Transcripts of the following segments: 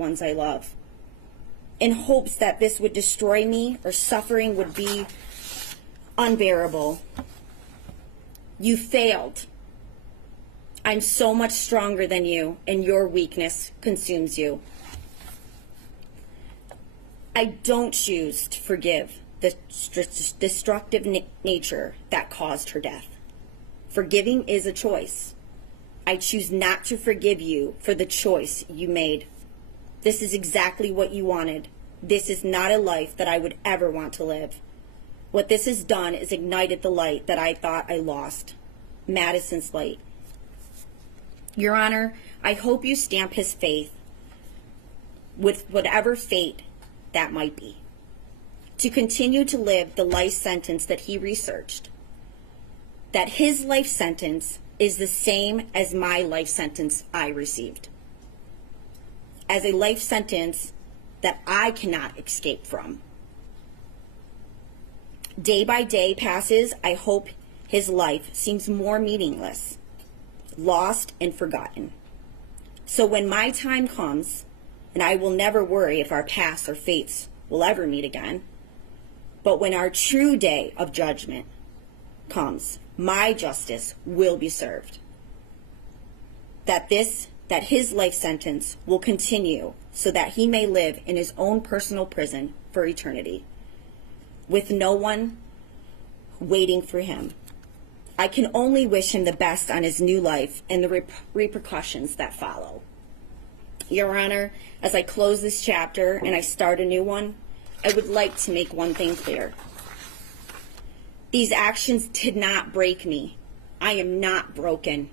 ones I love, in hopes that this would destroy me or suffering would be unbearable. You failed. I'm so much stronger than you, and your weakness consumes you. I don't choose to forgive the destructive nature that caused her death. Forgiving is a choice. I choose not to forgive you for the choice you made. This is exactly what you wanted. This is not a life that I would ever want to live. What this has done is ignited the light that I thought I lost. Madison's light. Your Honor, I hope you stamp his faith with whatever fate that might be, to continue to live the life sentence that he researched. That his life sentence is the same as my life sentence I received. As a life sentence that I cannot escape from. Day by day passes, I hope his life seems more meaningless, lost and forgotten. So when my time comes, and I will never worry if our paths or fates will ever meet again, but when our true day of judgment comes, my justice will be served. That his life sentence will continue so that he may live in his own personal prison for eternity, with no one waiting for him. I can only wish him the best on his new life and the repercussions that follow. Your Honor, as I close this chapter and I start a new one, I would like to make one thing clear. These actions did not break me. I am not broken.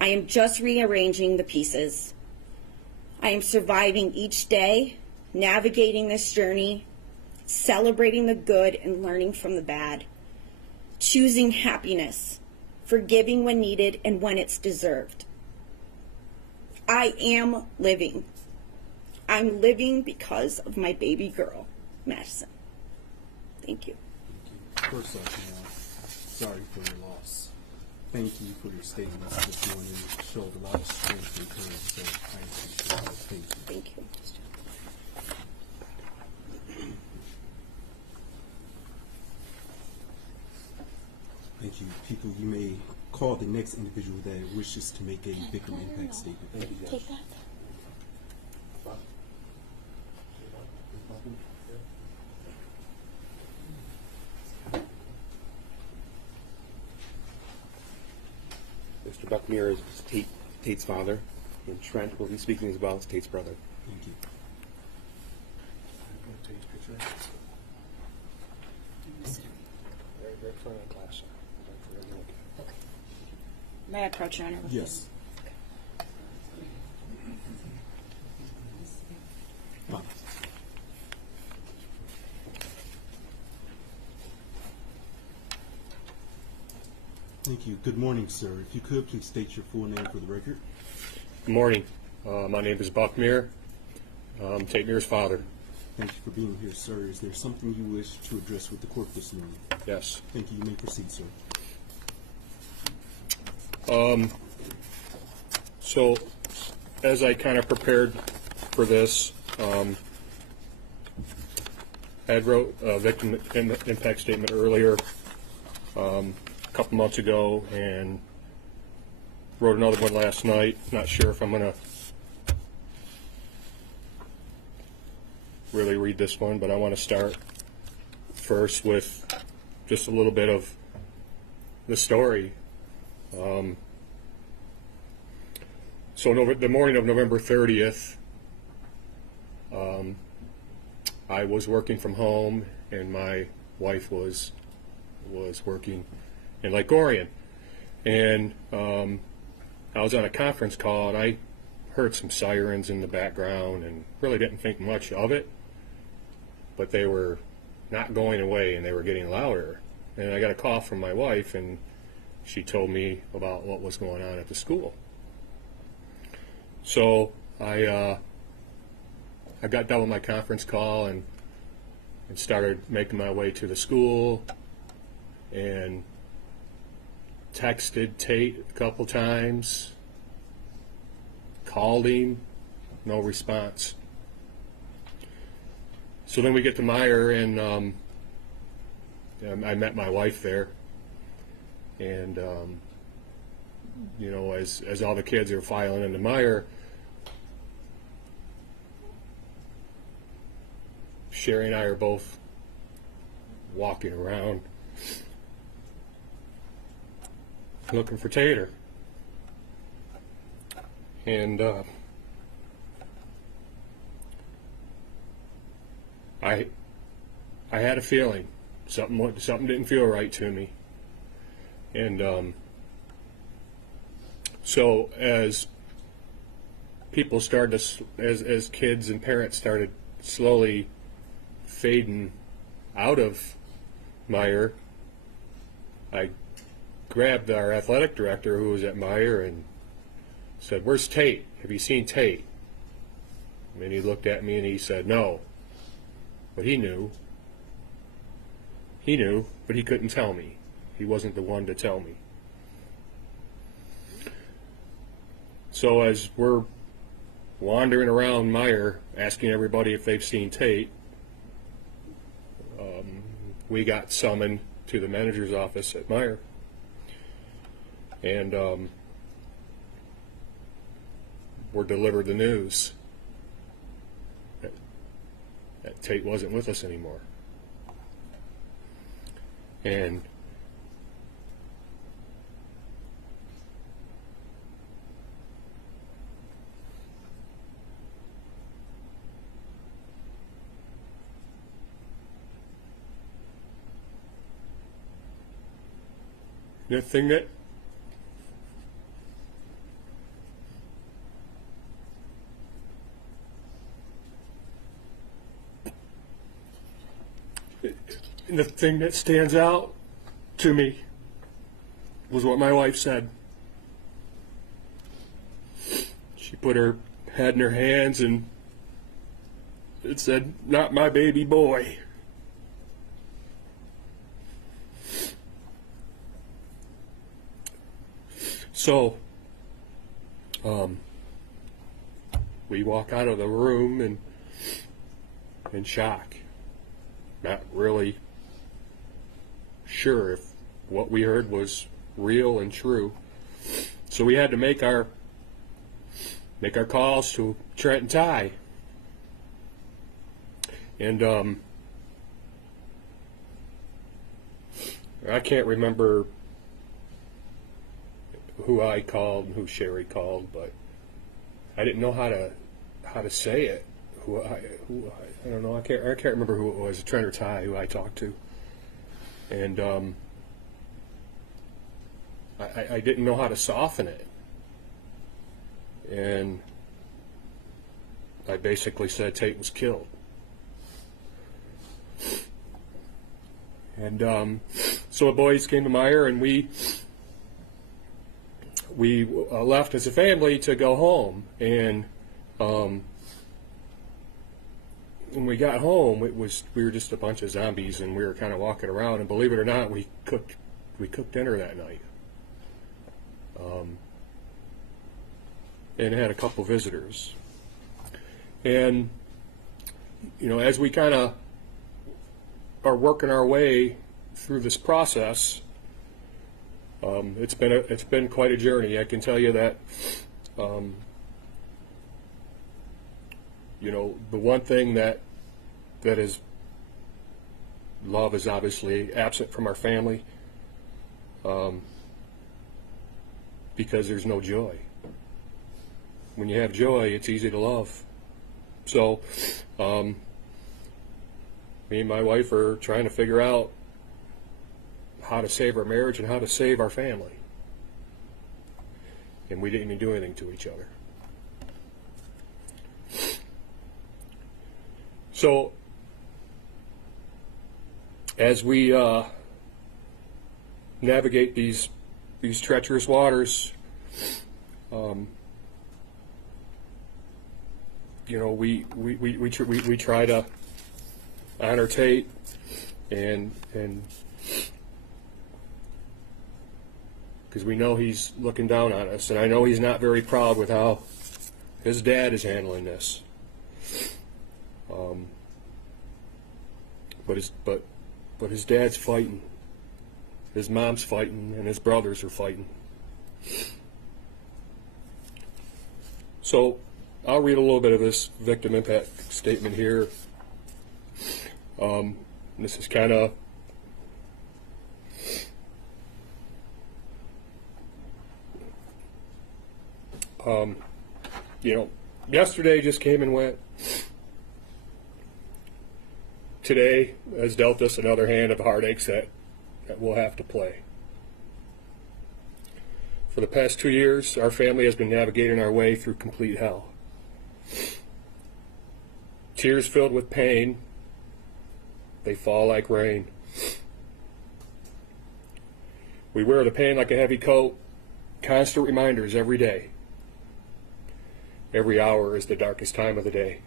I am just rearranging the pieces. I am surviving each day, navigating this journey, celebrating the good and learning from the bad, choosing happiness, forgiving when needed and when it's deserved. I am living. I'm living because of my baby girl, Madison. Thank you. First off, sorry for your loss. Thank you for your statements this morning. It showed a lot of strength and courage, so I appreciate it. Thank you. Thank you. Thank you. People, you may call the next individual that wishes to make a victim impact statement. Take that. Mr. Buckmere is Tate's father, and Trent will be speaking as well as Tate's brother. Thank you. May I approach, Your Honor? Yes. Thank you. Good morning, sir. If you could, please state your full name for the record. Good morning. My name is Buckmere. I'm Tate Mir's father. Thank you for being here, sir. Is there something you wish to address with the court this morning? Yes. Thank you. You may proceed, sir. So, as I kind of prepared for this, I had wrote a victim impact statement earlier, a couple months ago, and wrote another one last night. Not sure if I'm going to really read this one, but I want to start first with just a little bit of the story. So the morning of November 30th, I was working from home, and my wife was working in Lake Orion, and I was on a conference call, and I heard some sirens in the background, and really didn't think much of it, but they were not going away, and they were getting louder. And I got a call from my wife, and she told me about what was going on at the school. So I got done with my conference call and started making my way to the school, and texted Tate a couple times, called him, no response. So then we get to Meyer, and I met my wife there, and you know, as all the kids are filing into Meyer, Sherry and I are both walking around looking for Tater. And I had a feeling something didn't feel right to me. And so as people started to, as kids and parents started slowly fading out of Meyer, I grabbed our athletic director, who was at Meyer, and said, "Where's Tate? Have you seen Tate?" And he looked at me and he said, "No." But he knew. He knew, but he couldn't tell me. He wasn't the one to tell me. So as we're wandering around Meyer, asking everybody if they've seen Tate, we got summoned to the manager's office at Meyer. And were delivered the news that Tate wasn't with us anymore. And the thing that stands out to me was what my wife said. She put her head in her hands and it said, "Not my baby boy." So, we walk out of the room in shock, not really sure if what we heard was real and true. So we had to make our calls to Trent and Ty, and I can't remember who I called and who Sherry called, but I didn't know how to say it. I don't know. I can't remember who it was, Trent or Ty, who I talked to, and I didn't know how to soften it, and I basically said Tate was killed. And so the boys came to Meyer, and we left as a family to go home. And when we got home, we were just a bunch of zombies, and we were kind of walking around. And believe it or not, we cooked dinner that night, and had a couple visitors. And you know, as we kind of are working our way through this process, it's been quite a journey. I can tell you that. You know, the one thing that is love is obviously absent from our family, because there's no joy. When you have joy, it's easy to love. So, me and my wife are trying to figure out how to save our marriage and how to save our family. And we didn't even do anything to each other. So, as we navigate these treacherous waters, you know, we try to honor Tate, and because we know he's looking down on us, and I know he's not very proud with how His dad is handling this. But his dad's fighting. His mom's fighting, and his brothers are fighting. So I'll read a little bit of this victim impact statement here. This is kind of yesterday just came and went. Today has dealt us another hand of heartaches that we'll have to play. For the past 2 years, our family has been navigating our way through complete hell. Tears filled with pain, they fall like rain. We wear the pain like a heavy coat, constant reminders every day. Every hour is the darkest time of the day.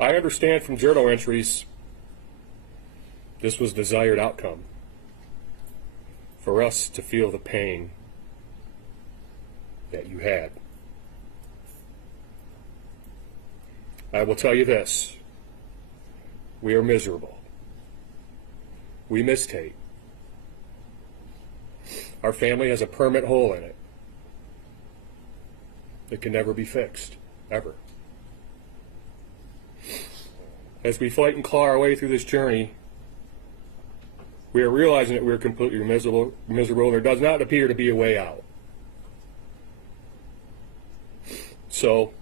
I understand from journal entries this was desired outcome, for us to feel the pain that you had. I will tell you this, we are miserable. We miss Tate. Our family has a permanent hole in it. It can never be fixed, ever. As we fight and claw our way through this journey, we are realizing that we are completely miserable, and there does not appear to be a way out. So,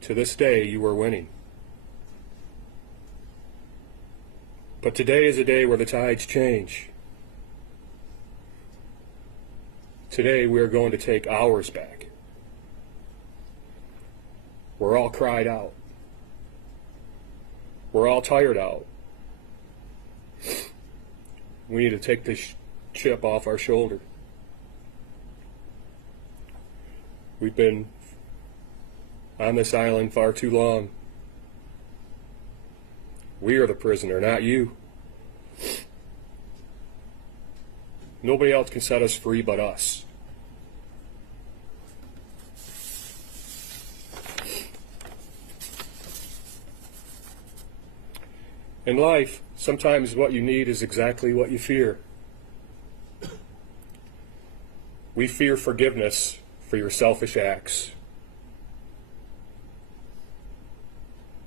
to this day, you are winning. But today is a day where the tides change. Today, we are going to take ours back. We're all cried out. We're all tired out. We need to take this chip off our shoulder. We've been on this island far too long. We are the prisoner, not you. Nobody else can set us free but us. In life, sometimes what you need is exactly what you fear. We fear forgiveness for your selfish acts.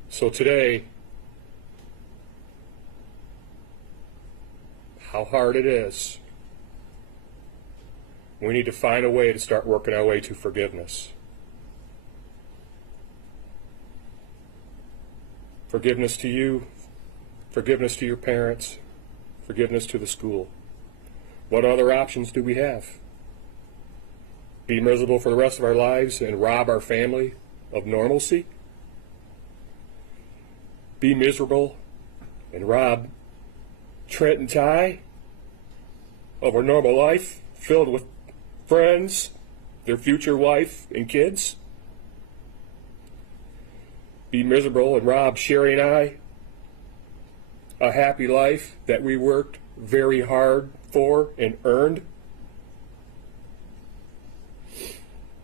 So today, how hard it is, we need to find a way to start working our way to forgiveness. Forgiveness to you, forgiveness to your parents, forgiveness to the school. What other options do we have? Be miserable for the rest of our lives and rob our family of normalcy? Be miserable and rob Trent and Ty of a normal life filled with friends, their future wife and kids? Be miserable and rob Sherry and I a happy life that we worked very hard for and earned?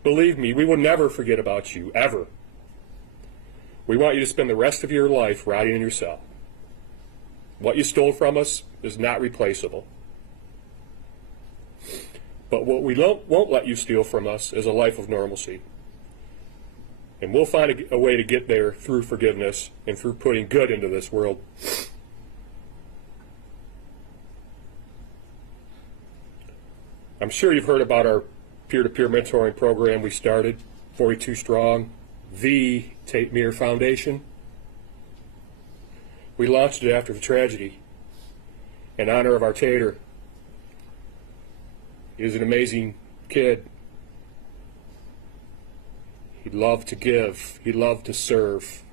Believe me, we will never forget about you, ever. We want you to spend the rest of your life rotting in your cell. What you stole from us is not replaceable. But what we won't let you steal from us is a life of normalcy. And we'll find a way to get there through forgiveness and through putting good into this world. I'm sure you've heard about our peer-to-peer mentoring program we started, 42 Strong, the Tate Mir Foundation. We launched it after the tragedy in honor of our Tater. He was an amazing kid. He loved to give. He loved to serve.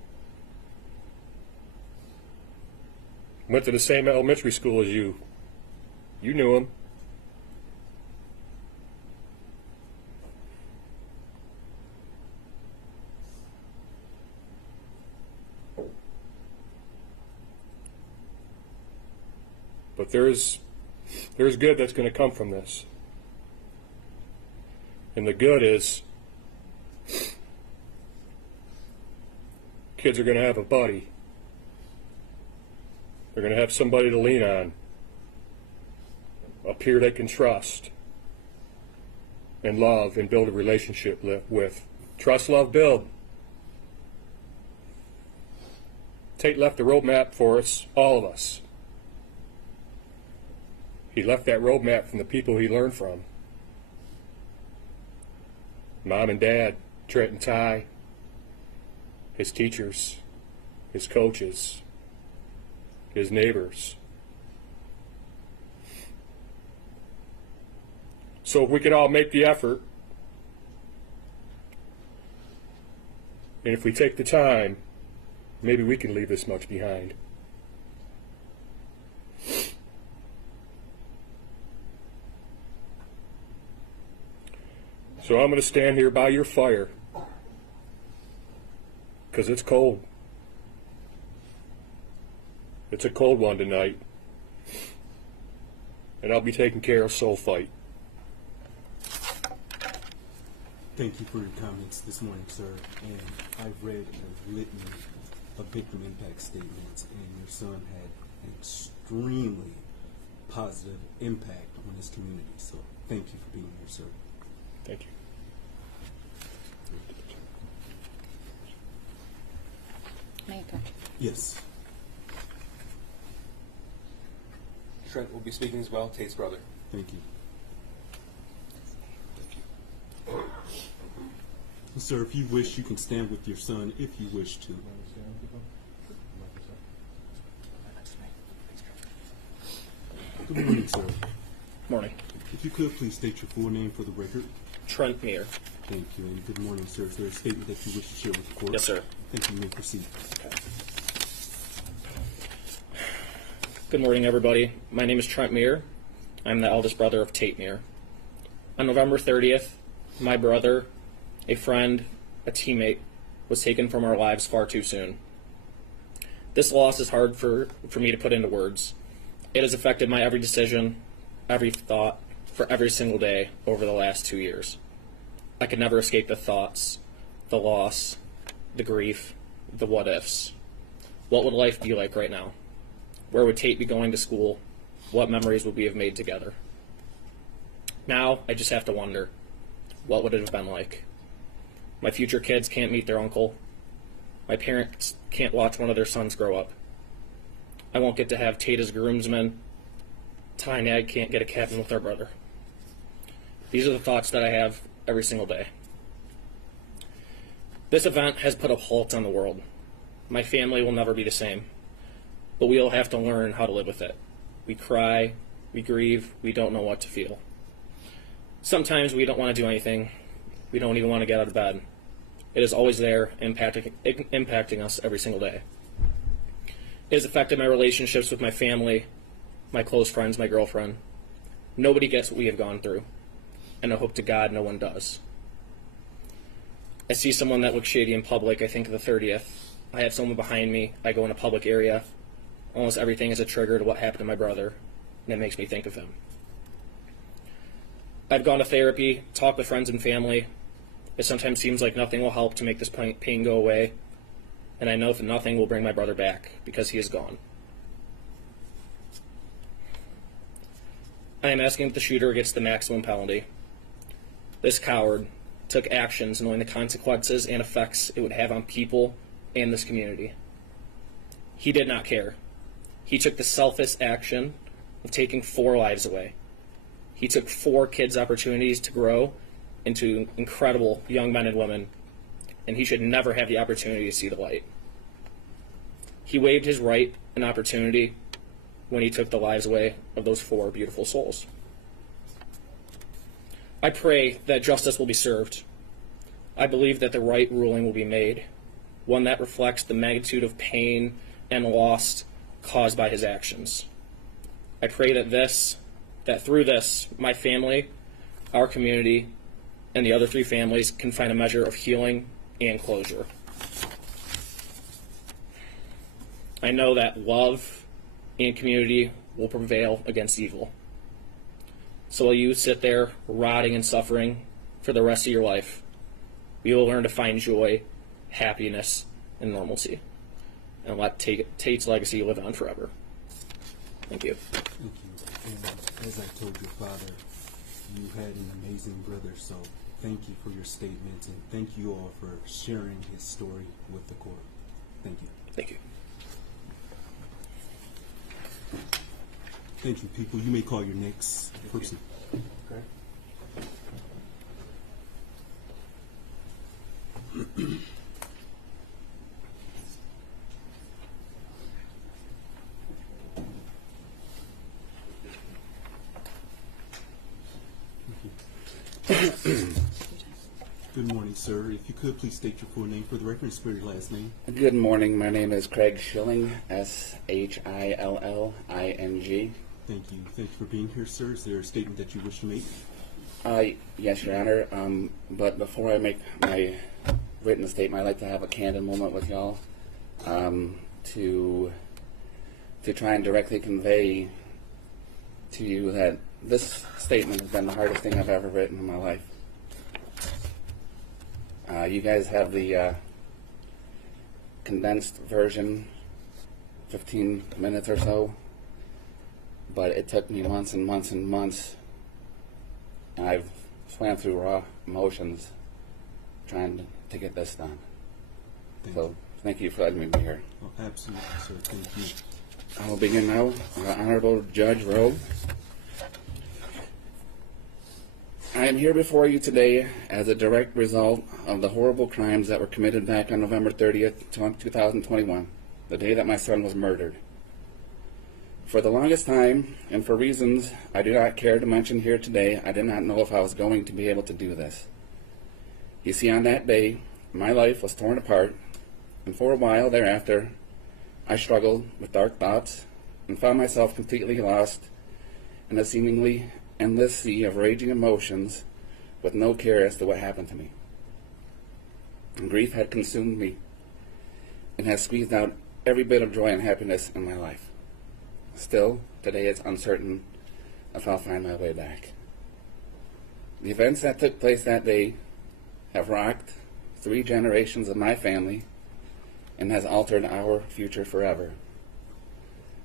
Went to the same elementary school as you. You knew him. But there's good that's going to come from this. And the good is kids are going to have a buddy. They're going to have somebody to lean on, a peer they can trust and love and build a relationship with. Trust, love, build. Tate left the roadmap for us, all of us. He left that roadmap from the people he learned from. Mom and Dad, Trent and Ty, his teachers, his coaches, his neighbors. So if we could all make the effort, and if we take the time, maybe we can leave this much behind. So I'm going to stand here by your fire because it's cold. It's a cold one tonight. And I'll be taking care of Soul Fight. Thank you for your comments this morning, sir. And I've read a litany of victim impact statements, and your son had an extremely positive impact on his community. So thank you for being here, sir. Thank you. Yes. Trent will be speaking as well, Tate's brother. Thank you. Sir, if you wish, you can stand with your son if you wish to. Good morning, sir. Morning. If you could, please state your full name for the record. Trent Mir. Thank you, and good morning, sir. Is there a statement that you wish to share with the court? Yes, sir. Thank you. You may proceed. Good morning, everybody. My name is Trent Mir. I'm the eldest brother of Tate Mir. On November 30th, my brother, a friend, a teammate, was taken from our lives far too soon. This loss is hard for me to put into words. It has affected my every decision, every thought, for every single day over the last 2 years. I could never escape the thoughts, the loss, the grief, the what-ifs. What would life be like right now? Where would Tate be going to school? What memories would we have made together? Now, I just have to wonder, what would it have been like? My future kids can't meet their uncle. My parents can't watch one of their sons grow up. I won't get to have Tate as groomsman. Ty and I can't get a cabin with our brother. These are the thoughts that I have every single day. This event has put a halt on the world. My family will never be the same, but we'll have to learn how to live with it. We cry, we grieve, we don't know what to feel. Sometimes we don't want to do anything. We don't even want to get out of bed. It is always there, impacting us every single day. It has affected my relationships with my family, my close friends, my girlfriend. Nobody gets what we have gone through, and I hope to God no one does. I see someone that looks shady in public, I think of the 30th. I have someone behind me, I go in a public area. Almost everything is a trigger to what happened to my brother, and it makes me think of him. I've gone to therapy, talked with friends and family. It sometimes seems like nothing will help to make this pain go away, and I know that nothing will bring my brother back because he is gone. I am asking that the shooter gets the maximum penalty. This coward took actions knowing the consequences and effects it would have on people and this community. He did not care. He took the selfish action of taking 4 lives away. He took 4 kids' opportunities to grow into incredible young men and women, and he should never have the opportunity to see the light. He waived his right and opportunity when he took the lives away of those 4 beautiful souls. I pray that justice will be served. I believe that the right ruling will be made, one that reflects the magnitude of pain and loss caused by his actions. I pray that through this, my family, our community, and the other 3 families can find a measure of healing and closure. I know that love and community will prevail against evil. So while you sit there rotting and suffering, for the rest of your life, you will learn to find joy, happiness, and normalcy, and let Tate's legacy live on forever. Thank you. Thank you. And as I told your father, you had an amazing brother, so thank you for your statements, and thank you all for sharing his story with the court. Thank you. Thank you. Thank you, people. You may call your next person. Okay. Good morning, sir. If you could, please state your full name for the record and spell your last name. Good morning. My name is Craig Schilling, Shilling. Thank you. Thank you for being here, sir. Is there a statement that you wish to make? Yes, Your Honor. But before I make my written statement, I'd like to have a candid moment with y'all to try and directly convey to you that this statement has been the hardest thing I've ever written in my life. You guys have the condensed version, 15 minutes or so, but it took me months and months and months, and I've swam through raw emotions trying to get this done. So thank you for letting me be here. Oh, absolutely, sir. Thank you. I will begin now. Honorable Judge Rowe. I am here before you today as a direct result of the horrible crimes that were committed back on November 30th, 2021, the day that my son was murdered. For the longest time, and for reasons I do not care to mention here today, I did not know if I was going to be able to do this. You see, on that day, my life was torn apart, and for a while thereafter, I struggled with dark thoughts and found myself completely lost in a seemingly endless sea of raging emotions with no care as to what happened to me. And grief had consumed me and has squeezed out every bit of joy and happiness in my life. Still, today it's uncertain if I'll find my way back. The events that took place that day have rocked 3 generations of my family and has altered our future forever.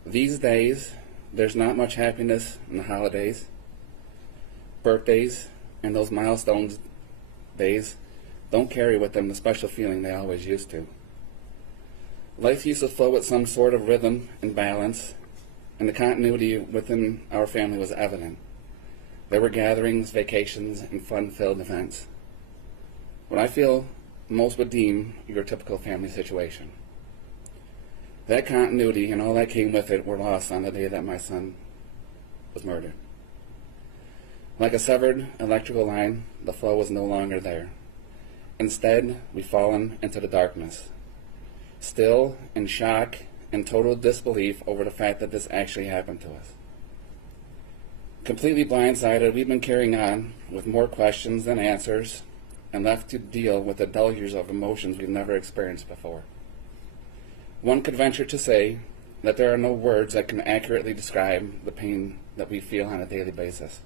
These days, there's not much happiness in the holidays. Birthdays and those milestones days don't carry with them the special feeling they always used to. Life used to flow with some sort of rhythm and balance, and the continuity within our family was evident. There were gatherings, vacations, and fun-filled events. What I feel most would deem your typical family situation. That continuity and all that came with it were lost on the day that my son was murdered. Like a severed electrical line, the flow was no longer there. Instead, we've fallen into the darkness, still in shock and total disbelief over the fact that this actually happened to us. Completely blindsided, we've been carrying on with more questions than answers and left to deal with the deluge of emotions we've never experienced before. One could venture to say that there are no words that can accurately describe the pain that we feel on a daily basis.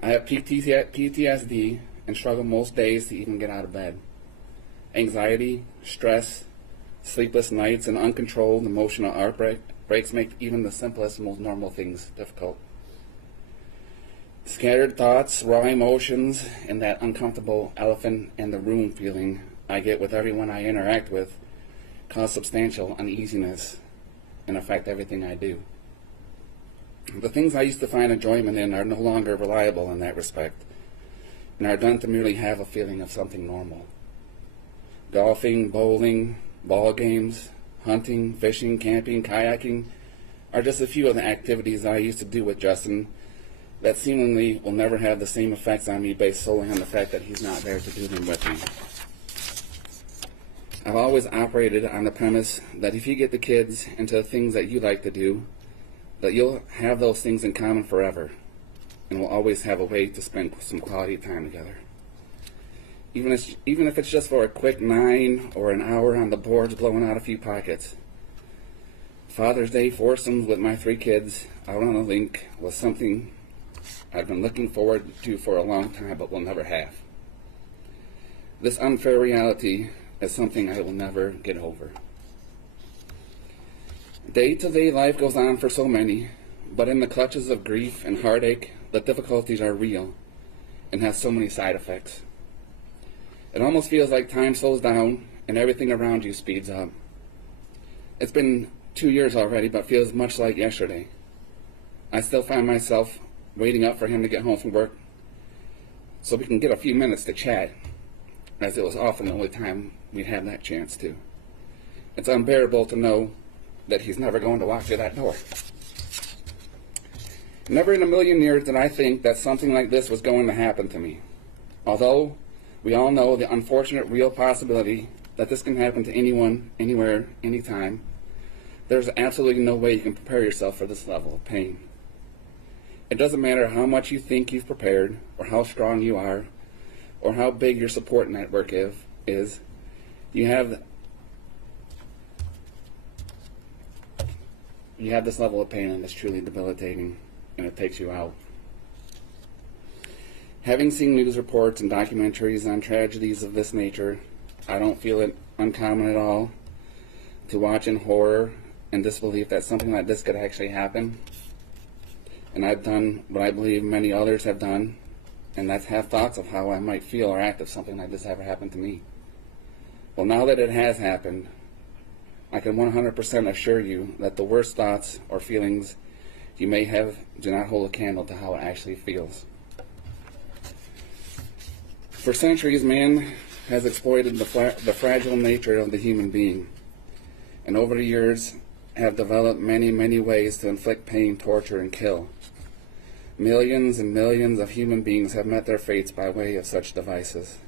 I have PTSD and struggle most days to even get out of bed. Anxiety, stress, sleepless nights, and uncontrolled emotional outbreaks make even the simplest, most normal things difficult. Scattered thoughts, raw emotions, and that uncomfortable elephant in the room feeling I get with everyone I interact with cause substantial uneasiness and affect everything I do. The things I used to find enjoyment in are no longer reliable in that respect, and are done to merely have a feeling of something normal. Golfing, bowling, ball games, hunting, fishing, camping, kayaking are just a few of the activities I used to do with Justin that seemingly will never have the same effects on me based solely on the fact that he's not there to do them with me. I've always operated on the premise that if you get the kids into the things that you like to do, that you'll have those things in common forever, and will always have a way to spend some quality time together. Even if it's just for a quick 9 or an hour on the boards blowing out a few pockets. Father's Day foursomes with my 3 kids out on a link was something I've been looking forward to for a long time but will never have. This unfair reality is something I will never get over. Day-to-day life goes on for so many, but in the clutches of grief and heartache, the difficulties are real and have so many side effects. It almost feels like time slows down and everything around you speeds up. It's been 2 years already, but feels much like yesterday. I still find myself waiting up for him to get home from work so we can get a few minutes to chat, as it was often the only time we had that chance to. It's unbearable to know that he's never going to walk through that door. Never in a million years did I think that something like this was going to happen to me. Although we all know the unfortunate real possibility that this can happen to anyone, anywhere, anytime, there's absolutely no way you can prepare yourself for this level of pain. It doesn't matter how much you think you've prepared, or how strong you are, or how big your support network is, you have this level of pain, and it's truly debilitating, and it takes you out. Having seen news reports and documentaries on tragedies of this nature, I don't feel it uncommon at all to watch in horror and disbelief that something like this could actually happen. And I've done what I believe many others have done, and that's have thoughts of how I might feel or act if something like this ever happened to me. Well, now that it has happened, I can 100% assure you that the worst thoughts or feelings you may have do not hold a candle to how it actually feels. For centuries, man has exploited the fragile nature of the human being, and over the years have developed many, many ways to inflict pain, torture, and kill. Millions and millions of human beings have met their fates by way of such devices.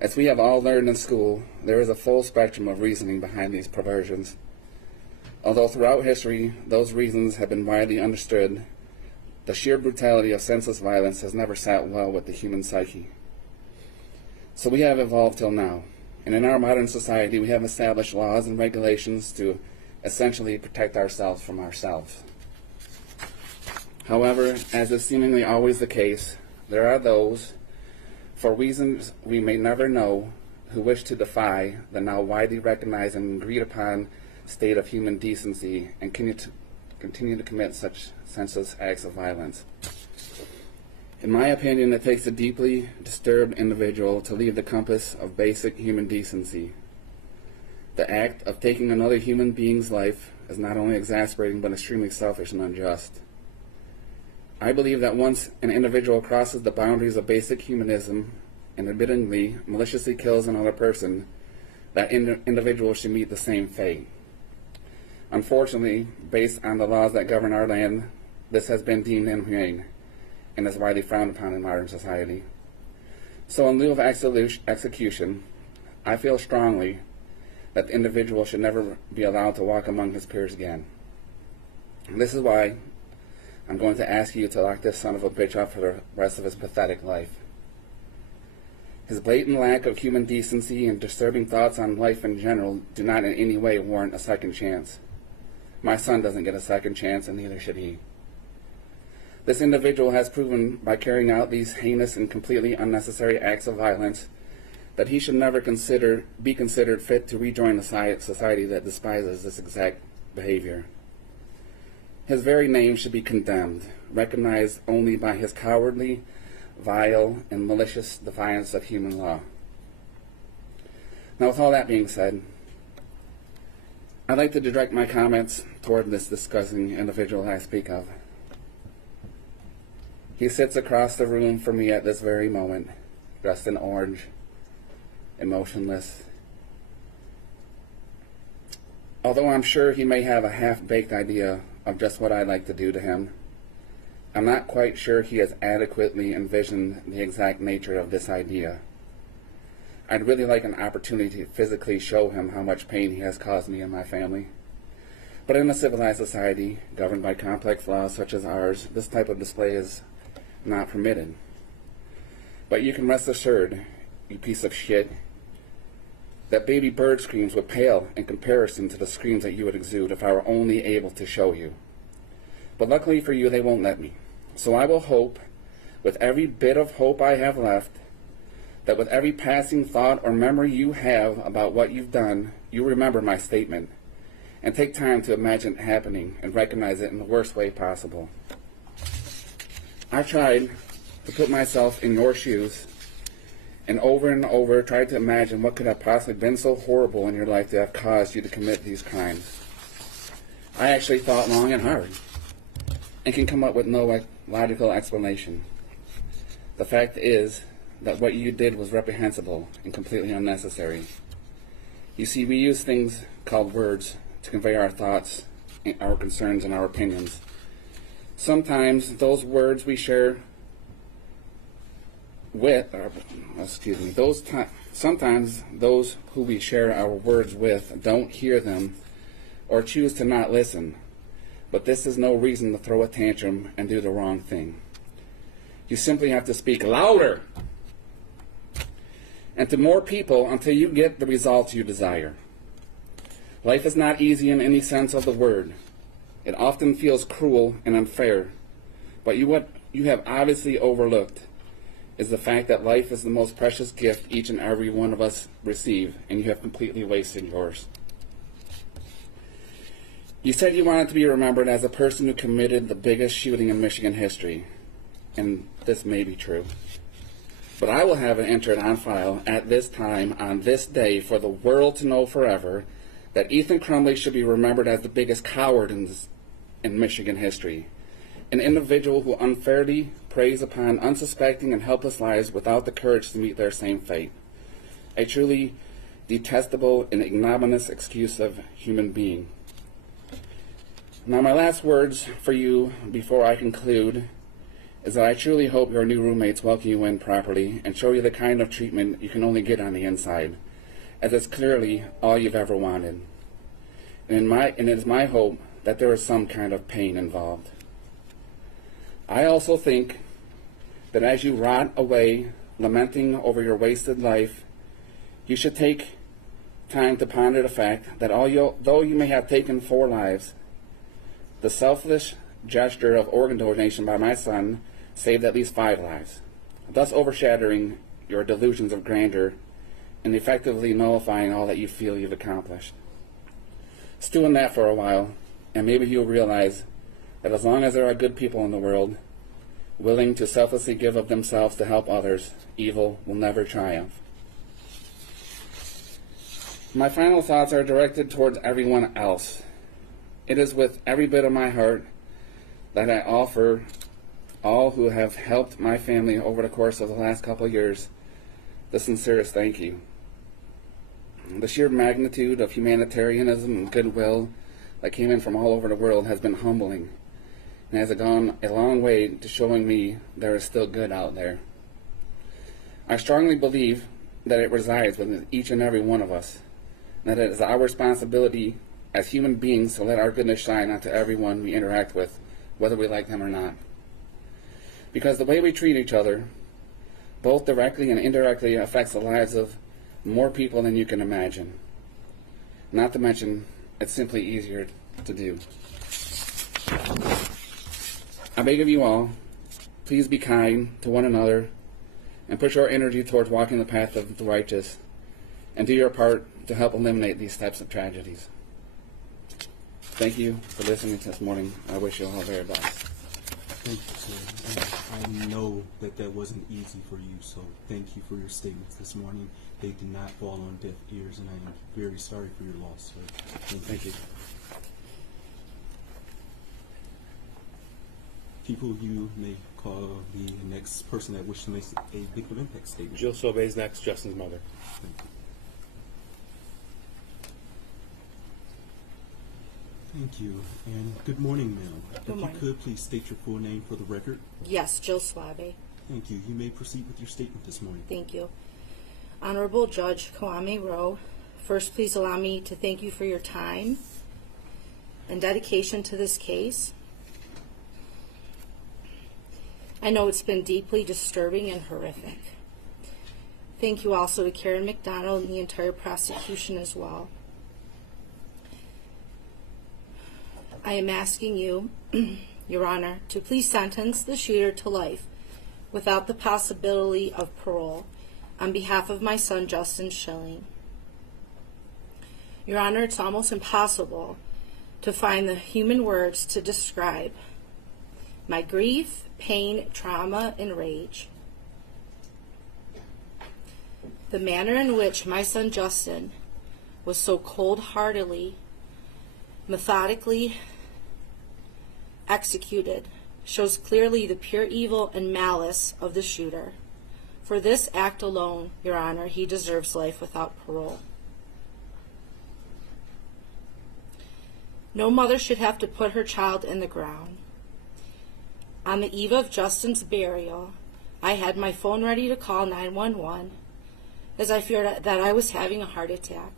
As we have all learned in school, there is a full spectrum of reasoning behind these perversions. Although throughout history, those reasons have been widely understood, the sheer brutality of senseless violence has never sat well with the human psyche. So we have evolved till now, and in our modern society, we have established laws and regulations to essentially protect ourselves from ourselves. However, as is seemingly always the case, there are those, for reasons we may never know, who wish to defy the now widely recognized and agreed upon state of human decency and continue to commit such senseless acts of violence. In my opinion, it takes a deeply disturbed individual to leave the compass of basic human decency. The act of taking another human being's life is not only exasperating but extremely selfish and unjust. I believe that once an individual crosses the boundaries of basic humanism and admittingly maliciously kills another person, that individual should meet the same fate. Unfortunately, based on the laws that govern our land, this has been deemed inhumane and is widely frowned upon in modern society. So in lieu of execution, I feel strongly that the individual should never be allowed to walk among his peers again. And this is why I'm going to ask you to lock this son of a bitch up for the rest of his pathetic life. His blatant lack of human decency and disturbing thoughts on life in general do not in any way warrant a second chance. My son doesn't get a second chance, and neither should he. This individual has proven by carrying out these heinous and completely unnecessary acts of violence that he should never be considered fit to rejoin a society that despises this exact behavior. His very name should be condemned, recognized only by his cowardly, vile, and malicious defiance of human law. Now, with all that being said, I'd like to direct my comments toward this disgusting individual I speak of. He sits across the room from me at this very moment, dressed in orange, emotionless. Although I'm sure he may have a half-baked idea of just what I'd like to do to him, I'm not quite sure he has adequately envisioned the exact nature of this idea. I'd really like an opportunity to physically show him how much pain he has caused me and my family. But in a civilized society, governed by complex laws such as ours, this type of display is not permitted. But you can rest assured, you piece of shit, that baby bird screams would pale in comparison to the screams that you would exude if I were only able to show you. But luckily for you, they won't let me. So I will hope, with every bit of hope I have left, that with every passing thought or memory you have about what you've done, you remember my statement and take time to imagine it happening and recognize it in the worst way possible. I've tried to put myself in your shoes and over tried to imagine what could have possibly been so horrible in your life to have caused you to commit these crimes. I actually thought long and hard and can come up with no logical explanation. The fact is that what you did was reprehensible and completely unnecessary. You see, we use things called words to convey our thoughts, our concerns, and our opinions. Sometimes those words we share with, sometimes those who we share our words with don't hear them or choose to not listen. But this is no reason to throw a tantrum and do the wrong thing. You simply have to speak louder and to more people until you get the results you desire. Life is not easy in any sense of the word. It often feels cruel and unfair. But what you have obviously overlooked is the fact that life is the most precious gift each and every one of us receive, and you have completely wasted yours. You said you wanted to be remembered as a person who committed the biggest shooting in Michigan history, and this may be true. But I will have it entered on file at this time, on this day, for the world to know forever that Ethan Crumley should be remembered as the biggest coward in Michigan history, an individual who unfairly preys upon unsuspecting and helpless lives without the courage to meet their same fate, a truly detestable and ignominious excuse of human being. Now, my last words for you before I conclude is that I truly hope your new roommates welcome you in properly and show you the kind of treatment you can only get on the inside, as it's clearly all you've ever wanted. And it is my hope that there is some kind of pain involved. I also think that as you rot away, lamenting over your wasted life, you should take time to ponder the fact that though you may have taken 4 lives, the selfless gesture of organ donation by my son saved at least 5 lives, thus overshadowing your delusions of grandeur and effectively nullifying all that you feel you've accomplished. Stew in that for a while, and maybe you'll realize that as long as there are good people in the world, willing to selflessly give of themselves to help others, evil will never triumph. My final thoughts are directed towards everyone else. It is with every bit of my heart that I offer all who have helped my family over the course of the last couple of years the sincerest thank you. The sheer magnitude of humanitarianism and goodwill that came in from all over the world has been humbling and has gone a long way to showing me there is still good out there. I strongly believe that it resides within each and every one of us, and that it is our responsibility as human beings to let our goodness shine onto everyone we interact with, whether we like them or not. Because the way we treat each other, both directly and indirectly, affects the lives of more people than you can imagine. Not to mention, it's simply easier to do. I beg of you all, please be kind to one another and put your energy towards walking the path of the righteous and do your part to help eliminate these types of tragedies. Thank you for listening to this morning. I wish you all the very best. Thank you, sir. And I know that wasn't easy for you, so thank you for your statements this morning. They did not fall on deaf ears, and I am very sorry for your loss, sir. Thank you. People, you may call the next person that wishes to make a victim impact statement. Jill Sobe's next, Justin's mother. Thank you. Thank you, and good morning, ma'am. Good morning. If you could, please state your full name for the record. Yes, Jill Suave. Thank you. You may proceed with your statement this morning. Thank you. Honorable Judge Kwame Rowe, first please allow me to thank you for your time and dedication to this case. I know it's been deeply disturbing and horrific. Thank you also to Karen McDonald and the entire prosecution as well. I am asking you Your Honor, to please sentence the shooter to life without the possibility of parole on behalf of my son, Justin Schilling. Your Honor, it's almost impossible to find the human words to describe my grief, pain, trauma, and rage. The manner in which my son Justin was so cold-heartedly, methodically executed shows clearly the pure evil and malice of the shooter. For this act alone, Your Honor, he deserves life without parole. No mother should have to put her child in the ground. On the eve of Justin's burial, I had my phone ready to call 911 as I feared that I was having a heart attack.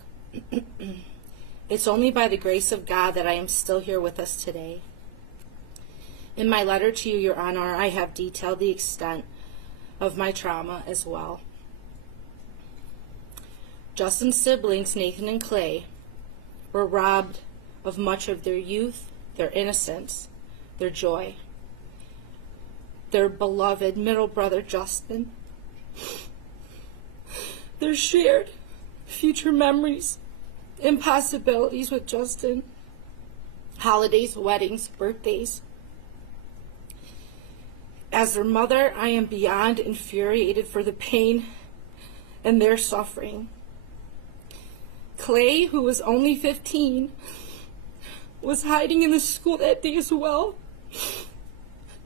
It's only by the grace of God that I am still here with us today. In my letter to you, Your Honor, I have detailed the extent of my trauma as well. Justin's siblings, Nathan and Clay, were robbed of much of their youth, their innocence, their joy. Their beloved middle brother, Justin, their shared future memories and possibilities with Justin, holidays, weddings, birthdays. As their mother, I am beyond infuriated for the pain and their suffering. Clay, who was only 15, was hiding in the school that day as well,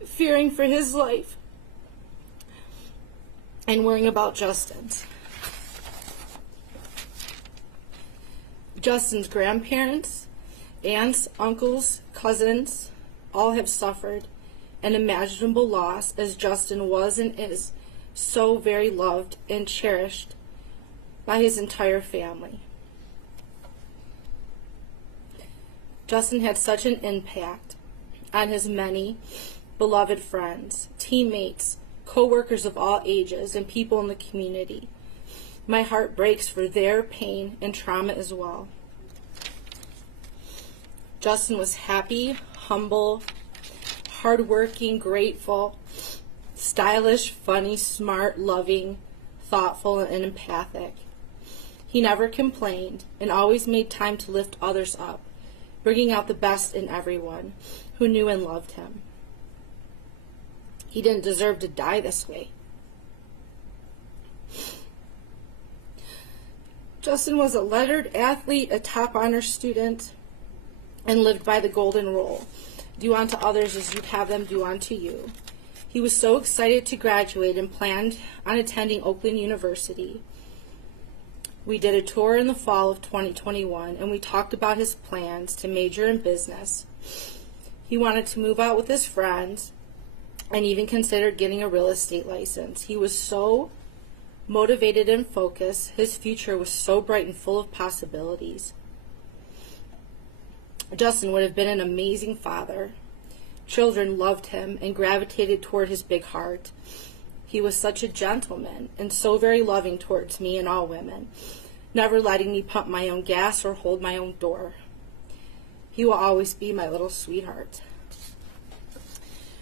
fearing for his life and worrying about Justin's. Justin's grandparents, aunts, uncles, cousins, all have suffered an unimaginable loss, as Justin was and is so very loved and cherished by his entire family. Justin had such an impact on his many beloved friends, teammates, co-workers of all ages, and people in the community. My heart breaks for their pain and trauma as well. Justin was happy, humble, hardworking, grateful, stylish, funny, smart, loving, thoughtful, and empathic. He never complained and always made time to lift others up, bringing out the best in everyone who knew and loved him. He didn't deserve to die this way. Justin was a lettered athlete, a top honor student, and lived by the golden rule. Do unto others as you'd have them do unto you. He was so excited to graduate and planned on attending Oakland University. We did a tour in the fall of 2021, and we talked about his plans to major in business. He wanted to move out with his friends and even considered getting a real estate license. He was so motivated and focused. His future was so bright and full of possibilities. Justin would have been an amazing father. Children loved him and gravitated toward his big heart. He was such a gentleman and so very loving towards me and all women, never letting me pump my own gas or hold my own door. He will always be my little sweetheart.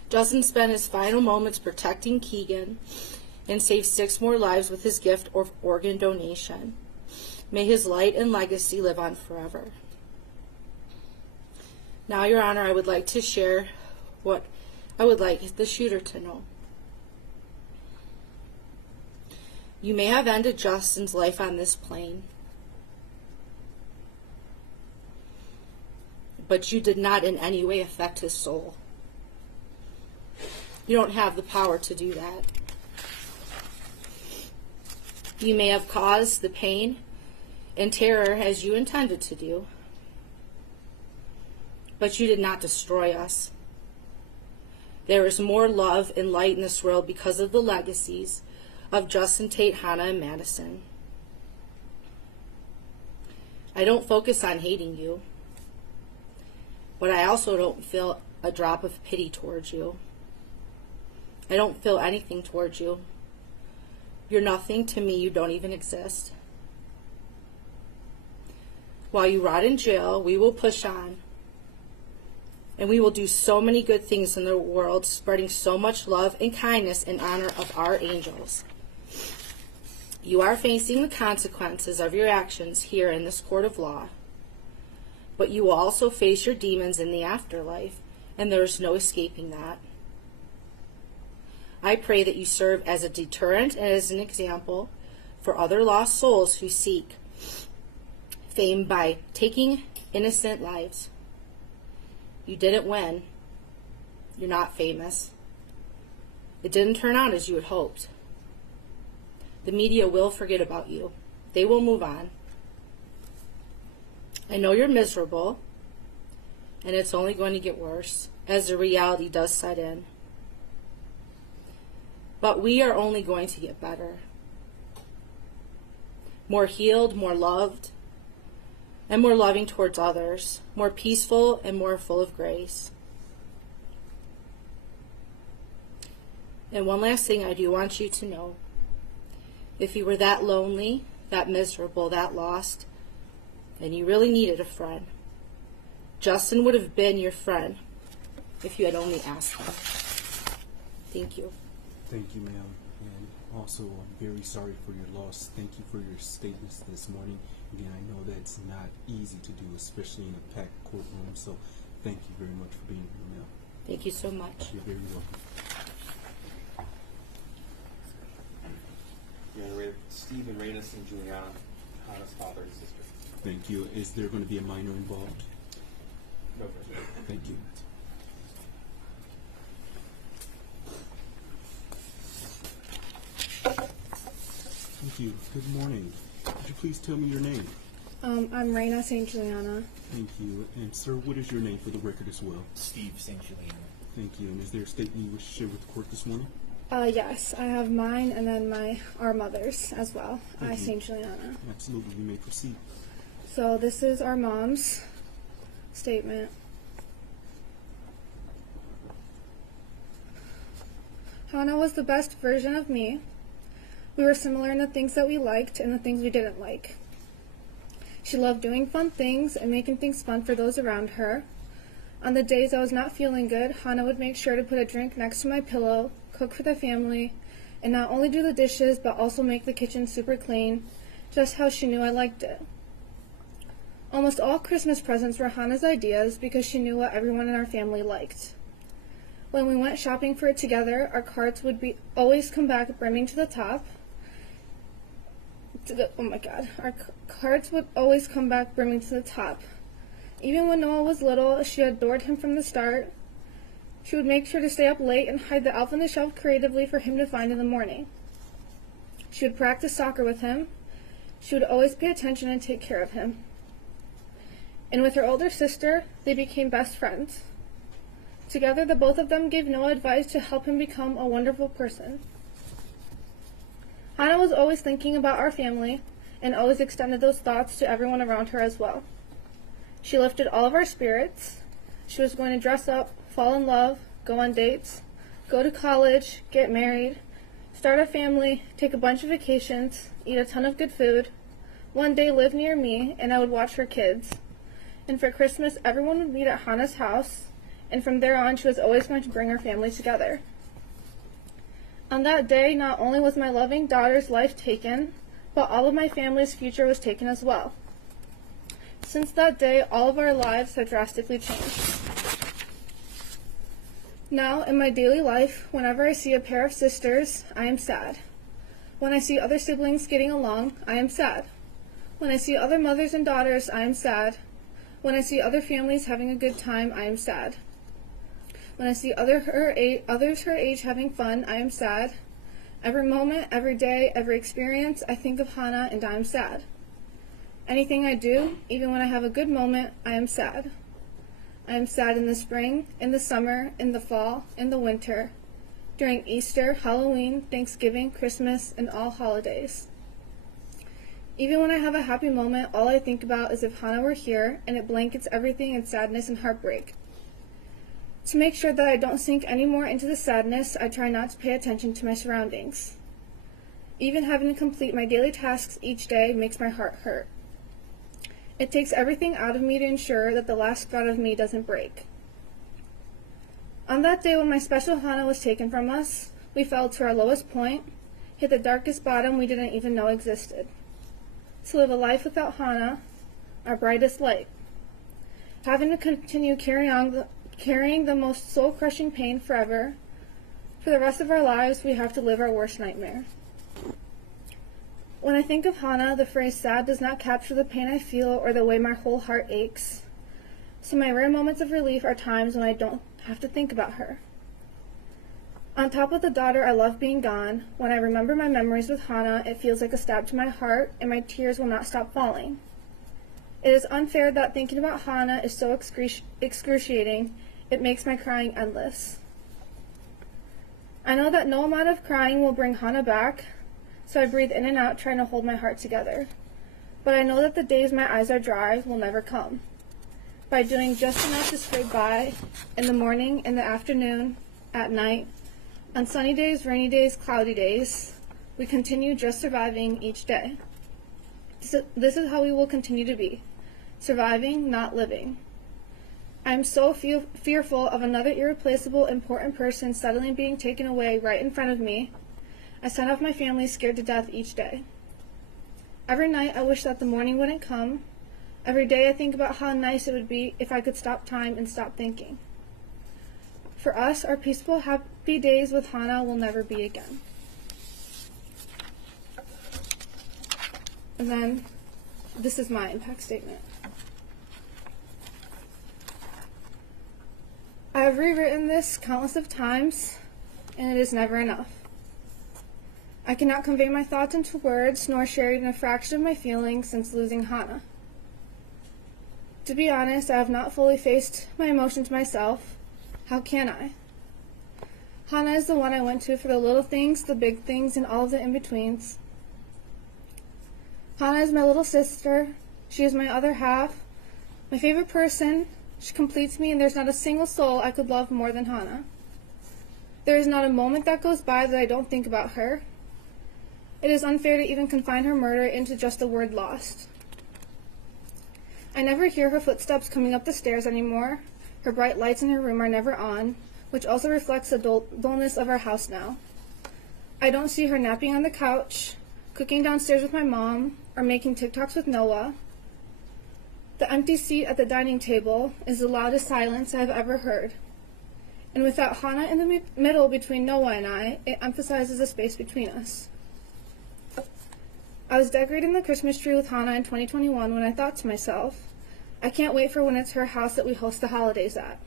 Justin spent his final moments protecting Keegan and saved 6 more lives with his gift of organ donation. May his light and legacy live on forever. Now, Your Honor, I would like to share what I would like the shooter to know. You may have ended Justin's life on this plane, but you did not in any way affect his soul. You don't have the power to do that. You may have caused the pain and terror as you intended to do, but you did not destroy us. There is more love and light in this world because of the legacies of Justin, Tate, Hana, and Madison. I don't focus on hating you, but I also don't feel a drop of pity towards you. I don't feel anything towards you. You're nothing to me. You don't even exist. While you rot in jail, we will push on. and we will do so many good things in the world, spreading so much love and kindness in honor of our angels. You are facing the consequences of your actions here in this court of law, but you will also face your demons in the afterlife, and there is no escaping that. I pray that you serve as a deterrent and as an example for other lost souls who seek fame by taking innocent lives. You didn't win. You're not famous. It didn't turn out as you had hoped. The media will forget about you. They will move on. I know you're miserable, and it's only going to get worse as the reality does set in. But we are only going to get better. More healed, more loved, and more loving towards others, more peaceful and more full of grace. And one last thing I do want you to know. If you were that lonely, that miserable, that lost, and you really needed a friend, Justin would have been your friend if you had only asked him. Thank you. Thank you, ma'am. And also, I'm very sorry for your loss. Thank you for your statements this morning. Again, I know that's not easy to do, especially in a packed courtroom, so thank you very much for being here, ma'am. Thank you so much. You're very welcome. Steve and Hana St. Juliana, Hana's father and sister. Thank you. Is there going to be a minor involved? No further. Thank you. Thank you. Good morning. Could you please tell me your name? I'm Hana St. Juliana. Thank you. And sir, what is your name for the record as well? Steve St. Juliana. Thank you. And is there a statement you wish to share with the court this morning? Yes, I have mine and then our mother's as well. Thank you. St. Juliana. Absolutely. You may proceed. So this is our mom's statement. Hana was the best version of me. We were similar in the things that we liked and the things we didn't like. She loved doing fun things and making things fun for those around her. On the days I was not feeling good, Hana would make sure to put a drink next to my pillow, cook for the family, and not only do the dishes, but also make the kitchen super clean, just how she knew I liked it. Almost all Christmas presents were Hana's ideas because she knew what everyone in our family liked. When we went shopping for it together, our carts would always come back brimming to the top. Our carts would always come back brimming to the top. Even when Noah was little, she adored him from the start. She would make sure to stay up late and hide the elf on the shelf creatively for him to find in the morning. She would practice soccer with him. She would always pay attention and take care of him. And with her older sister, they became best friends. Together, the both of them gave Noah advice to help him become a wonderful person. Hana was always thinking about our family and always extended those thoughts to everyone around her as well. She lifted all of our spirits. She was going to dress up, fall in love, go on dates, go to college, get married, start a family, take a bunch of vacations, eat a ton of good food, one day live near me, and I would watch her kids. And for Christmas, everyone would meet at Hana's house, and from there on, she was always going to bring her family together. On that day, not only was my loving daughter's life taken, but all of my family's future was taken as well. Since that day, all of our lives have drastically changed. Now, in my daily life, whenever I see a pair of sisters, I am sad. When I see other siblings getting along, I am sad. When I see other mothers and daughters, I am sad. When I see other families having a good time, I am sad. When I see others her age having fun, I am sad. Every moment, every day, every experience, I think of Hana and I am sad. Anything I do, even when I have a good moment, I am sad. I am sad in the spring, in the summer, in the fall, in the winter, during Easter, Halloween, Thanksgiving, Christmas, and all holidays. Even when I have a happy moment, all I think about is if Hana were here, and it blankets everything in sadness and heartbreak. To make sure that I don't sink any more into the sadness, I try not to pay attention to my surroundings. Even having to complete my daily tasks each day makes my heart hurt. It takes everything out of me to ensure that the last thread of me doesn't break. On that day when my special Hana was taken from us, we fell to our lowest point, hit the darkest bottom we didn't even know existed. To live a life without Hana, our brightest light. Having to continue carrying the most soul-crushing pain forever. For the rest of our lives, we have to live our worst nightmare. When I think of Hana, the phrase sad does not capture the pain I feel or the way my whole heart aches. So my rare moments of relief are times when I don't have to think about her. On top of the daughter I love being gone, when I remember my memories with Hana, it feels like a stab to my heart, and my tears will not stop falling. It is unfair that thinking about Hana is so excruciating, it makes my crying endless. I know that no amount of crying will bring Hana back, so I breathe in and out trying to hold my heart together. But I know that the days my eyes are dry will never come. By doing just enough to scrape by, in the morning, in the afternoon, at night, on sunny days, rainy days, cloudy days, we continue just surviving each day. This is how we will continue to be, surviving, not living. I am so fearful of another irreplaceable, important person suddenly being taken away right in front of me. I send off my family scared to death each day. Every night I wish that the morning wouldn't come. Every day I think about how nice it would be if I could stop time and stop thinking. For us, our peaceful, happy days with Hana will never be again. And then, this is my impact statement. I have rewritten this countless of times, and it is never enough. I cannot convey my thoughts into words, nor share even a fraction of my feelings since losing Hana. To be honest, I have not fully faced my emotions myself. How can I? Hana is the one I went to for the little things, the big things, and all of the in-betweens. Hana is my little sister. She is my other half, my favorite person. She completes me, and there's not a single soul I could love more than Hana. There is not a moment that goes by that I don't think about her. It is unfair to even confine her murder into just the word lost. I never hear her footsteps coming up the stairs anymore. Her bright lights in her room are never on, which also reflects the dullness of our house now. I don't see her napping on the couch, cooking downstairs with my mom, or making TikToks with Noah. The empty seat at the dining table is the loudest silence I have ever heard. And without Hana in the middle between Noah and I, it emphasizes the space between us. I was decorating the Christmas tree with Hana in 2021 when I thought to myself, I can't wait for when it's her house that we host the holidays at.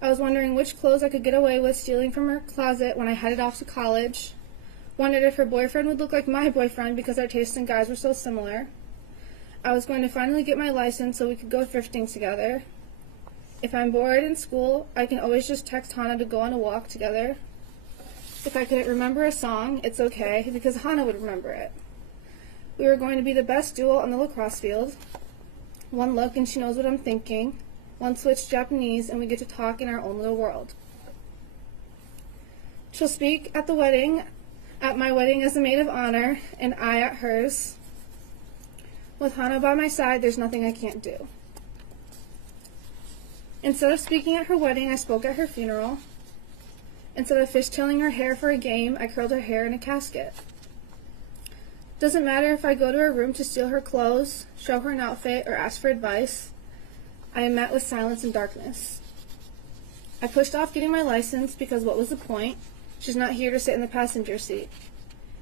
I was wondering which clothes I could get away with stealing from her closet when I headed off to college. Wondered if her boyfriend would look like my boyfriend because our tastes in guys were so similar. I was going to finally get my license so we could go thrifting together. If I'm bored in school, I can always just text Hana to go on a walk together. If I couldn't remember a song, it's okay, because Hana would remember it. We were going to be the best duo on the lacrosse field. One look and she knows what I'm thinking. One switch Japanese and we get to talk in our own little world. She'll speak at my wedding as the maid of honor, and I at hers. With Hana by my side, there's nothing I can't do. Instead of speaking at her wedding, I spoke at her funeral. Instead of fishtailing her hair for a game, I curled her hair in a casket. Doesn't matter if I go to her room to steal her clothes, show her an outfit, or ask for advice. I am met with silence and darkness. I pushed off getting my license because what was the point? She's not here to sit in the passenger seat.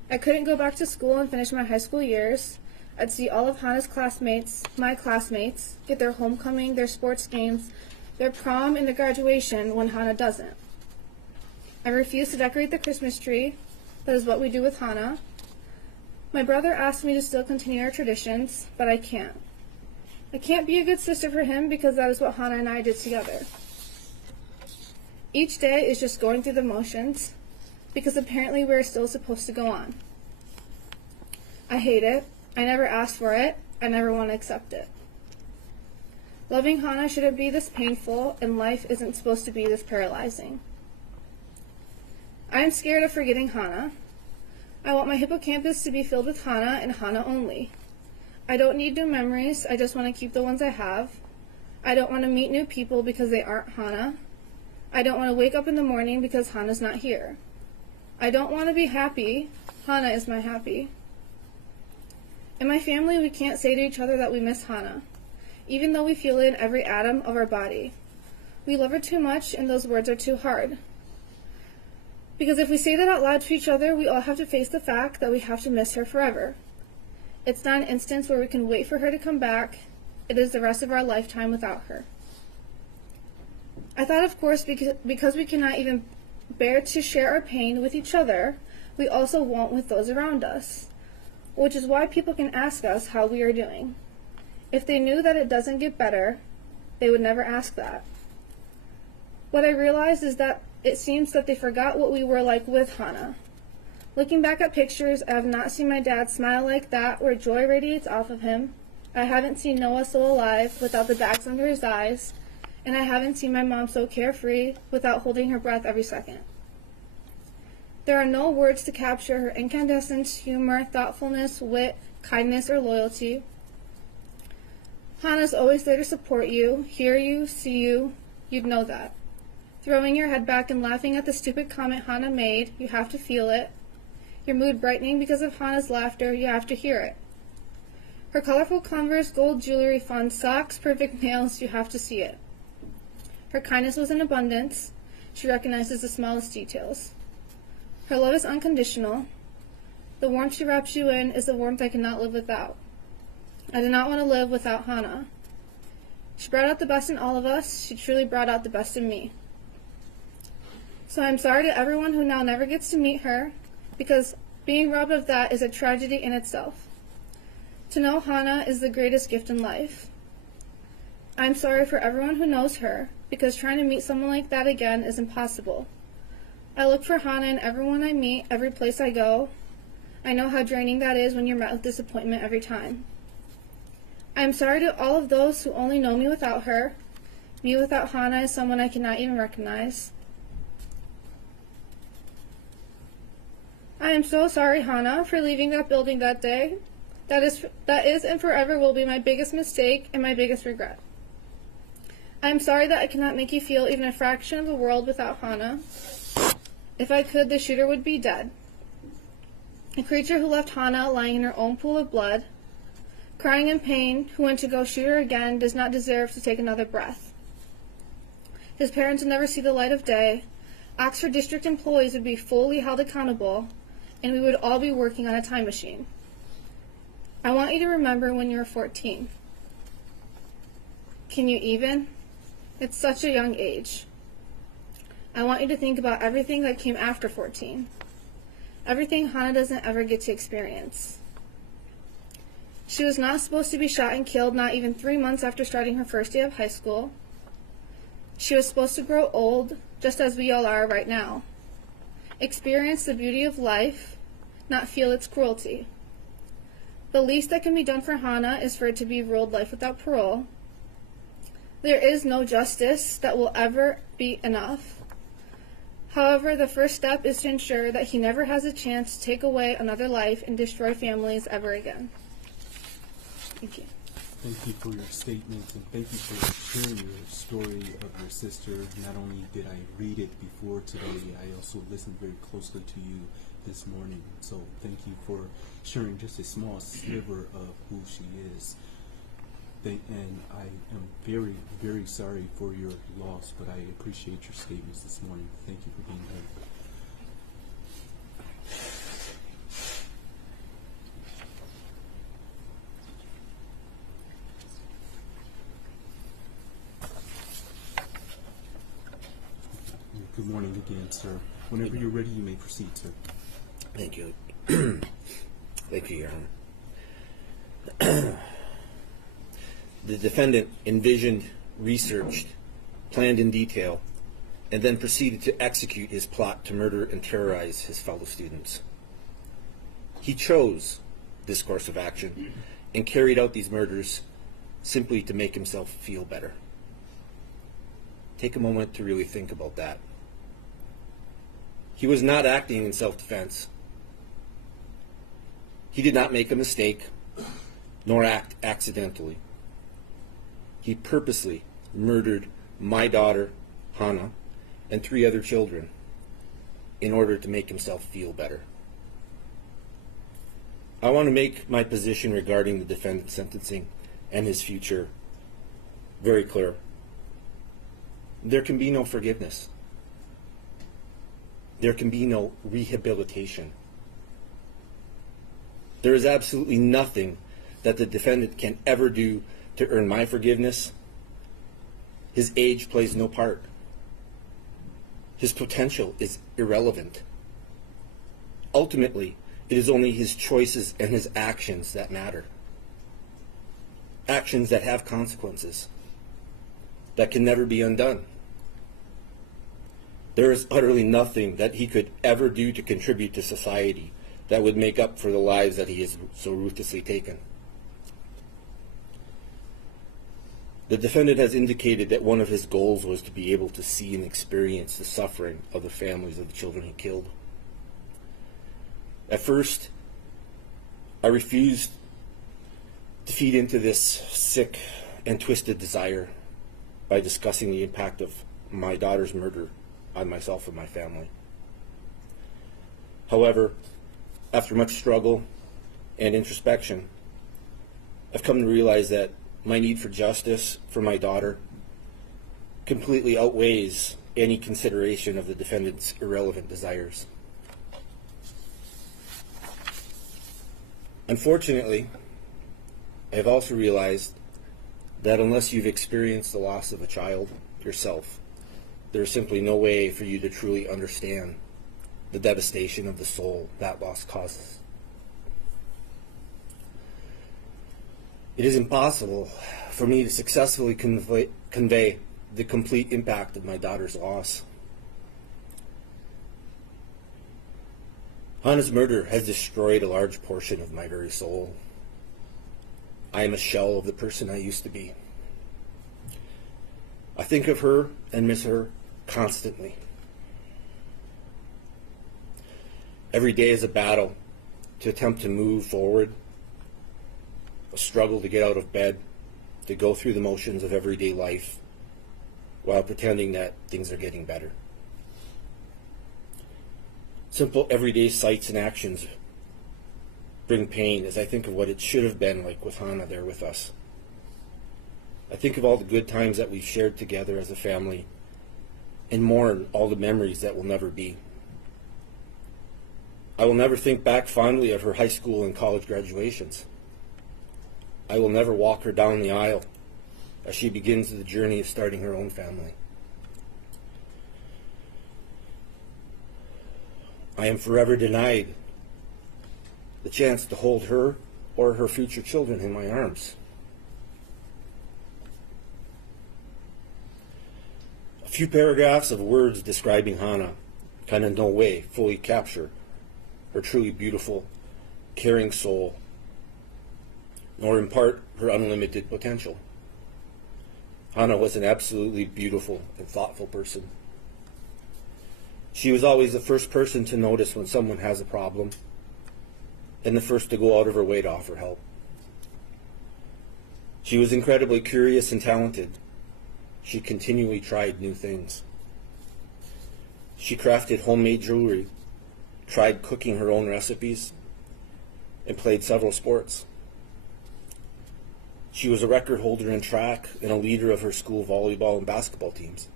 I couldn't go back to school and finish my high school years. I'd see all of Hana's classmates, my classmates, get their homecoming, their sports games, their prom, and their graduation when Hana doesn't. I refuse to decorate the Christmas tree. That is what we do with Hana. My brother asked me to still continue our traditions, but I can't. I can't be a good sister for him because that is what Hana and I did together. Each day is just going through the motions, because apparently we're still supposed to go on. I hate it. I never asked for it. I never want to accept it. Loving Hana shouldn't be this painful, and life isn't supposed to be this paralyzing. I am scared of forgetting Hana. I want my hippocampus to be filled with Hana and Hana only. I don't need new memories, I just want to keep the ones I have. I don't want to meet new people because they aren't Hana. I don't want to wake up in the morning because Hana's not here. I don't want to be happy. Hana is my happy. In my family, we can't say to each other that we miss Hana, even though we feel it in every atom of our body. We love her too much, and those words are too hard. Because if we say that out loud to each other, we all have to face the fact that we have to miss her forever. It's not an instance where we can wait for her to come back. It is the rest of our lifetime without her. I thought, of course, because we cannot even bear to share our pain with each other, we also won't with those around us, which is why people can ask us how we are doing. If they knew that it doesn't get better, they would never ask that. What I realized is that it seems that they forgot what we were like with Hana. Looking back at pictures, I have not seen my dad smile like that where joy radiates off of him. I haven't seen Noah so alive without the bags under his eyes, and I haven't seen my mom so carefree without holding her breath every second. There are no words to capture her incandescence, humor, thoughtfulness, wit, kindness, or loyalty. Hana's always there to support you, hear you, see you. You'd know that. Throwing your head back and laughing at the stupid comment Hana made, you have to feel it. Your mood brightening because of Hana's laughter, you have to hear it. Her colorful Converse, gold jewelry, fun socks, perfect nails, you have to see it. Her kindness was in abundance. She recognizes the smallest details. Her love is unconditional. The warmth she wraps you in is the warmth I cannot live without. I do not want to live without Hana. She brought out the best in all of us. She truly brought out the best in me. So I'm sorry to everyone who now never gets to meet her, because being robbed of that is a tragedy in itself. To know Hana is the greatest gift in life. I'm sorry for everyone who knows her, because trying to meet someone like that again is impossible. I look for Hana in everyone I meet, every place I go. I know how draining that is when you're met with disappointment every time. I am sorry to all of those who only know me without her. Me without Hana is someone I cannot even recognize. I am so sorry, Hana, for leaving that building that day. That is and forever will be my biggest mistake and my biggest regret. I am sorry that I cannot make you feel even a fraction of the world without Hana. If I could, the shooter would be dead. A creature who left Hana lying in her own pool of blood, crying in pain, who went to go shoot her again, does not deserve to take another breath. His parents would never see the light of day. Oxford District employees would be fully held accountable, and we would all be working on a time machine. I want you to remember when you were 14. Can you even? It's such a young age. I want you to think about everything that came after 14. Everything Hana doesn't ever get to experience. She was not supposed to be shot and killed not even 3 months after starting her first day of high school. She was supposed to grow old, just as we all are right now. Experience the beauty of life, not feel its cruelty. The least that can be done for Hana is for it to be ruled life without parole. There is no justice that will ever be enough. However, the first step is to ensure that he never has a chance to take away another life and destroy families ever again. Thank you. Thank you for your statement, and thank you for sharing your story of your sister. Not only did I read it before today, I also listened very closely to you this morning. So thank you for sharing just a small sliver of who she is. And I am very, very sorry for your loss, but I appreciate your statements this morning. Thank you for being here. Good morning again, sir. Whenever you're ready, you may proceed, sir. Thank you. Thank you, Your Honor. The defendant envisioned, researched, planned in detail, and then proceeded to execute his plot to murder and terrorize his fellow students. He chose this course of action and carried out these murders simply to make himself feel better. Take a moment to really think about that. He was not acting in self-defense. He did not make a mistake, nor act accidentally. He purposely murdered my daughter, Hana, and 3 other children in order to make himself feel better. I want to make my position regarding the defendant's sentencing and his future very clear. There can be no forgiveness. There can be no rehabilitation. There is absolutely nothing that the defendant can ever do to earn my forgiveness. His age plays no part. His potential is irrelevant. Ultimately, it is only his choices and his actions that matter. Actions that have consequences, that can never be undone. There is utterly nothing that he could ever do to contribute to society that would make up for the lives that he has so ruthlessly taken. The defendant has indicated that one of his goals was to be able to see and experience the suffering of the families of the children he killed. At first, I refused to feed into this sick and twisted desire by discussing the impact of my daughter's murder on myself and my family. However, after much struggle and introspection, I've come to realize that my need for justice for my daughter completely outweighs any consideration of the defendant's irrelevant desires. Unfortunately, I have also realized that unless you've experienced the loss of a child yourself, there is simply no way for you to truly understand the devastation of the soul that loss causes. It is impossible for me to successfully convey the complete impact of my daughter's loss. Hana's murder has destroyed a large portion of my very soul. I am a shell of the person I used to be. I think of her and miss her constantly. Every day is a battle to attempt to move forward, a struggle to get out of bed, to go through the motions of everyday life while pretending that things are getting better. Simple everyday sights and actions bring pain as I think of what it should have been like with Hana there with us. I think of all the good times that we've shared together as a family and mourn all the memories that will never be. I will never think back fondly of her high school and college graduations. I will never walk her down the aisle as she begins the journey of starting her own family. I am forever denied the chance to hold her or her future children in my arms. A few paragraphs of words describing Hana can in no way fully capture her truly beautiful, caring soul, nor impart her unlimited potential. Hana was an absolutely beautiful and thoughtful person. She was always the first person to notice when someone has a problem, and the first to go out of her way to offer help. She was incredibly curious and talented. She continually tried new things. She crafted homemade jewelry, tried cooking her own recipes, and played several sports. She was a record holder in track and a leader of her school volleyball and basketball teams.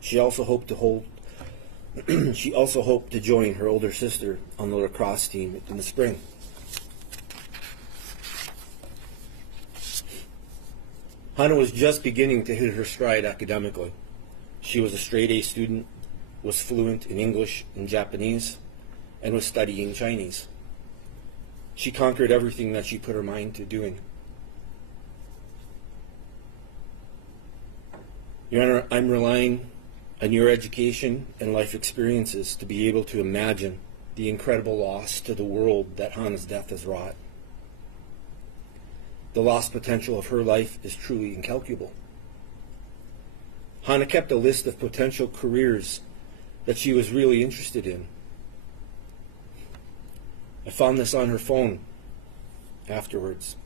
She also hoped to join her older sister on the lacrosse team in the spring. Hana was just beginning to hit her stride academically. She was a straight A student, was fluent in English and Japanese, and was studying Chinese. She conquered everything that she put her mind to doing. Your Honor, I'm relying on your education and life experiences to be able to imagine the incredible loss to the world that Hana's death has wrought. The lost potential of her life is truly incalculable. Hana kept a list of potential careers that she was really interested in. I found this on her phone afterwards.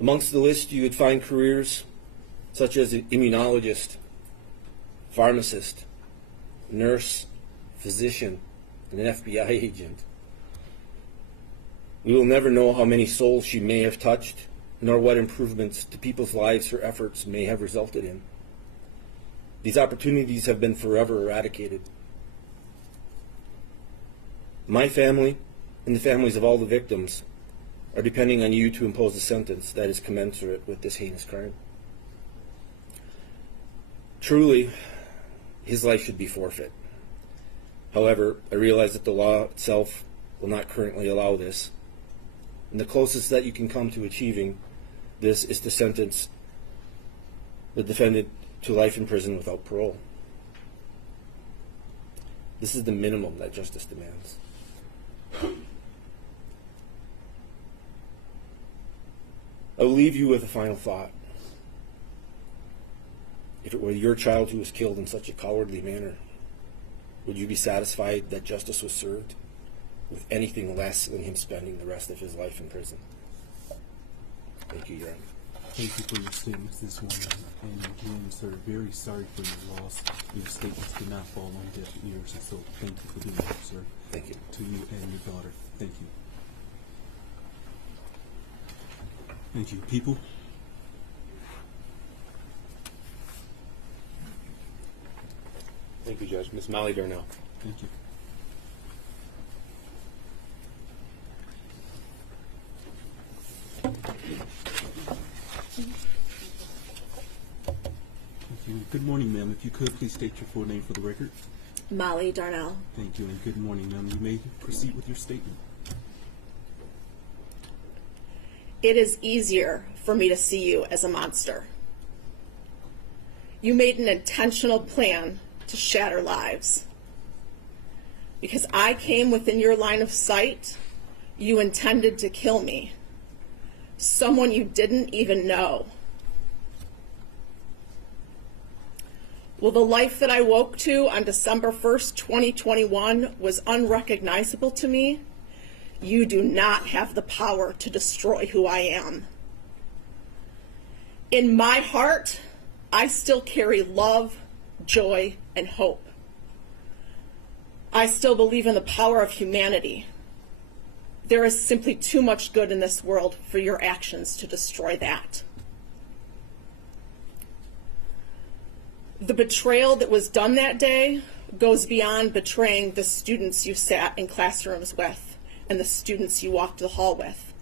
Amongst the list, you would find careers such as an immunologist, pharmacist, nurse, physician, and an FBI agent. We will never know how many souls she may have touched, nor what improvements to people's lives her efforts may have resulted in. These opportunities have been forever eradicated. My family and the families of all the victims are depending on you to impose a sentence that is commensurate with this heinous crime. Truly, his life should be forfeit. However, I realize that the law itself will not currently allow this, and the closest that you can come to achieving this is to sentence the defendant to life in prison without parole. This is the minimum that justice demands. I will leave you with a final thought. If it were your child who was killed in such a cowardly manner, would you be satisfied that justice was served with anything less than him spending the rest of his life in prison? Thank you, Your Honor. Thank you for your statements this morning. And again, sir, very sorry for your loss. Your statements did not fall on deaf ears, and so thank you for doing that, sir. Thank you. To you and your daughter. Thank you. Thank you. People? Thank you, Judge. Ms. Molly Darnell. Thank you. Thank you. Good morning, ma'am. If you could, please state your full name for the record. Molly Darnell. Thank you, and good morning, ma'am. You may proceed with your statement. It is easier for me to see you as a monster. You made an intentional plan to shatter lives. Because I came within your line of sight, you intended to kill me. Someone you didn't even know. Well, the life that I woke to on December 1st, 2021 was unrecognizable to me. You do not have the power to destroy who I am. In my heart, I still carry love, joy, and hope. I still believe in the power of humanity. There is simply too much good in this world for your actions to destroy that. The betrayal that was done that day goes beyond betraying the students you sat in classrooms with and the students you walked the hall with,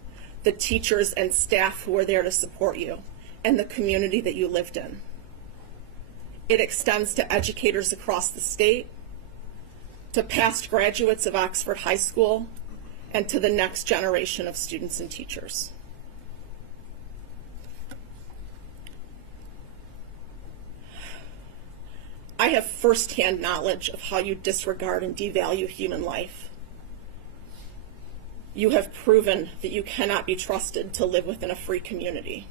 the teachers and staff who were there to support you, and the community that you lived in. It extends to educators across the state, to past graduates of Oxford High School, and to the next generation of students and teachers. I have firsthand knowledge of how you disregard and devalue human life. You have proven that you cannot be trusted to live within a free community.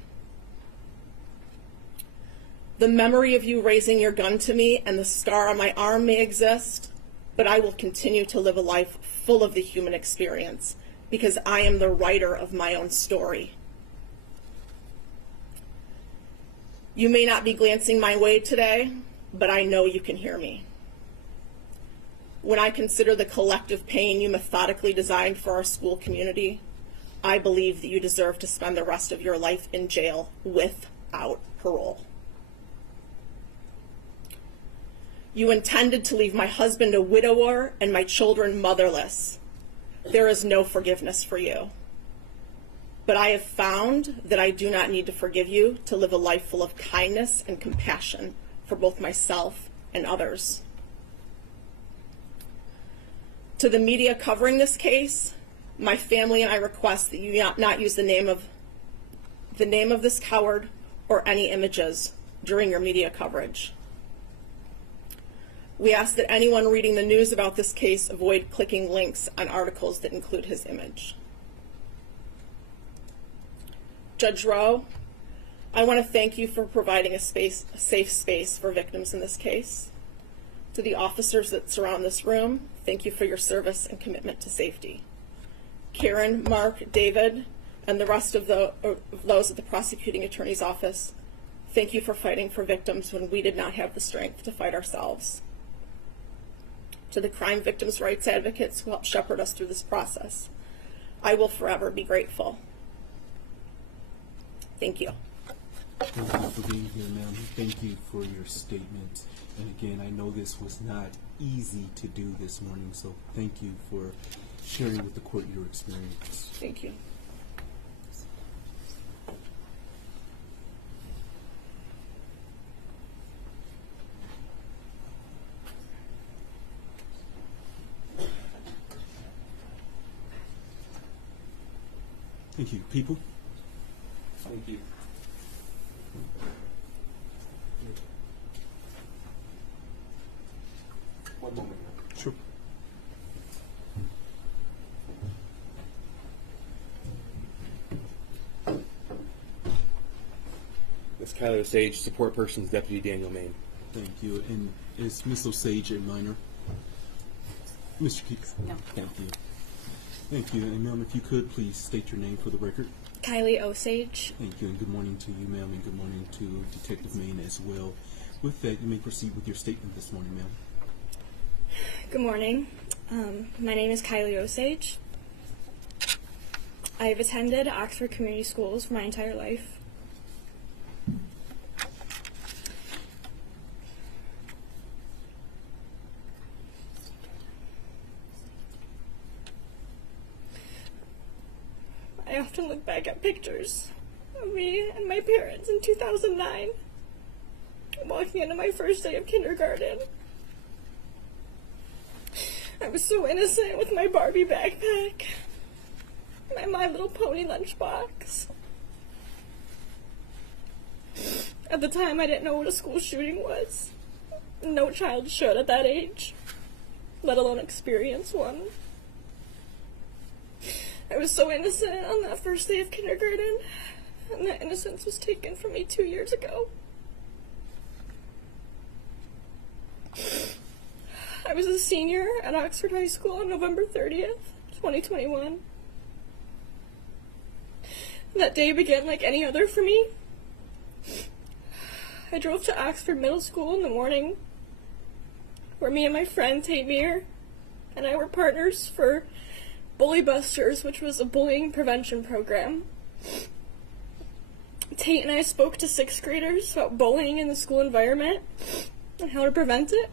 The memory of you raising your gun to me and the scar on my arm may exist, but I will continue to live a life full of the human experience because I am the writer of my own story. You may not be glancing my way today, but I know you can hear me. When I consider the collective pain you methodically designed for our school community, I believe that you deserve to spend the rest of your life in jail without parole. You intended to leave my husband a widower and my children motherless. There is no forgiveness for you. But I have found that I do not need to forgive you to live a life full of kindness and compassion for both myself and others. To the media covering this case, my family and I request that you not use the name of this coward or any images during your media coverage. We ask that anyone reading the news about this case avoid clicking links on articles that include his image. Judge Rowe, I want to thank you for providing a safe space for victims in this case. To the officers that surround this room, thank you for your service and commitment to safety. Karen, Mark, David, and the rest of those at the prosecuting attorney's office, Thank you for fighting for victims when we did not have the strength to fight ourselves. To the crime victims' rights advocates who helped shepherd us through this process, I will forever be grateful. Thank you. Thank you for being here, ma'am. Thank you for your statement. And again, I know this was not easy to do this morning, so thank you for sharing with the court your experience. Thank you. Thank you. People? Thank you. One moment. Sure. Ms. Kylie Osage, support persons, Deputy Daniel Main. Thank you. And is Ms. Osage a minor? Mr. Keeks? No. Thank you. Thank you. And ma'am, if you could please state your name for the record. Kylie Osage. Thank you, and good morning to you, ma'am, and good morning to Detective Main as well. With that, you may proceed with your statement this morning, ma'am. Good morning. My name is Kylie Osage. I have attended Oxford Community Schools for my entire life. I often look back at pictures of me and my parents in 2009, walking into my first day of kindergarten. I was so innocent with my Barbie backpack, my Little Pony lunchbox. At the time, I didn't know what a school shooting was. No child should at that age, let alone experience one. I was so innocent on that first day of kindergarten, and that innocence was taken from me 2 years ago. I was a senior at Oxford High School on November 30th, 2021. That day began like any other for me. I drove to Oxford Middle School in the morning, where me and my friend Tate Mir and I were partners for Bully Busters, which was a bullying prevention program. Tate and I spoke to 6th graders about bullying in the school environment and how to prevent it.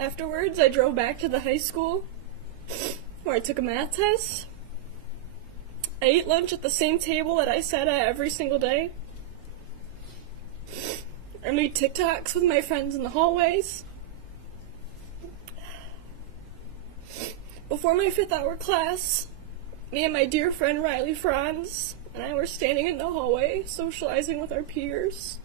Afterwards, I drove back to the high school, where I took a math test. I ate lunch at the same table that I sat at every single day. I made TikToks with my friends in the hallways. Before my 5th hour class, me and my dear friend Riley Franz and I were standing in the hallway, socializing with our peers.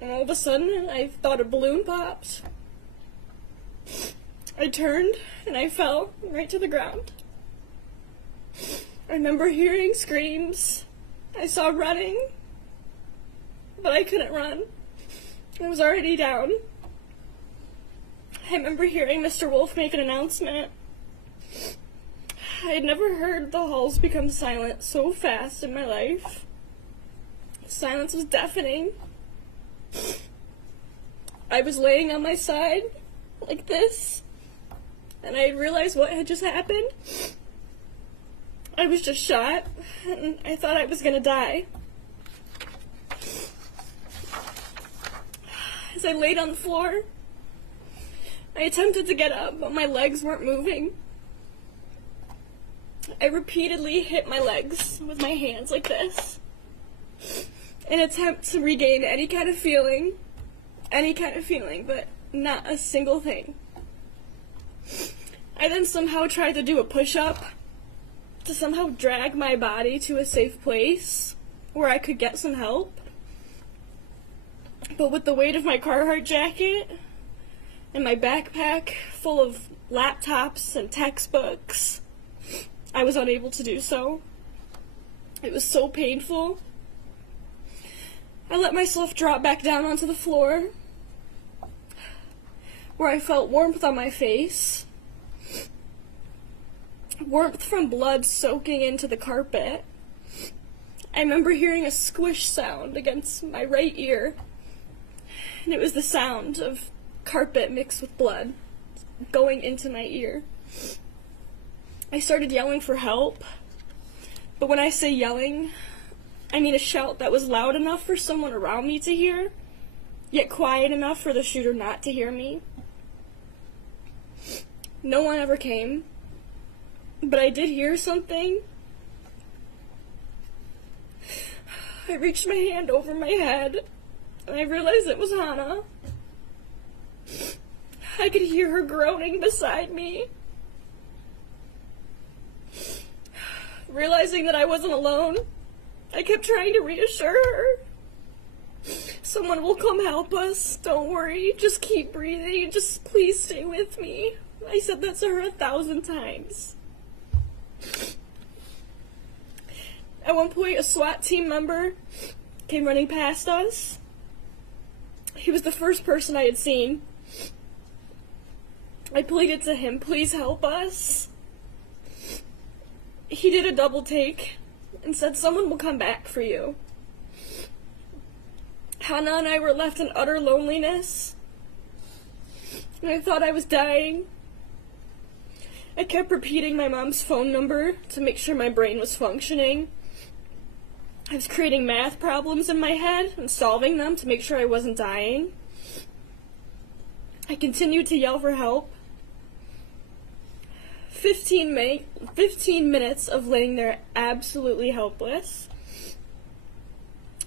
And all of a sudden, I thought a balloon popped. I turned, and I fell right to the ground. I remember hearing screams. I saw running, but I couldn't run. I was already down. I remember hearing Mr. Wolf make an announcement. I had never heard the halls become silent so fast in my life. Silence was deafening. I was laying on my side, like this, and I had realized what had just happened. I was just shot, and I thought I was gonna die. As I laid on the floor, I attempted to get up, but my legs weren't moving. I repeatedly hit my legs with my hands like this, in an attempt to regain any kind of feeling, but not a single thing. I then somehow tried to do a push-up, to somehow drag my body to a safe place where I could get some help. But with the weight of my Carhartt jacket and my backpack full of laptops and textbooks, I was unable to do so. It was so painful. I let myself drop back down onto the floor, where I felt warmth on my face, warmth from blood soaking into the carpet. I remember hearing a squish sound against my right ear, and it was the sound of carpet mixed with blood going into my ear. I started yelling for help, but when I say yelling, I mean a shout that was loud enough for someone around me to hear, yet quiet enough for the shooter not to hear me. No one ever came, but I did hear something. I reached my hand over my head, and I realized it was Hana. I could hear her groaning beside me. Realizing that I wasn't alone, I kept trying to reassure her. Someone will come help us. Don't worry. Just keep breathing. Just please stay with me. I said that to her 1,000 times. At one point, a SWAT team member came running past us. He was the first person I had seen. I pleaded to him, please help us. He did a double take and said, someone will come back for you. Hana and I were left in utter loneliness, and I thought I was dying. I kept repeating my mom's phone number to make sure my brain was functioning. I was creating math problems in my head and solving them to make sure I wasn't dying. I continued to yell for help. 15 minutes of laying there absolutely helpless.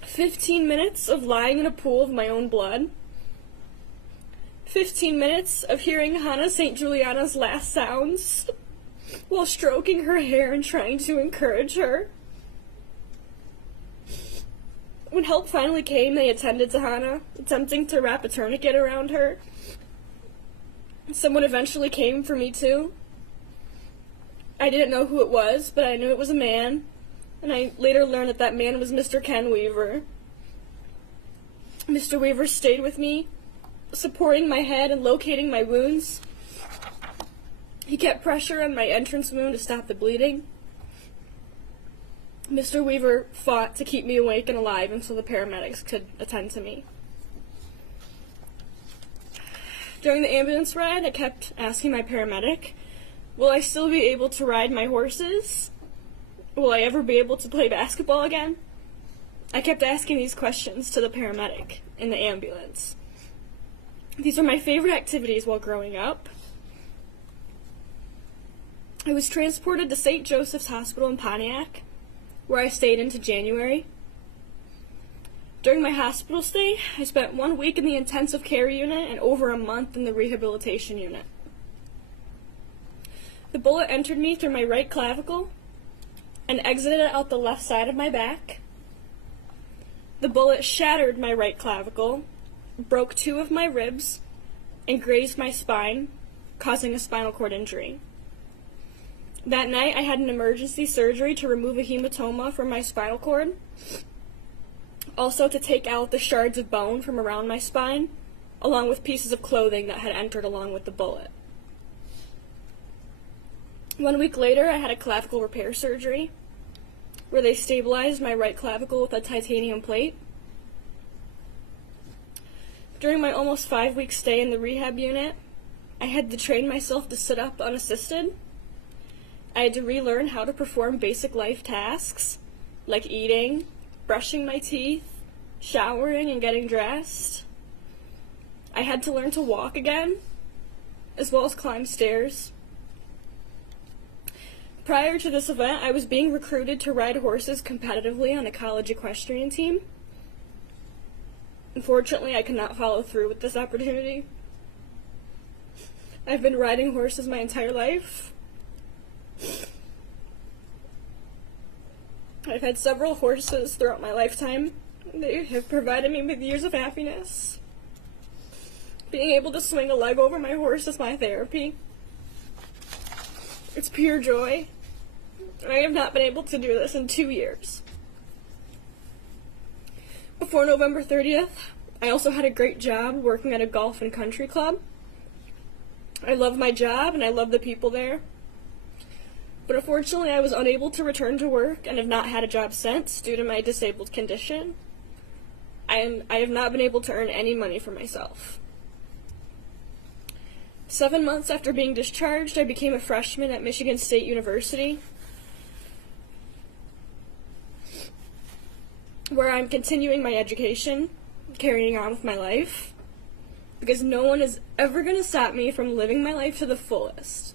15 minutes of lying in a pool of my own blood. 15 minutes of hearing Hana St. Juliana's last sounds while stroking her hair and trying to encourage her. When help finally came, they attended to Hana, attempting to wrap a tourniquet around her. Someone eventually came for me too. I didn't know who it was, but I knew it was a man, and I later learned that that man was Mr. Ken Weaver. Mr. Weaver stayed with me, supporting my head and locating my wounds. He kept pressure on my entrance wound to stop the bleeding. Mr. Weaver fought to keep me awake and alive until the paramedics could attend to me. During the ambulance ride, I kept asking my paramedic, will I still be able to ride my horses? Will I ever be able to play basketball again? I kept asking these questions to the paramedic in the ambulance. These were my favorite activities while growing up. I was transported to St. Joseph's Hospital in Pontiac, where I stayed into January. During my hospital stay, I spent 1 week in the intensive care unit and over a month in the rehabilitation unit. The bullet entered me through my right clavicle and exited out the left side of my back. The bullet shattered my right clavicle, broke 2 of my ribs, and grazed my spine, causing a spinal cord injury. That night, I had an emergency surgery to remove a hematoma from my spinal cord, also to take out the shards of bone from around my spine, along with pieces of clothing that had entered along with the bullet. 1 week later, I had a clavicle repair surgery, where they stabilized my right clavicle with a titanium plate. During my almost 5-week stay in the rehab unit, I had to train myself to sit up unassisted. I had to relearn how to perform basic life tasks, like eating, brushing my teeth, showering, and getting dressed. I had to learn to walk again, as well as climb stairs. Prior to this event, I was being recruited to ride horses competitively on a college equestrian team. Unfortunately, I could not follow through with this opportunity. I've been riding horses my entire life. I've had several horses throughout my lifetime. They have provided me with years of happiness. Being able to swing a leg over my horse is my therapy. It's pure joy. I have not been able to do this in 2 years. Before November 30th, I also had a great job working at a golf and country club. I love my job and I love the people there. But unfortunately, I was unable to return to work and have not had a job since due to my disabled condition. I have not been able to earn any money for myself. 7 months after being discharged, I became a freshman at Michigan State University, where I'm continuing my education, carrying on with my life, because no one is ever going to stop me from living my life to the fullest.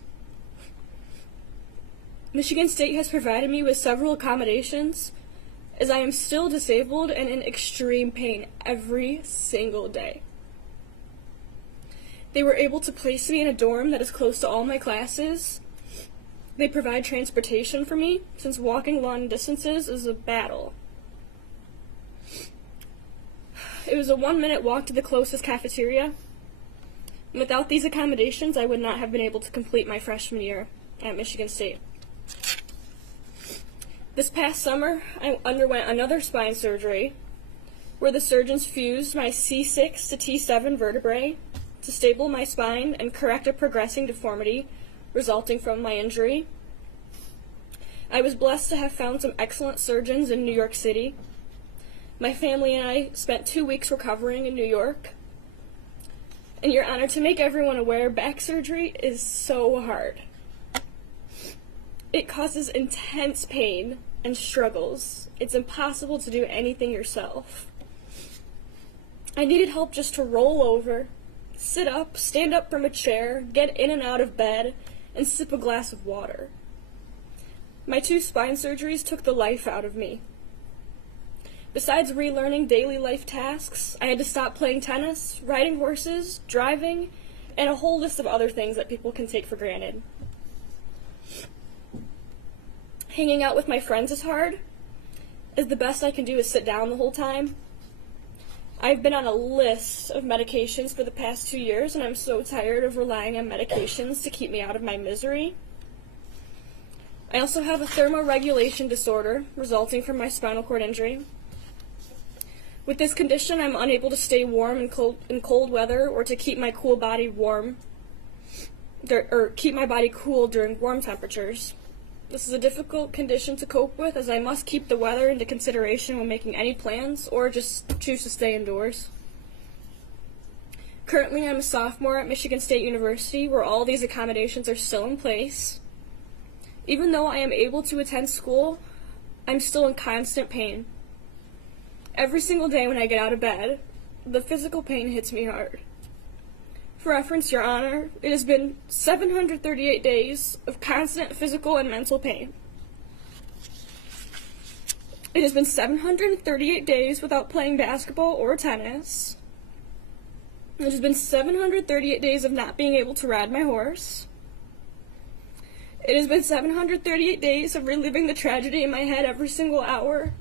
Michigan State has provided me with several accommodations, as I am still disabled and in extreme pain every single day. They were able to place me in a dorm that is close to all my classes. They provide transportation for me, since walking long distances is a battle. It was a 1-minute walk to the closest cafeteria. Without these accommodations, I would not have been able to complete my freshman year at Michigan State. This past summer, I underwent another spine surgery, where the surgeons fused my C6 to T7 vertebrae to stable my spine and correct a progressing deformity resulting from my injury. I was blessed to have found some excellent surgeons in New York City. My family and I spent 2 weeks recovering in New York. And Your Honor, to make everyone aware, back surgery is so hard. It causes intense pain and struggles. It's impossible to do anything yourself. I needed help just to roll over, sit up, stand up from a chair, get in and out of bed, and sip a glass of water. My 2 spine surgeries took the life out of me. Besides relearning daily life tasks, I had to stop playing tennis, riding horses, driving, and a whole list of other things that people can take for granted. Hanging out with my friends is hard, as the best I can do is sit down the whole time. I've been on a list of medications for the past 2 years, and I'm so tired of relying on medications to keep me out of my misery. I also have a thermoregulation disorder resulting from my spinal cord injury. With this condition, I'm unable to stay warm in cold weather or to keep my cool body warm, or keep my body cool during warm temperatures. This is a difficult condition to cope with, as I must keep the weather into consideration when making any plans or just choose to stay indoors. Currently, I'm a sophomore at Michigan State University, where all these accommodations are still in place. Even though I am able to attend school, I'm still in constant pain. Every single day when I get out of bed, the physical pain hits me hard. For reference, Your Honor, it has been 738 days of constant physical and mental pain. It has been 738 days without playing basketball or tennis. It has been 738 days of not being able to ride my horse. It has been 738 days of reliving the tragedy in my head every single hour.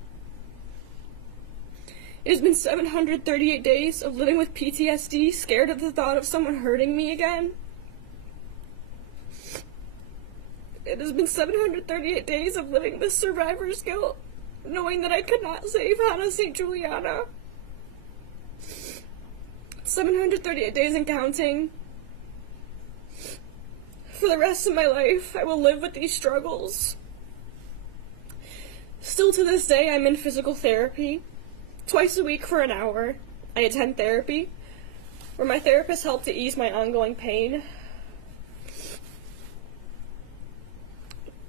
It has been 738 days of living with PTSD, scared of the thought of someone hurting me again. It has been 738 days of living with survivor's guilt, knowing that I could not save Hana St. Juliana. 738 days and counting. For the rest of my life, I will live with these struggles. Still to this day, I'm in physical therapy. Twice a week for an hour, I attend therapy, where my therapist helped to ease my ongoing pain.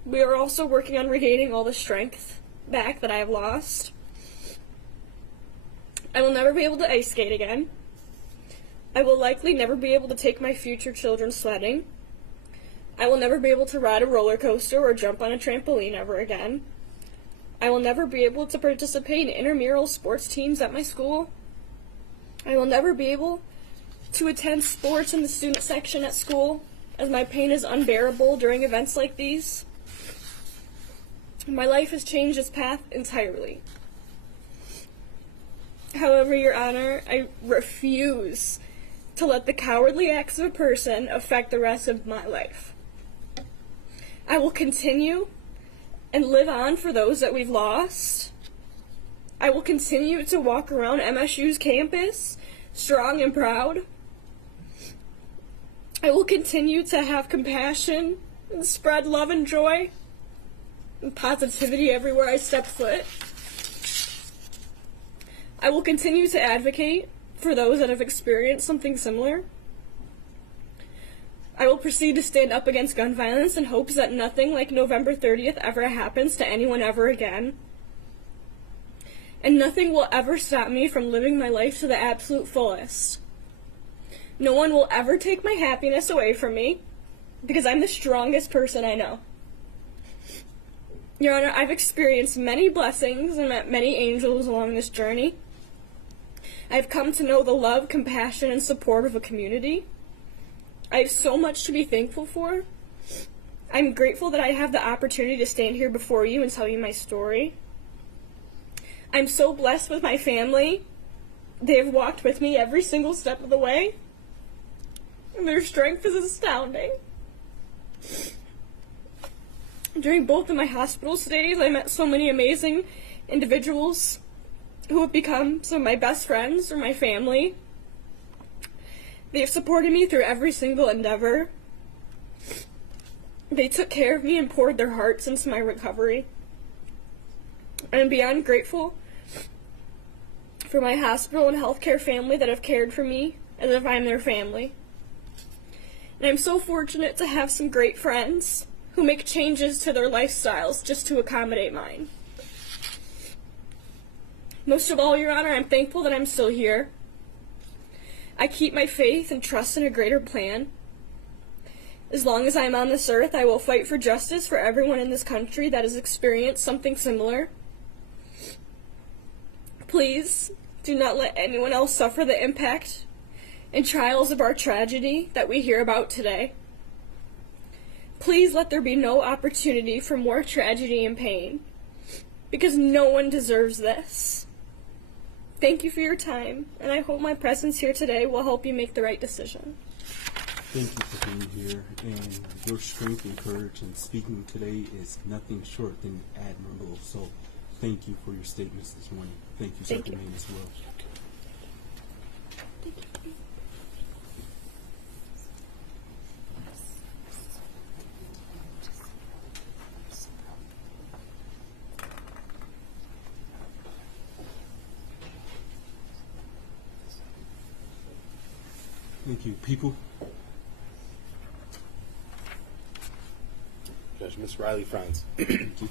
We are also working on regaining all the strength back that I have lost. I will never be able to ice skate again. I will likely never be able to take my future children sledding. I will never be able to ride a roller coaster or jump on a trampoline ever again. I will never be able to participate in intramural sports teams at my school. I will never be able to attend sports in the student section at school, as my pain is unbearable during events like these. My life has changed its path entirely. However, Your Honor, I refuse to let the cowardly acts of a person affect the rest of my life. I will continue and live on for those that we've lost. I will continue to walk around MSU's campus, strong and proud. I will continue to have compassion and spread love and joy and positivity everywhere I step foot. I will continue to advocate for those that have experienced something similar. I will proceed to stand up against gun violence in hopes that nothing like November 30th ever happens to anyone ever again. And nothing will ever stop me from living my life to the absolute fullest. No one will ever take my happiness away from me, because I'm the strongest person I know. Your Honor, I've experienced many blessings and met many angels along this journey. I've come to know the love, compassion, and support of a community. I have so much to be thankful for. I'm grateful that I have the opportunity to stand here before you and tell you my story. I'm so blessed with my family. They have walked with me every single step of the way, and their strength is astounding. During both of my hospital stays, I met so many amazing individuals who have become some of my best friends or my family. They have supported me through every single endeavor. They took care of me and poured their hearts into my recovery. I am beyond grateful for my hospital and healthcare family that have cared for me as if I am their family. And I'm so fortunate to have some great friends who make changes to their lifestyles just to accommodate mine. Most of all, Your Honor, I'm thankful that I'm still here. I keep my faith and trust in a greater plan. As long as I am on this earth, I will fight for justice for everyone in this country that has experienced something similar. Please do not let anyone else suffer the impact and trials of our tragedy that we hear about today. Please let there be no opportunity for more tragedy and pain, because no one deserves this. Thank you for your time, and I hope my presence here today will help you make the right decision. Thank you for being here, and your strength and courage in speaking today is nothing short than admirable. So thank you for your statements this morning. Thank you, Sergeant Maine, as well. Thank you. People? Judge, Ms. Riley Franz. Thank you.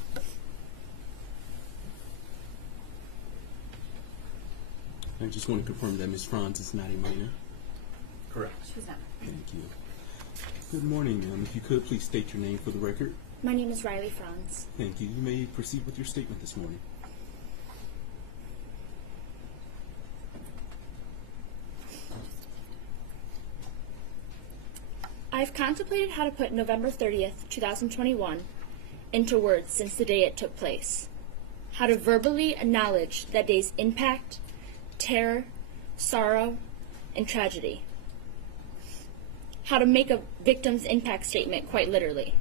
I just want to confirm that Ms. Franz is not a minor. Correct. She's not. Thank you. Good morning, ma'am. If you could, please state your name for the record. My name is Riley Franz. Thank you. You may proceed with your statement this morning. I've contemplated how to put November 30th, 2021 into words since the day it took place. How to verbally acknowledge that day's impact, terror, sorrow, and tragedy. How to make a victim's impact statement quite literally.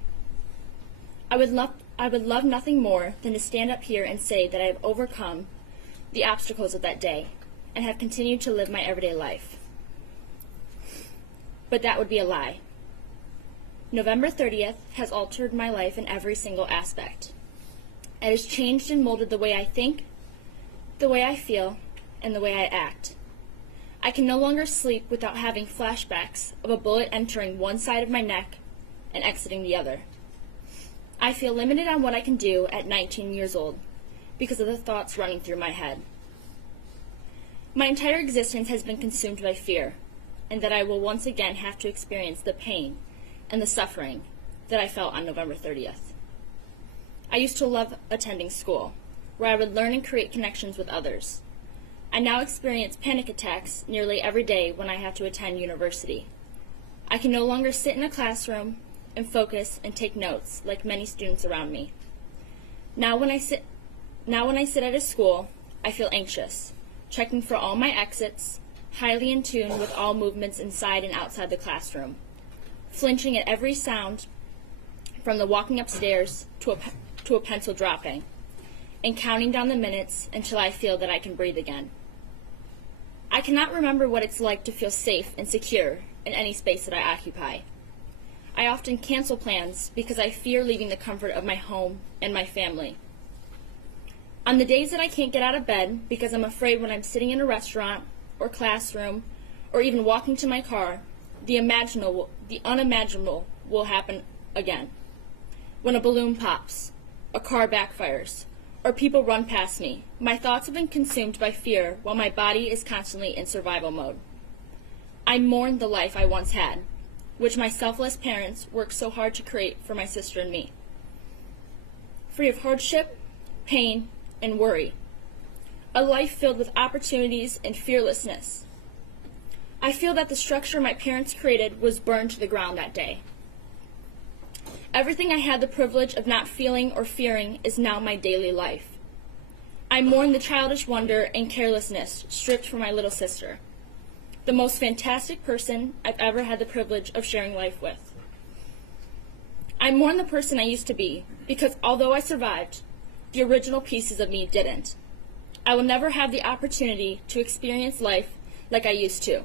I would love nothing more than to stand up here and say that I have overcome the obstacles of that day and have continued to live my everyday life. But that would be a lie. November 30th has altered my life in every single aspect. It has changed and molded the way I think, the way I feel, and the way I act. I can no longer sleep without having flashbacks of a bullet entering one side of my neck and exiting the other. I feel limited on what I can do at 19 years old because of the thoughts running through my head. My entire existence has been consumed by fear, and that I will once again have to experience the pain and the suffering that I felt on November 30th. I used to love attending school, where I would learn and create connections with others. I now experience panic attacks nearly every day when I have to attend university. I can no longer sit in a classroom and focus and take notes like many students around me. Now when I sit at a school, I feel anxious, checking for all my exits, highly in tune with all movements inside and outside the classroom, flinching at every sound from the walking upstairs to a pencil dropping, and counting down the minutes until I feel that I can breathe again. I cannot remember what it's like to feel safe and secure in any space that I occupy. I often cancel plans because I fear leaving the comfort of my home and my family. On the days that I can't get out of bed because I'm afraid when I'm sitting in a restaurant or classroom or even walking to my car, the unimaginable will happen again. When a balloon pops, a car backfires, or people run past me, my thoughts have been consumed by fear while my body is constantly in survival mode. I mourn the life I once had, which my selfless parents worked so hard to create for my sister and me. Free of hardship, pain, and worry. A life filled with opportunities and fearlessness. I feel that the structure my parents created was burned to the ground that day. Everything I had the privilege of not feeling or fearing is now my daily life. I mourn the childish wonder and carelessness stripped from my little sister, the most fantastic person I've ever had the privilege of sharing life with. I mourn the person I used to be, because although I survived, the original pieces of me didn't. I will never have the opportunity to experience life like I used to,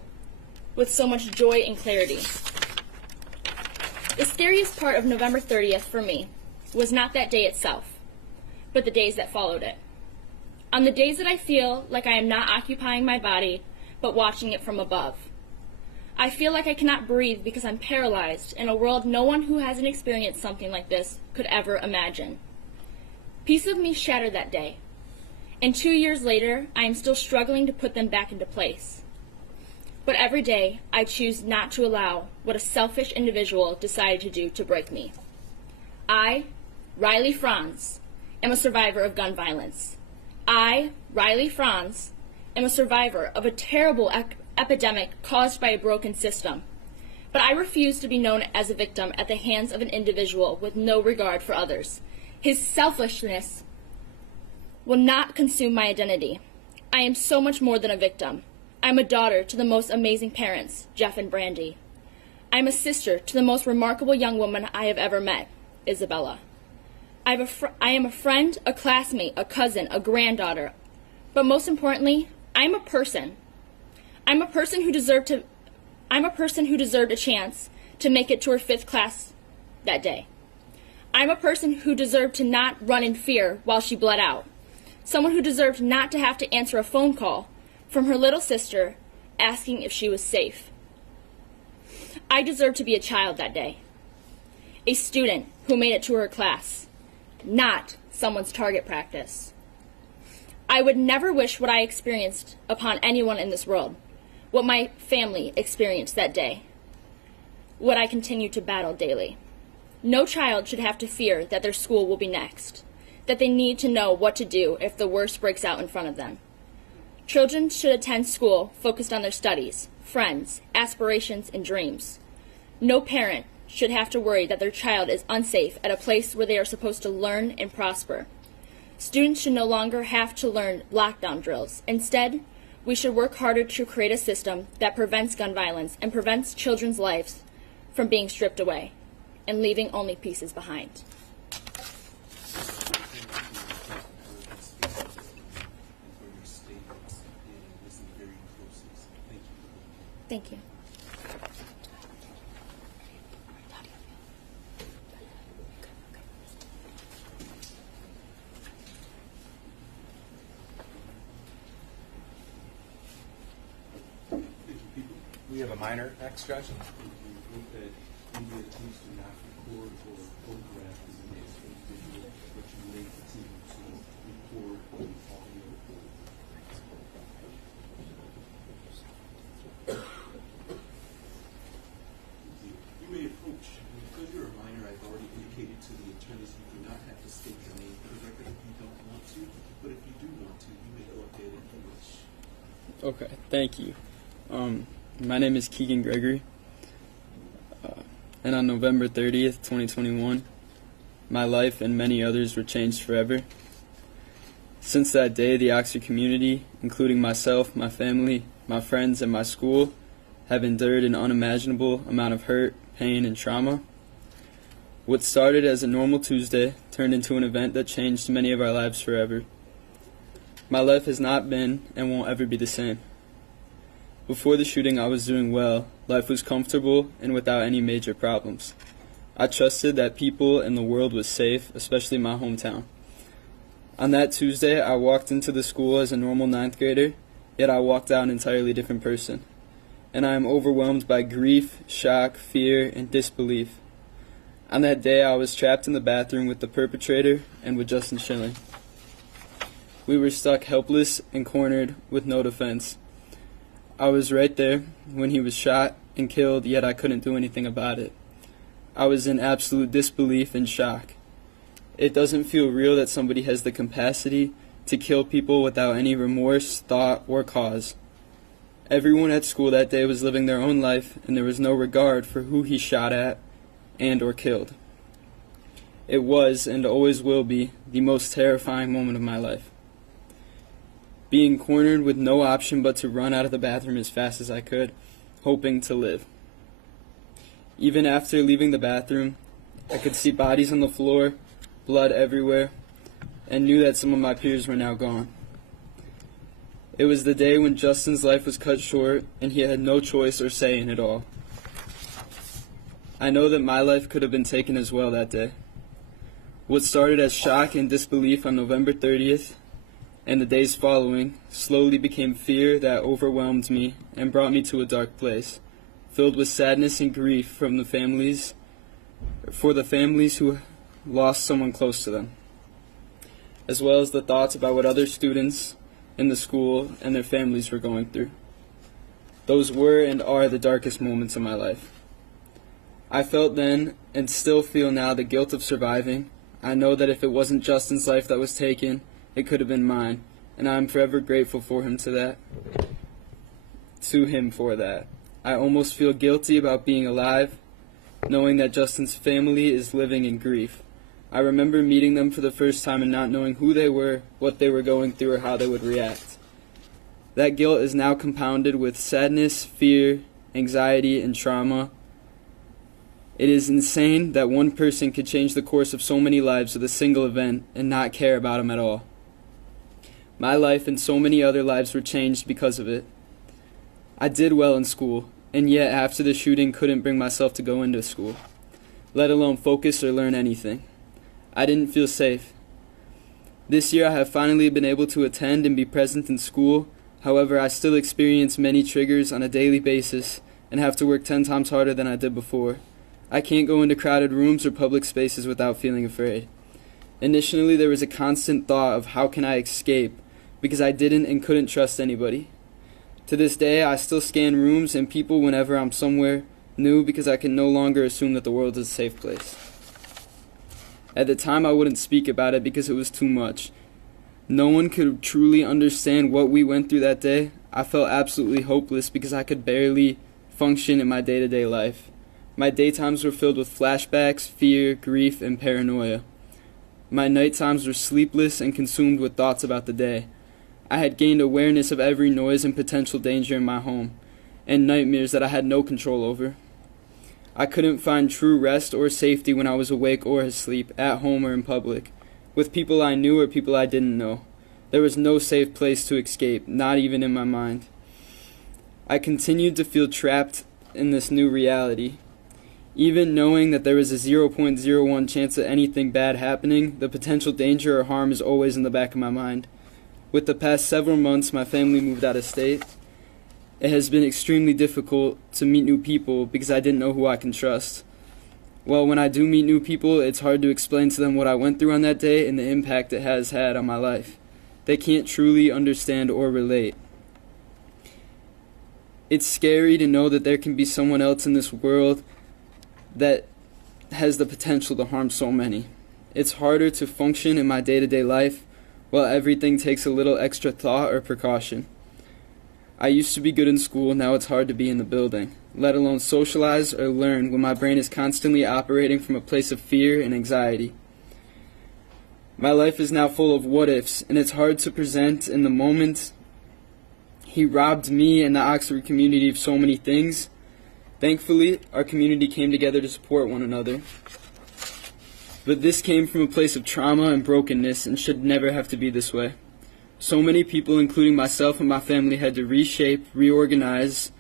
with so much joy and clarity. The scariest part of November 30th for me was not that day itself, but the days that followed it. On the days that I feel like I am not occupying my body, but watching it from above. I feel like I cannot breathe because I'm paralyzed in a world no one who hasn't experienced something like this could ever imagine. Pieces of me shattered that day, and 2 years later, I am still struggling to put them back into place. But every day, I choose not to allow what a selfish individual decided to do to break me. I, Riley Franz, am a survivor of gun violence. I, Riley Franz, am a survivor of a terrible epidemic caused by a broken system. But I refuse to be known as a victim at the hands of an individual with no regard for others. His selfishness will not consume my identity. I am so much more than a victim. I'm a daughter to the most amazing parents, Jeff and Brandy. I'm a sister to the most remarkable young woman I have ever met, Isabella. I am a friend, a classmate, a cousin, a granddaughter. But most importantly, I'm a person. I'm a person who deserved a chance to make it to her 5th class that day. I'm a person who deserved to not run in fear while she bled out. Someone who deserved not to have to answer a phone call from her little sister asking if she was safe. I deserved to be a child that day. A student who made it to her class, not someone's target practice. I would never wish what I experienced upon anyone in this world, what my family experienced that day, what I continue to battle daily. No child should have to fear that their school will be next, that they need to know what to do if the worst breaks out in front of them. Children should attend school focused on their studies, friends, aspirations, and dreams. No parent should have to worry that their child is unsafe at a place where they are supposed to learn and prosper. Students should no longer have to learn lockdown drills. Instead, we should work harder to create a system that prevents gun violence and prevents children's lives from being stripped away and leaving only pieces behind. Thank you. We have a minor next, Judge. Okay, thank you. My name is Keegan Gregory, and on November 30th, 2021, my life and many others were changed forever. Since that day, the Oxford community, including myself, my family, my friends, and my school, have endured an unimaginable amount of hurt, pain, and trauma. What started as a normal Tuesday turned into an event that changed many of our lives forever. My life has not been and won't ever be the same. Before the shooting, I was doing well. Life was comfortable and without any major problems. I trusted that people and the world was safe, especially my hometown. On that Tuesday, I walked into the school as a normal 9th grader, yet I walked out an entirely different person. And I am overwhelmed by grief, shock, fear, and disbelief. On that day, I was trapped in the bathroom with the perpetrator and with Justin Schilling. We were stuck helpless and cornered with no defense. I was right there when he was shot and killed, yet I couldn't do anything about it. I was in absolute disbelief and shock. It doesn't feel real that somebody has the capacity to kill people without any remorse, thought, or cause. Everyone at school that day was living their own life, and there was no regard for who he shot at and or killed. It was, and always will be, the most terrifying moment of my life. Being cornered with no option but to run out of the bathroom as fast as I could, hoping to live. Even after leaving the bathroom, I could see bodies on the floor, blood everywhere, and knew that some of my peers were now gone. It was the day when Justin's life was cut short, and he had no choice or say in it all. I know that my life could have been taken as well that day. What started as shock and disbelief on November 30th, and the days following, slowly became fear that overwhelmed me and brought me to a dark place, filled with sadness and grief for the families who lost someone close to them, as well as the thoughts about what other students in the school and their families were going through. Those were and are the darkest moments of my life. I felt then, and still feel now, the guilt of surviving. I know that if it wasn't Justin's life that was taken, it could have been mine, and I am forever grateful for him for that. I almost feel guilty about being alive, knowing that Justin's family is living in grief. I remember meeting them for the first time and not knowing who they were, what they were going through, or how they would react. That guilt is now compounded with sadness, fear, anxiety, and trauma. It is insane that one person could change the course of so many lives with a single event and not care about them at all. My life and so many other lives were changed because of it. I did well in school, and yet after the shooting couldn't bring myself to go into school, let alone focus or learn anything. I didn't feel safe. This year I have finally been able to attend and be present in school. However, I still experience many triggers on a daily basis and have to work 10 times harder than I did before. I can't go into crowded rooms or public spaces without feeling afraid. Initially, there was a constant thought of how can I escape, because I didn't and couldn't trust anybody. To this day, I still scan rooms and people whenever I'm somewhere new because I can no longer assume that the world is a safe place. At the time, I wouldn't speak about it because it was too much. No one could truly understand what we went through that day. I felt absolutely hopeless because I could barely function in my day-to-day life. My daytimes were filled with flashbacks, fear, grief, and paranoia. My nighttimes were sleepless and consumed with thoughts about the day. I had gained awareness of every noise and potential danger in my home, and nightmares that I had no control over. I couldn't find true rest or safety when I was awake or asleep, at home or in public, with people I knew or people I didn't know. There was no safe place to escape, not even in my mind. I continued to feel trapped in this new reality. Even knowing that there was a 0.01 chance of anything bad happening, the potential danger or harm is always in the back of my mind. With the past several months, my family moved out of state. It has been extremely difficult to meet new people because I didn't know who I can trust. Well, when I do meet new people, it's hard to explain to them what I went through on that day and the impact it has had on my life. They can't truly understand or relate. It's scary to know that there can be someone else in this world that has the potential to harm so many. It's harder to function in my day-to-day life while everything takes a little extra thought or precaution. I used to be good in school, now it's hard to be in the building, let alone socialize or learn when my brain is constantly operating from a place of fear and anxiety. My life is now full of what-ifs, and it's hard to present in the moment. He robbed me and the Oxford community of so many things. Thankfully, our community came together to support one another. But this came from a place of trauma and brokenness and should never have to be this way. So many people, including myself and my family, had to reshape, reorganize,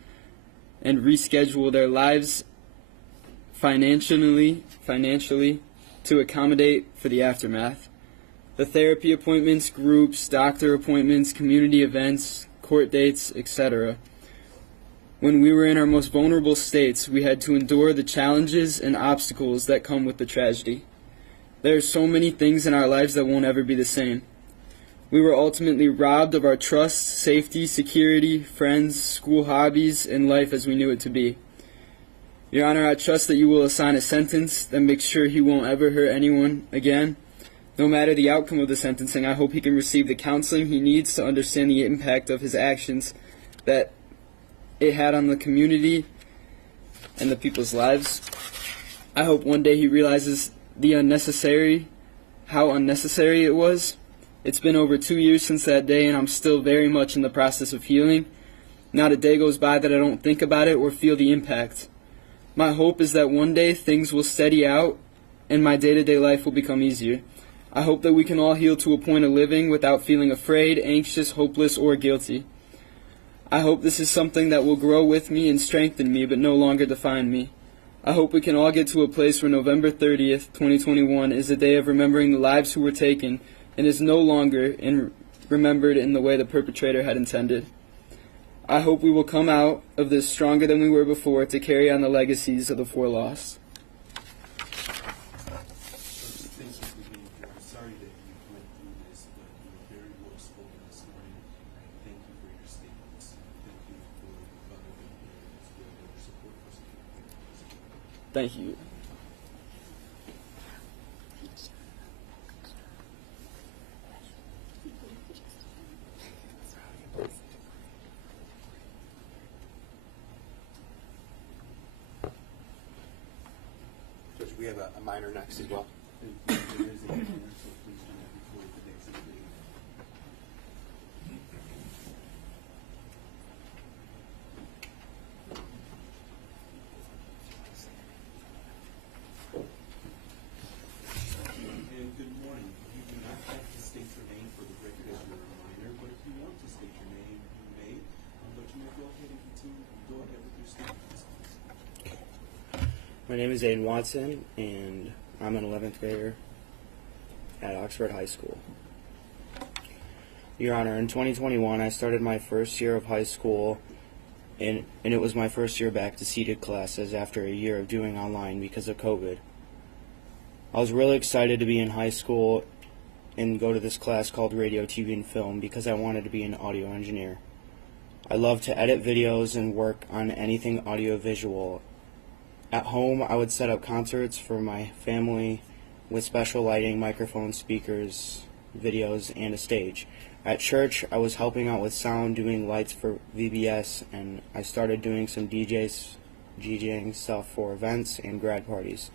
and reschedule their lives financially to accommodate for the aftermath. The therapy appointments, groups, doctor appointments, community events, court dates, etc. When we were in our most vulnerable states, we had to endure the challenges and obstacles that come with the tragedy. There are so many things in our lives that won't ever be the same. We were ultimately robbed of our trust, safety, security, friends, school hobbies, and life as we knew it to be. Your Honor, I trust that you will assign a sentence that makes sure he won't ever hurt anyone again. No matter the outcome of the sentencing, I hope he can receive the counseling he needs to understand the impact of his actions that it had on the community and the people's lives. I hope one day he realizes how unnecessary it was. It's been over 2 years since that day, and I'm still very much in the process of healing. Not a day goes by that I don't think about it or feel the impact. My hope is that one day things will steady out and my day-to-day life will become easier. I hope that we can all heal to a point of living without feeling afraid, anxious, hopeless, or guilty. I hope this is something that will grow with me and strengthen me, but no longer define me. I hope we can all get to a place where November 30th, 2021 is a day of remembering the lives who were taken and is no longer remembered in the way the perpetrator had intended. I hope we will come out of this stronger than we were before to carry on the legacies of the four lost. Thank you. Judge, we have a minor next as well. My name is Aiden Watson, and I'm an 11th grader at Oxford High School. Your Honor, in 2021, I started my first year of high school, and it was my first year back to seated classes after a year of doing online because of COVID. I was really excited to be in high school and go to this class called Radio, TV, and Film because I wanted to be an audio engineer. I love to edit videos and work on anything audio-visual. At home, I would set up concerts for my family with special lighting, microphones, speakers, videos, and a stage. At church, I was helping out with sound, doing lights for VBS, and I started doing some DJing stuff for events and grad parties.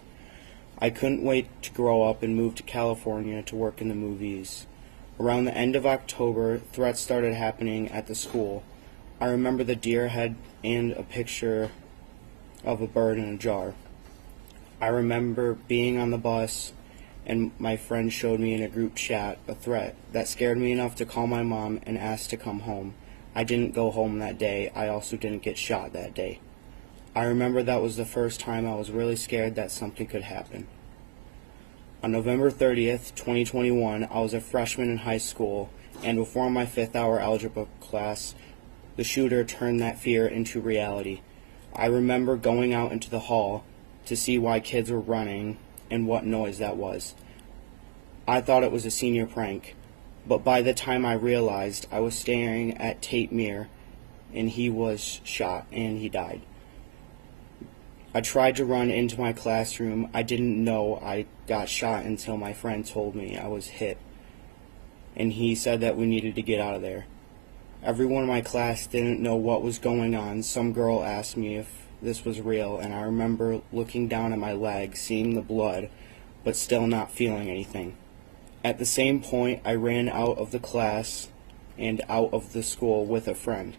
I couldn't wait to grow up and move to California to work in the movies. Around the end of October, threats started happening at the school. I remember the deer head and a picture of a bird in a jar. I remember being on the bus and my friend showed me in a group chat a threat that scared me enough to call my mom and ask to come home. I didn't go home that day. I also didn't get shot that day. I remember that was the first time I was really scared that something could happen. On November 30th, 2021, I was a freshman in high school, and before my 5th hour algebra class, the shooter turned that fear into reality. I remember going out into the hall to see why kids were running and what noise that was. I thought it was a senior prank, but by the time I realized, I was staring at Tate Mir, and he was shot and he died. I tried to run into my classroom. I didn't know I got shot until my friend told me I was hit, and he said that we needed to get out of there. Everyone in my class didn't know what was going on. Some girl asked me if this was real, and I remember looking down at my leg, seeing the blood, but still not feeling anything. At the same point, I ran out of the class and out of the school with a friend.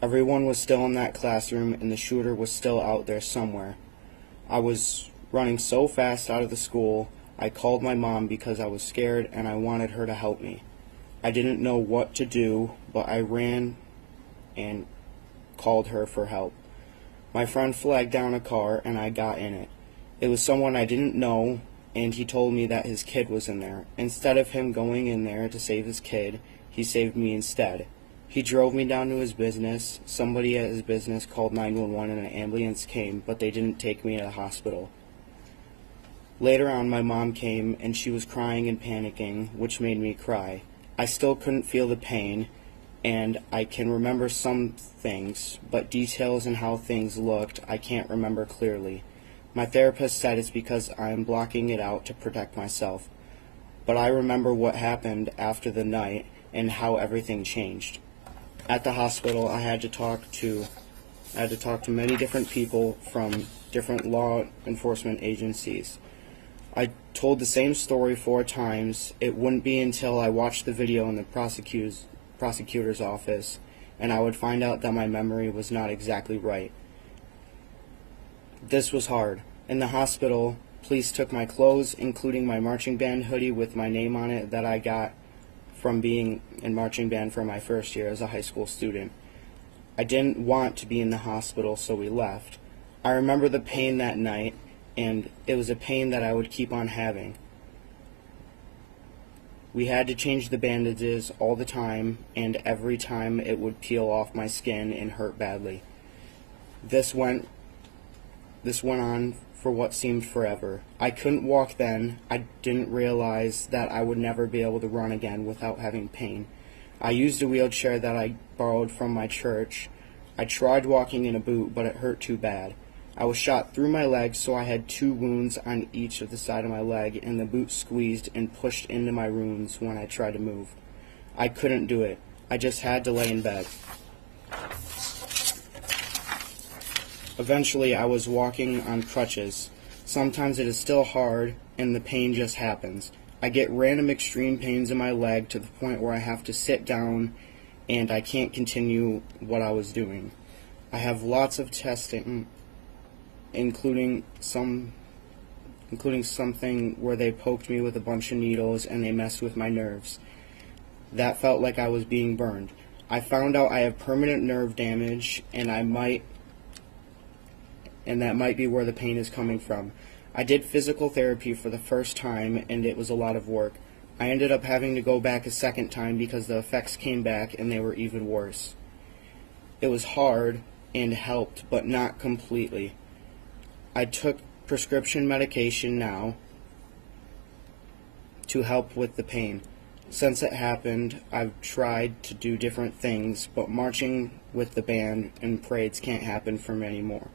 Everyone was still in that classroom, and the shooter was still out there somewhere. I was running so fast out of the school, I called my mom because I was scared and I wanted her to help me. I didn't know what to do, but I ran and called her for help. My friend flagged down a car and I got in it. It was someone I didn't know, and he told me that his kid was in there. Instead of him going in there to save his kid, he saved me instead. He drove me down to his business. Somebody at his business called 911 and an ambulance came, but they didn't take me to the hospital. Later on, my mom came and she was crying and panicking, which made me cry. I still couldn't feel the pain, and I can remember some things, but details and how things looked, I can't remember clearly. My therapist said it's because I'm blocking it out to protect myself. But I remember what happened after the night and how everything changed. At the hospital, I had to talk to many different people from different law enforcement agencies. I told the same story 4 times. It wouldn't be until I watched the video in the prosecutor's office and I would find out that my memory was not exactly right. This was hard. In the hospital, police took my clothes, including my marching band hoodie with my name on it that I got from being in marching band for my first year as a high school student. I didn't want to be in the hospital, so we left. I remember the pain that night, and it was a pain that I would keep on having. We had to change the bandages all the time, and every time it would peel off my skin and hurt badly. This went on for what seemed forever. I couldn't walk then. I didn't realize that I would never be able to run again without having pain. I used a wheelchair that I borrowed from my church. I tried walking in a boot, but it hurt too bad. I was shot through my leg, so I had 2 wounds on each of the side of my leg, and the boot squeezed and pushed into my wounds when I tried to move. I couldn't do it. I just had to lay in bed. Eventually, I was walking on crutches. Sometimes it is still hard, and the pain just happens. I get random extreme pains in my leg to the point where I have to sit down, and I can't continue what I was doing. I have lots of testing, including something where they poked me with a bunch of needles and they messed with my nerves. That felt like I was being burned. I found out I have permanent nerve damage, and that might be where the pain is coming from. I did physical therapy for the first time, and it was a lot of work. I ended up having to go back a second time because the effects came back and they were even worse. It was hard and helped, but not completely. I took prescription medication now to help with the pain. Since it happened, I've tried to do different things, but marching with the band and parades can't happen for me anymore.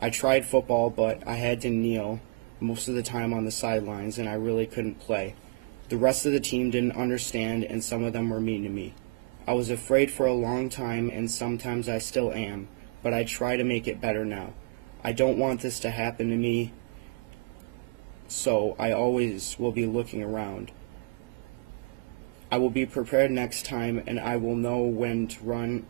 I tried football, but I had to kneel most of the time on the sidelines, and I really couldn't play. The rest of the team didn't understand, and some of them were mean to me. I was afraid for a long time, and sometimes I still am, but I try to make it better now. I don't want this to happen to me, so I always will be looking around. I will be prepared next time, and I will know when to run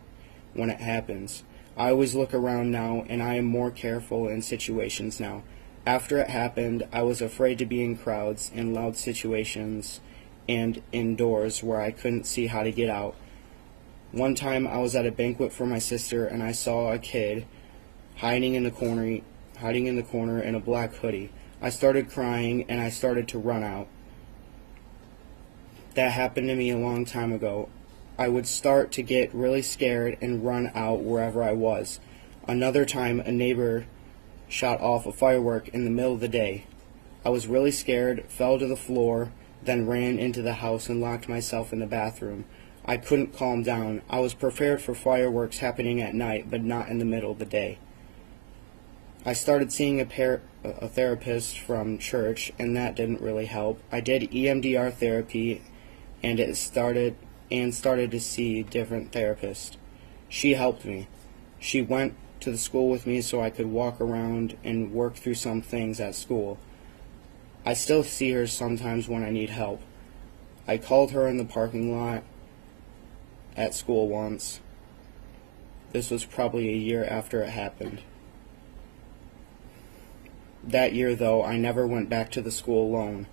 when it happens. I always look around now, and I am more careful in situations now. After it happened, I was afraid to be in crowds, in loud situations, and indoors where I couldn't see how to get out. One time I was at a banquet for my sister, and I saw a kid hiding in the corner in a black hoodie. I started crying, and I started to run out. That happened to me a long time ago. I would start to get really scared and run out wherever I was. Another time, a neighbor shot off a firework in the middle of the day. I was really scared, fell to the floor, then ran into the house and locked myself in the bathroom. I couldn't calm down. I was prepared for fireworks happening at night, but not in the middle of the day. I started seeing a therapist from church, and that didn't really help. I did EMDR therapy, and started to see different therapists. She helped me. She went to the school with me so I could walk around and work through some things at school. I still see her sometimes when I need help. I called her in the parking lot at school once. This was probably a year after it happened. That year, though, I never went back to the school alone.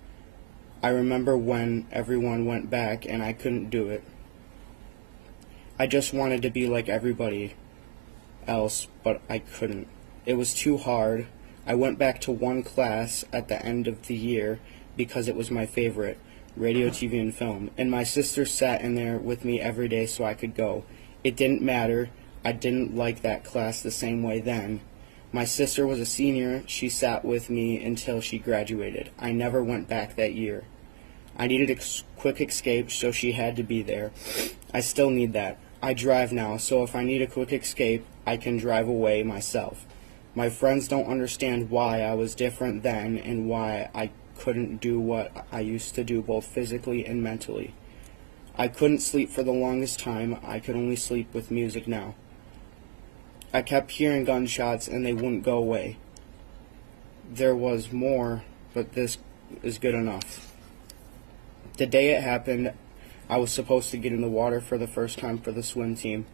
I remember when everyone went back and I couldn't do it. I just wanted to be like everybody else, but I couldn't. It was too hard. I went back to one class at the end of the year because it was my favorite, radio, TV, and film, and my sister sat in there with me every day so I could go. It didn't matter. I didn't like that class the same way then. My sister was a senior. She sat with me until she graduated. I never went back that year. I needed a quick escape, so she had to be there. I still need that. I drive now, so if I need a quick escape, I can drive away myself. My friends don't understand why I was different then and why I couldn't do what I used to do both physically and mentally. I couldn't sleep for the longest time. I could only sleep with music now. I kept hearing gunshots and they wouldn't go away. There was more, but this is good enough. The day it happened, I was supposed to get in the water for the first time for the swim team.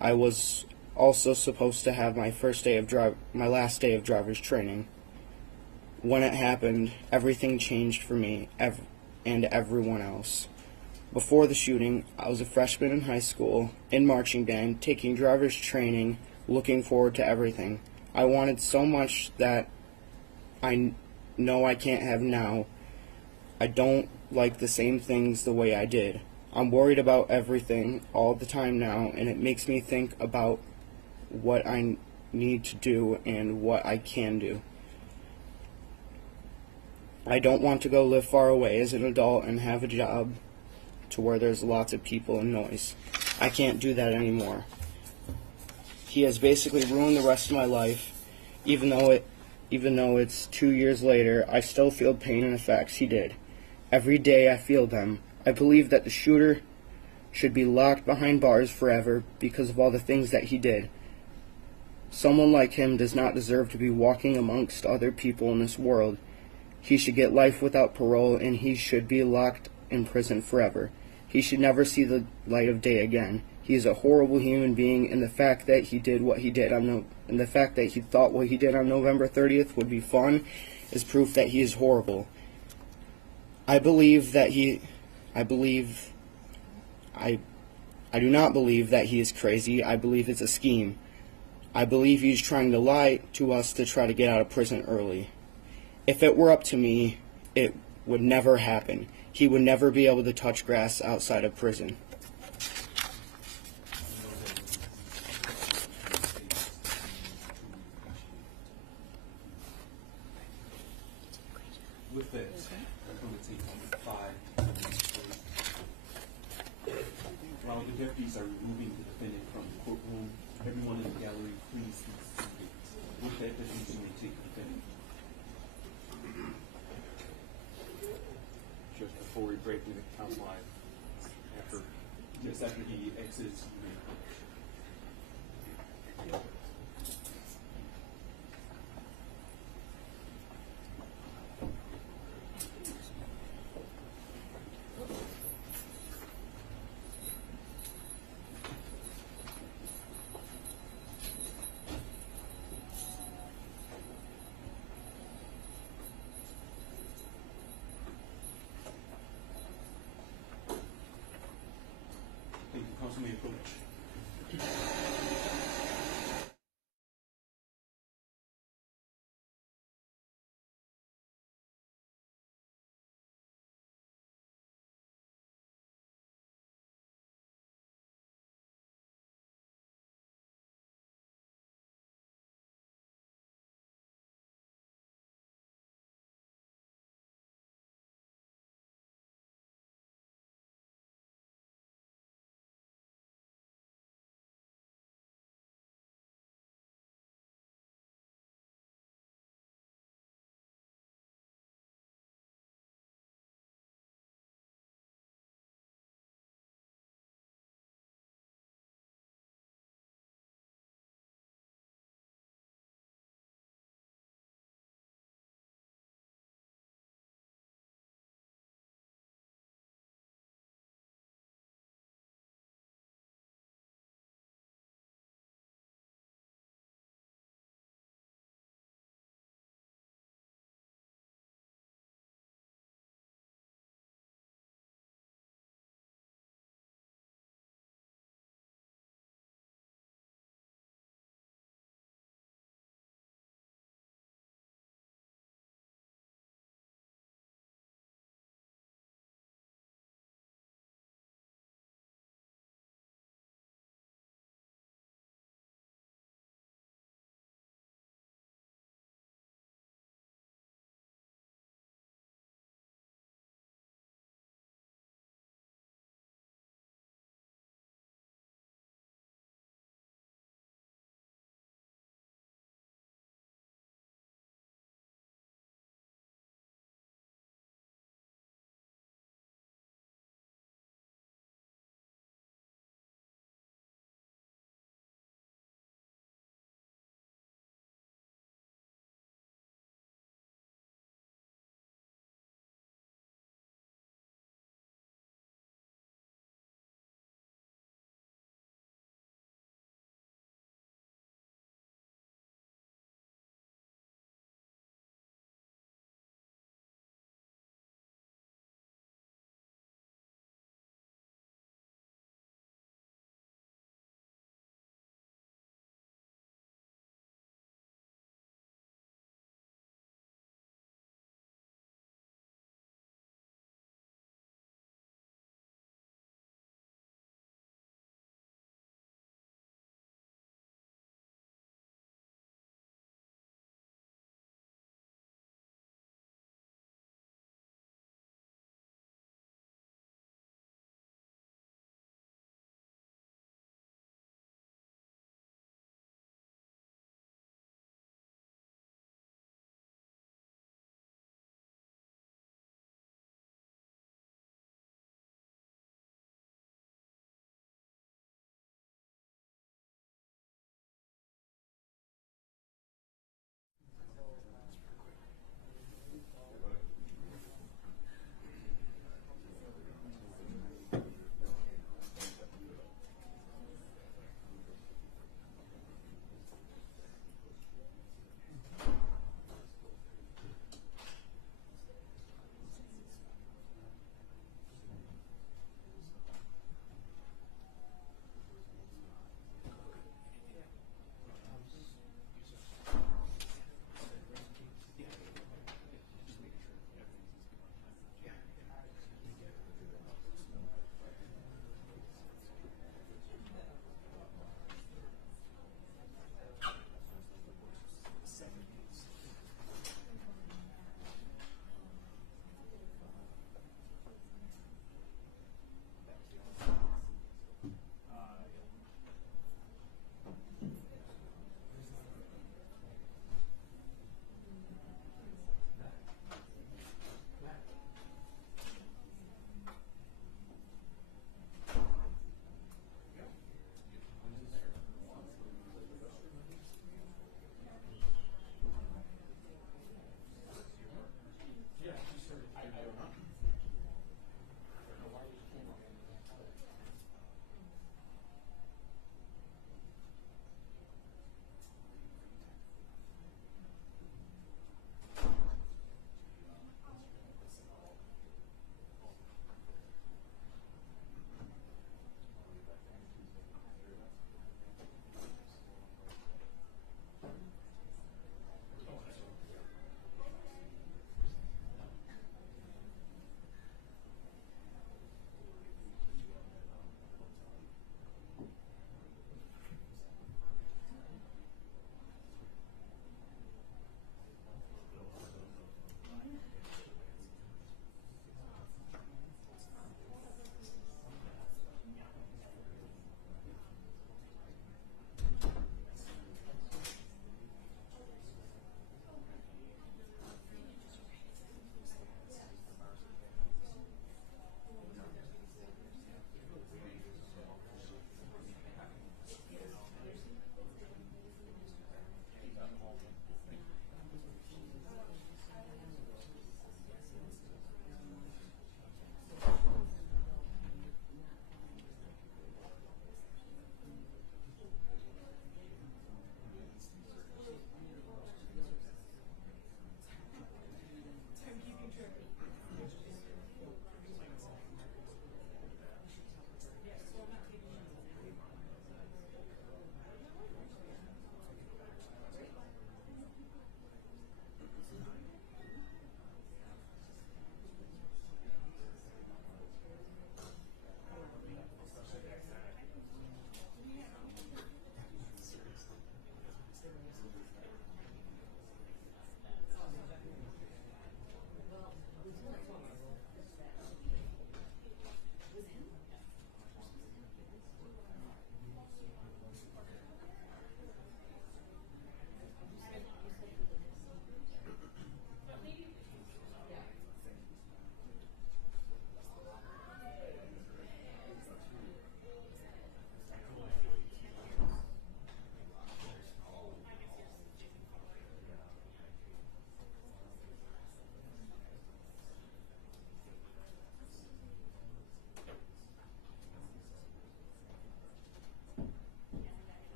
I was also supposed to have my last day of driver's training. When it happened, everything changed for me and everyone else. Before the shooting, I was a freshman in high school, in marching band, taking driver's training, looking forward to everything. I wanted so much that I know I can't have now. I don't like the same things the way I did. I'm worried about everything all the time now, and it makes me think about what I need to do and what I can do. I don't want to go live far away as an adult and have a job to where there's lots of people and noise. I can't do that anymore. He has basically ruined the rest of my life. Even though it's 2 years later, I still feel pain and effects he did. Every day I feel them. I believe that the shooter should be locked behind bars forever because of all the things that he did. Someone like him does not deserve to be walking amongst other people in this world. He should get life without parole, and he should be locked in prison forever. He should never see the light of day again. He is a horrible human being, and the fact that he did what he did and the fact that he thought what he did on November 30th would be fun is proof that he is horrible. I do not believe that he is crazy. I believe it's a scheme. I believe he's trying to lie to us to try to get out of prison early. If it were up to me, it would never happen. He would never be able to touch grass outside of prison. With that, I'm going to take 5 minutes. While the deputies are removing the defendant from the courtroom, everyone in the gallery, please be seated. With that, deputies, you may take the defendant. Just before we break into counsel live, after he exits, you may. Counsel may approach. Yeah.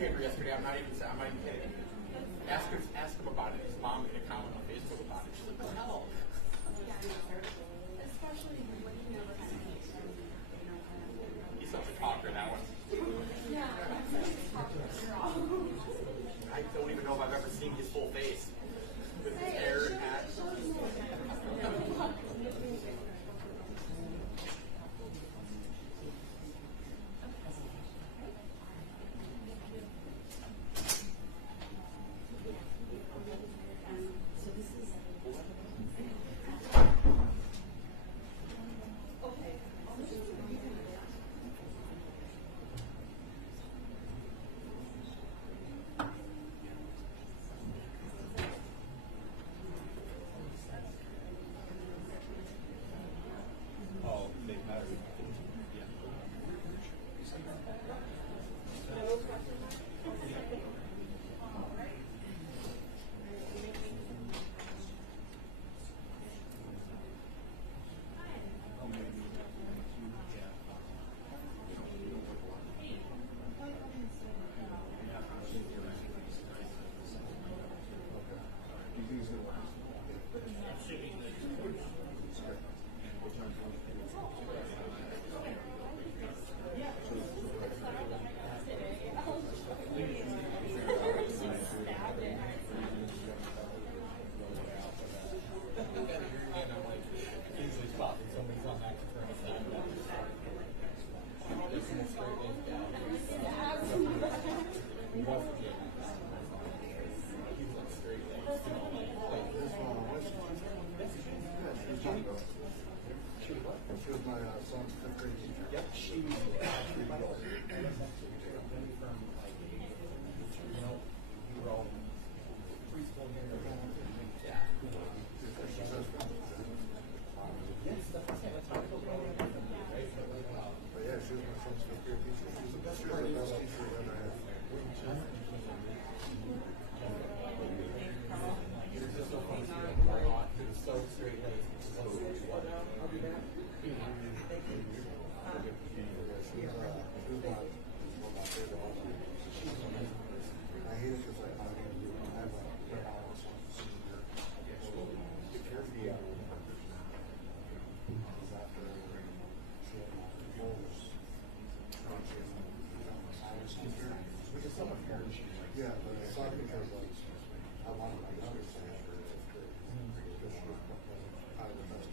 newspaper yesterday. I'm not even kidding. Ask him about it. His mom made a comment on Facebook about it. She's like, what the hell? Especially when you never had He's such a talker, that one. I don't even know if I've ever seen his full face. With his hair and hat. So this is okay.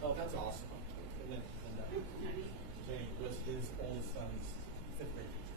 Oh, that's awesome. And Jane was his oldest son's fifth grade teacher.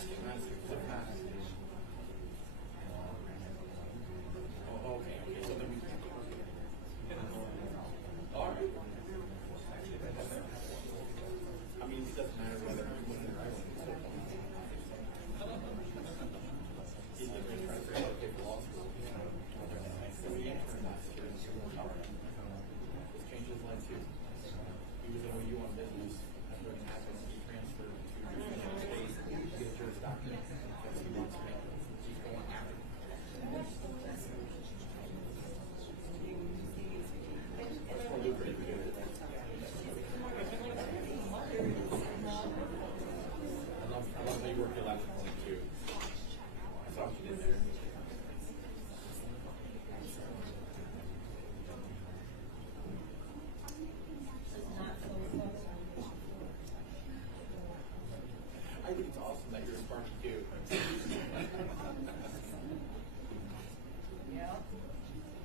asking, not a specific fact. Oh, okay, so then we all right. I mean, it doesn't matter whether you win or I win. He's going to try to figure out paper law school. The intern last year in Colorado. This changed his life too. He was at OU on business. After it happened, he transferred to the United States to get a Juris Doctorate because he wants to make it. He's going after it. It's more lucrative to do it. I love how you work your last point too. I saw what you did there. I think it's awesome that you're a Sparky too.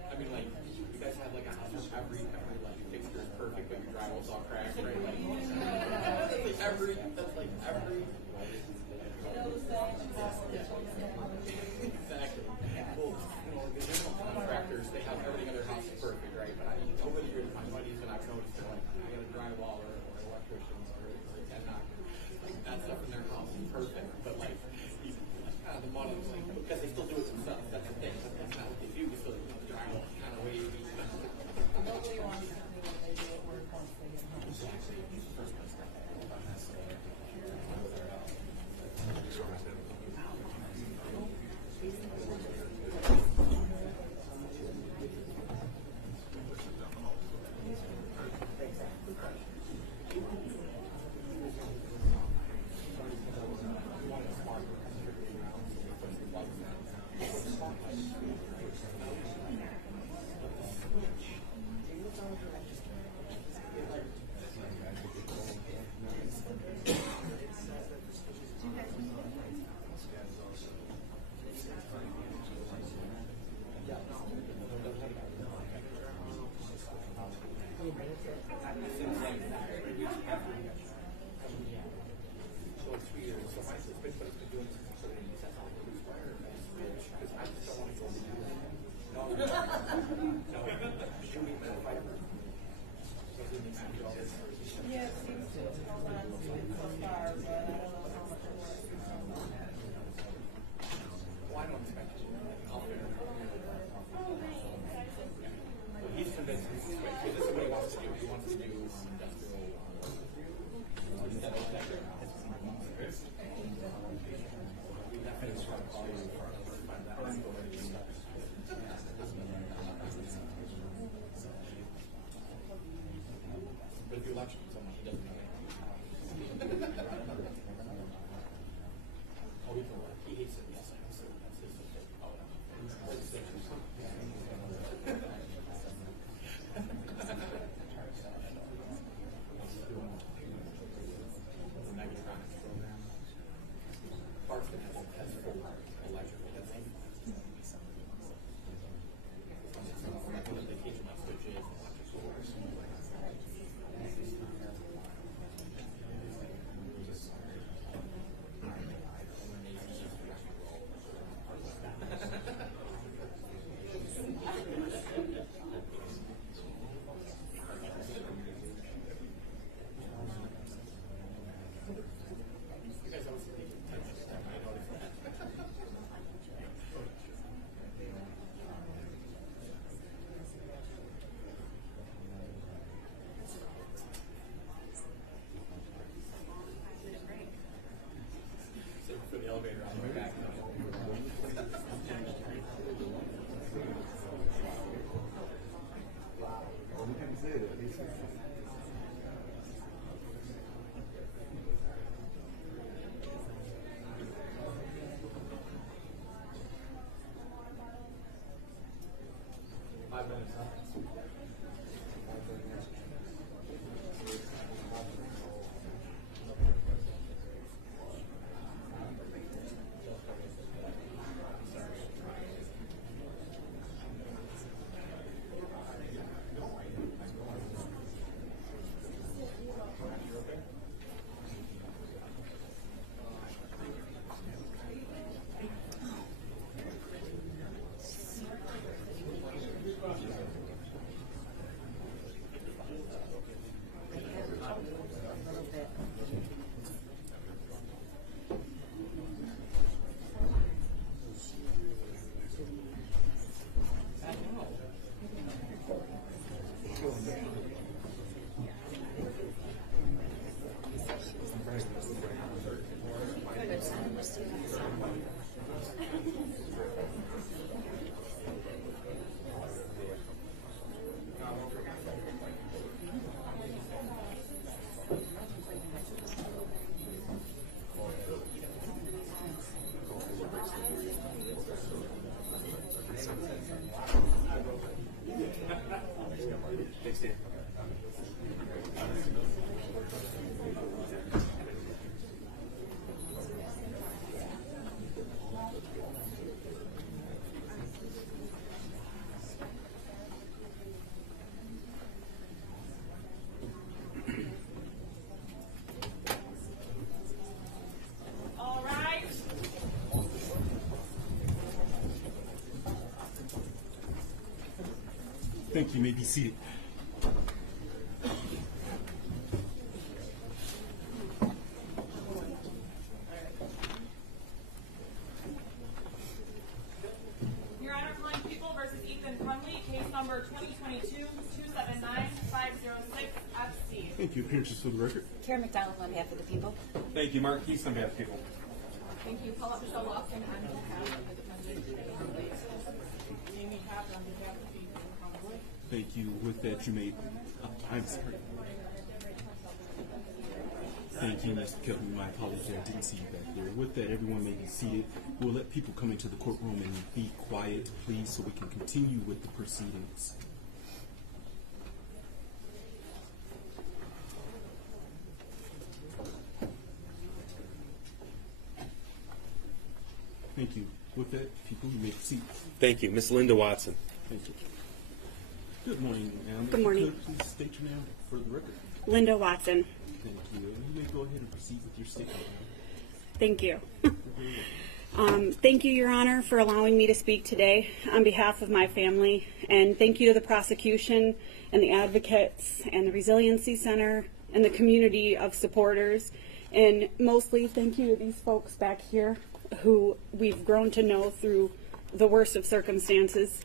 I mean, like, you guys have like a house where every like fixture is perfect, but your drywall's all cracked, right? Like every. Exactly. Well, the general contractors, they have everything in their house is perfect, right? But nobody here, my buddies that I've noticed, they're like, I got a drywall or electricians or a knocker. Like, that stuff in their house is perfect, but like, kind of the model is like, because they still do it themselves. That's the thing. That's not what they do. They still do the drywall kind of way. Nobody wants to do what they do at work once they get home. Exactly. stand. All right. Thank you. You may be seated. Your Honor, calling People versus Ethan Crumley, case number 2022-279-506-FC. Thank you. Appearances for the record. Karen McDonald on behalf of the people. Thank you, Mark Keith, on behalf of people. Thank you. Call up Michelle Watson on behalf of the defendant. Amy Happ on behalf of Ethan Crumley. Thank you. With that, you may. I'm sorry. Thank you, Mr. Kelvin. My apologies. I didn't see you back there. With that, everyone may be seated. We'll let people come into the courtroom and be quiet, please, so we can continue with the proceedings. Thank you. With that, people, you may proceed. Thank you, Miss Linda Watson. Thank you. Good morning, ma'am. Good morning. If you could please state your name for the record. Linda Watson. Thank you. And you may go ahead and proceed with your statement. Thank you. Thank you, Your Honor, for allowing me to speak today on behalf of my family. And thank you to the prosecution and the advocates and the Resiliency Center and the community of supporters. And mostly thank you to these folks back here who we've grown to know through the worst of circumstances.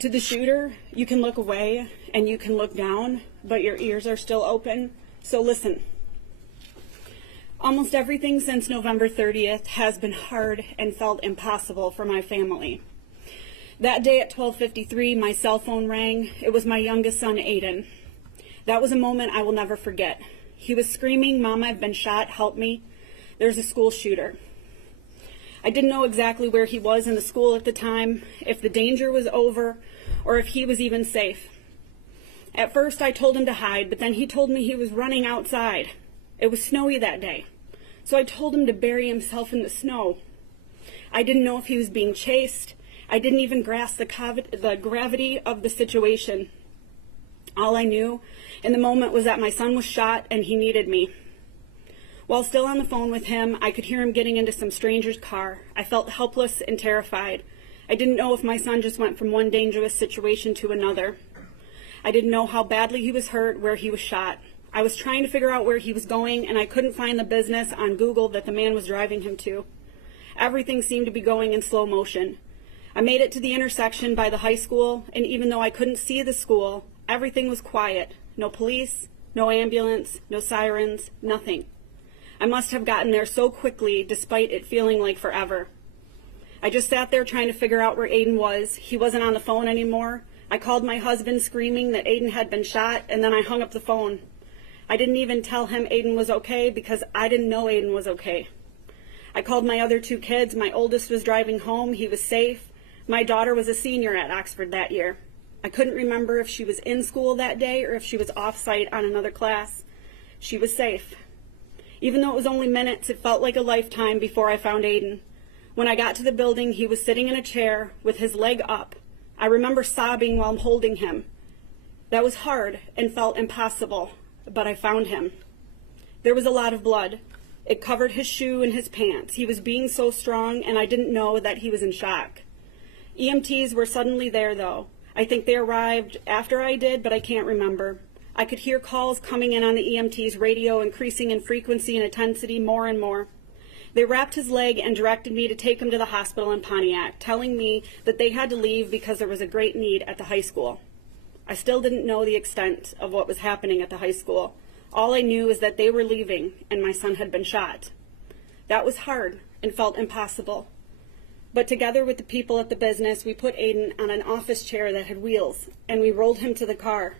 To the shooter, you can look away and you can look down, but your ears are still open. So listen. Almost everything since November 30th has been hard and felt impossible for my family. That day at 12:53, my cell phone rang. It was my youngest son, Aiden. That was a moment I will never forget. He was screaming, "Mom, I've been shot, help me. There's a school shooter." I didn't know exactly where he was in the school at the time, if the danger was over, or if he was even safe. At first, I told him to hide, but then he told me he was running outside. It was snowy that day, so I told him to bury himself in the snow. I didn't know if he was being chased. I didn't even grasp the gravity of the situation. All I knew in the moment was that my son was shot and he needed me. While still on the phone with him, I could hear him getting into some stranger's car. I felt helpless and terrified. I didn't know if my son just went from one dangerous situation to another. I didn't know how badly he was hurt, where he was shot. I was trying to figure out where he was going, and I couldn't find the business on Google that the man was driving him to. Everything seemed to be going in slow motion. I made it to the intersection by the high school, and even though I couldn't see the school, everything was quiet. No police, no ambulance, no sirens, nothing. I must have gotten there so quickly, despite it feeling like forever. I just sat there trying to figure out where Aiden was. He wasn't on the phone anymore. I called my husband screaming that Aiden had been shot, and then I hung up the phone. I didn't even tell him Aiden was okay because I didn't know Aiden was okay. I called my other two kids. My oldest was driving home. He was safe. My daughter was a senior at Oxford that year. I couldn't remember if she was in school that day or if she was off-site on another class. She was safe. Even though it was only minutes, it felt like a lifetime before I found Aiden. When I got to the building, he was sitting in a chair with his leg up. I remember sobbing while holding him. That was hard and felt impossible, but I found him. There was a lot of blood. It covered his shoe and his pants. He was being so strong, and I didn't know that he was in shock. EMTs were suddenly there, though. I think they arrived after I did, but I can't remember. I could hear calls coming in on the EMT's radio, increasing in frequency and intensity more and more. They wrapped his leg and directed me to take him to the hospital in Pontiac, telling me that they had to leave because there was a great need at the high school. I still didn't know the extent of what was happening at the high school. All I knew is that they were leaving and my son had been shot. That was hard and felt impossible. But together with the people at the business, we put Aiden on an office chair that had wheels, and we rolled him to the car.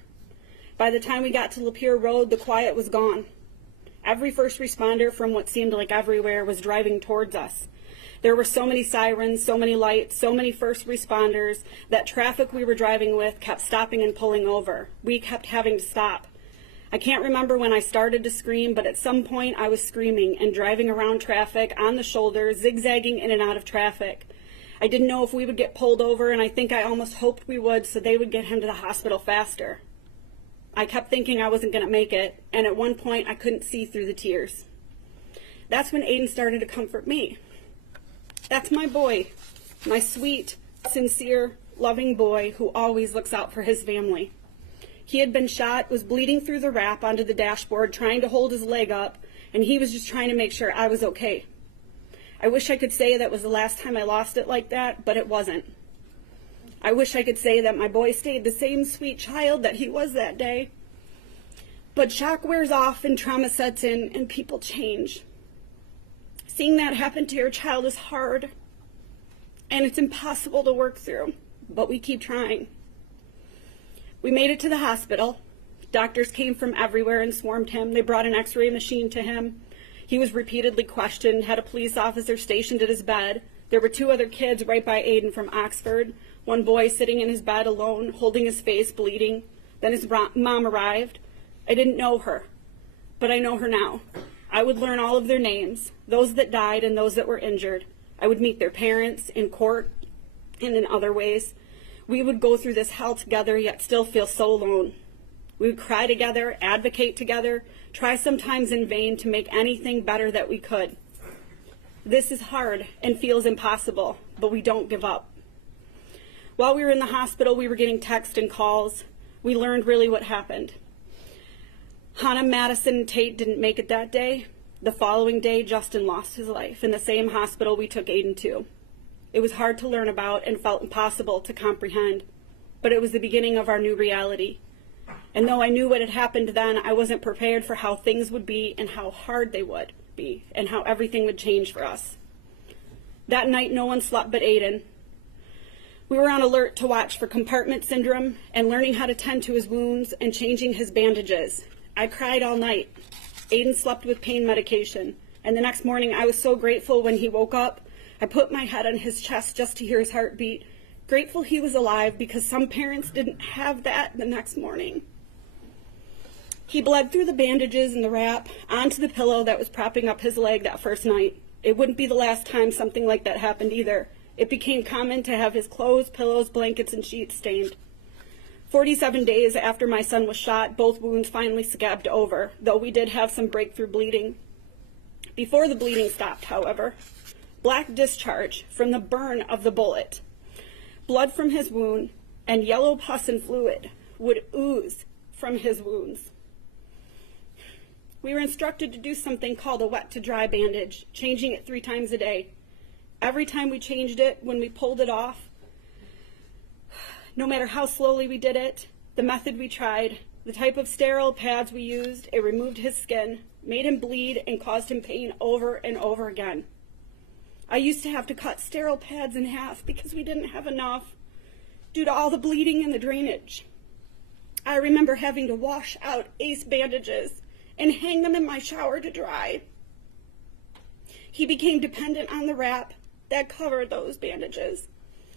By the time we got to Lapeer Road, the quiet was gone. Every first responder from what seemed like everywhere was driving towards us. There were so many sirens, so many lights, so many first responders that traffic we were driving with kept stopping and pulling over. We kept having to stop. I can't remember when I started to scream, but at some point I was screaming and driving around traffic on the shoulder, zigzagging in and out of traffic. I didn't know if we would get pulled over, and I think I almost hoped we would so they would get him to the hospital faster. I kept thinking I wasn't going to make it, and at one point I couldn't see through the tears. That's when Aiden started to comfort me. That's my boy, my sweet, sincere, loving boy who always looks out for his family. He had been shot, was bleeding through the wrap onto the dashboard, trying to hold his leg up, and he was just trying to make sure I was okay. I wish I could say that was the last time I lost it like that, but it wasn't. I wish I could say that my boy stayed the same sweet child that he was that day. But shock wears off and trauma sets in and people change. Seeing that happen to your child is hard, and it's impossible to work through, but we keep trying. We made it to the hospital. Doctors came from everywhere and swarmed him. They brought an x-ray machine to him. He was repeatedly questioned, had a police officer stationed at his bed. There were 2 other kids right by Aiden from Oxford. One boy sitting in his bed alone, holding his face, bleeding. Then his mom arrived. I didn't know her, but I know her now. I would learn all of their names, those that died and those that were injured. I would meet their parents in court and in other ways. We would go through this hell together, yet still feel so alone. We would cry together, advocate together, try sometimes in vain to make anything better that we could. This is hard and feels impossible, but we don't give up. While we were in the hospital, we were getting texts and calls. We learned really what happened. Hana, Madison, and Tate didn't make it that day. The following day, Justin lost his life in the same hospital we took Aiden to. It was hard to learn about and felt impossible to comprehend, but it was the beginning of our new reality. And though I knew what had happened then, I wasn't prepared for how things would be and how hard they would be and how everything would change for us. That night, no one slept but Aiden. We were on alert to watch for compartment syndrome and learning how to tend to his wounds and changing his bandages. I cried all night. Aiden slept with pain medication, and the next morning I was so grateful when he woke up. I put my head on his chest just to hear his heartbeat, grateful he was alive because some parents didn't have that the next morning. He bled through the bandages and the wrap onto the pillow that was propping up his leg that first night. It wouldn't be the last time something like that happened either. It became common to have his clothes, pillows, blankets, and sheets stained. 47 days after my son was shot, both wounds finally scabbed over, though we did have some breakthrough bleeding. Before the bleeding stopped, however, black discharge from the burn of the bullet, blood from his wound, and yellow pus and fluid would ooze from his wounds. We were instructed to do something called a wet to dry bandage, changing it 3 times a day. Every time we changed it, when we pulled it off, no matter how slowly we did it, the method we tried, the type of sterile pads we used, it removed his skin, made him bleed, and caused him pain over and over again. I used to have to cut sterile pads in half because we didn't have enough due to all the bleeding and the drainage. I remember having to wash out Ace bandages and hang them in my shower to dry. He became dependent on the wrap that covered those bandages.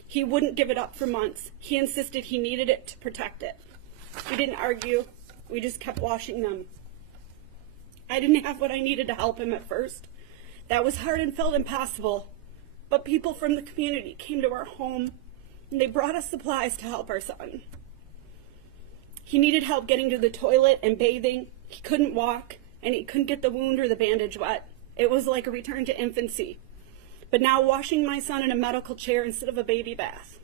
He wouldn't give it up for months. He insisted he needed it to protect it. We didn't argue. We just kept washing them. I didn't have what I needed to help him at first. That was hard and felt impossible. But people from the community came to our home, and they brought us supplies to help our son. He needed help getting to the toilet and bathing. He couldn't walk, and he couldn't get the wound or the bandage wet. It was like a return to infancy. But now washing my son in a medical chair instead of a baby bath.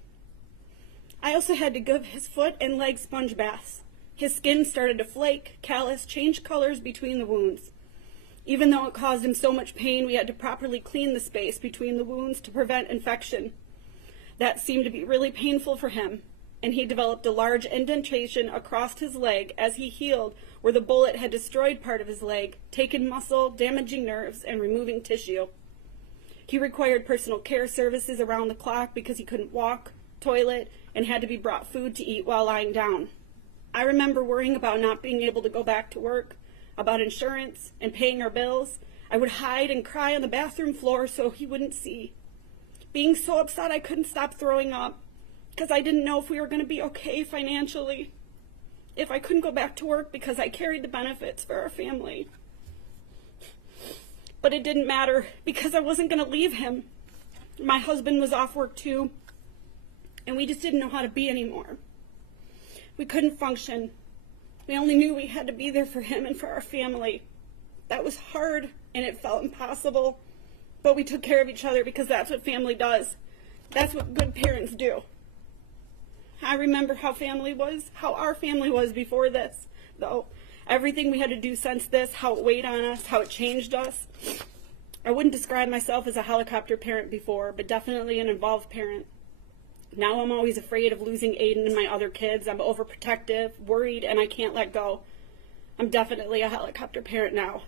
I also had to give his foot and leg sponge baths. His skin started to flake, callous, change colors between the wounds. Even though it caused him so much pain, we had to properly clean the space between the wounds to prevent infection. That seemed to be really painful for him, and he developed a large indentation across his leg as he healed where the bullet had destroyed part of his leg, taken muscle, damaging nerves, and removing tissue. He required personal care services around the clock because he couldn't walk, toilet, and had to be brought food to eat while lying down. I remember worrying about not being able to go back to work, about insurance and paying our bills. I would hide and cry on the bathroom floor so he wouldn't see. being so upset I couldn't stop throwing up because I didn't know if we were going to be okay financially, if I couldn't go back to work because I carried the benefits for our family. But it didn't matter because I wasn't going to leave him. My husband was off work too, and we just didn't know how to be anymore. We couldn't function. We only knew we had to be there for him and for our family. That was hard, and it felt impossible, but we took care of each other because that's what family does. That's what good parents do. I remember how our family was before this, though. Everything we had to do since this, how it weighed on us, how it changed us. I wouldn't describe myself as a helicopter parent before, but definitely an involved parent. Now I'm always afraid of losing Aiden and my other kids. I'm overprotective, worried, and I can't let go. I'm definitely a helicopter parent now.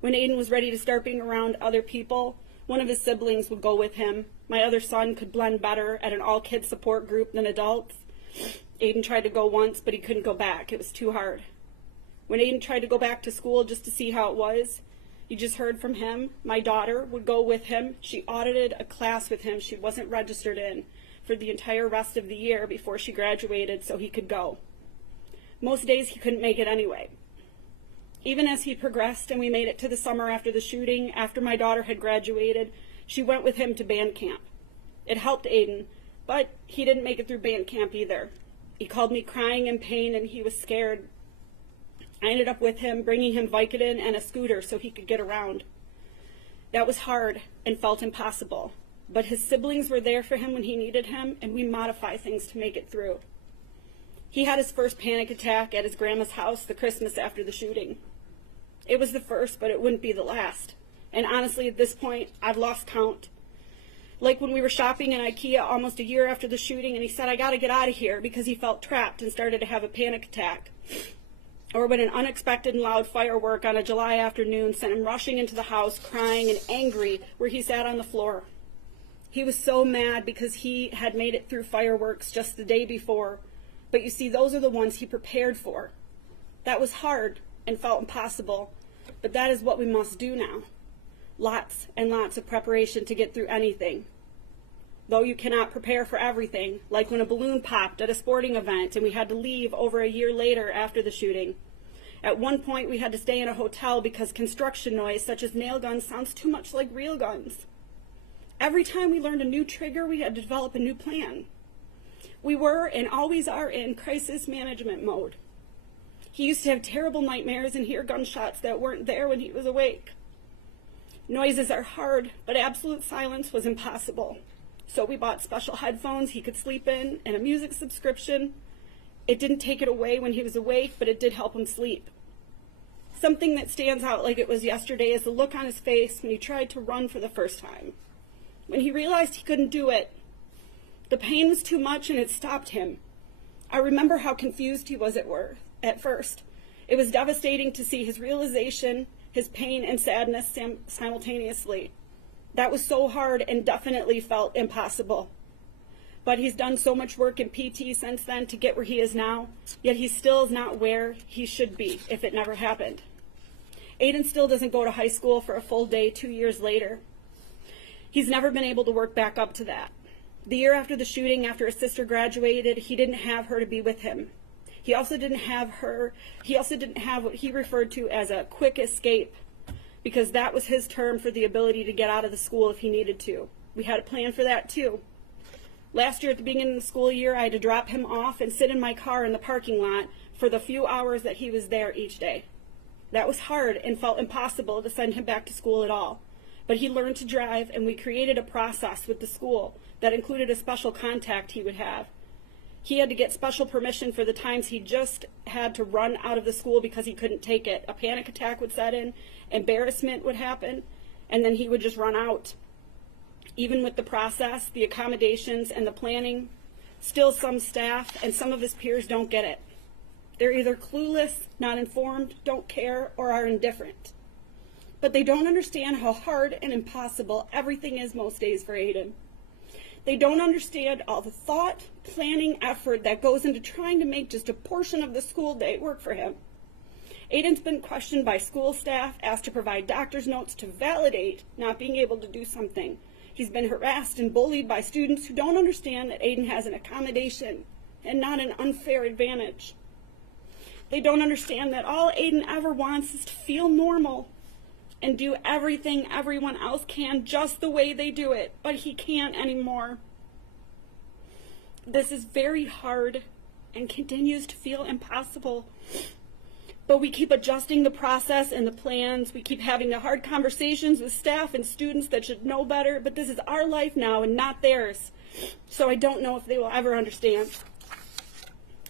When Aiden was ready to start being around other people, one of his siblings would go with him. My other son could blend better at an all-kids support group than adults. Aiden tried to go once, but he couldn't go back. It was too hard. When Aiden tried to go back to school just to see how it was, you just heard from him. My daughter would go with him. She audited a class with him she wasn't registered in for the entire rest of the year before she graduated so he could go. Most days he couldn't make it anyway. Even as he progressed and we made it to the summer after the shooting, after my daughter had graduated, she went with him to band camp. It helped Aiden, but he didn't make it through band camp either. He called me crying in pain and he was scared. I ended up with him, bringing him Vicodin and a scooter so he could get around. That was hard and felt impossible, but his siblings were there for him when he needed him, and we modify things to make it through. He had his first panic attack at his grandma's house the Christmas after the shooting. It was the first, but it wouldn't be the last. And honestly, at this point, I've lost count. Like when we were shopping in IKEA almost a year after the shooting, and he said, "I gotta get out of here," because he felt trapped and started to have a panic attack. Or when an unexpected and loud firework on a July afternoon sent him rushing into the house, crying and angry, where he sat on the floor. He was so mad because he had made it through fireworks just the day before. But you see, those are the ones he prepared for. That was hard and felt impossible, but that is what we must do now. Lots and lots of preparation to get through anything. Though you cannot prepare for everything, like when a balloon popped at a sporting event and we had to leave over a year later after the shooting. At one point, we had to stay in a hotel because construction noise, such as nail guns, sounds too much like real guns. Every time we learned a new trigger, we had to develop a new plan. We were and always are in crisis management mode. He used to have terrible nightmares and hear gunshots that weren't there when he was awake. Noises are hard, but absolute silence was impossible. So we bought special headphones he could sleep in and a music subscription. It didn't take it away when he was awake, but it did help him sleep. Something that stands out like it was yesterday is the look on his face when he tried to run for the first time. When he realized he couldn't do it, the pain was too much and it stopped him. I remember how confused he was at first. It was devastating to see his realization, his pain and sadness simultaneously. That was so hard and definitely felt impossible. But he's done so much work in PT since then to get where he is now, yet he still is not where he should be if it never happened. Aiden still doesn't go to high school for a full day 2 years later. He's never been able to work back up to that. The year after the shooting, after his sister graduated, he didn't have her to be with him. He also didn't have what he referred to as a quick escape, because that was his term for the ability to get out of the school if he needed to. We had a plan for that too. Last year at the beginning of the school year, I had to drop him off and sit in my car in the parking lot for the few hours that he was there each day. That was hard and felt impossible to send him back to school at all. But he learned to drive, and we created a process with the school that included a special contact he would have. He had to get special permission for the times he just had to run out of the school because he couldn't take it. A panic attack would set in, embarrassment would happen, and then he would just run out. Even with the process, the accommodations, and the planning, still some staff and some of his peers don't get it. They're either clueless, not informed, don't care, or are indifferent. But they don't understand how hard and impossible everything is most days for Aiden. They don't understand all the thought, planning, effort that goes into trying to make just a portion of the school day work for him. Aiden's been questioned by school staff, asked to provide doctor's notes to validate not being able to do something. He's been harassed and bullied by students who don't understand that Aiden has an accommodation and not an unfair advantage. They don't understand that all Aiden ever wants is to feel normal and do everything everyone else can just the way they do it, but he can't anymore. This is very hard and continues to feel impossible. But we keep adjusting the process and the plans. We keep having the hard conversations with staff and students that should know better, but this is our life now and not theirs. So I don't know if they will ever understand.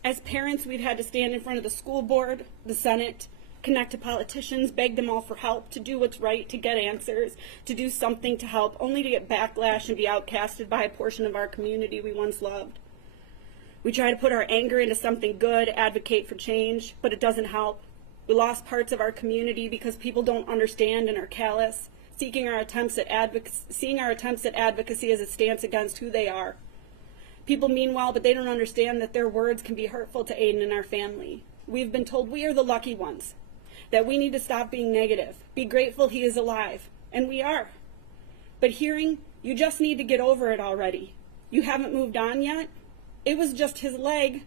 As parents, we've had to stand in front of the school board, the Senate, connect to politicians, beg them all for help, to do what's right, to get answers, to do something to help, only to get backlash and be outcasted by a portion of our community we once loved. We try to put our anger into something good, advocate for change, but it doesn't help. We lost parts of our community because people don't understand and are callous, seeing our attempts at advocacy as a stance against who they are. People mean well, but they don't understand that their words can be hurtful to Aiden and our family. We've been told we are the lucky ones, that we need to stop being negative, be grateful he is alive, and we are. But hearing, you just need to get over it already. You haven't moved on yet? It was just his leg.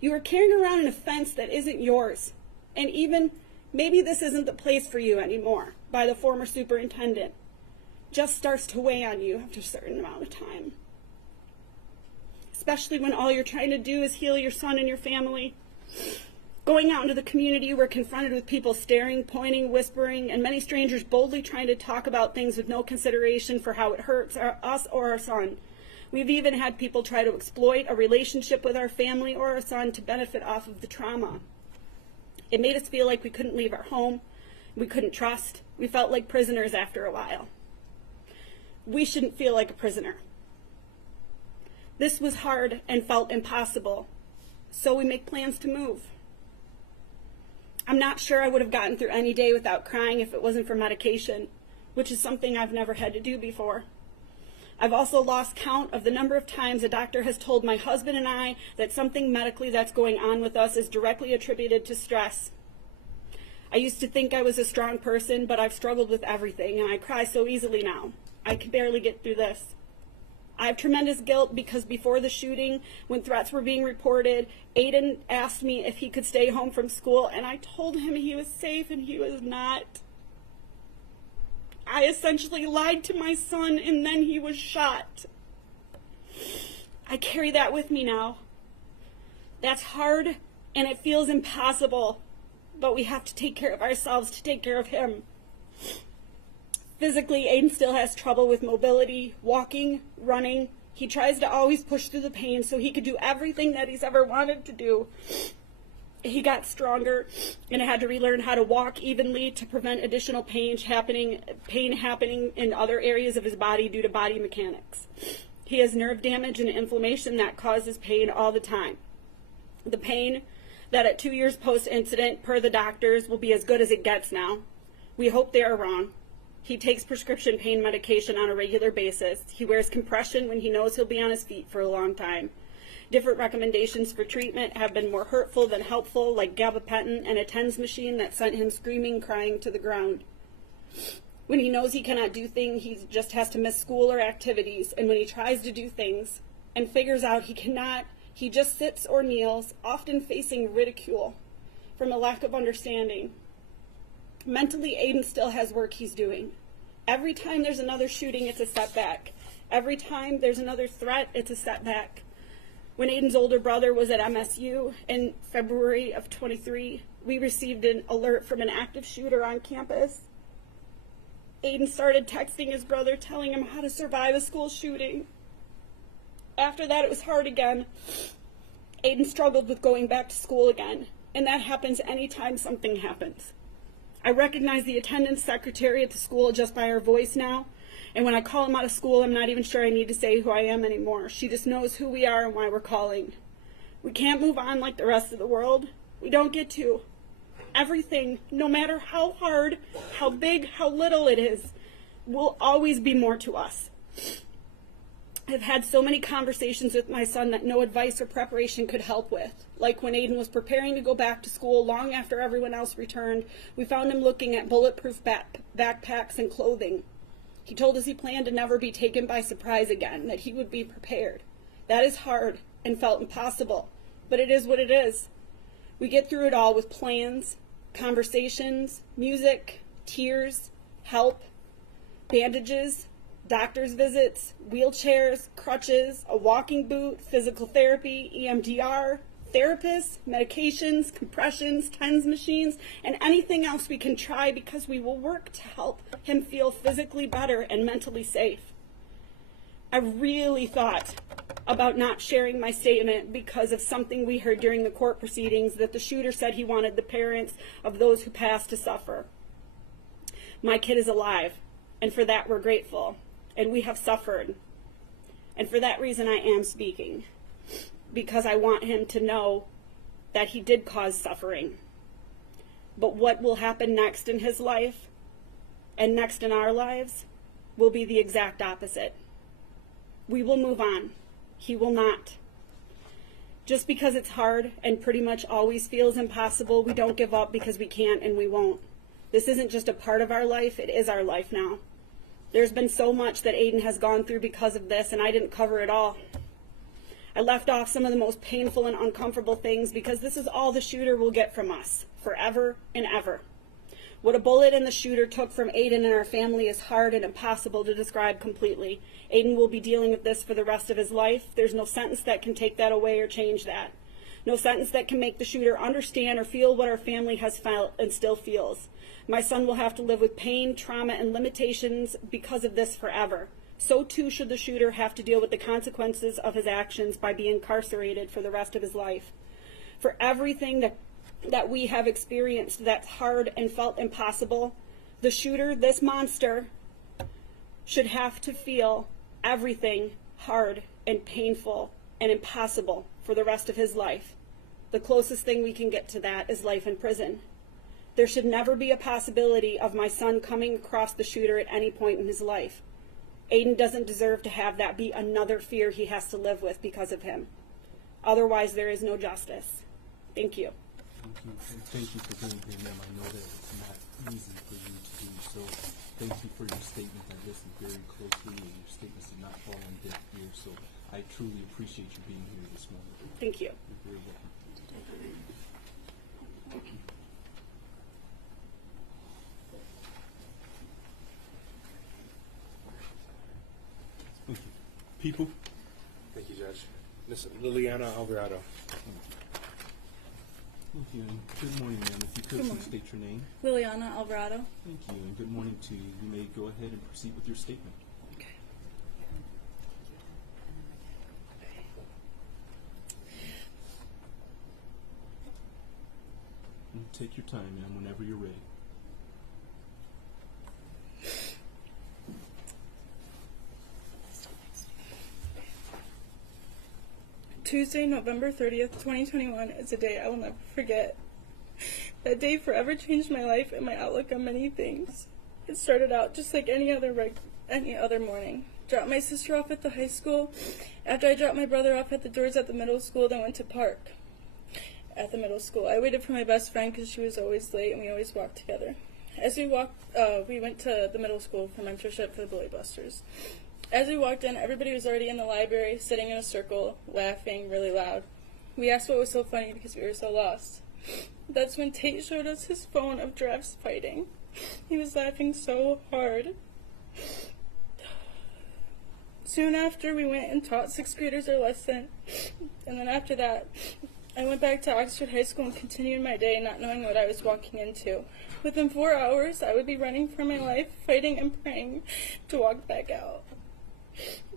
You are carrying around an offense that isn't yours. And even, maybe this isn't the place for you anymore, by the former superintendent. Just starts to weigh on you after a certain amount of time. Especially when all you're trying to do is heal your son and your family. Going out into the community, we're confronted with people staring, pointing, whispering, and many strangers boldly trying to talk about things with no consideration for how it hurts us or our son. We've even had people try to exploit a relationship with our family or our son to benefit off of the trauma. It made us feel like we couldn't leave our home, we couldn't trust, we felt like prisoners after a while. We shouldn't feel like a prisoner. This was hard and felt impossible, so we make plans to move. I'm not sure I would have gotten through any day without crying if it wasn't for medication, which is something I've never had to do before. I've also lost count of the number of times a doctor has told my husband and I that something medically that's going on with us is directly attributed to stress. I used to think I was a strong person, but I've struggled with everything, and I cry so easily now. I can barely get through this. I have tremendous guilt because before the shooting, when threats were being reported, Aiden asked me if he could stay home from school, and I told him he was safe, and he was not. I essentially lied to my son, and then he was shot. I carry that with me now. That's hard, and it feels impossible, but we have to take care of ourselves to take care of him. Physically, Aiden still has trouble with mobility, walking, running. He tries to always push through the pain so he could do everything that he's ever wanted to do. He got stronger and had to relearn how to walk evenly to prevent additional pain happening in other areas of his body due to body mechanics. He has nerve damage and inflammation that causes pain all the time. The pain that at 2 years post-incident, per the doctors, will be as good as it gets now. We hope they are wrong. He takes prescription pain medication on a regular basis. He wears compression when he knows he'll be on his feet for a long time. Different recommendations for treatment have been more hurtful than helpful, like gabapentin and a TENS machine that sent him screaming, crying to the ground. When he knows he cannot do things, he just has to miss school or activities, and when he tries to do things and figures out he cannot, he just sits or kneels, often facing ridicule from a lack of understanding. Mentally, Aiden still has work he's doing. Every time there's another shooting, it's a setback. Every time there's another threat, it's a setback. When Aiden's older brother was at MSU in February of 23, we received an alert from an active shooter on campus. Aiden started texting his brother, telling him how to survive a school shooting. After that, it was hard again. Aiden struggled with going back to school again, and that happens anytime something happens. I recognize the attendance secretary at the school just by her voice now, and when I call him out of school, I'm not even sure I need to say who I am anymore. She just knows who we are and why we're calling. We can't move on like the rest of the world. We don't get to. Everything, no matter how hard, how big, how little it is, will always be more to us. I've had so many conversations with my son that no advice or preparation could help with. Like when Aiden was preparing to go back to school long after everyone else returned, we found him looking at bulletproof backpacks and clothing. He told us he planned to never be taken by surprise again, that he would be prepared. That is hard and felt impossible, but it is what it is. We get through it all with plans, conversations, music, tears, help, bandages, doctor's visits, wheelchairs, crutches, a walking boot, physical therapy, EMDR, therapists, medications, compressions, TENS machines, and anything else we can try, because we will work to help him feel physically better and mentally safe. I really thought about not sharing my statement because of something we heard during the court proceedings, that the shooter said he wanted the parents of those who passed to suffer. My kid is alive, and for that we're grateful, and we have suffered. And for that reason I am speaking, because I want him to know that he did cause suffering. But what will happen next in his life and next in our lives will be the exact opposite. We will move on. He will not. Just because it's hard and pretty much always feels impossible, we don't give up because we can't and we won't. This isn't just a part of our life, it is our life now. There's been so much that Aiden has gone through because of this, and I didn't cover it all. I left off some of the most painful and uncomfortable things because this is all the shooter will get from us, forever and ever. What a bullet and the shooter took from Aiden and our family is hard and impossible to describe completely. Aiden will be dealing with this for the rest of his life. There's no sentence that can take that away or change that. No sentence that can make the shooter understand or feel what our family has felt and still feels. My son will have to live with pain, trauma, and limitations because of this forever. So too should the shooter have to deal with the consequences of his actions by being incarcerated for the rest of his life. For everything that we have experienced that's hard and felt impossible, the shooter, this monster, should have to feel everything hard and painful and impossible for the rest of his life. The closest thing we can get to that is life in prison. There should never be a possibility of my son coming across the shooter at any point in his life. Aiden doesn't deserve to have that be another fear he has to live with because of him. Otherwise, there is no justice. Thank you. Thank you, and thank you for being here, ma'am. I know that it's not easy for you to do, so thank you for your statement. I listened very closely, and your statements did not fall on deaf ears, so I truly appreciate you being here this morning. Thank you. You're very welcome. Thank you. People? Thank you, Judge. Miss Liliana Alvarado. Thank you, and good morning, ma'am. If you could please state your name. Liliana Alvarado. Thank you, and good morning to you. You may go ahead and proceed with your statement. Okay. And take your time, ma'am, whenever you're ready. Tuesday, November 30th, 2021 is a day I will never forget. That day forever changed my life and my outlook on many things. It started out just like any other morning. Dropped my sister off at the high school. After I dropped my brother off at the doors at the middle school, then went to park at the middle school. I waited for my best friend because she was always late and we always walked together. As we walked, we went to the middle school for mentorship for the Bully Busters. As we walked in, everybody was already in the library, sitting in a circle, laughing really loud. We asked what was so funny because we were so lost. That's when Tate showed us his phone of giraffes fighting. He was laughing so hard. Soon after, we went and taught 6th graders our lesson. And then after that, I went back to Oxford High School and continued my day not knowing what I was walking into. Within 4 hours, I would be running for my life, fighting and praying to walk back out.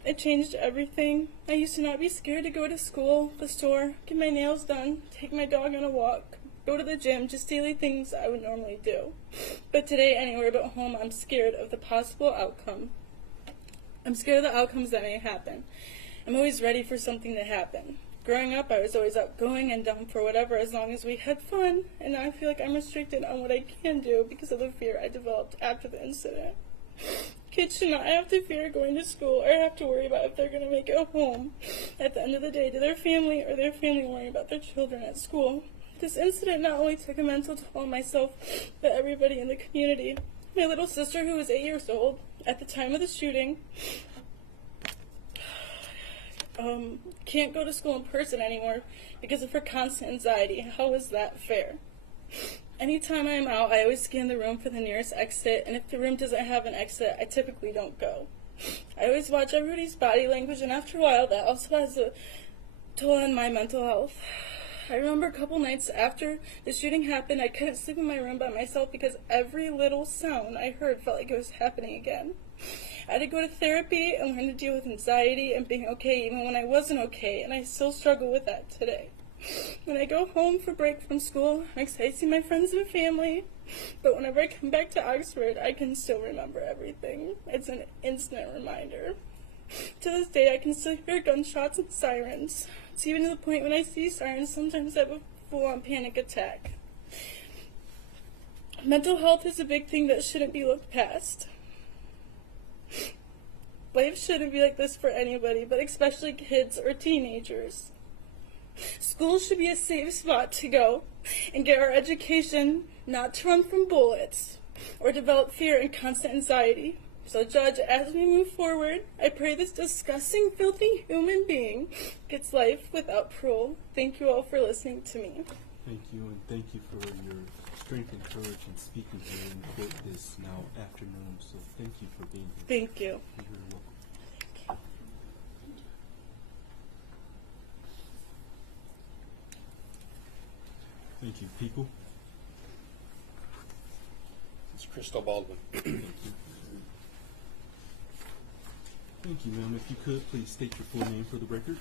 It changed everything. I used to not be scared to go to school, the store, get my nails done, take my dog on a walk, go to the gym, just daily things I would normally do. But today, anywhere but home, I'm scared of the possible outcome. I'm scared of the outcomes that may happen. I'm always ready for something to happen. Growing up, I was always outgoing and down for whatever as long as we had fun, and now I feel like I'm restricted on what I can do because of the fear I developed after the incident. Kids should not have to fear going to school or have to worry about if they're going to make it home at the end of the day to their family or their family worrying about their children at school. This incident not only took a mental toll on myself, but everybody in the community. My little sister, who was 8 years old at the time of the shooting, can't go to school in person anymore because of her constant anxiety. How is that fair? Anytime I'm out, I always scan the room for the nearest exit, and if the room doesn't have an exit, I typically don't go. I always watch everybody's body language, and after a while, that also has a toll on my mental health. I remember a couple nights after the shooting happened, I couldn't sleep in my room by myself because every little sound I heard felt like it was happening again. I had to go to therapy and learn to deal with anxiety and being okay even when I wasn't okay, and I still struggle with that today. When I go home for break from school, I'm excited to see my friends and family, but whenever I come back to Oxford, I can still remember everything. It's an instant reminder. To this day, I can still hear gunshots and sirens. It's even to the point when I see sirens, sometimes I have a full-on panic attack. Mental health is a big thing that shouldn't be looked past. Life shouldn't be like this for anybody, but especially kids or teenagers. School should be a safe spot to go and get our education, not to run from bullets or develop fear and constant anxiety. So, Judge, as we move forward, I pray this disgusting, filthy human being gets life without parole. Thank you all for listening to me. Thank you, and thank you for your strength and courage in speaking here in court this now afternoon. So thank you for being here. Thank you. You're very welcome. Thank you. People? It's Crystal Baldwin. Thank you. Thank you, ma'am. If you could, please state your full name for the record.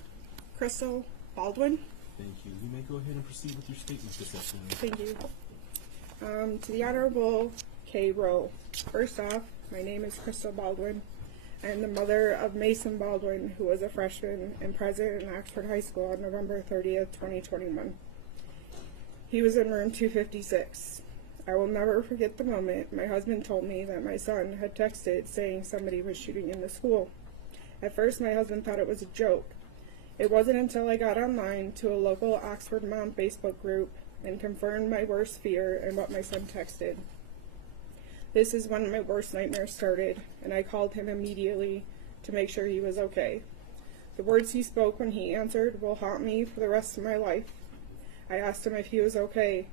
Crystal Baldwin. Thank you. You may go ahead and proceed with your statement this afternoon. Thank you. To the Honorable K. Rowe. First off, my name is Crystal Baldwin. I am the mother of Mason Baldwin, who was a freshman and present in Oxford High School on November 30th, 2021. He was in room 256. I will never forget the moment my husband told me that my son had texted saying somebody was shooting in the school. At first, my husband thought it was a joke. It wasn't until I got online to a local Oxford Mom Facebook group and confirmed my worst fear and what my son texted. This is when my worst nightmare started, and I called him immediately to make sure he was okay. The words he spoke when he answered will haunt me for the rest of my life. I asked him if he was okay.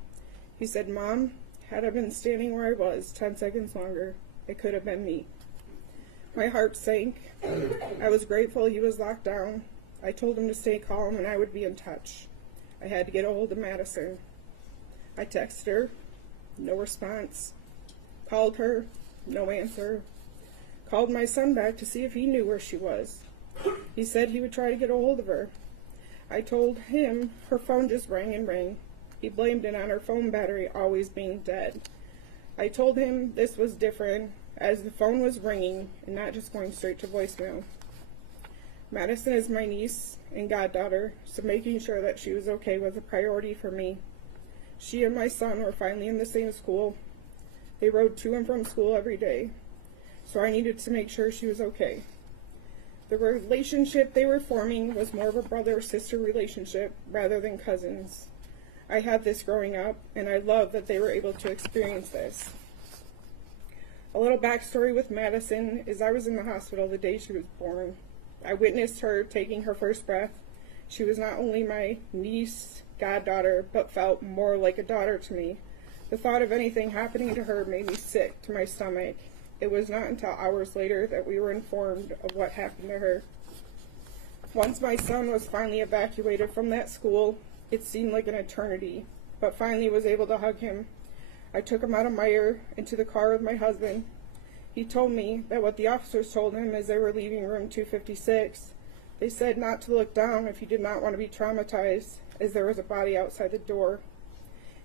He said, "Mom, had I been standing where I was 10 seconds longer, it could have been me." My heart sank. I was grateful he was locked down. I told him to stay calm and I would be in touch. I had to get a hold of Madison. I texted her, no response. Called her, no answer. Called my son back to see if he knew where she was. He said he would try to get a hold of her. I told him her phone just rang and rang. He blamed it on her phone battery always being dead. I told him this was different, as the phone was ringing and not just going straight to voicemail. Madison is my niece and goddaughter, so making sure that she was okay was a priority for me. She and my son were finally in the same school. They rode to and from school every day, so I needed to make sure she was okay. The relationship they were forming was more of a brother-sister relationship rather than cousins. I had this growing up, and I love that they were able to experience this. A little backstory with Madison is I was in the hospital the day she was born. I witnessed her taking her first breath. She was not only my niece, goddaughter, but felt more like a daughter to me. The thought of anything happening to her made me sick to my stomach. It was not until hours later that we were informed of what happened to her. Once my son was finally evacuated from that school, it seemed like an eternity, but finally was able to hug him. I took him out of Meyer into the car with my husband. He told me that what the officers told him as they were leaving room 256, they said not to look down if he did not want to be traumatized, as there was a body outside the door.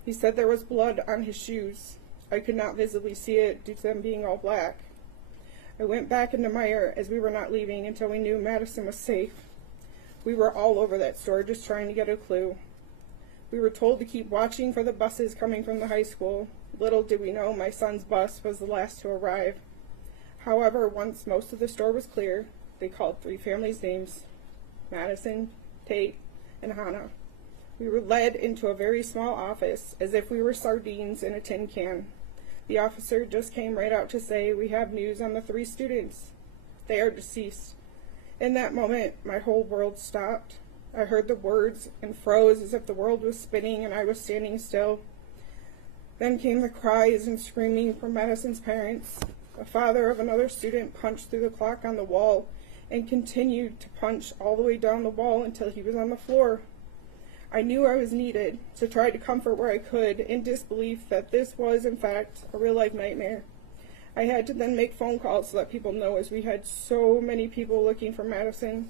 He said there was blood on his shoes. I could not visibly see it due to them being all black. I went back into Meyer as we were not leaving until we knew Madison was safe. We were all over that store just trying to get a clue. We were told to keep watching for the buses coming from the high school. Little did we know my son's bus was the last to arrive. However, once most of the store was clear, they called 3 families' names: Madison, Tate, and Hana. We were led into a very small office as if we were sardines in a tin can. The officer just came right out to say, "We have news on the 3 students. They are deceased." In that moment, my whole world stopped. I heard the words and froze as if the world was spinning and I was standing still. Then came the cries and screaming from Madison's parents. The father of another student punched through the clock on the wall and continued to punch all the way down the wall until he was on the floor. I knew I was needed, so tried to comfort where I could, in disbelief that this was, in fact, a real-life nightmare. I had to then make phone calls to let people know, as we had so many people looking for Madison.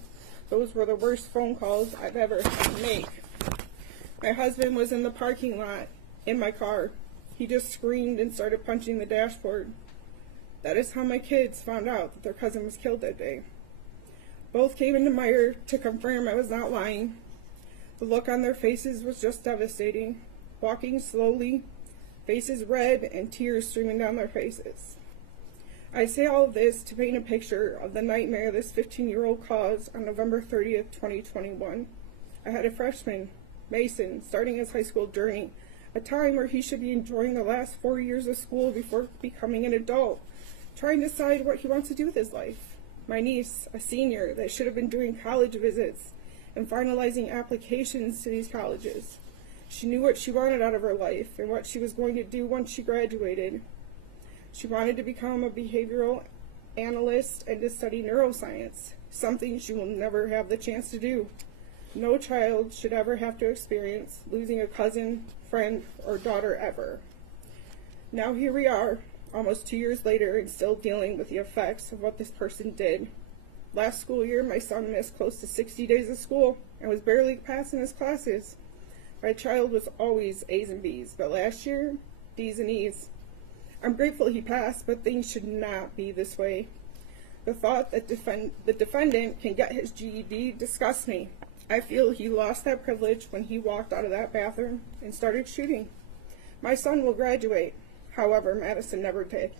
Those were the worst phone calls I've ever had to make. My husband was in the parking lot, in my car. He just screamed and started punching the dashboard. That is how my kids found out that their cousin was killed that day. Both came into Meyer to confirm I was not lying. The look on their faces was just devastating. Walking slowly, faces red and tears streaming down their faces. I say all of this to paint a picture of the nightmare this 15-year-old caused on November 30th, 2021. I had a freshman, Mason, starting his high school journey, a time where he should be enjoying the last 4 years of school before becoming an adult, trying to decide what he wants to do with his life. My niece, a senior, that should have been doing college visits and finalizing applications to these colleges. She knew what she wanted out of her life and what she was going to do once she graduated. She wanted to become a behavioral analyst and to study neuroscience, something she will never have the chance to do. No child should ever have to experience losing a cousin, friend, or daughter ever. Now here we are, almost 2 years later, and still dealing with the effects of what this person did. Last school year, my son missed close to 60 days of school and was barely passing his classes. My child was always A's and B's, but last year, D's and E's. I'm grateful he passed, but things should not be this way. The thought that the defendant can get his GED disgusts me. I feel he lost that privilege when he walked out of that bathroom and started shooting. My son will graduate. However, Madison never did.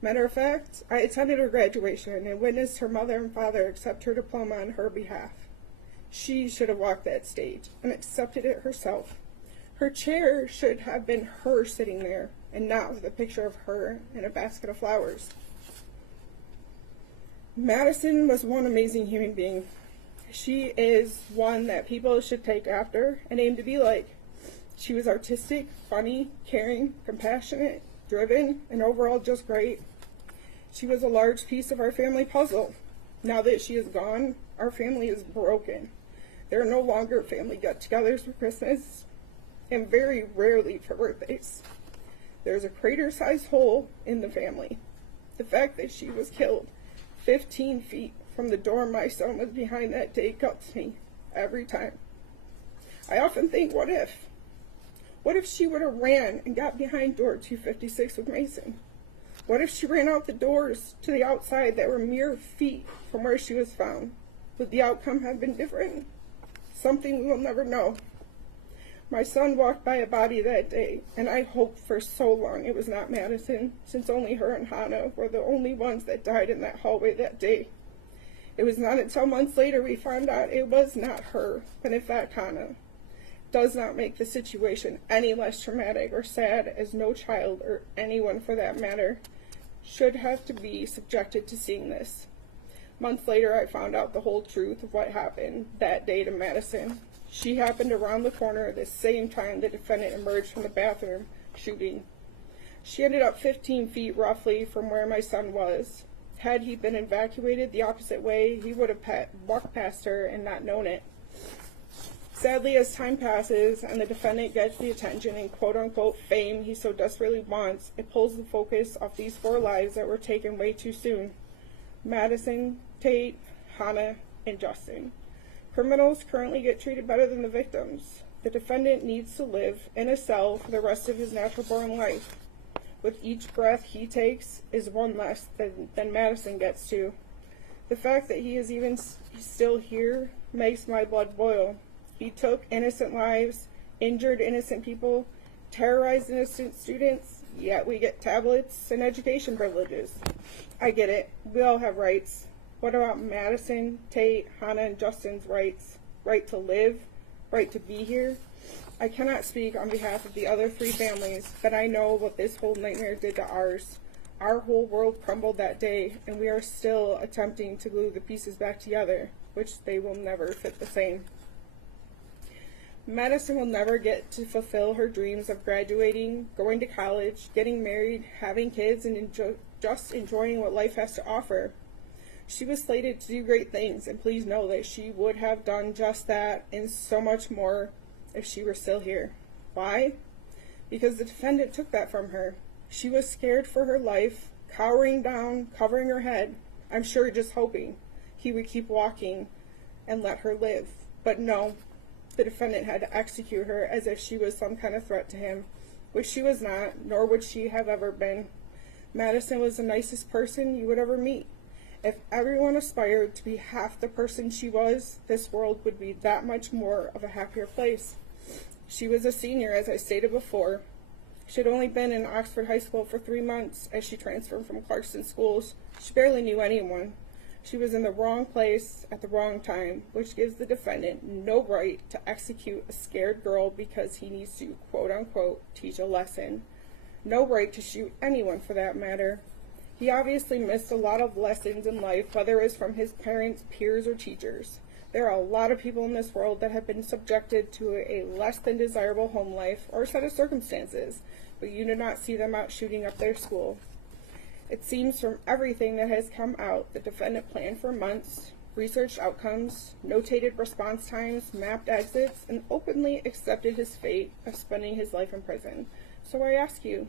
Matter of fact, I attended her graduation and witnessed her mother and father accept her diploma on her behalf. She should have walked that stage and accepted it herself. Her chair should have been her sitting there and not with a picture of her and a basket of flowers. Madison was one amazing human being. She is one that people should take after and aim to be like. She was artistic, funny, caring, compassionate, driven, and overall just great. She was a large piece of our family puzzle. Now that she is gone, our family is broken. There are no longer family get-togethers for Christmas, and very rarely for birthdays. There's a crater-sized hole in the family. The fact that she was killed 15 feet from the door my son was behind that day cuts me every time. I often think, what if? What if she would have ran and got behind door 256 with Mason? What if she ran out the doors to the outside that were mere feet from where she was found? Would the outcome have been different? Something we will never know. My son walked by a body that day, and I hoped for so long it was not Madison, since only her and Hana were the only ones that died in that hallway that day. It was not until months later we found out it was not her, but in fact Hana. Does not make the situation any less traumatic or sad, as no child, or anyone for that matter, should have to be subjected to seeing this. Months later, I found out the whole truth of what happened that day to Madison. She happened around the corner at the same time the defendant emerged from the bathroom shooting. She ended up 15 feet roughly from where my son was. Had he been evacuated the opposite way, he would have walked past her and not known it. Sadly, as time passes and the defendant gets the attention and quote-unquote fame he so desperately wants, it pulls the focus off these 4 lives that were taken way too soon. Madison, Tate, Hana, and Justin. Criminals currently get treated better than the victims. The defendant needs to live in a cell for the rest of his natural-born life. With each breath he takes is one less than Madison gets to. The fact that he is even still here makes my blood boil. He took innocent lives, injured innocent people, terrorized innocent students, yet we get tablets and education privileges. I get it. We all have rights. What about Madison, Tate, Hana, and Justin's rights? Right to live? Right to be here? I cannot speak on behalf of the other 3 families, but I know what this whole nightmare did to ours. Our whole world crumbled that day, and we are still attempting to glue the pieces back together, which they will never fit the same. Madison will never get to fulfill her dreams of graduating, going to college, getting married, having kids, and just enjoying what life has to offer. She was slated to do great things, and please know that she would have done just that and so much more if she were still here. Why? Because the defendant took that from her. She was scared for her life, cowering down, covering her head, I'm sure just hoping he would keep walking and let her live. But no, the defendant had to execute her as if she was some kind of threat to him, which she was not, nor would she have ever been. Madison was the nicest person you would ever meet. If everyone aspired to be half the person she was, this world would be that much more of a happier place. She was a senior, as I stated before. She had only been in Oxford High School for 3 months as she transferred from Clarkston schools. She barely knew anyone. She was in the wrong place at the wrong time, which gives the defendant no right to execute a scared girl because he needs to, quote-unquote, teach a lesson. No right to shoot anyone for that matter. He obviously missed a lot of lessons in life, whether it was from his parents, peers, or teachers. There are a lot of people in this world that have been subjected to a less than desirable home life or set of circumstances, but you do not see them out shooting up their school. It seems from everything that has come out, the defendant planned for months, researched outcomes, notated response times, mapped exits, and openly accepted his fate of spending his life in prison. So I ask you,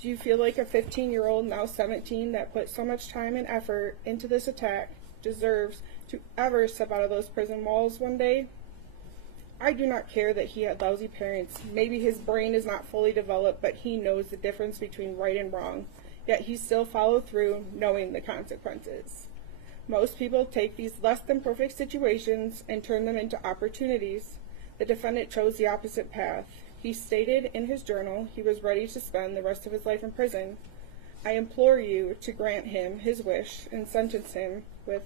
do you feel like a 15-year-old, now 17, that put so much time and effort into this attack deserves to ever step out of those prison walls one day? I do not care that he had lousy parents. Maybe his brain is not fully developed, but he knows the difference between right and wrong. Yet he still followed through, knowing the consequences. Most people take these less than perfect situations and turn them into opportunities. The defendant chose the opposite path. He stated in his journal he was ready to spend the rest of his life in prison. I implore you to grant him his wish and sentence him with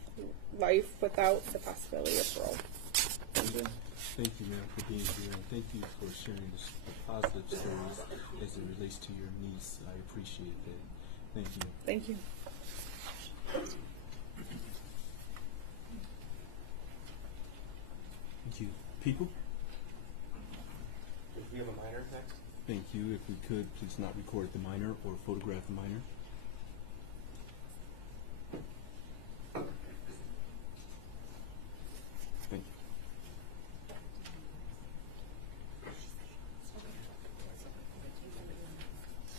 life without the possibility of parole. Thank you, ma'am, for being here, and thank you for sharing the positive stories as it relates to your niece. I appreciate that. Thank you. Thank you. Thank you. People? Do we have a minor next? Thank you. If we could, please not record the minor or photograph the minor. Thank you.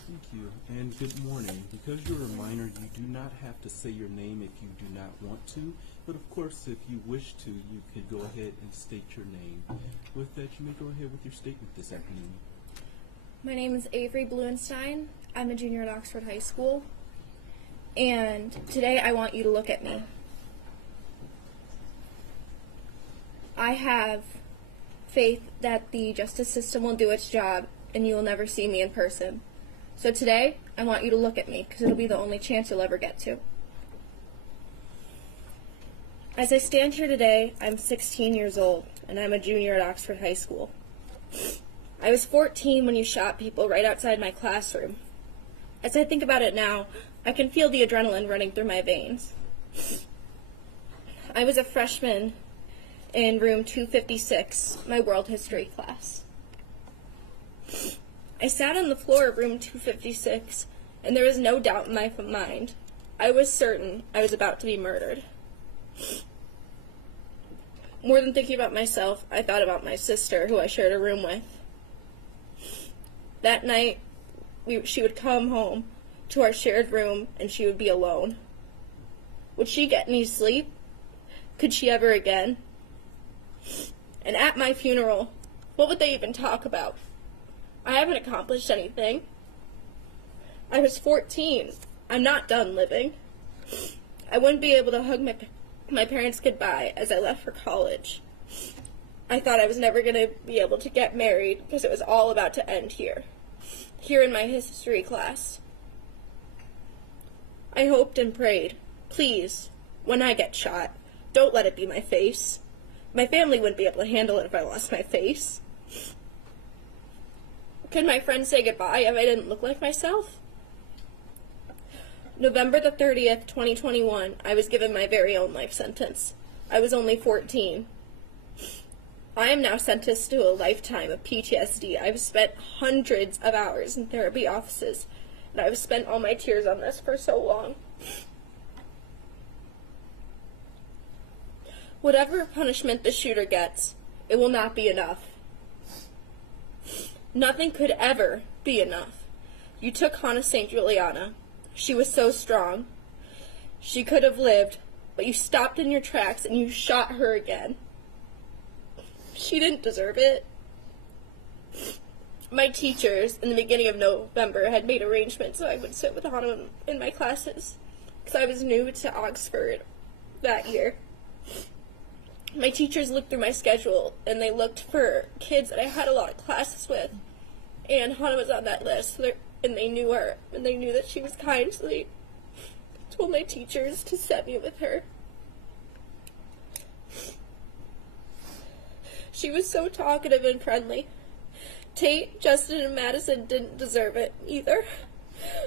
Thank you, and good morning. Because you're a minor, you do not have to say your name if you do not want to, but of course, if you wish to, you could go ahead and state your name. With that, you may go ahead with your statement this afternoon. My name is Avery Bluenstein. I'm a junior at Oxford High School, and today I want you to look at me. I have faith that the justice system will do its job, and you will never see me in person. So today, I want you to look at me, because it'll be the only chance you'll ever get to. As I stand here today, I'm 16 years old, and I'm a junior at Oxford High School. I was 14 when you shot people right outside my classroom. As I think about it now, I can feel the adrenaline running through my veins. I was a freshman in room 256, my world history class. I sat on the floor of room 256, and there was no doubt in my mind. I was certain I was about to be murdered. More than thinking about myself, I thought about my sister, who I shared a room with. That night, she would come home to our shared room, and she would be alone. Would she get any sleep? Could she ever again? And at my funeral, what would they even talk about? I haven't accomplished anything. I was 14. I'm not done living. I wouldn't be able to hug my parents goodbye as I left for college. I thought I was never going to be able to get married because it was all about to end here in my history class. I hoped and prayed, please, when I get shot, don't let it be my face. My family wouldn't be able to handle it if I lost my face. Could my friends say goodbye if I didn't look like myself? November the 30th, 2021, I was given my very own life sentence. I was only 14. I am now sentenced to a lifetime of PTSD. I've spent hundreds of hours in therapy offices, and I've spent all my tears on this for so long. Whatever punishment the shooter gets, it will not be enough. Nothing could ever be enough. You took Hana St. Juliana. She was so strong. She could have lived, but you stopped in your tracks and you shot her again. She didn't deserve it. My teachers in the beginning of November had made arrangements so I would sit with Hana in my classes because I was new to Oxford that year. My teachers looked through my schedule and they looked for kids that I had a lot of classes with, and Hana was on that list, and they knew her, and they knew that she was kind, so they told my teachers to set me with her. She was so talkative and friendly. Tate, Justin, and Madison didn't deserve it either.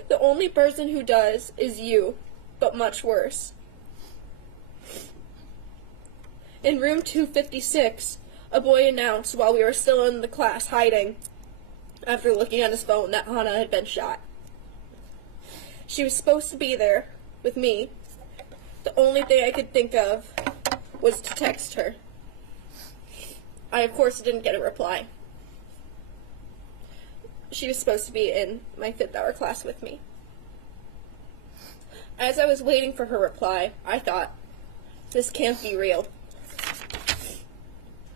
The only person who does is you, but much worse. In room 256, a boy announced while we were still in the class hiding, after looking on his phone, that Hana had been shot. She was supposed to be there with me. The only thing I could think of was to text her. I, of course, didn't get a reply. She was supposed to be in my 5th hour class with me. As I was waiting for her reply, I thought, this can't be real.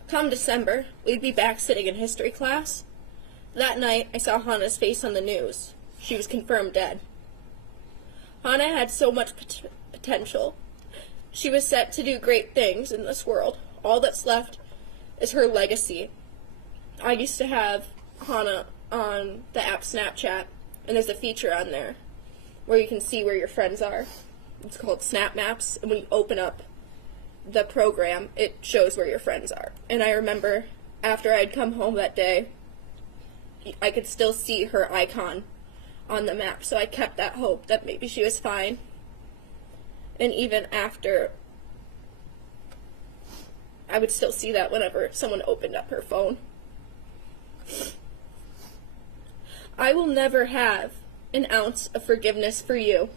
Come December, we'd be back sitting in history class. That night, I saw Hana's face on the news. She was confirmed dead. Hana had so much potential. She was set to do great things in this world. All that's left is her legacy. I used to have Hana on the app Snapchat, and there's a feature on there where you can see where your friends are. It's called Snap Maps, and when you open up the program, it shows where your friends are. And I remember after I'd come home that day, I could still see her icon on the map, so I kept that hope that maybe she was fine. And even after, I would still see that whenever someone opened up her phone. I will never have an ounce of forgiveness for you.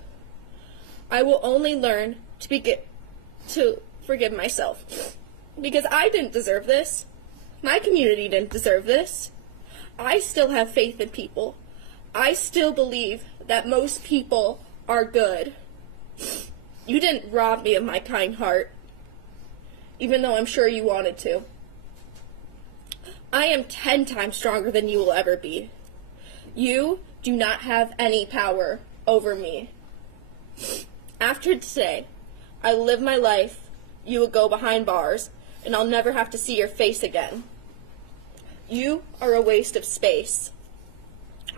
I will only learn to forgive myself. Because I didn't deserve this. My community didn't deserve this. I still have faith in people. I still believe that most people are good. You didn't rob me of my kind heart, even though I'm sure you wanted to. I am 10 times stronger than you will ever be. You do not have any power over me. After today, I live my life. You will go behind bars, and I'll never have to see your face again. You are a waste of space.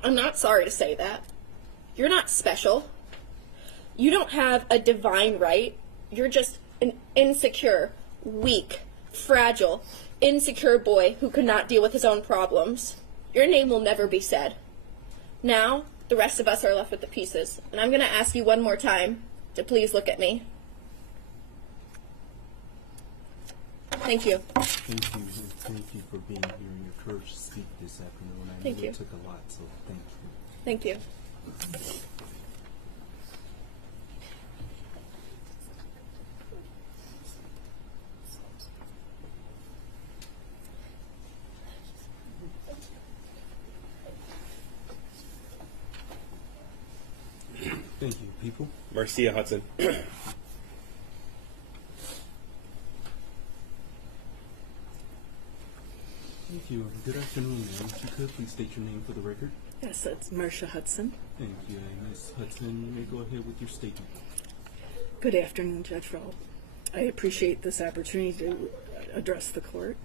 I'm not sorry to say that. You're not special. You don't have a divine right. You're just an insecure, weak, fragile, insecure boy who could not deal with his own problems. Your name will never be said. Now, the rest of us are left with the pieces, and I'm going to ask you one more time to please look at me. Thank you. Thank you, and thank you for being here and your courage to speak this afternoon. I know it took a lot, so thank you. Thank you. Thank you, people. Marsha Hudson. Thank you. Good afternoon, ma'am. If you could, please state your name for the record. Yes, it's Marsha Hudson. Thank you. And Ms. Hudson, you may go ahead with your statement. Good afternoon, Judge Rowe. I appreciate this opportunity to address the court.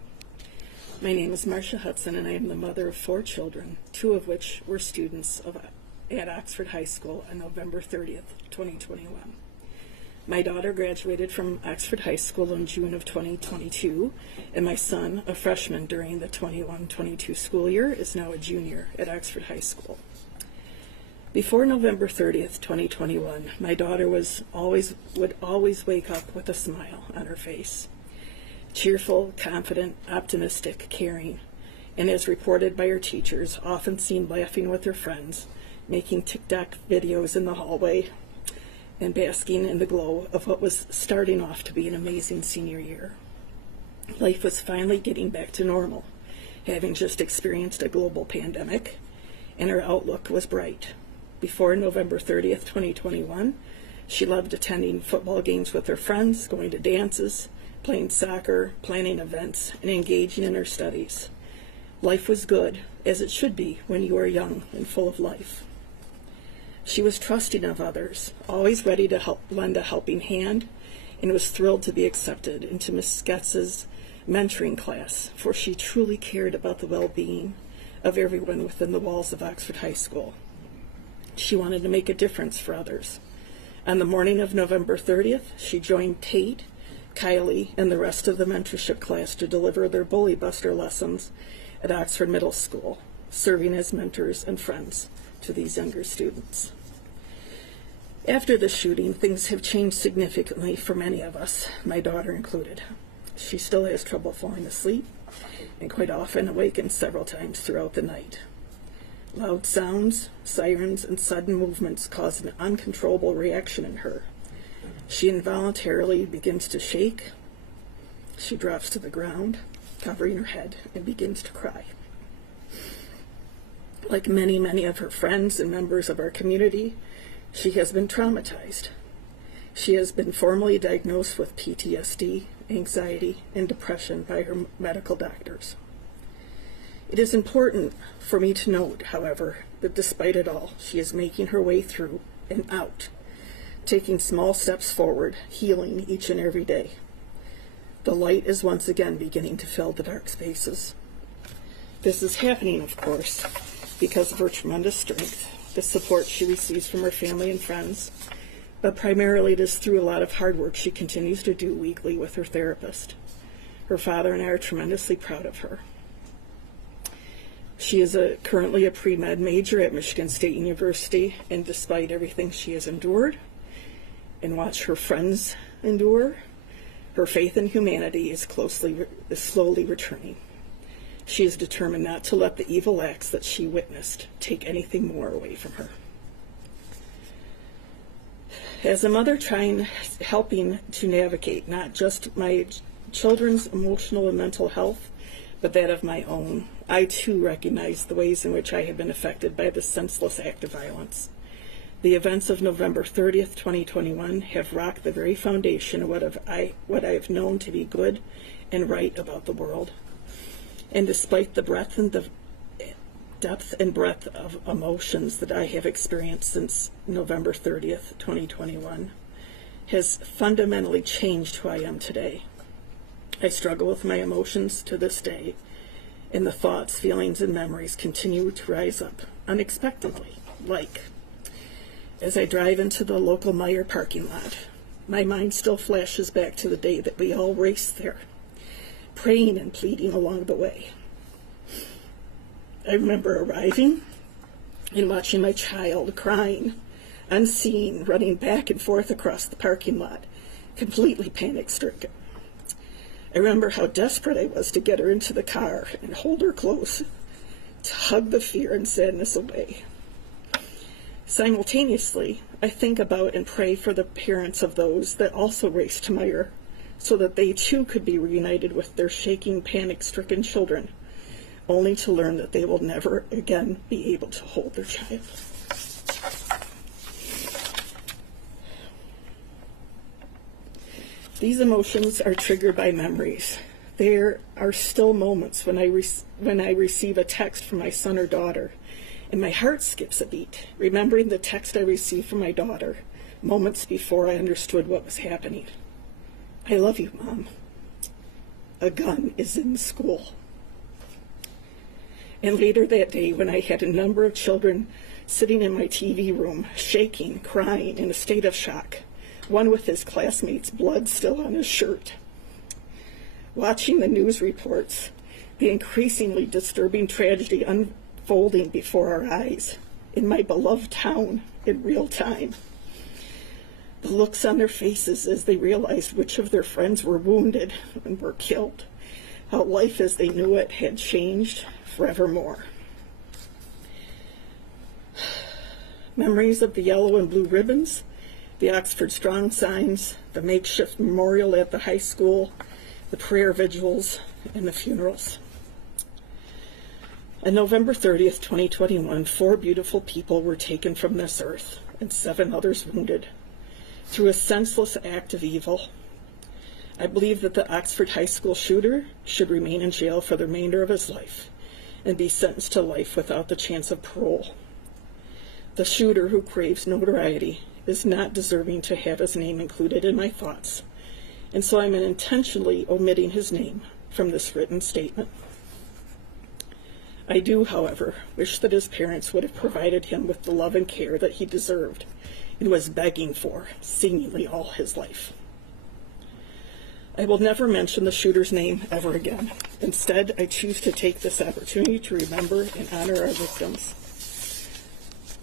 My name is Marsha Hudson, and I am the mother of 4 children, 2 of which were students at Oxford High School on November 30th, 2021. My daughter graduated from Oxford High School in June of 2022, and my son, a freshman during the 21-22 school year, is now a junior at Oxford High School. Before November 30th, 2021, my daughter would always wake up with a smile on her face. Cheerful, confident, optimistic, caring, and as reported by her teachers, often seen laughing with her friends, making TikTok videos in the hallway, and basking in the glow of what was starting off to be an amazing senior year. Life was finally getting back to normal, having just experienced a global pandemic, and her outlook was bright. Before November 30th, 2021, she loved attending football games with her friends, going to dances, playing soccer, planning events, and engaging in her studies. Life was good, as it should be when you are young and full of life. She was trusting of others, always ready to lend a helping hand, and was thrilled to be accepted into Miss Getz's mentoring class, for she truly cared about the well-being of everyone within the walls of Oxford High School. She wanted to make a difference for others. On the morning of November 30th, she joined Tate, Kylie, and the rest of the mentorship class to deliver their Bully Buster lessons at Oxford Middle School, serving as mentors and friends to these younger students. After the shooting, things have changed significantly for many of us, my daughter included. She still has trouble falling asleep and quite often awakens several times throughout the night. Loud sounds, sirens, and sudden movements cause an uncontrollable reaction in her. She involuntarily begins to shake. She drops to the ground, covering her head, and begins to cry. Like many, many of her friends and members of our community, she has been traumatized. She has been formally diagnosed with PTSD, anxiety, and depression by her medical doctors. It is important for me to note, however, that despite it all, she is making her way through and out, taking small steps forward, healing each and every day. The light is once again beginning to fill the dark spaces. This is happening, of course, because of her tremendous strength, the support she receives from her family and friends, but primarily it is through a lot of hard work she continues to do weekly with her therapist. Her father and I are tremendously proud of her. She is currently a pre-med major at Michigan State University, and despite everything she has endured and watched her friends endure, her faith in humanity is slowly returning. She is determined not to let the evil acts that she witnessed take anything more away from her. As a mother helping to navigate not just my children's emotional and mental health, but that of my own, I too recognize the ways in which I have been affected by this senseless act of violence. The events of November 30th, 2021 have rocked the very foundation of what I have known to be good and right about the world. And despite the depth and breadth of emotions that I have experienced since November 30th, 2021, has fundamentally changed who I am today. I struggle with my emotions to this day, and the thoughts, feelings, and memories continue to rise up unexpectedly, like as I drive into the local Meijer parking lot, my mind still flashes back to the day that we all raced there, praying and pleading along the way. I remember arriving and watching my child crying, unseen, running back and forth across the parking lot, completely panic-stricken. I remember how desperate I was to get her into the car and hold her close, to hug the fear and sadness away. Simultaneously, I think about and pray for the parents of those that also raced to Meijer, so that they too could be reunited with their shaking, panic-stricken children, only to learn that they will never again be able to hold their child. These emotions are triggered by memories. There are still moments when I receive a text from my son or daughter, and my heart skips a beat, remembering the text I received from my daughter moments before I understood what was happening. I love you, Mom. A gun is in the school. And later that day, when I had a number of children sitting in my TV room, shaking, crying, in a state of shock, one with his classmates' blood still on his shirt. Watching the news reports, the increasingly disturbing tragedy unfolding before our eyes in my beloved town in real time. The looks on their faces as they realized which of their friends were wounded and were killed, how life as they knew it had changed forevermore. Memories of the yellow and blue ribbons, the Oxford Strong signs, the makeshift memorial at the high school, the prayer vigils, and the funerals. On November 30th, 2021, 4 beautiful people were taken from this earth and 7 others wounded through a senseless act of evil. I believe that the Oxford High School shooter should remain in jail for the remainder of his life and be sentenced to life without the chance of parole. The shooter, who craves notoriety, is not deserving to have his name included in my thoughts, and so I'm intentionally omitting his name from this written statement. I do, however, wish that his parents would have provided him with the love and care that he deserved and was begging for seemingly all his life. I will never mention the shooter's name ever again. Instead, I choose to take this opportunity to remember and honor our victims.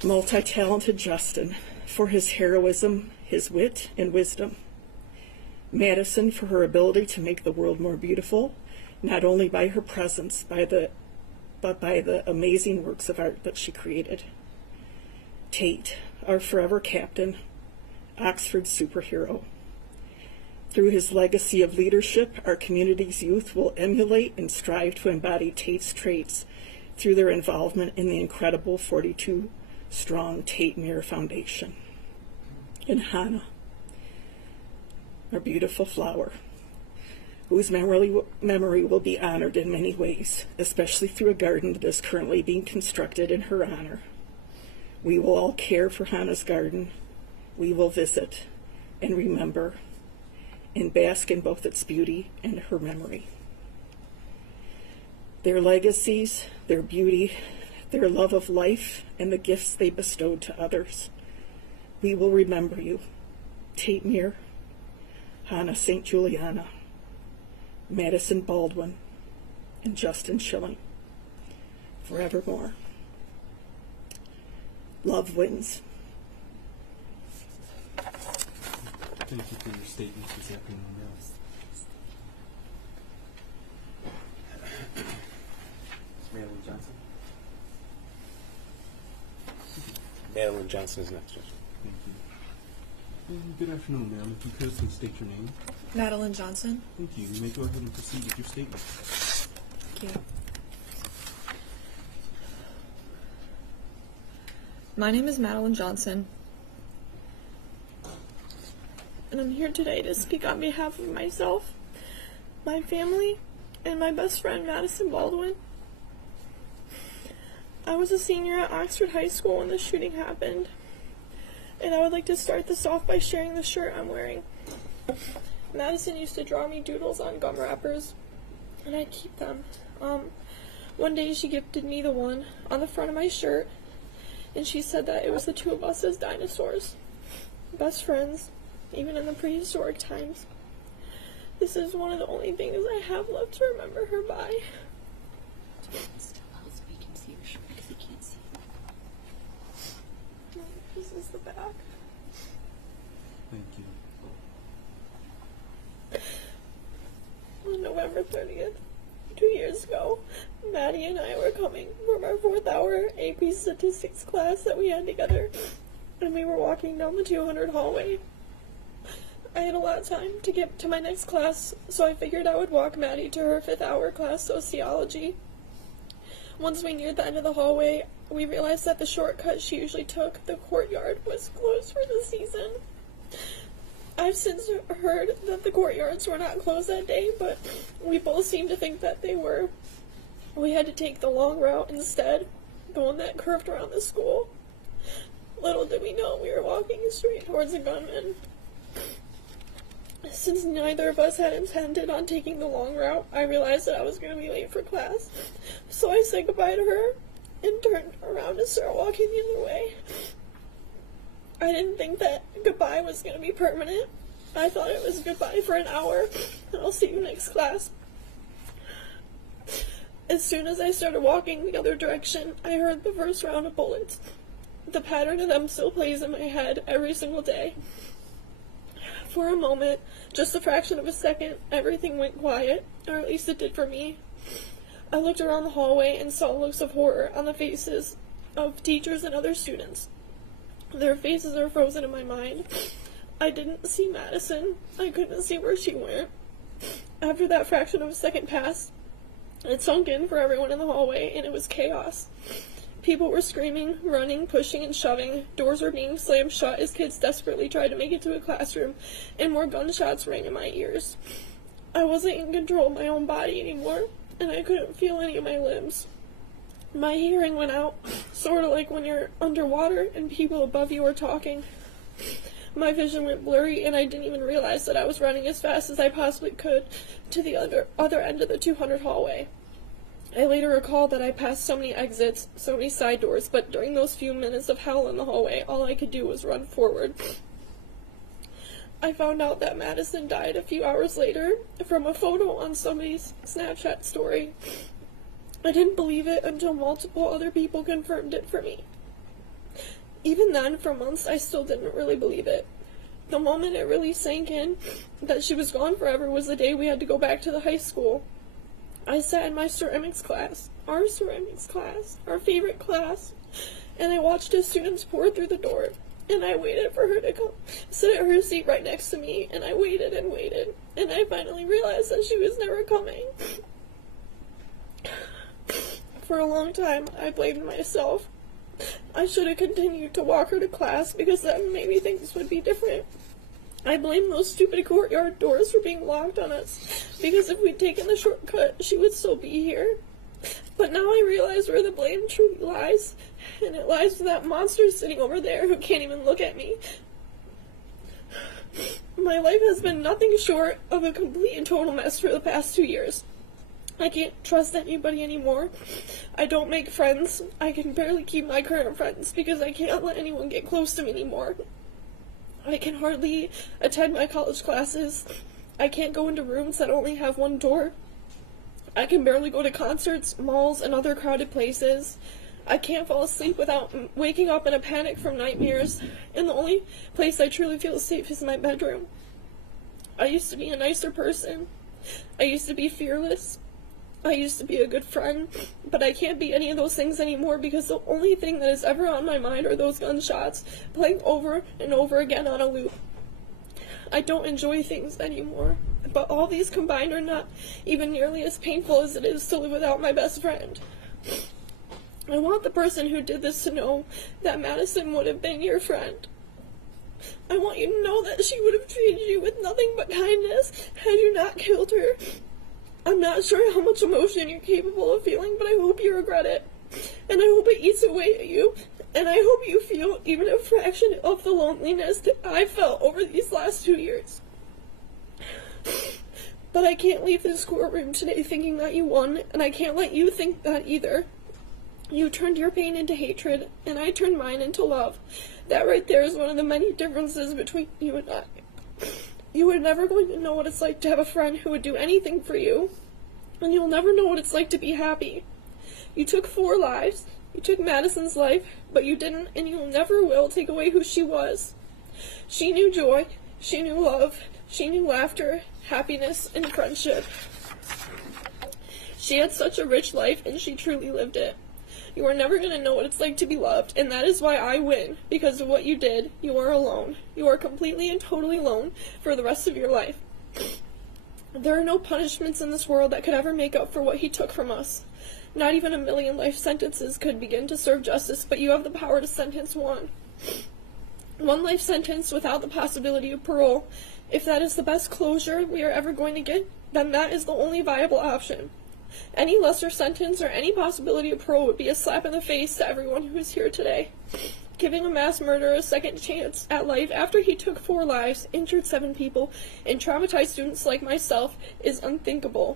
Multi-talented Justin for his heroism, his wit, and wisdom. Madison for her ability to make the world more beautiful, not only by her presence, but by the amazing works of art that she created. Tate, our forever captain, Oxford superhero. Through his legacy of leadership, our community's youth will emulate and strive to embody Tate's traits through their involvement in the incredible 42-strong Tate Mir Foundation. And Hana, our beautiful flower, whose memory will be honored in many ways, especially through a garden that is currently being constructed in her honor. We will all care for Hana's garden. We will visit and remember and bask in both its beauty and her memory. Their legacies, their beauty, their love of life, and the gifts they bestowed to others. We will remember you, Tate Mir, Hana St. Juliana, Madison Baldwin, and Justin Schilling, forevermore. Love wins. Thank you for your statement this afternoon, Maline Johnson. Maline Johnson is next. Thank you. Good afternoon, ma'am. If you could please state your name. Madeline Johnson. Thank you. You may go ahead and proceed with your statement. Thank you. My name is Madeline Johnson, and I'm here today to speak on behalf of myself, my family, and my best friend, Madison Baldwin. I was a senior at Oxford High School when the shooting happened, and I would like to start this off by sharing the shirt I'm wearing. Madison used to draw me doodles on gum wrappers, and I'd keep them. One day she gifted me the one on the front of my shirt, and she said that it was the two of us as dinosaurs, best friends, even in the prehistoric times. This is one of the only things I have left to remember her by. This is the back. Thank you. On November 30th, 2 years ago, Maddie and I were coming from our 4th hour AP statistics class that we had together, and we were walking down the 200 hallway. I had a lot of time to get to my next class, so I figured I would walk Maddie to her 5th hour class, sociology. Once we neared the end of the hallway, we realized that the shortcut she usually took, the courtyard, was closed for the season. I've since heard that the courtyards were not closed that day, but we both seemed to think that they were. We had to take the long route instead, the one that curved around the school. Little did we know we were walking straight towards a gunman. Since neither of us had intended on taking the long route, I realized that I was going to be late for class, so I said goodbye to her and turned around to start walking the other way. I didn't think that goodbye was going to be permanent. I thought it was goodbye for an hour, and I'll see you next class. As soon as I started walking the other direction, I heard the first round of bullets. The pattern of them still plays in my head every single day. For a moment, just a fraction of a second, everything went quiet, or at least it did for me. I looked around the hallway and saw looks of horror on the faces of teachers and other students. Their faces are frozen in my mind. I didn't see Madison. I couldn't see where she went. After that fraction of a second passed, it sunk in for everyone in the hallway, and it was chaos. People were screaming, running, pushing, and shoving. Doors were being slammed shut as kids desperately tried to make it to a classroom, and more gunshots rang in my ears. I wasn't in control of my own body anymore, and I couldn't feel any of my limbs. My hearing went out, sort of like when you're underwater and people above you are talking. My vision went blurry, and I didn't even realize that I was running as fast as I possibly could to the other end of the 200 hallway. I later recalled that I passed so many exits, so many side doors, but during those few minutes of hell in the hallway, all I could do was run forward. I found out that Madison died a few hours later from a photo on somebody's Snapchat story. I didn't believe it until multiple other people confirmed it for me. Even then, for months, I still didn't really believe it. The moment it really sank in that she was gone forever was the day we had to go back to the high school. I sat in my ceramics class, our favorite class, and I watched as students poured through the door, and I waited for her to come sit at her seat right next to me, and I waited and waited, and I finally realized that she was never coming. For a long time, I blamed myself. I should have continued to walk her to class because then maybe things would be different. I blamed those stupid courtyard doors for being locked on us because if we'd taken the shortcut, she would still be here. But now I realize where the blame truly lies, and it lies with that monster sitting over there who can't even look at me. My life has been nothing short of a complete and total mess for the past 2 years. I can't trust anybody anymore. I don't make friends. I can barely keep my current friends because I can't let anyone get close to me anymore. I can hardly attend my college classes. I can't go into rooms that only have one door. I can barely go to concerts, malls, and other crowded places. I can't fall asleep without waking up in a panic from nightmares, and the only place I truly feel safe is my bedroom. I used to be a nicer person. I used to be fearless. I used to be a good friend, but I can't be any of those things anymore because the only thing that is ever on my mind are those gunshots, playing over and over again on a loop. I don't enjoy things anymore, but all these combined are not even nearly as painful as it is to live without my best friend. I want the person who did this to know that Madison would have been your friend. I want you to know that she would have treated you with nothing but kindness had you not killed her. I'm not sure how much emotion you're capable of feeling, but I hope you regret it. And I hope it eats away at you. And I hope you feel even a fraction of the loneliness that I felt over these last 2 years. But I can't leave this courtroom today thinking that you won, and I can't let you think that either. You turned your pain into hatred, and I turned mine into love. That right there is one of the many differences between you and I. You are never going to know what it's like to have a friend who would do anything for you, and you'll never know what it's like to be happy. You took 4 lives. You took Madison's life, but you didn't, and you never will take away who she was. She knew joy. She knew love. She knew laughter, happiness, and friendship. She had such a rich life, and she truly lived it. You are never going to know what it's like to be loved, and that is why I win. Because of what you did, you are alone. You are completely and totally alone for the rest of your life. There are no punishments in this world that could ever make up for what he took from us. Not even 1 million life sentences could begin to serve justice, but you have the power to sentence one. 1 life sentence without the possibility of parole. If that is the best closure we are ever going to get, then that is the only viable option. Any lesser sentence or any possibility of parole would be a slap in the face to everyone who is here today. Giving a mass murderer a second chance at life after he took 4 lives, injured 7 people, and traumatized students like myself is unthinkable.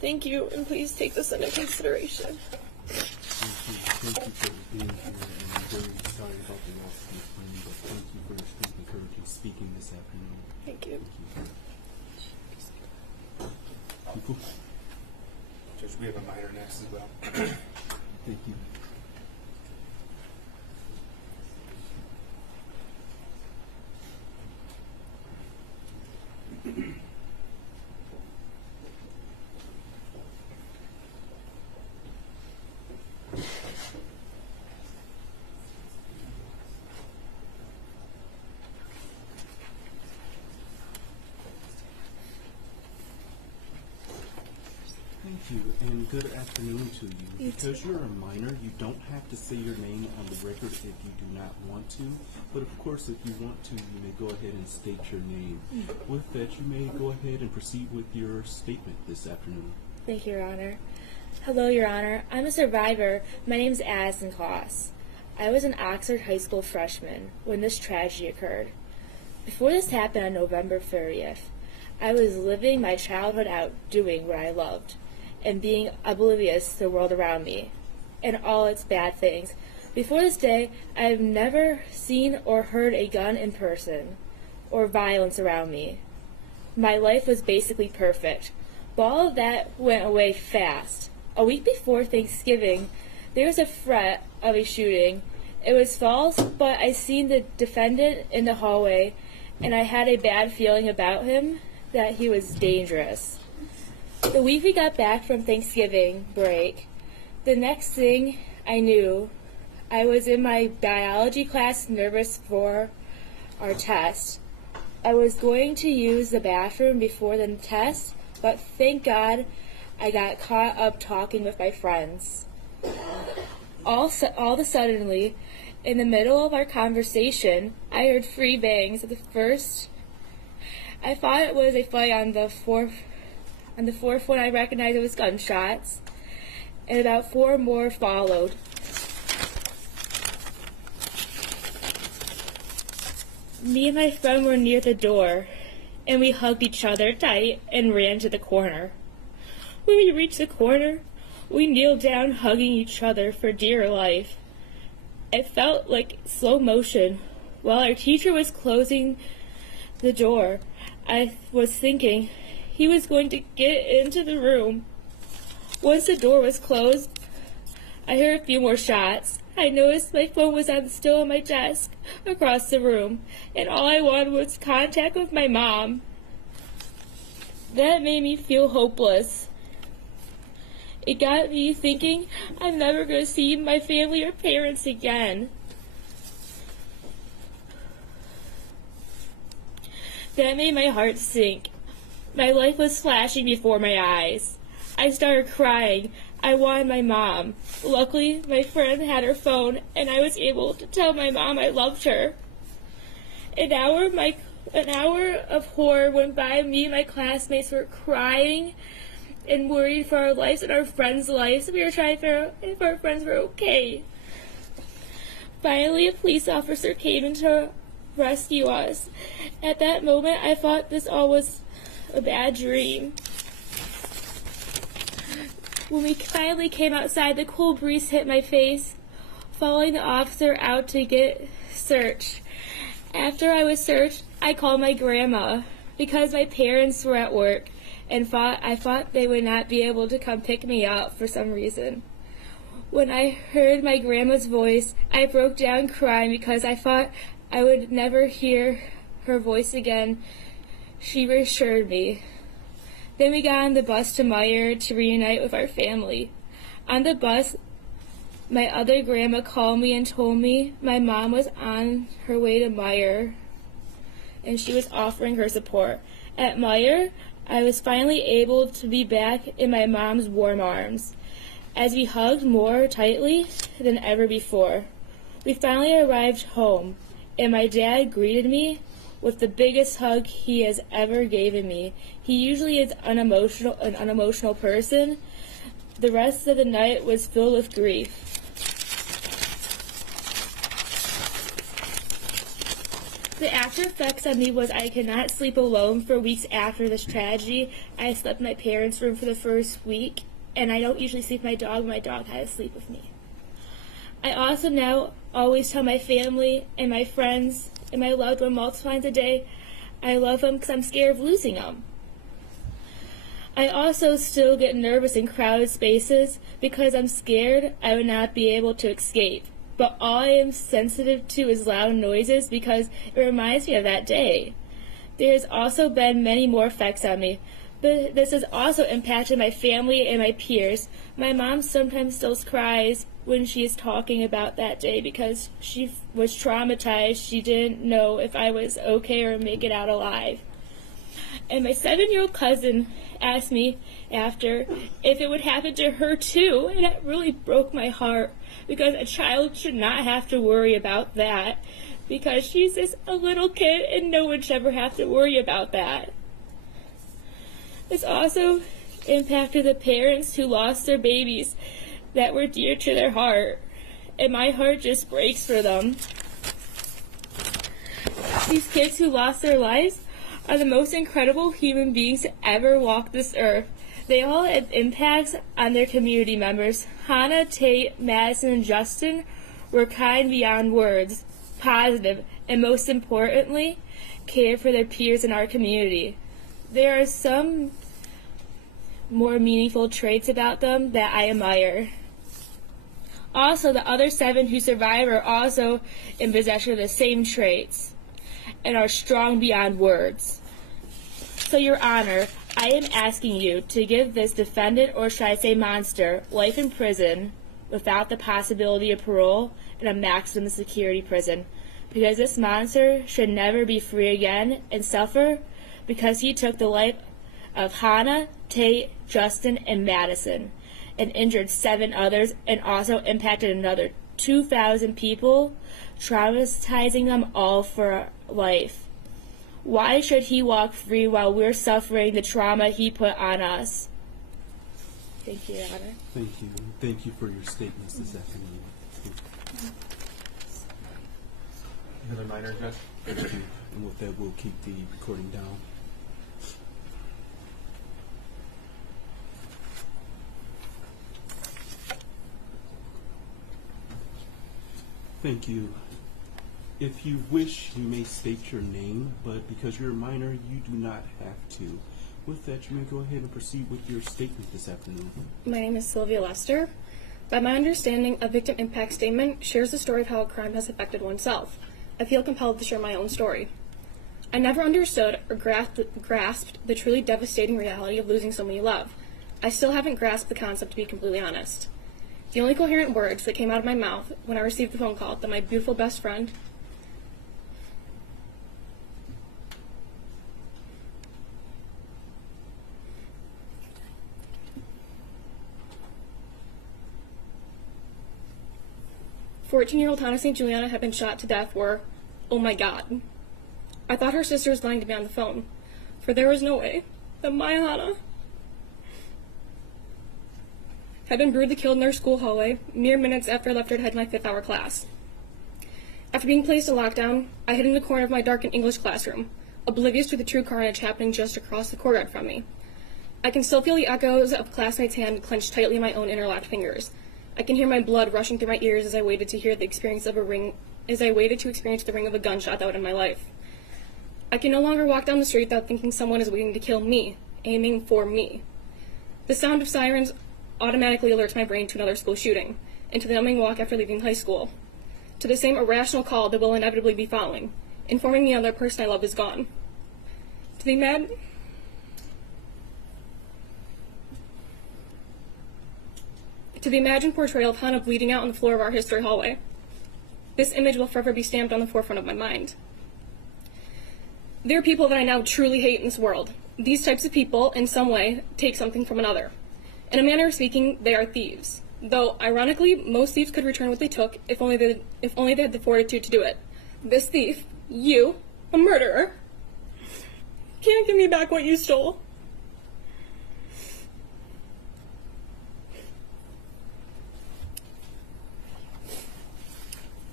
Thank you, and please take this into consideration. Thank you for being here, and I'm very sorry about the loss of your friend, but this afternoon. Thank you. People? Judge, we have a minor next as well. Thank you. Thank you, and good afternoon to you. Because you're a minor, you don't have to say your name on the record if you do not want to. But of course, if you want to, you may go ahead and state your name. With that, you may go ahead and proceed with your statement this afternoon. Thank you, Your Honor. Hello, Your Honor. I'm a survivor. My name's Asis. I was an Oxford High School freshman when this tragedy occurred. Before this happened on November 30th, I was living my childhood out doing what I loved and being oblivious to the world around me and all its bad things. Before this day, I've never seen or heard a gun in person or violence around me. My life was basically perfect, but all of that went away fast. A week before Thanksgiving, there was a threat of a shooting. It was false, but I seen the defendant in the hallway, and I had a bad feeling about him, that he was dangerous. The week we got back from Thanksgiving break, the next thing I knew, I was in my biology class nervous for our test. I was going to use the bathroom before the test, but thank God I got caught up talking with my friends. All of a sudden, in the middle of our conversation, I heard 3 bangs. The first, I thought it was a fight. On the fourth one, I recognized it was gunshots, and about 4 more followed. Me and my friend were near the door, and we hugged each other tight and ran to the corner. When we reached the corner, we kneeled down, hugging each other for dear life. It felt like slow motion. While our teacher was closing the door, I was thinking he was going to get into the room. Once the door was closed, I heard a few more shots. I noticed my phone was still on my desk across the room, and all I wanted was contact with my mom. That made me feel hopeless. It got me thinking I'm never going to see my family or parents again. That made my heart sink. My life was flashing before my eyes. I started crying. I wanted my mom. Luckily, my friend had her phone, and I was able to tell my mom I loved her. An hour of horror went by. Me and my classmates were crying and worried for our lives and our friends' lives. We were trying to figure out if our friends were okay. Finally, a police officer came in to rescue us. At that moment, I thought this all was a bad dream. When we finally came outside, the cool breeze hit my face, following the officer out to get searched. After I was searched, I called my grandma because my parents were at work, and I thought they would not be able to come pick me up for some reason. When I heard my grandma's voice, I broke down crying because I thought I would never hear her voice again. She reassured me. Then we got on the bus to Meyer to reunite with our family. On the bus, my other grandma called me and told me my mom was on her way to Meyer, and she was offering her support. At Meyer, I was finally able to be back in my mom's warm arms, as we hugged more tightly than ever before. We finally arrived home, and my dad greeted me with the biggest hug he has ever given me. He usually is an unemotional person. The rest of the night was filled with grief. The after effects on me was I could not sleep alone for weeks after this tragedy. I slept in my parents' room for the first week, and I don't usually sleep with my dog. My dog had to sleep with me. I also now always tell my family and my friends and my loved one multiple times a day, I love them because I'm scared of losing them. I also still get nervous in crowded spaces because I'm scared I would not be able to escape. But all I am sensitive to is loud noises because it reminds me of that day. There has also been many more effects on me, but this has also impacted my family and my peers. My mom sometimes still cries when she is talking about that day because she was traumatized. She didn't know if I was okay or make it out alive. And my 7-year-old cousin asked me after if it would happen to her too, and it really broke my heart because a child should not have to worry about that because she's just a little kid and no one should ever have to worry about that. This also impacted the parents who lost their babies that were dear to their heart, and my heart just breaks for them. These kids who lost their lives are the most incredible human beings to ever walk this earth. They all had impacts on their community members. Hana, Tate, Madison, and Justin were kind beyond words, positive, and most importantly, cared for their peers in our community. There are some more meaningful traits about them that I admire. Also, the other 7 who survived are also in possession of the same traits and are strong beyond words. So, Your Honor, I am asking you to give this defendant, or should I say monster, life in prison without the possibility of parole in a maximum security prison, because this monster should never be free again and suffer because he took the life of Hana, Tate, Justin, and Madison, and injured 7 others, and also impacted another 2,000 people, traumatizing them all for life. Why should he walk free while we're suffering the trauma he put on us? Thank you, Your Honor. Thank you. Thank you for your statements this afternoon. Another minor, Judge? Thank you. And with that, we'll keep the recording down. Thank you. If you wish, you may state your name, but because you're a minor, you do not have to. With that, you may go ahead and proceed with your statement this afternoon. My name is Sylvia Lester. By my understanding, a victim impact statement shares the story of how a crime has affected oneself. I feel compelled to share my own story. I never understood or grasped the truly devastating reality of losing someone you love. I still haven't grasped the concept, to be completely honest. The only coherent words that came out of my mouth when I received the phone call that my beautiful best friend "14-year-old Hana St. Juliana had been shot to death" were, "Oh my God." I thought her sister was lying to me on the phone, for there was no way that my Hana had been brutally killed in their school hallway mere minutes after I left her to head to my 5th-hour class. After being placed in lockdown, I hid in the corner of my darkened English classroom, oblivious to the true carnage happening just across the courtyard from me. I can still feel the echoes of a classmate's hand clenched tightly in my own interlocked fingers. I can hear my blood rushing through my ears as I waited to experience the ring of a gunshot that would end my life. I can no longer walk down the street without thinking someone is waiting to kill me, aiming for me. The sound of sirens automatically alerts my brain to another school shooting, and to the numbing walk after leaving high school, to the same irrational call that will inevitably be following, informing me the other person I love is gone. To the imagined portrayal of Hana bleeding out on the floor of our history hallway. This image will forever be stamped on the forefront of my mind. There are people that I now truly hate in this world. These types of people, in some way, take something from another. In a manner of speaking, they are thieves. Though, ironically, most thieves could return what they took if only they had the fortitude to do it. This thief, you, a murderer, can't give me back what you stole.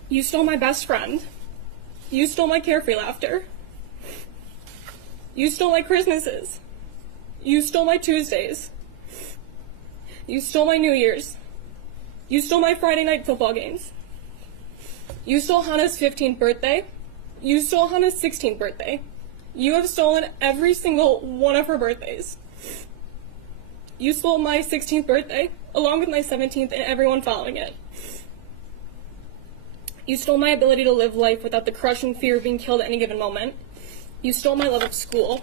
You stole my best friend. You stole my carefree laughter. You stole my Christmases. You stole my Tuesdays. You stole my New Year's. You stole my Friday night football games. You stole Hana's 15th birthday. You stole Hana's 16th birthday. You have stolen every single one of her birthdays. You stole my 16th birthday, along with my 17th and everyone following it. You stole my ability to live life without the crushing fear of being killed at any given moment. You stole my love of school.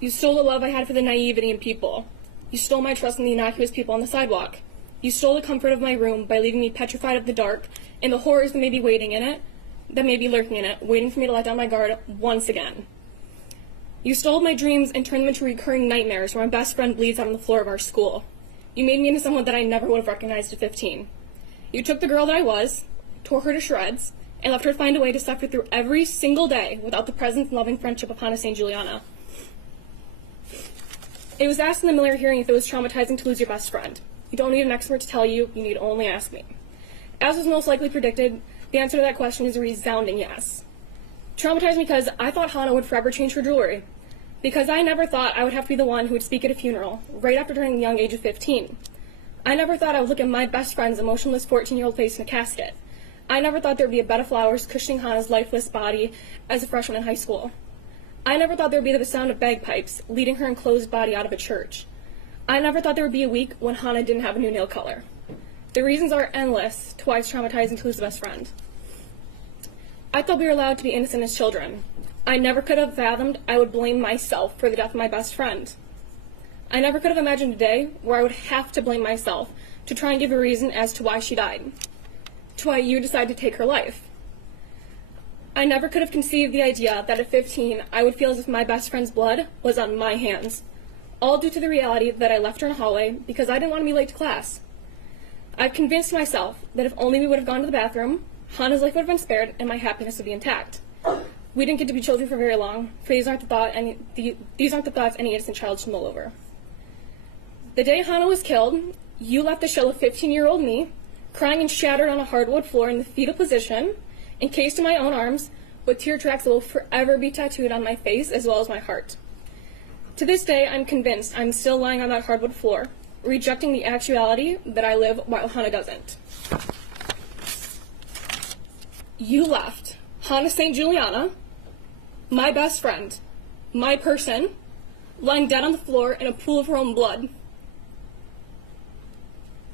You stole the love I had for the naivety in people. You stole my trust in the innocuous people on the sidewalk. You stole the comfort of my room by leaving me petrified of the dark and the horrors that may be waiting in it, that may be lurking in it, waiting for me to let down my guard once again. You stole my dreams and turned them into recurring nightmares where my best friend bleeds out on the floor of our school. You made me into someone that I never would have recognized at 15. You took the girl that I was, tore her to shreds, and left her to find a way to suffer through every single day without the presence and loving friendship of Hana St. Juliana. It was asked in the Miller hearing if it was traumatizing to lose your best friend. You don't need an expert to tell you, you need only ask me. As was most likely predicted, the answer to that question is a resounding yes. Traumatized because I thought Hana would forever change her jewelry. Because I never thought I would have to be the one who would speak at a funeral, right after turning the young age of 15. I never thought I would look at my best friend's emotionless 14-year-old face in a casket. I never thought there would be a bed of flowers cushioning Hana's lifeless body as a freshman in high school. I never thought there would be the sound of bagpipes leading her enclosed body out of a church. I never thought there would be a week when Hana didn't have a new nail color. The reasons are endless to why it's traumatizing to lose a best friend. I thought we were allowed to be innocent as children. I never could have fathomed I would blame myself for the death of my best friend. I never could have imagined a day where I would have to blame myself to try and give a reason as to why she died, to why you decided to take her life. I never could have conceived the idea that at 15 I would feel as if my best friend's blood was on my hands, all due to the reality that I left her in a hallway because I didn't want to be late to class. I've convinced myself that if only we would have gone to the bathroom, Hana's life would have been spared and my happiness would be intact. We didn't get to be children for very long, for these aren't the thoughts any innocent child should mull over. The day Hana was killed, you left the shell of 15-year-old me, crying and shattered on a hardwood floor in the fetal position, encased in my own arms, with tear tracks that will forever be tattooed on my face as well as my heart. To this day, I'm convinced I'm still lying on that hardwood floor, rejecting the actuality that I live while Hana doesn't. You left Hana St. Juliana, my best friend, my person, lying dead on the floor in a pool of her own blood.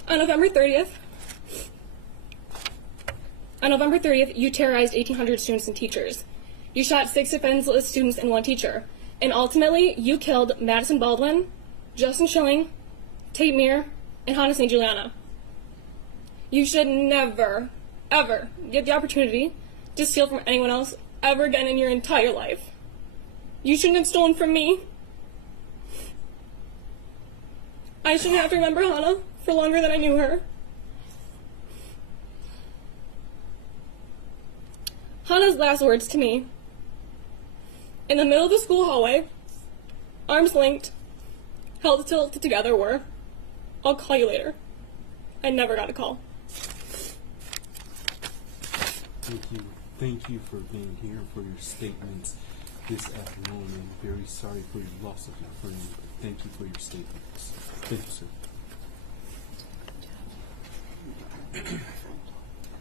On November 30th, you terrorized 1,800 students and teachers. You shot 6 defenseless students and 1 teacher. And ultimately, you killed Madison Baldwin, Justin Schilling, Tate Mir, and Hana St. Juliana. You should never, ever get the opportunity to steal from anyone else ever again in your entire life. You shouldn't have stolen from me. I shouldn't have to remember Hana for longer than I knew her. Hana's last words to me, in the middle of the school hallway, arms linked, held tilted together, were, "I'll call you later." I never got a call. Thank you. Thank you for being here, for your statements this afternoon. I'm very sorry for your loss of your friend. Thank you for your statements. Thank you, sir.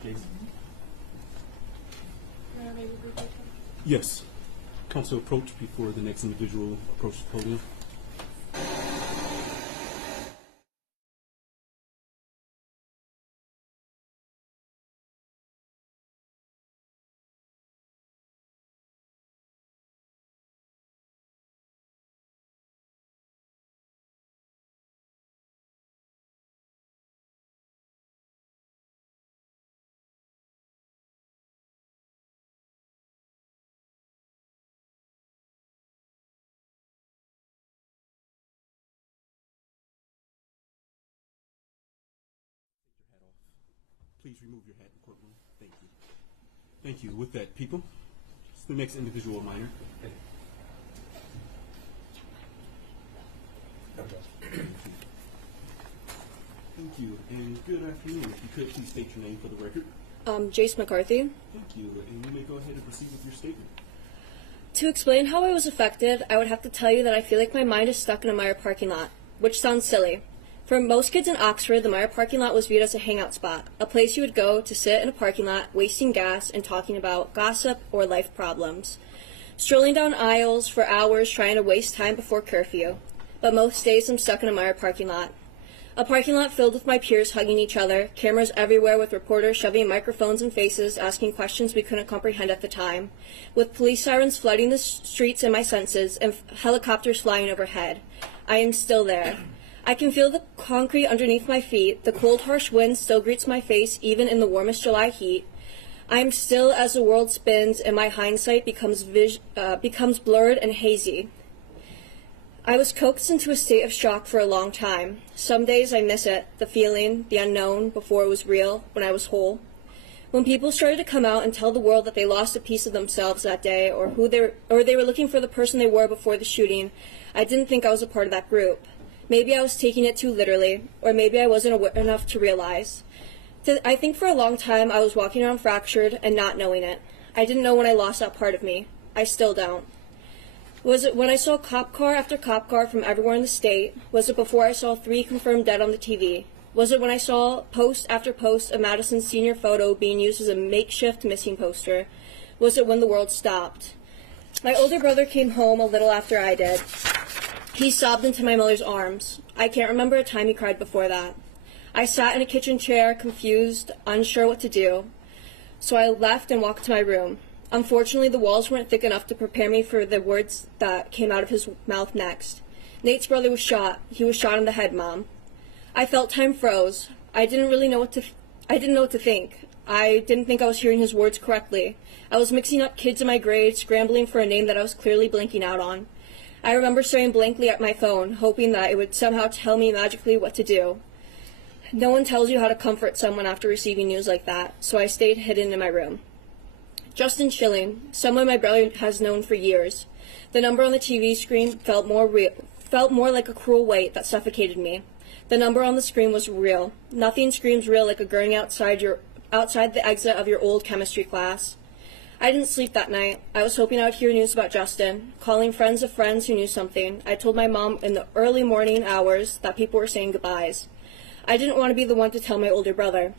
Jason? Yes. Council approach before the next individual approaches the podium. Please remove your hat in the courtroom. Thank you. Thank you. With that, people, it's the next individual minor. Thank you, and good afternoon. If you could, please state your name for the record. Jace McCarthy. Thank you, and you may go ahead and proceed with your statement. To explain how I was affected, I would have to tell you that I feel like my mind is stuck in a Meyer parking lot, which sounds silly. For most kids in Oxford, the Meyer parking lot was viewed as a hangout spot, a place you would go to sit in a parking lot, wasting gas and talking about gossip or life problems. strolling down aisles for hours trying to waste time before curfew. But most days I'm stuck in a Meijer parking lot. A parking lot filled with my peers hugging each other, cameras everywhere with reporters shoving microphones in faces, asking questions we couldn't comprehend at the time, with police sirens flooding the streets in my senses and helicopters flying overhead. I am still there. I can feel the concrete underneath my feet. The cold, harsh wind still greets my face even in the warmest July heat. I am still as the world spins and my hindsight becomes blurred and hazy. I was coaxed into a state of shock for a long time. Some days I miss it, the feeling, the unknown, before it was real, when I was whole. When people started to come out and tell the world that they lost a piece of themselves that day, or they were looking for the person they were before the shooting, I didn't think I was a part of that group. Maybe I was taking it too literally, or maybe I wasn't aware enough to realize. I think for a long time I was walking around fractured and not knowing it. I didn't know when I lost that part of me. I still don't. Was it when I saw cop car after cop car from everywhere in the state? Was it before I saw 3 confirmed dead on the TV? Was it when I saw post after post of Madison's senior photo being used as a makeshift missing poster? Was it when the world stopped? My older brother came home a little after I did. He sobbed into my mother's arms. I can't remember a time he cried before that. I sat in a kitchen chair, confused, unsure what to do. So I left and walked to my room. Unfortunately, the walls weren't thick enough to prepare me for the words that came out of his mouth next. Nate's brother was shot. He was shot in the head, Mom. I felt time froze. I didn't know what to think. I didn't think I was hearing his words correctly. I was mixing up kids in my grade, scrambling for a name that I was clearly blanking out on. I remember staring blankly at my phone, hoping that it would somehow tell me magically what to do. No one tells you how to comfort someone after receiving news like that, so I stayed hidden in my room. Justin Schilling, someone my brother has known for years. The number on the TV screen felt more like a cruel weight that suffocated me. The number on the screen was real. Nothing screams real like a gurney outside the exit of your old chemistry class. I didn't sleep that night. I was hoping I would hear news about Justin. Calling friends of friends who knew something, I told my mom in the early morning hours that people were saying goodbyes. I didn't want to be the one to tell my older brother.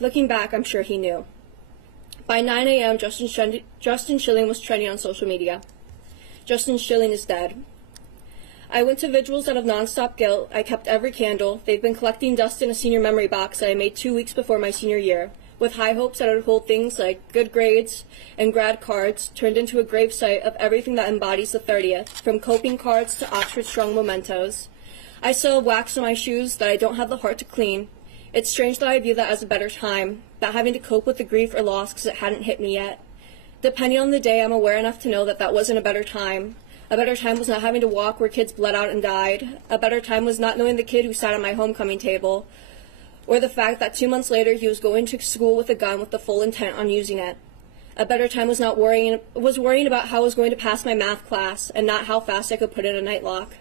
Looking back, I'm sure he knew. By 9 a.m., Justin Schilling was trending on social media. Justin Schilling is dead. I went to vigils out of nonstop guilt. I kept every candle. They've been collecting dust in a senior memory box that I made 2 weeks before my senior year, with high hopes that it would hold things like good grades and grad cards, turned into a gravesite of everything that embodies the 30th, from coping cards to Oxford Strong mementos. I still have wax on my shoes that I don't have the heart to clean. It's strange that I view that as a better time, not having to cope with the grief or loss because it hadn't hit me yet. Depending on the day, I'm aware enough to know that that wasn't a better time. A better time was not having to walk where kids bled out and died. A better time was not knowing the kid who sat at my homecoming table, or the fact that 2 months later he was going to school with a gun with the full intent on using it. A better time was worrying about how I was going to pass my math class and not how fast I could put in a night lock.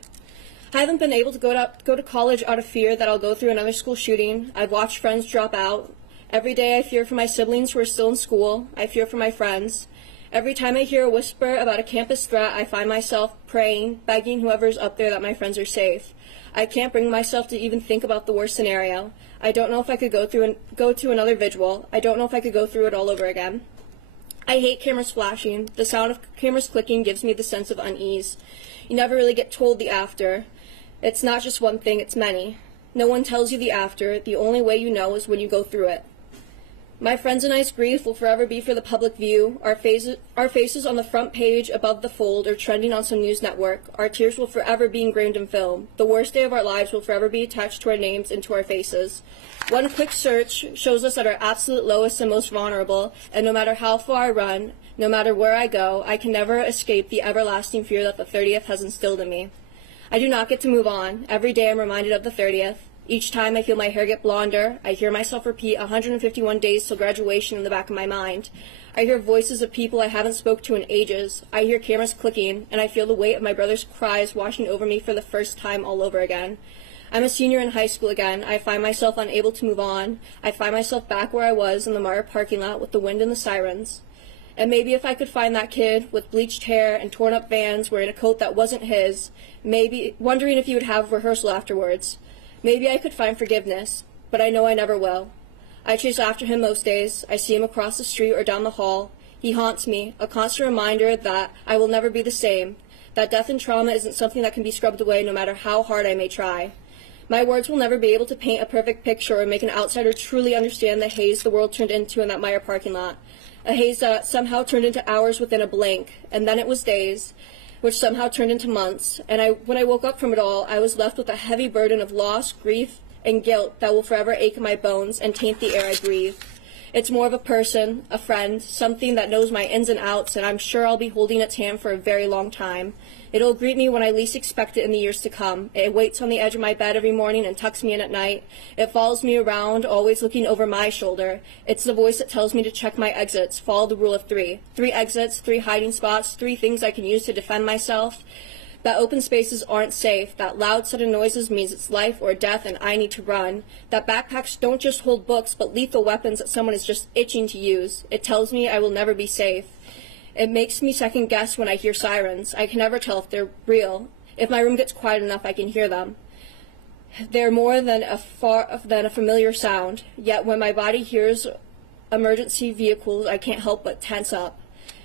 I haven't been able to go to college out of fear that I'll go through another school shooting. I've watched friends drop out. Every day I fear for my siblings who are still in school. I fear for my friends. Every time I hear a whisper about a campus threat, I find myself praying, begging whoever's up there that my friends are safe. I can't bring myself to even think about the worst scenario. I don't know if I could go to another vigil. I don't know if I could go through it all over again. I hate cameras flashing. The sound of cameras clicking gives me the sense of unease. You never really get told the after. It's not just one thing, it's many. No one tells you the after. The only way you know is when you go through it. My friends and I's grief will forever be for the public view. Our faces on the front page above the fold or trending on some news network. Our tears will forever be engraved in film. The worst day of our lives will forever be attached to our names and to our faces. One quick search shows us at our absolute lowest and most vulnerable, and no matter how far I run, no matter where I go, I can never escape the everlasting fear that the 30th has instilled in me. I do not get to move on. Every day I'm reminded of the 30th. Each time I feel my hair get blonder, I hear myself repeat 151 days till graduation in the back of my mind. I hear voices of people I haven't spoke to in ages. I hear cameras clicking, and I feel the weight of my brother's cries washing over me for the first time all over again. I'm a senior in high school again. I find myself unable to move on. I find myself back where I was in the Meijer parking lot with the wind and the sirens. And maybe if I could find that kid with bleached hair and torn up Vans wearing a coat that wasn't his, maybe wondering if he would have rehearsal afterwards. Maybe I could find forgiveness, but I know I never will. I chase after him most days. I see him across the street or down the hall. He haunts me, a constant reminder that I will never be the same, that death and trauma isn't something that can be scrubbed away no matter how hard I may try. My words will never be able to paint a perfect picture or make an outsider truly understand the haze the world turned into in that Meyer parking lot. A haze that somehow turned into hours within a blink, and then it was days, which somehow turned into months. And when I woke up from it all, I was left with a heavy burden of loss, grief, and guilt that will forever ache in my bones and taint the air I breathe. It's more of a person, a friend, something that knows my ins and outs, and I'm sure I'll be holding its hand for a very long time. It'll greet me when I least expect it in the years to come. It waits on the edge of my bed every morning and tucks me in at night. It follows me around, always looking over my shoulder. It's the voice that tells me to check my exits, follow the rule of 3. 3 exits, 3 hiding spots, 3 things I can use to defend myself. That open spaces aren't safe, that loud sudden noises means it's life or death and I need to run, that backpacks don't just hold books but lethal weapons that someone is just itching to use. It tells me I will never be safe. It makes me second guess when I hear sirens. I can never tell if they're real. If my room gets quiet enough, I can hear them. They're more than a familiar sound, yet when my body hears emergency vehicles, I can't help but tense up.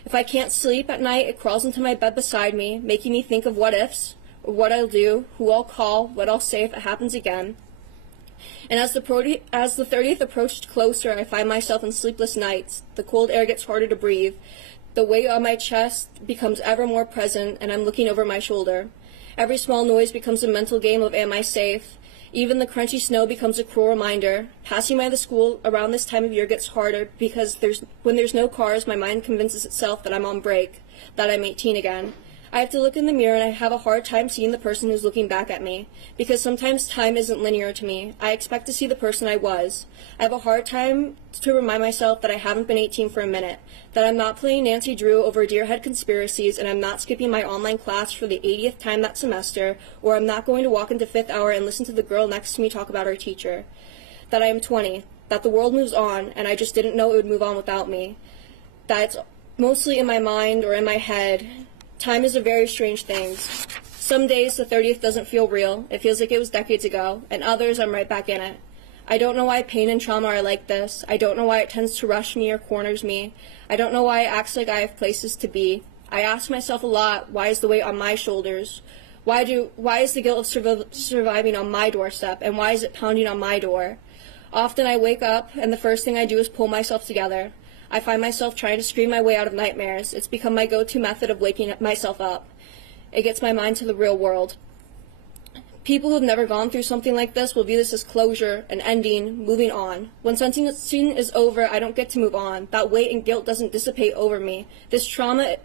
If I can't sleep at night, it crawls into my bed beside me, making me think of what ifs, or what I'll do, who I'll call, what I'll say if it happens again. And as the 30th approached closer, I find myself in sleepless nights. The cold air gets harder to breathe. The weight on my chest becomes ever more present, and I'm looking over my shoulder. Every small noise becomes a mental game of am I safe? Even the crunchy snow becomes a cruel reminder. Passing by the school around this time of year gets harder because when there's no cars, my mind convinces itself that I'm on break, that I'm 18 again. I have to look in the mirror and I have a hard time seeing the person who's looking back at me, because sometimes time isn't linear to me. I expect to see the person I was. I have a hard time to remind myself that I haven't been 18 for a minute, that I'm not playing Nancy Drew over Deerhead conspiracies, and I'm not skipping my online class for the 80th time that semester, or I'm not going to walk into 5th hour and listen to the girl next to me talk about her teacher. That I am 20, that the world moves on, and I just didn't know it would move on without me. That it's mostly in my mind or in my head. Time is a very strange thing. Some days the 30th doesn't feel real. It feels like it was decades ago, and others I'm right back in it. I don't know why pain and trauma are like this. I don't know why it tends to rush me or corners me. I don't know why it acts like I have places to be. I ask myself a lot, why is the weight on my shoulders? Why is the guilt of surviving on my doorstep, and why is it pounding on my door? Often I wake up, and the first thing I do is pull myself together. I find myself trying to scream my way out of nightmares. It's become my go-to method of waking myself up. It gets my mind to the real world. People who have never gone through something like this will view this as closure, an ending, moving on. When something is over, I don't get to move on. That weight and guilt doesn't dissipate over me. This traumatic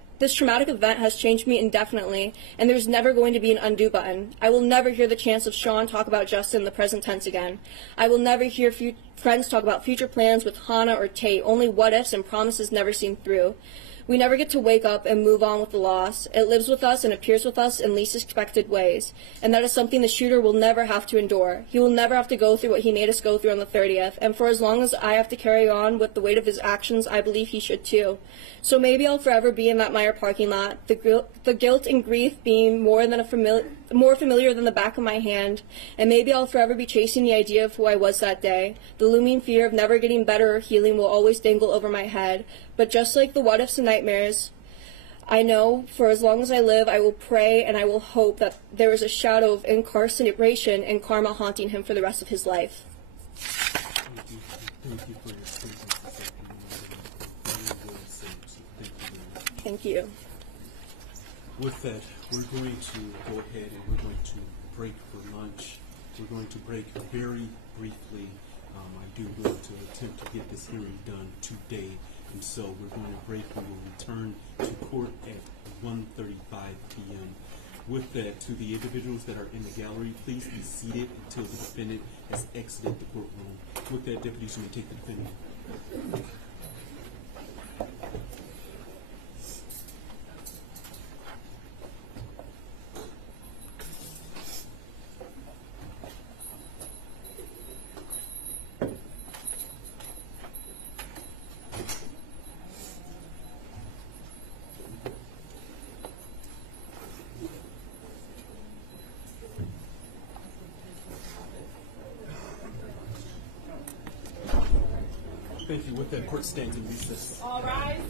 event has changed me indefinitely, and there's never going to be an undo button. I will never hear the chance of Sean talk about Justin in the present tense again. I will never hear friends talk about future plans with Hana or Tate, only what-ifs and promises never seen through. We never get to wake up and move on with the loss. It lives with us and appears with us in least expected ways, and that is something the shooter will never have to endure. He will never have to go through what he made us go through on the 30th, and for as long as I have to carry on with the weight of his actions, I believe he should too. So maybe I'll forever be in that Meyer parking lot, the guilt and grief being more familiar than the back of my hand, and maybe I'll forever be chasing the idea of who I was that day. The looming fear of never getting better or healing will always dangle over my head, but just like the what-ifs and nightmares, I know for as long as I live, I will pray and I will hope that there is a shadow of incarceration and karma haunting him for the rest of his life. Thank you for your statements this afternoon. Thank you. With that, we're going to go ahead and we're going to break for lunch. We're going to break very briefly. I do want to attempt to get this hearing done today, and so we're going to break. We will return to court at 1:35 p.m. With that, to the individuals that are in the gallery, please be seated until the defendant has exited the courtroom. With that, deputies, you may take the defendant. Thank you. With that, court stands in recess. All rise.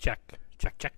Check, check, check.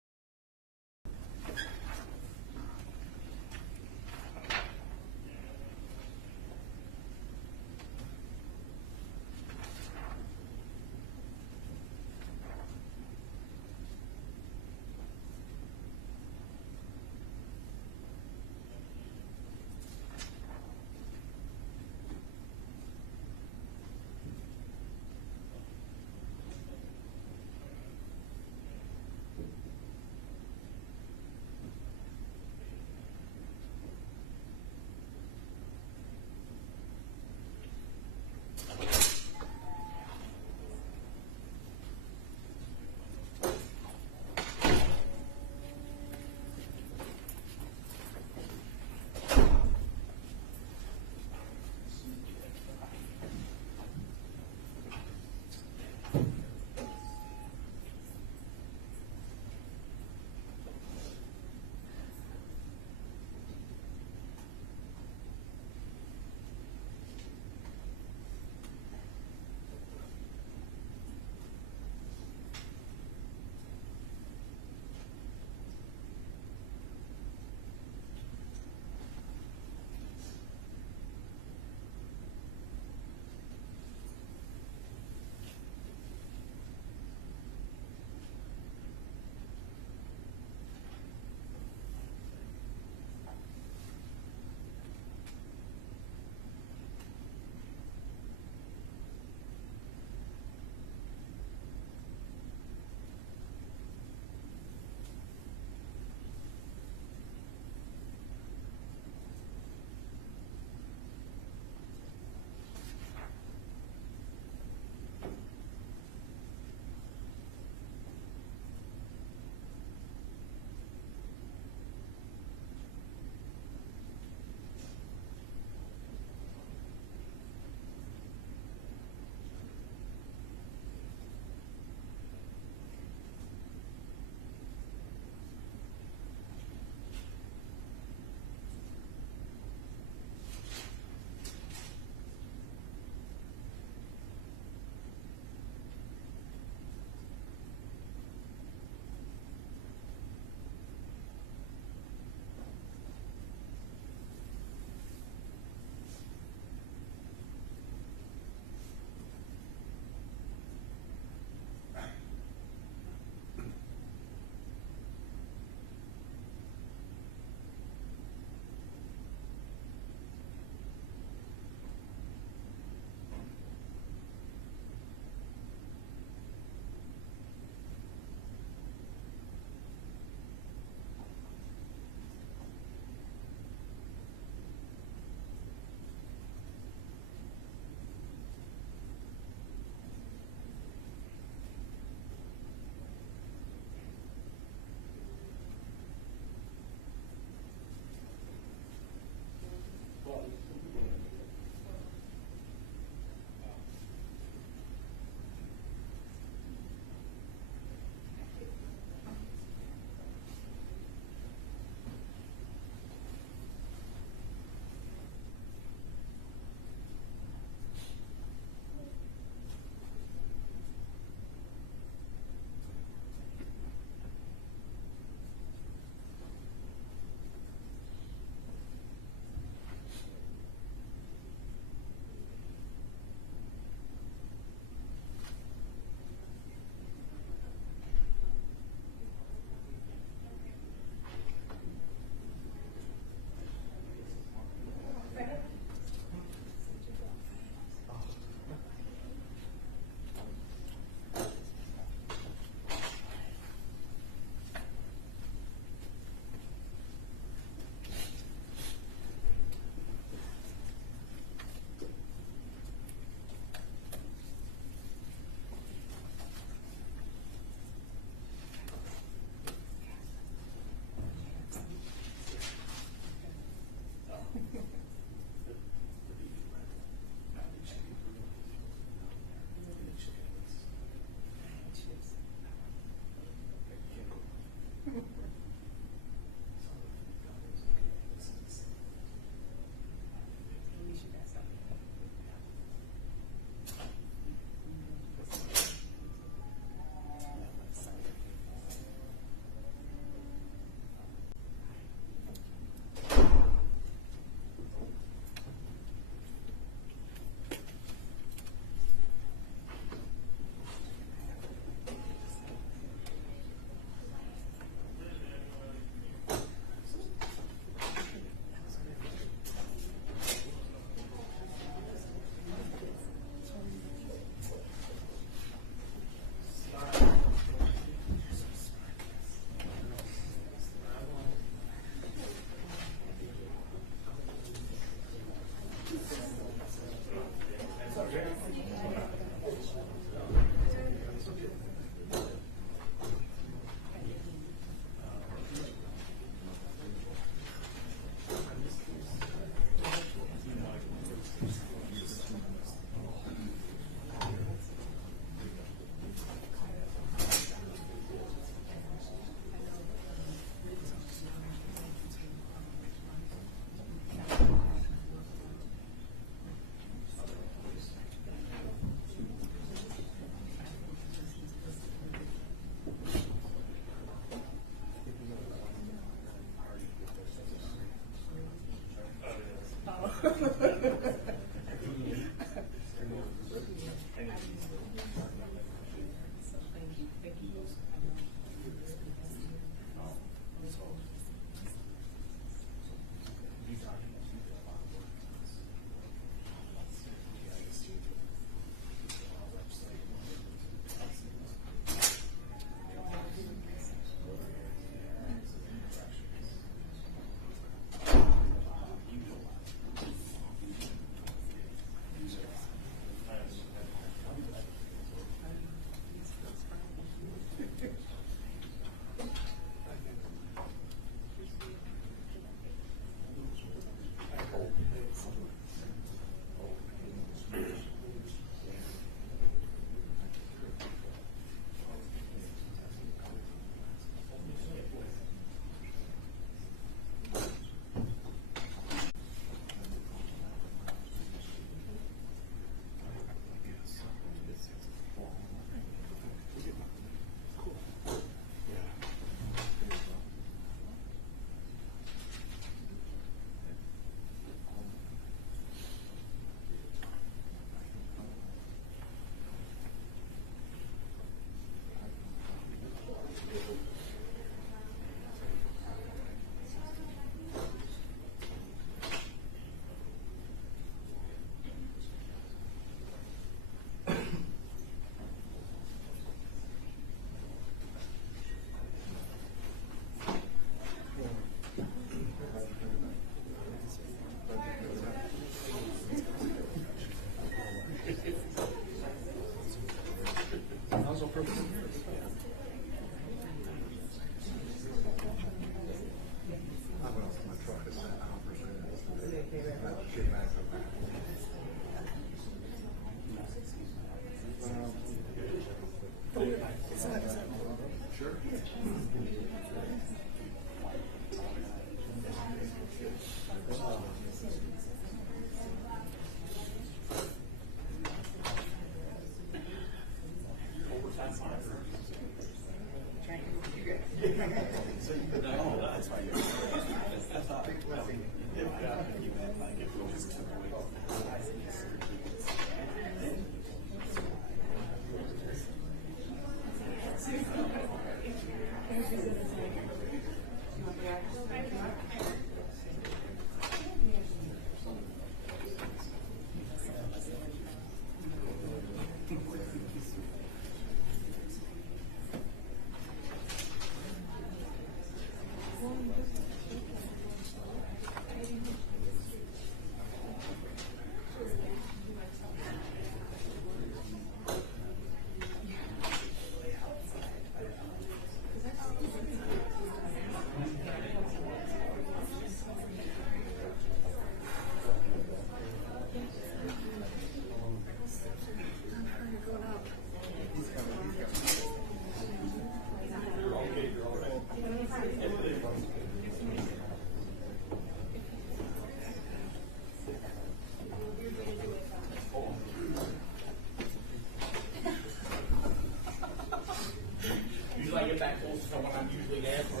Usually I get that close to someone I'm usually there for.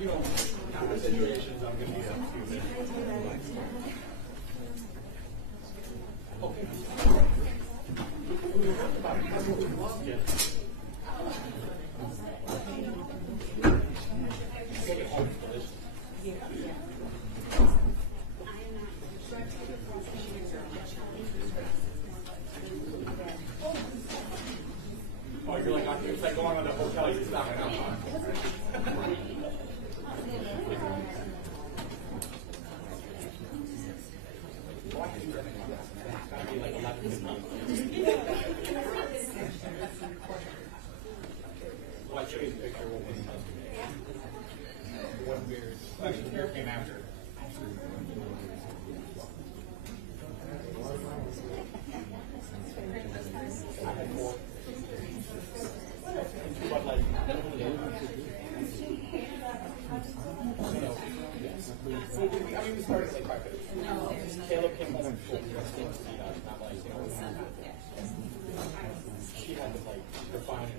You know, kind of situations I'm going to be up to. Okay. Yeah. Oh, you're like, it's like going on the hotel, you're stopping out. Well, I'll show you the picture of what beer. Actually, the beer came after. I mean, we started like 5 minutes. Taylor came home and pulled me. Not like, you know, she had to like refine it.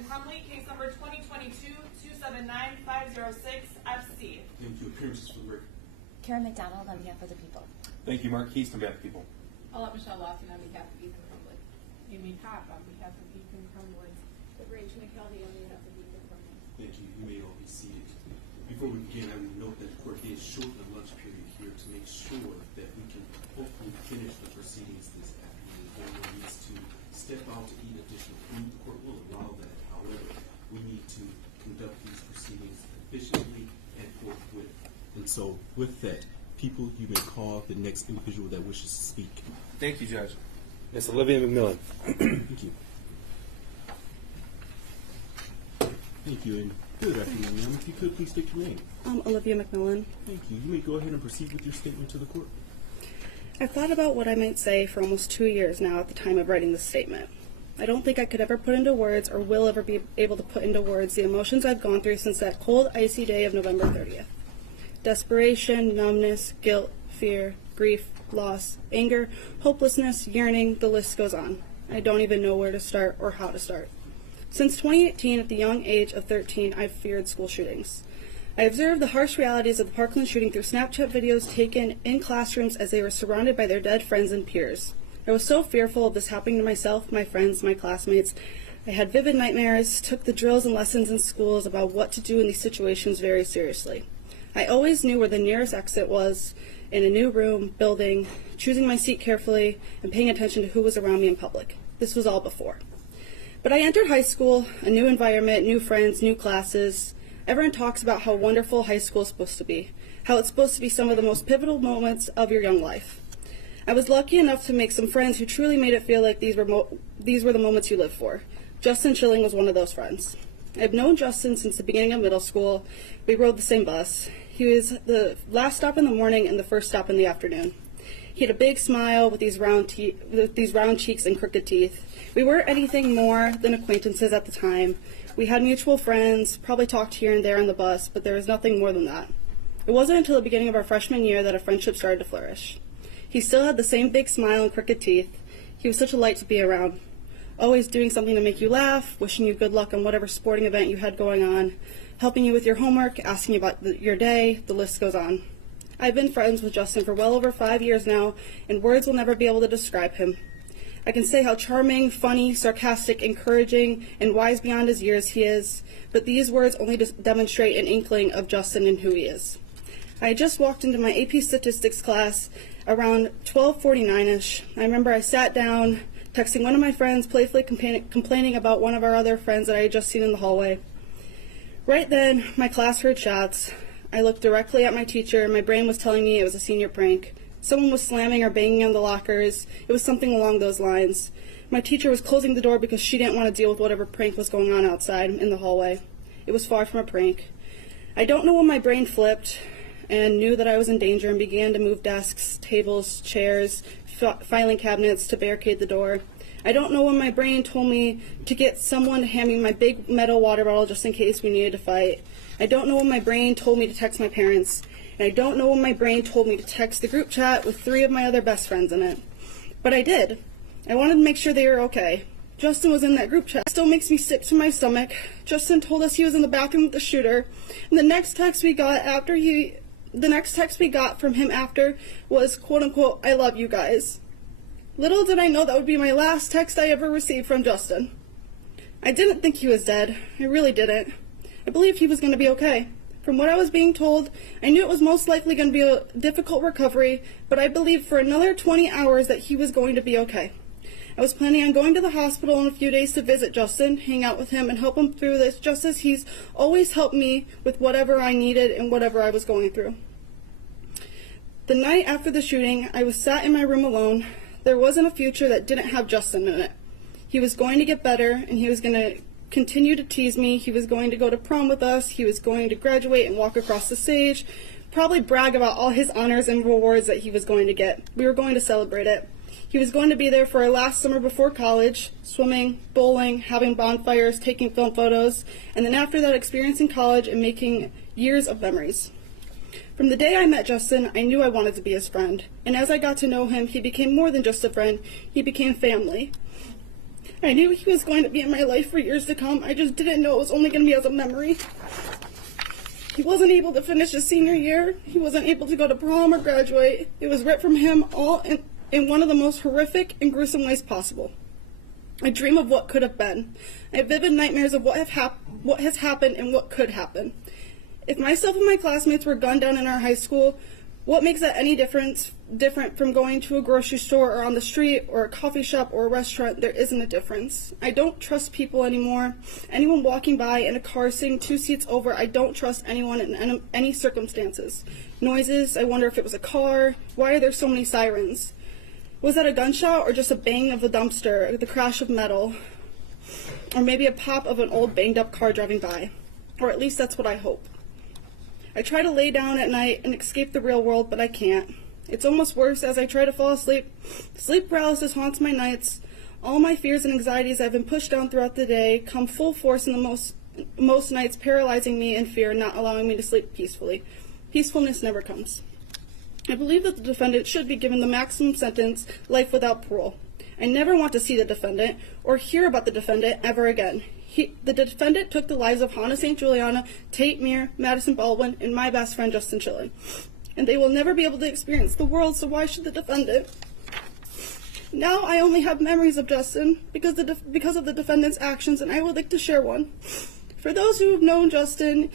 Justin Crumley, case number 2022-279506 FC. Thank you. Appearances for the record. Karen McDonald on behalf of the people. Thank you, Mark Keast, on behalf of the people. I'll let Michelle Watson on behalf of Ethan Crumley. Amy Cobb on behalf of Ethan Crumley. Rage McCarthy on behalf of Ethan Crumley. Thank you. You may all be seated. Before we begin, I would note that the court is short the lunch period here to make sure that we can hopefully finish the proceedings this afternoon. If anyone needs to step out to eat additional food, the court will allow that. However, we need to conduct these proceedings efficiently and forthwith. And so, with that, people, you may call the next individual that wishes to speak. Thank you, Judge. Ms. Olivia McMillan. Thank you. Thank you, and good afternoon, ma'am. If you could, please state your name. Olivia McMillan. Thank you. You may go ahead and proceed with your statement to the court. I've thought about what I might say for almost 2 years now at the time of writing this statement. I don't think I could ever put into words or will ever be able to put into words the emotions I've gone through since that cold, icy day of November 30th. Desperation, numbness, guilt, fear, grief, loss, anger, hopelessness, yearning, the list goes on. I don't even know where to start or how to start. Since 2018, at the young age of 13, I've feared school shootings. I observed the harsh realities of the Parkland shooting through Snapchat videos taken in classrooms as they were surrounded by their dead friends and peers. I was so fearful of this happening to myself, my friends, my classmates. I had vivid nightmares, took the drills and lessons in schools about what to do in these situations very seriously. I always knew where the nearest exit was in a new room, building, choosing my seat carefully, and paying attention to who was around me in public. This was all before. But I entered high school, a new environment, new friends, new classes. Everyone talks about how wonderful high school is supposed to be, how it's supposed to be some of the most pivotal moments of your young life. I was lucky enough to make some friends who truly made it feel like these were the moments you live for. Justin Schilling was one of those friends. I've known Justin since the beginning of middle school. We rode the same bus. He was the last stop in the morning and the first stop in the afternoon. He had a big smile with these round cheeks and crooked teeth. We weren't anything more than acquaintances at the time. We had mutual friends, probably talked here and there on the bus, but there was nothing more than that. It wasn't until the beginning of our freshman year that a friendship started to flourish. He still had the same big smile and crooked teeth. He was such a light to be around, always doing something to make you laugh, wishing you good luck on whatever sporting event you had going on, helping you with your homework, asking you about your day, the list goes on. I've been friends with Justin for well over 5 years now, and words will never be able to describe him. I can say how charming, funny, sarcastic, encouraging, and wise beyond his years he is, but these words only demonstrate an inkling of Justin and who he is. I had just walked into my AP statistics class around 12:49-ish. I remember I sat down, texting one of my friends, playfully complaining about one of our other friends that I had just seen in the hallway. Right then, my class heard shots. I looked directly at my teacher, and my brain was telling me it was a senior prank. Someone was slamming or banging on the lockers. It was something along those lines. My teacher was closing the door because she didn't want to deal with whatever prank was going on outside in the hallway. It was far from a prank. I don't know when my brain flipped and knew that I was in danger and began to move desks, tables, chairs, filing cabinets to barricade the door. I don't know when my brain told me to get someone to hand me my big metal water bottle just in case we needed to fight. I don't know when my brain told me to text my parents. And I don't know when my brain told me to text the group chat with 3 of my other best friends in it. But I did. I wanted to make sure they were okay. Justin was in that group chat. It still makes me sick to my stomach. Justin told us he was in the bathroom with the shooter. And the next text we got from him after was, quote unquote, "I love you guys." Little did I know that would be my last text I ever received from Justin. I didn't think he was dead. I really didn't. I believed he was going to be okay. From what I was being told, I knew it was most likely going to be a difficult recovery, but I believed for another 20 hours that he was going to be okay. I was planning on going to the hospital in a few days to visit Justin, hang out with him, and help him through this, just as he's always helped me with whatever I needed and whatever I was going through. The night after the shooting, I was sat in my room alone. There wasn't a future that didn't have Justin in it. He was going to get better, and he was going to continue to tease me. He was going to go to prom with us. He was going to graduate and walk across the stage, probably brag about all his honors and rewards that he was going to get. We were going to celebrate it. He was going to be there for our last summer before college, swimming, bowling, having bonfires, taking film photos, and then after that experiencing college and making years of memories. From the day I met Justin, I knew I wanted to be his friend, and as I got to know him, he became more than just a friend. He became family. I knew he was going to be in my life for years to come. I just didn't know it was only going to be as a memory. He wasn't able to finish his senior year. He wasn't able to go to prom or graduate. It was ripped from him all in one of the most horrific and gruesome ways possible. I dream of what could have been. I have vivid nightmares of what has happened and what could happen. If myself and my classmates were gunned down in our high school, what makes that any different from going to a grocery store or on the street or a coffee shop or a restaurant? There isn't a difference. I don't trust people anymore. Anyone walking by in a car sitting 2 seats over, I don't trust anyone in any circumstances. Noises, I wonder if it was a car. Why are there so many sirens? Was that a gunshot or just a bang of the dumpster, the crash of metal? Or maybe a pop of an old banged up car driving by? Or at least that's what I hope. I try to lay down at night and escape the real world, but I can't. It's almost worse as I try to fall asleep. Sleep paralysis haunts my nights. All my fears and anxieties I've been pushed down throughout the day come full force in the most nights, paralyzing me in fear, not allowing me to sleep peacefully. Peacefulness never comes. I believe that the defendant should be given the maximum sentence, life without parole. I never want to see the defendant or hear about the defendant ever again. The defendant took the lives of Hana St, Juliana, Tate Mir, Madison Baldwin, and my best friend Justin Schilling. And they will never be able to experience the world, so why should the defendant? Now I only have memories of Justin because of the defendant's actions, and I would like to share one. For those who have known Justin,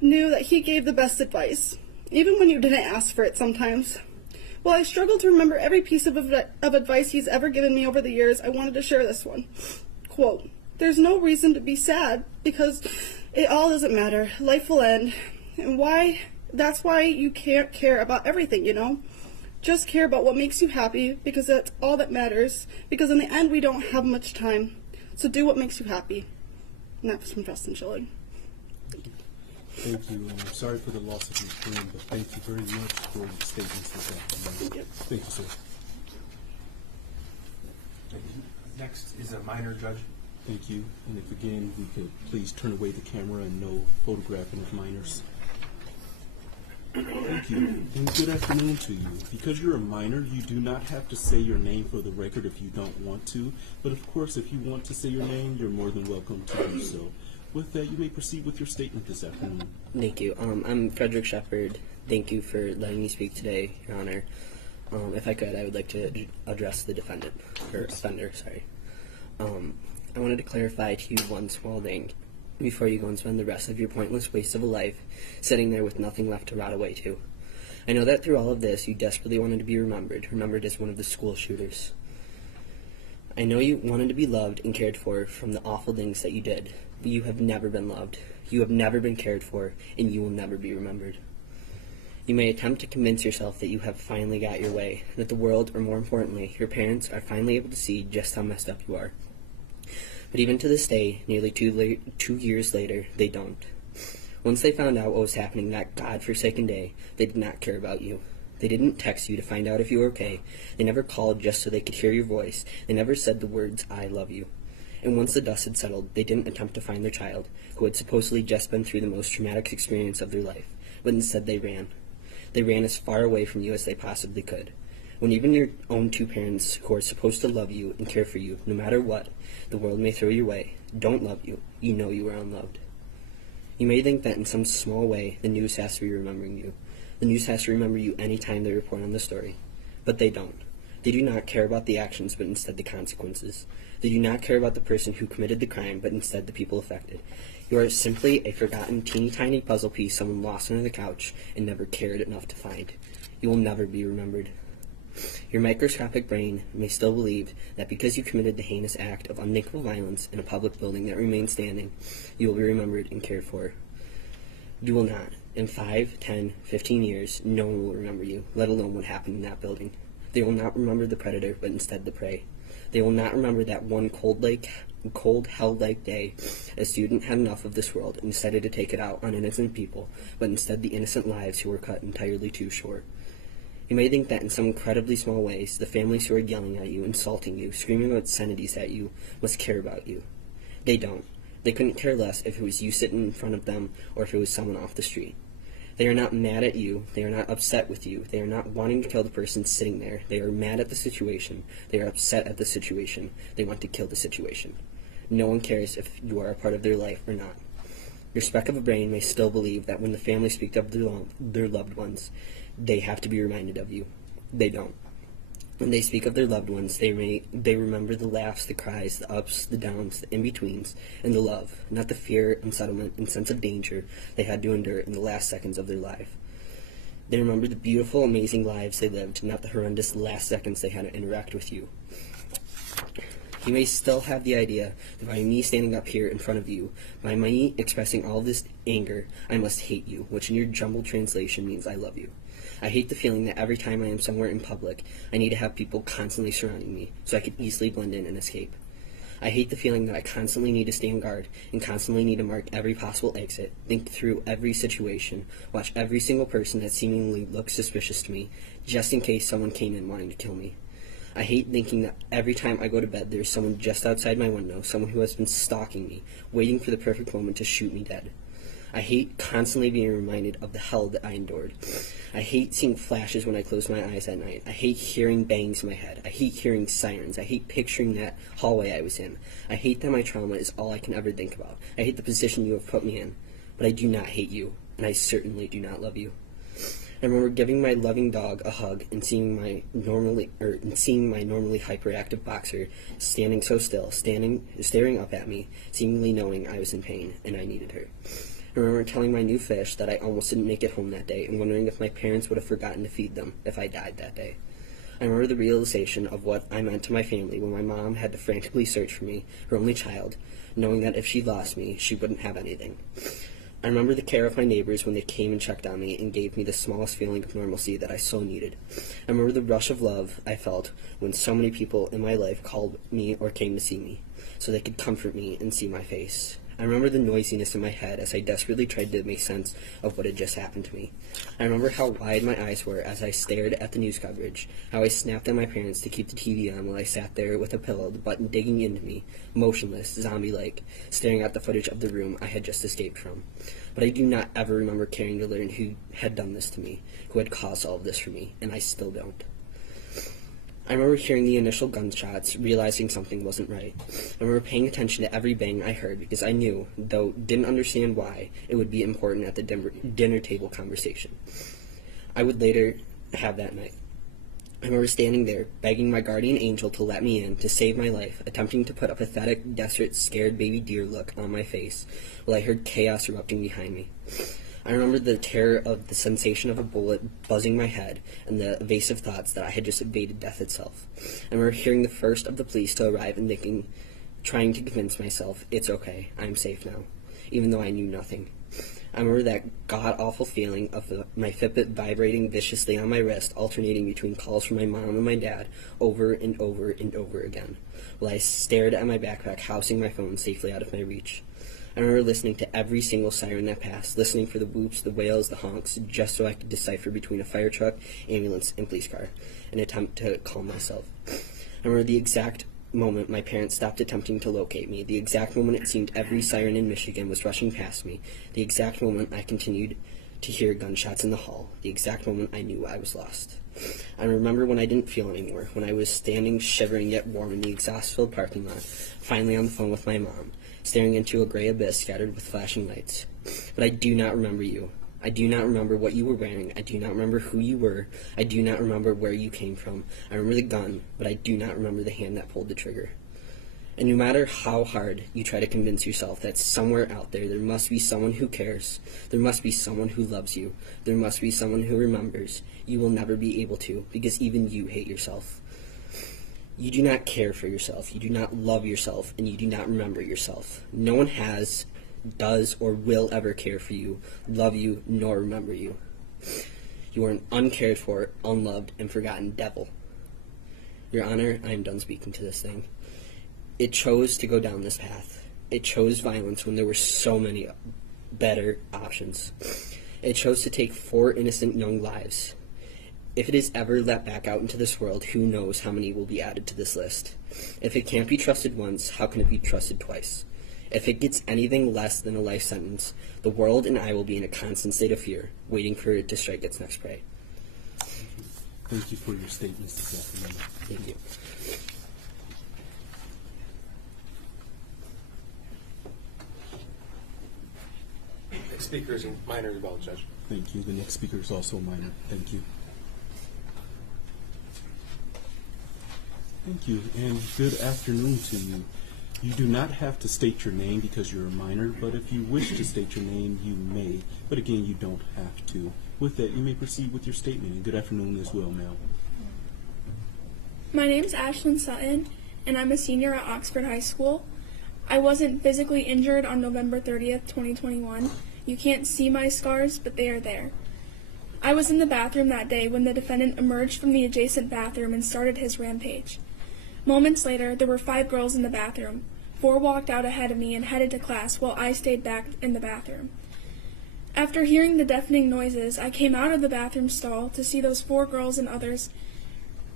knew that he gave the best advice, even when you didn't ask for it sometimes. While I struggle to remember every piece of advice he's ever given me over the years, I wanted to share this one. Quote, "There's no reason to be sad because it all doesn't matter. Life will end. And that's why you can't care about everything, you know? Just care about what makes you happy because that's all that matters. Because in the end, we don't have much time. So do what makes you happy." And that was from Justin Schilling. Thank you. I'm sorry for the loss of your friend, but thank you very much for your statements this afternoon. Thank you, sir. Thank you. Next is a minor judge. Thank you. And if again we could please turn away the camera and no photographing of minors. Thank you. And good afternoon to you. Because you're a minor, you do not have to say your name for the record if you don't want to. But of course, if you want to say your name, you're more than welcome to do so. With that, you may proceed with your statement this afternoon. Thank you. I'm Frederick Shepard. Thank you for letting me speak today, Your Honor. If I could, I would like to address the defendant, or offender, sorry. I wanted to clarify to you one small thing before you go and spend the rest of your pointless waste of a life sitting there with nothing left to rot away to. I know that through all of this, you desperately wanted to be remembered as one of the school shooters. I know you wanted to be loved and cared for from the awful things that you did, but you have never been loved, you have never been cared for, and you will never be remembered. You may attempt to convince yourself that you have finally got your way, that the world, or more importantly, your parents are finally able to see just how messed up you are. But even to this day, nearly 2 years later, they don't. Once they found out what was happening that godforsaken day, they did not care about you. They didn't text you to find out if you were okay. They never called just so they could hear your voice. They never said the words, "I love you." And once the dust had settled, they didn't attempt to find their child, who had supposedly just been through the most traumatic experience of their life, but instead they ran. They ran as far away from you as they possibly could. When even your own two parents, who are supposed to love you and care for you, no matter what the world may throw your way, don't love you, you know you are unloved. You may think that in some small way, the news has to be remembering you. The news has to remember you any time they report on the story. But they don't. They do not care about the actions, but instead the consequences. They do not care about the person who committed the crime, but instead the people affected. You are simply a forgotten teeny tiny puzzle piece someone lost under the couch and never cared enough to find. You will never be remembered. Your microscopic brain may still believe that because you committed the heinous act of unthinkable violence in a public building that remains standing, you will be remembered and cared for. You will not. In 5, 10, 15 years, no one will remember you, let alone what happened in that building. They will not remember the predator, but instead the prey. They will not remember that one cold, hell-like day a student had enough of this world and decided to take it out on innocent people, but instead the innocent lives who were cut entirely too short. You may think that in some incredibly small ways, the families who are yelling at you, insulting you, screaming obscenities at you, must care about you. They don't. They couldn't care less if it was you sitting in front of them or if it was someone off the street. They are not mad at you. They are not upset with you. They are not wanting to kill the person sitting there. They are mad at the situation. They are upset at the situation. They want to kill the situation. No one cares if you are a part of their life or not. Your speck of a brain may still believe that when the family speaks of their loved ones, they have to be reminded of you. They don't. When they speak of their loved ones, they remember the laughs, the cries, the ups, the downs, the in-betweens, and the love, not the fear, unsettlement, and sense of danger they had to endure in the last seconds of their life. They remember the beautiful, amazing lives they lived, not the horrendous last seconds they had to interact with you. You may still have the idea that by me standing up here in front of you, by me expressing all this anger, I must hate you, which in your jumbled translation means I love you. I hate the feeling that every time I am somewhere in public, I need to have people constantly surrounding me so I can easily blend in and escape. I hate the feeling that I constantly need to stand guard and constantly need to mark every possible exit, think through every situation, watch every single person that seemingly looks suspicious to me, just in case someone came in wanting to kill me. I hate thinking that every time I go to bed, there's someone just outside my window, someone who has been stalking me, waiting for the perfect moment to shoot me dead. I hate constantly being reminded of the hell that I endured. I hate seeing flashes when I close my eyes at night. I hate hearing bangs in my head. I hate hearing sirens. I hate picturing that hallway I was in. I hate that my trauma is all I can ever think about. I hate the position you have put me in. But I do not hate you, and I certainly do not love you. I remember giving my loving dog a hug and seeing my normally hyperactive boxer standing so still, staring up at me, seemingly knowing I was in pain and I needed her. I remember telling my new fish that I almost didn't make it home that day and wondering if my parents would have forgotten to feed them if I died that day. I remember the realization of what I meant to my family when my mom had to frantically search for me, her only child, knowing that if she lost me, she wouldn't have anything. I remember the care of my neighbors when they came and checked on me and gave me the smallest feeling of normalcy that I so needed. I remember the rush of love I felt when so many people in my life called me or came to see me, so they could comfort me and see my face. I remember the noisiness in my head as I desperately tried to make sense of what had just happened to me. I remember how wide my eyes were as I stared at the news coverage, how I snapped at my parents to keep the TV on while I sat there with a pillow, the button digging into me, motionless, zombie-like, staring at the footage of the room I had just escaped from. But I do not ever remember caring to learn who had done this to me, who had caused all of this for me, and I still don't. I remember hearing the initial gunshots, realizing something wasn't right. I remember paying attention to every bang I heard because I knew, though didn't understand why, it would be important at the dinner table conversation I would later have that night. I remember standing there, begging my guardian angel to let me in, to save my life, attempting to put a pathetic, desperate, scared baby deer look on my face, while I heard chaos erupting behind me. I remember the terror of the sensation of a bullet buzzing my head and the evasive thoughts that I had just evaded death itself. I remember hearing the first of the police to arrive and trying to convince myself, it's okay, I'm safe now, even though I knew nothing. I remember that god-awful feeling of my Fitbit vibrating viciously on my wrist, alternating between calls from my mom and my dad over and over and over again, while I stared at my backpack, housing my phone safely out of my reach. I remember listening to every single siren that passed, listening for the whoops, the wails, the honks, just so I could decipher between a fire truck, ambulance, and police car, and attempt to calm myself. I remember the exact moment my parents stopped attempting to locate me, the exact moment it seemed every siren in Michigan was rushing past me, the exact moment I continued to hear gunshots in the hall, the exact moment I knew I was lost. I remember when I didn't feel anymore, when I was standing shivering yet warm in the exhaust-filled parking lot, finally on the phone with my mom, staring into a gray abyss scattered with flashing lights. But I do not remember you. I do not remember what you were wearing. I do not remember who you were. I do not remember where you came from. I remember the gun, but I do not remember the hand that pulled the trigger. And no matter how hard you try to convince yourself that somewhere out there must be someone who cares, there must be someone who loves you, there must be someone who remembers, you will never be able to, because even you hate yourself. You do not care for yourself, you do not love yourself, and you do not remember yourself. No one has, does, or will ever care for you, love you, nor remember you. You are an uncared for, unloved, and forgotten devil. Your Honor, I am done speaking to this thing. It chose to go down this path. It chose violence when there were so many better options. It chose to take 4 innocent young lives. If it is ever let back out into this world, who knows how many will be added to this list. If it can't be trusted once, how can it be trusted twice? If it gets anything less than a life sentence, the world and I will be in a constant state of fear, waiting for it to strike its next prey. Thank you for your statements this afternoon. Thank you. Next speaker is a minor as well, Judge. Thank you. The next speaker is also a minor. Thank you. Thank you, and good afternoon to you. You do not have to state your name because you're a minor, but if you wish to state your name, you may. But again, you don't have to. With that, you may proceed with your statement, and good afternoon as well, ma'am. My name's Ashlyn Sutton, and I'm a senior at Oxford High School. I wasn't physically injured on November 30th, 2021. You can't see my scars, but they are there. I was in the bathroom that day when the defendant emerged from the adjacent bathroom and started his rampage. Moments later, there were 5 girls in the bathroom. 4 walked out ahead of me and headed to class while I stayed back in the bathroom. After hearing the deafening noises, I came out of the bathroom stall to see those 4 girls and others,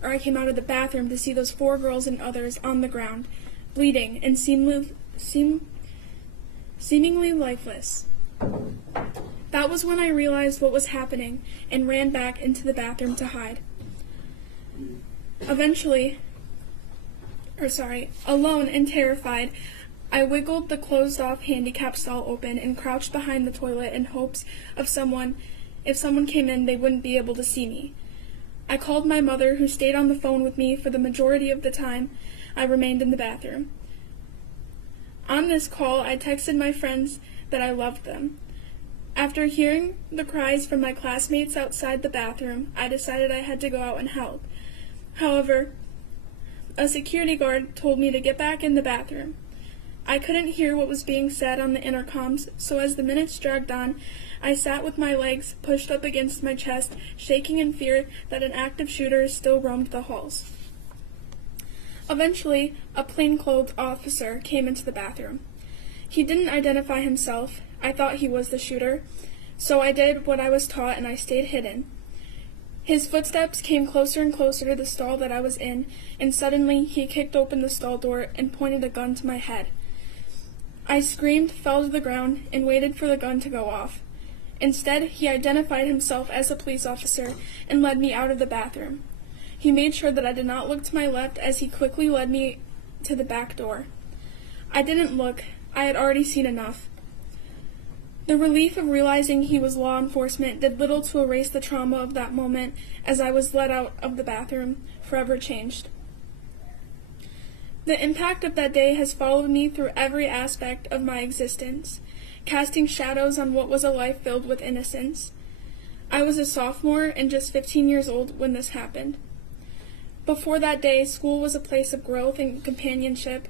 or I came out of the bathroom to see those 4 girls and others on the ground, bleeding and seemingly lifeless. That was when I realized what was happening and ran back into the bathroom to hide. Alone and terrified, I wiggled the closed-off handicap stall open and crouched behind the toilet in hopes of if someone came in, they wouldn't be able to see me. I called my mother, who stayed on the phone with me for the majority of the time I remained in the bathroom. On this call, I texted my friends that I loved them. After hearing the cries from my classmates outside the bathroom, I decided I had to go out and help. However, a security guard told me to get back in the bathroom. I couldn't hear what was being said on the intercoms, so as the minutes dragged on, I sat with my legs pushed up against my chest, shaking in fear that an active shooter still roamed the halls. Eventually, a plainclothes officer came into the bathroom. He didn't identify himself. I thought he was the shooter, so I did what I was taught and I stayed hidden. His footsteps came closer and closer to the stall that I was in, and suddenly he kicked open the stall door and pointed a gun to my head. I screamed, fell to the ground, and waited for the gun to go off. Instead, he identified himself as a police officer and led me out of the bathroom. He made sure that I did not look to my left as he quickly led me to the back door. I didn't look. I had already seen enough. The relief of realizing he was law enforcement did little to erase the trauma of that moment as I was let out of the bathroom, forever changed. The impact of that day has followed me through every aspect of my existence, casting shadows on what was a life filled with innocence. I was a sophomore and just 15 years old when this happened. Before that day, school was a place of growth and companionship.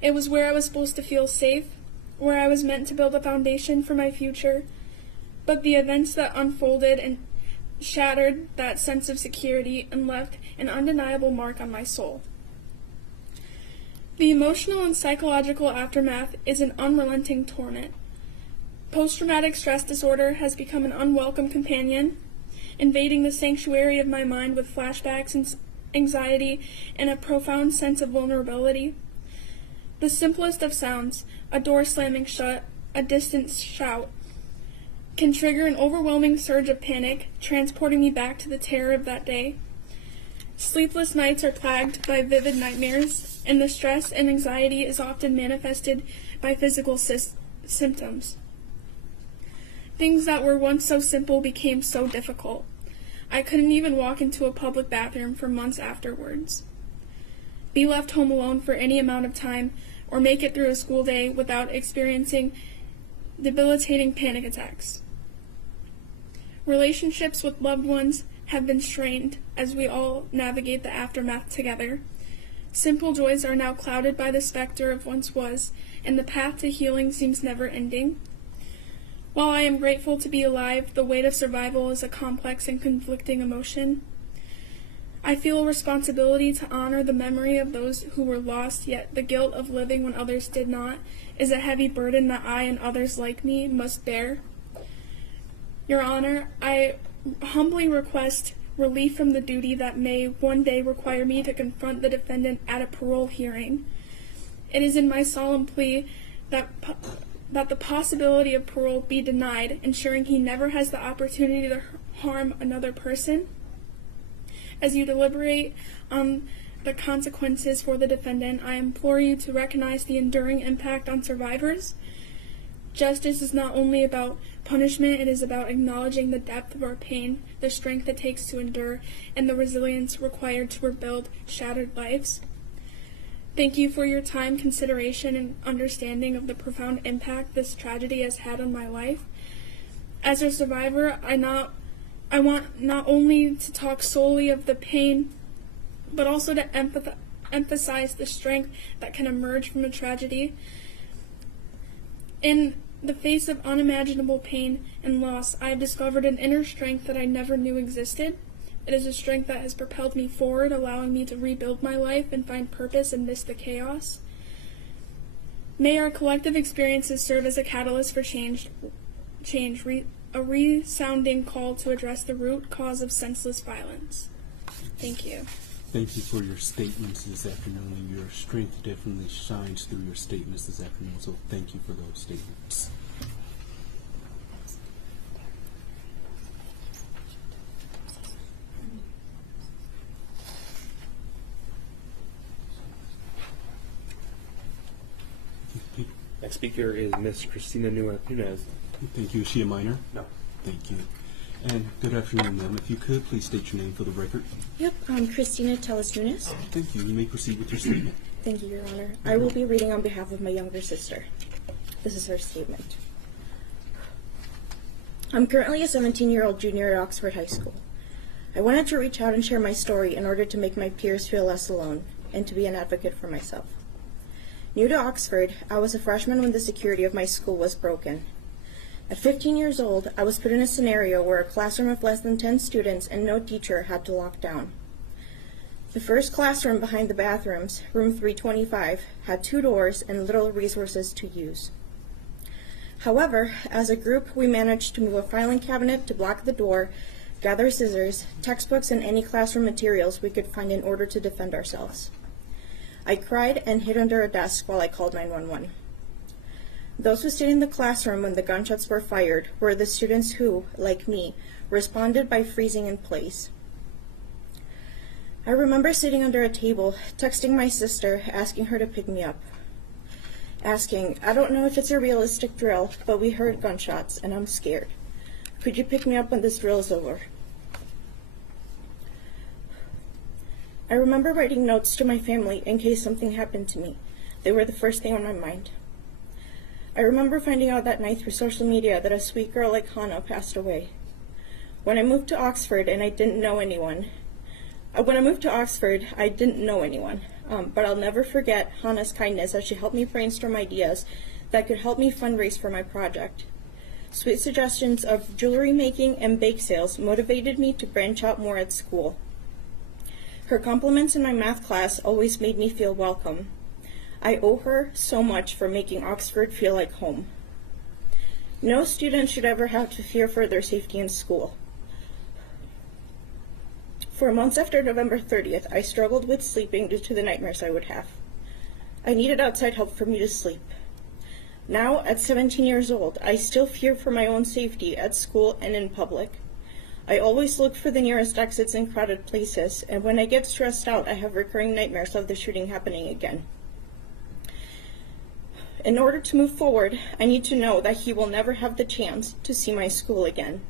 It was where I was supposed to feel safe, where I was meant to build a foundation for my future. But the events that unfolded and shattered that sense of security and left an undeniable mark on my soul. The emotional and psychological aftermath is an unrelenting torment. Post-traumatic stress disorder has become an unwelcome companion, invading the sanctuary of my mind with flashbacks and anxiety and a profound sense of vulnerability. The simplest of sounds, a door slamming shut, a distant shout, can trigger an overwhelming surge of panic, transporting me back to the terror of that day. Sleepless nights are plagued by vivid nightmares, and the stress and anxiety is often manifested by physical symptoms. Things that were once so simple became so difficult. I couldn't even walk into a public bathroom for months afterwards. Be left home alone for any amount of time, or make it through a school day without experiencing debilitating panic attacks. Relationships with loved ones have been strained as we all navigate the aftermath together. Simple joys are now clouded by the specter of once was, and the path to healing seems never ending. While I am grateful to be alive, the weight of survival is a complex and conflicting emotion. I feel a responsibility to honor the memory of those who were lost, yet the guilt of living when others did not is a heavy burden that I and others like me must bear. Your Honor, I humbly request relief from the duty that may one day require me to confront the defendant at a parole hearing. It is in my solemn plea that the possibility of parole be denied, ensuring he never has the opportunity to harm another person. As you deliberate on the consequences for the defendant, I implore you to recognize the enduring impact on survivors. Justice is not only about punishment, it is about acknowledging the depth of our pain, the strength it takes to endure, and the resilience required to rebuild shattered lives. Thank you for your time, consideration, and understanding of the profound impact this tragedy has had on my life. As a survivor, I want not only to talk solely of the pain, but also to emphasize the strength that can emerge from a tragedy. In the face of unimaginable pain and loss, I have discovered an inner strength that I never knew existed. It is a strength that has propelled me forward, allowing me to rebuild my life and find purpose amidst the chaos. May our collective experiences serve as a catalyst for change, a resounding call to address the root cause of senseless violence. Thank you. Thank you for your statements this afternoon, and your strength definitely shines through your statements this afternoon, so thank you for those statements. Next speaker is Miss Christina Nunez. Thank you. Is she a minor? No. Thank you. And good afternoon, ma'am. If you could, please state your name for the record. Yep, I'm Christina Teles-Nunes. Thank you. You may proceed with your statement. Thank you, Your Honor. I will be reading on behalf of my younger sister. This is her statement. I'm currently a 17-year-old junior at Oxford High School. I wanted to reach out and share my story in order to make my peers feel less alone and to be an advocate for myself. New to Oxford, I was a freshman when the security of my school was broken. At 15 years old, I was put in a scenario where a classroom of less than 10 students and no teacher had to lock down. The first classroom behind the bathrooms, room 325, had 2 doors and little resources to use. However, as a group, we managed to move a filing cabinet to block the door, gather scissors, textbooks, and any classroom materials we could find in order to defend ourselves. I cried and hid under a desk while I called 911. Those who stayed in the classroom when the gunshots were fired were the students who, like me, responded by freezing in place. I remember sitting under a table, texting my sister, asking her to pick me up. Asking, I don't know if it's a realistic drill, but we heard gunshots and I'm scared. Could you pick me up when this drill is over? I remember writing notes to my family in case something happened to me. They were the first thing on my mind. I remember finding out that night through social media that a sweet girl like Hana passed away. When I moved to Oxford, I didn't know anyone, but I'll never forget Hana's kindness as she helped me brainstorm ideas that could help me fundraise for my project. Sweet suggestions of jewelry making and bake sales motivated me to branch out more at school. Her compliments in my math class always made me feel welcome. I owe her so much for making Oxford feel like home. No student should ever have to fear for their safety in school. For months after November 30th, I struggled with sleeping due to the nightmares I would have. I needed outside help for me to sleep. Now, at 17 years old, I still fear for my own safety at school and in public. I always look for the nearest exits in crowded places, and when I get stressed out, I have recurring nightmares of the shooting happening again. In order to move forward, I need to know that he will never have the chance to see my school again.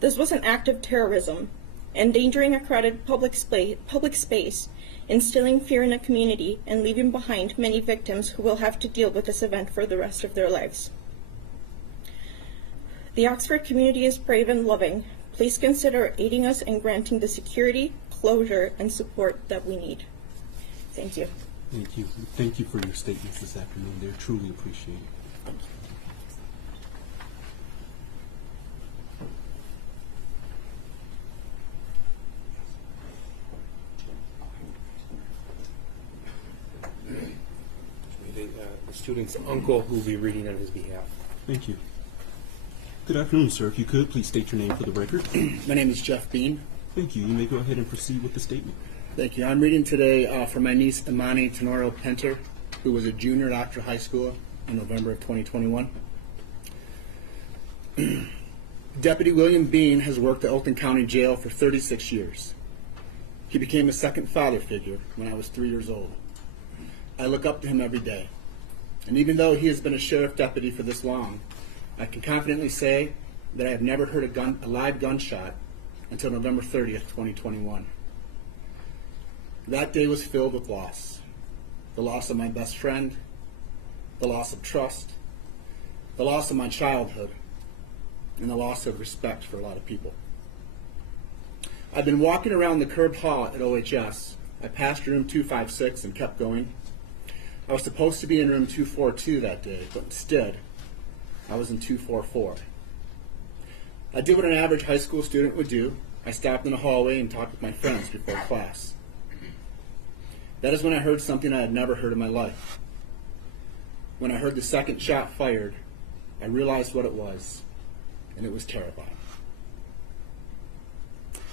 This was an act of terrorism, endangering a crowded public space, instilling fear in a community, and leaving behind many victims who will have to deal with this event for the rest of their lives. The Oxford community is brave and loving. Please consider aiding us in granting the security, closure, and support that we need. Thank you. Thank you. Thank you for your statements this afternoon. They're truly appreciated. The student's uncle who will be reading on his behalf. Thank you. Good afternoon, sir. If you could, please state your name for the record. My name is Jeff Bean. Thank you. You may go ahead and proceed with the statement. Thank you. I'm reading today for my niece, Imani Tenoro Penter, who was a junior at Oxford High School. in November of 2021. Deputy William Bean has worked at Oakland County Jail for 36 years. He became a second father figure when I was 3 years old. I look up to him every day. And even though he has been a sheriff deputy for this long, I can confidently say that I have never heard a live gunshot until November 30th, 2021. That day was filled with loss. The loss of my best friend, the loss of trust, the loss of my childhood, and the loss of respect for a lot of people. I've been walking around the curb hall at OHS. I passed room 256 and kept going. I was supposed to be in room 242 that day, but instead, I was in 244. I did what an average high school student would do. I stopped in the hallway and talked with my friends before class. That is when I heard something I had never heard in my life. When I heard the second shot fired, I realized what it was, and it was terrifying.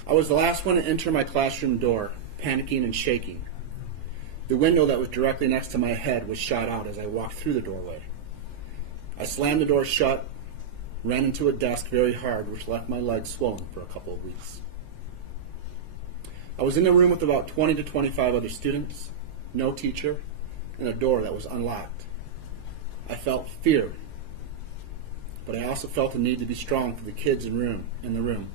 I was the last one to enter my classroom door, panicking and shaking. The window that was directly next to my head was shot out as I walked through the doorway. I slammed the door shut, ran into a desk very hard, which left my legs swollen for a couple of weeks. I was in the room with about 20 to 25 other students, no teacher, and a door that was unlocked. I felt fear, but I also felt the need to be strong for the kids in the room.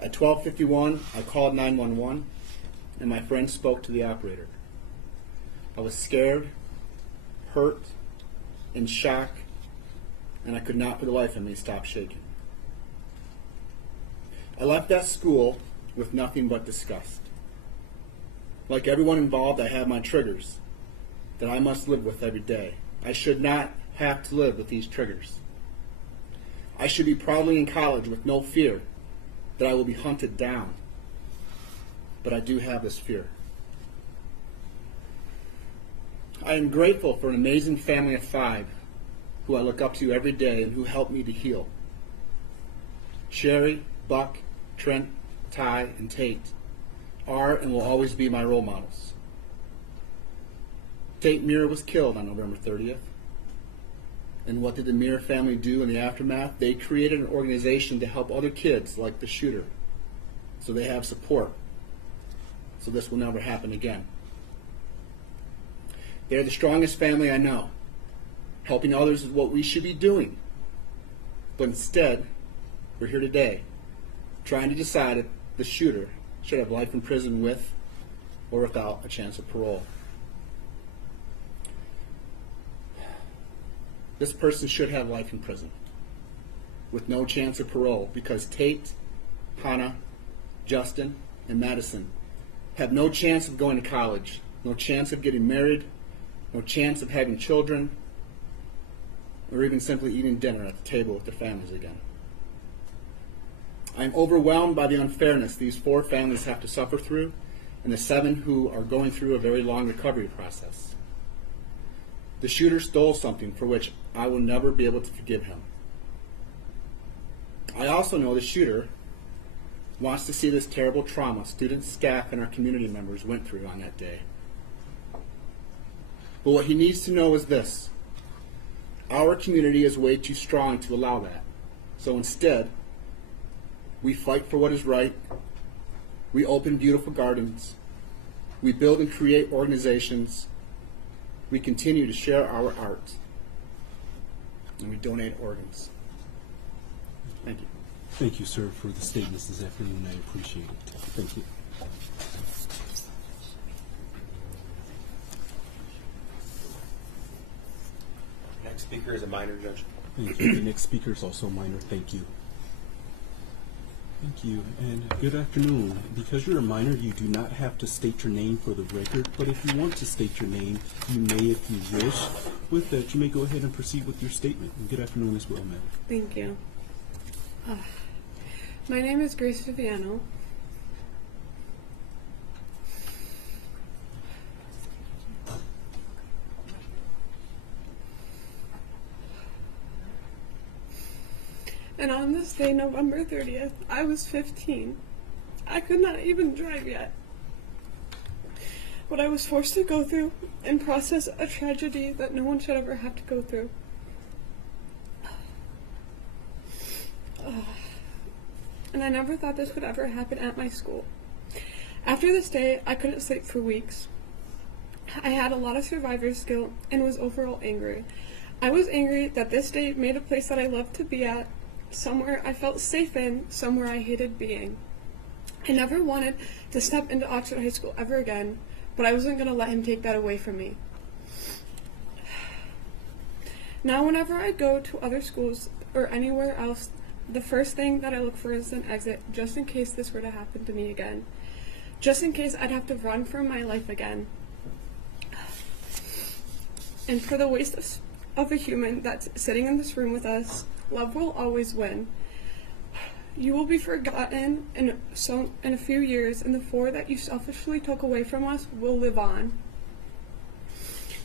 At 12:51, I called 911, and my friend spoke to the operator. I was scared, hurt, in shock, and I could not for the life of me stop shaking. I left that school with nothing but disgust. Like everyone involved, I have my triggers that I must live with every day. I should not have to live with these triggers. I should be proudly in college with no fear that I will be hunted down. But I do have this fear. I am grateful for an amazing family of 5 who I look up to every day and who help me to heal. Sherry, Buck, Trent, Ty, and Tate are and will always be my role models. Tate Mir was killed on November 30th. And what did the Mir family do in the aftermath? They created an organization to help other kids like the shooter, so they have support, so this will never happen again. They are the strongest family I know. Helping others is what we should be doing. But instead, we're here today trying to decide if the shooter should have life in prison with or without a chance of parole. This person should have life in prison with no chance of parole because Tate, Hana, Justin, and Madison have no chance of going to college, no chance of getting married, no chance of having children, or even simply eating dinner at the table with their families again. I am overwhelmed by the unfairness these 4 families have to suffer through and the 7 who are going through a very long recovery process. The shooter stole something for which I will never be able to forgive him. I also know the shooter wants to see this terrible trauma students, staff, and our community members went through on that day. But what he needs to know is this: our community is way too strong to allow that. So instead, we fight for what is right, we open beautiful gardens, we build and create organizations, we continue to share our art, and we donate organs. Thank you. Thank you, sir, for the statements this afternoon. I appreciate it. Thank you. Next speaker is a minor, Judge. Thank you. The next speaker is also a minor. Thank you. Thank you, and good afternoon. Because you're a minor, you do not have to state your name for the record, but if you want to state your name, you may if you wish. With that, you may go ahead and proceed with your statement. And good afternoon as well, ma'am. Thank you. My name is Grace Viviano. And on this day, November 30th, I was 15. I could not even drive yet. what I was forced to go through and process a tragedy that no one should ever have to go through. And I never thought this would ever happen at my school. After this day, I couldn't sleep for weeks. I had a lot of survivor's guilt and was overall angry. I was angry that this day made a place that I loved to be at, somewhere I felt safe in, somewhere I hated being. I never wanted to step into Oxford High School ever again, but I wasn't going to let him take that away from me. Now whenever I go to other schools or anywhere else, the first thing that I look for is an exit, just in case this were to happen to me again. Just in case I'd have to run for my life again. And for the waste of a human that's sitting in this room with us, love will always win. You will be forgotten in a few years, and the 4 that you selfishly took away from us will live on.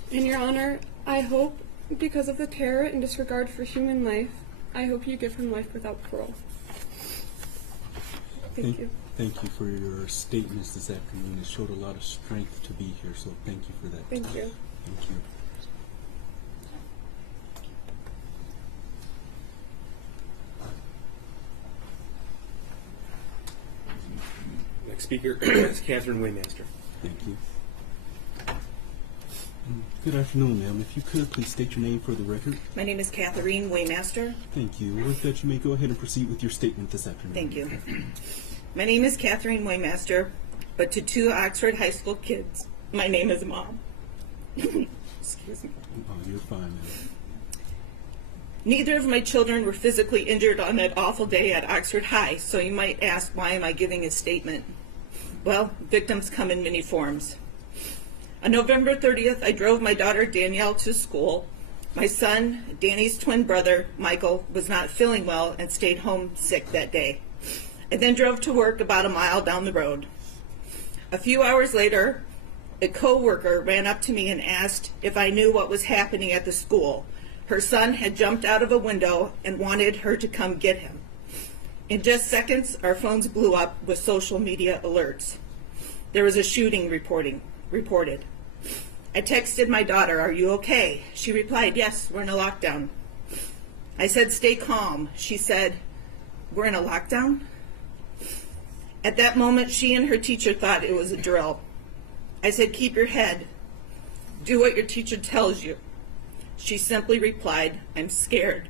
In your honor, I hope, because of the terror and disregard for human life, I hope you give him life without parole. Thank you. Thank you for your statements this afternoon. It showed a lot of strength to be here, so thank you for that. Thank you. Thank you. Next speaker is Catherine Waymaster. Thank you. Good afternoon, ma'am. If you could, please state your name for the record. My name is Catherine Waymaster. Thank you. With that, you may go ahead and proceed with your statement this afternoon. Thank you. My name is Catherine Waymaster, but to 2 Oxford High School kids, my name is Mom. Excuse me. Oh, you're fine, ma'am. Neither of my children were physically injured on that awful day at Oxford High, so you might ask, why am I giving a statement? Well, victims come in many forms. On November 30th, I drove my daughter Danielle to school. My son, Danny's twin brother, Michael, was not feeling well and stayed home sick that day. I then drove to work about a mile down the road. A few hours later, a co-worker ran up to me and asked if I knew what was happening at the school. Her son had jumped out of a window and wanted her to come get him. In just seconds, our phones blew up with social media alerts. There was a shooting reported. I texted my daughter, "Are you okay?" She replied, "Yes, we're in a lockdown." I said, "Stay calm." She said, "We're in a lockdown?" At that moment, she and her teacher thought it was a drill. I said, "Keep your head. Do what your teacher tells you." She simply replied, "I'm scared."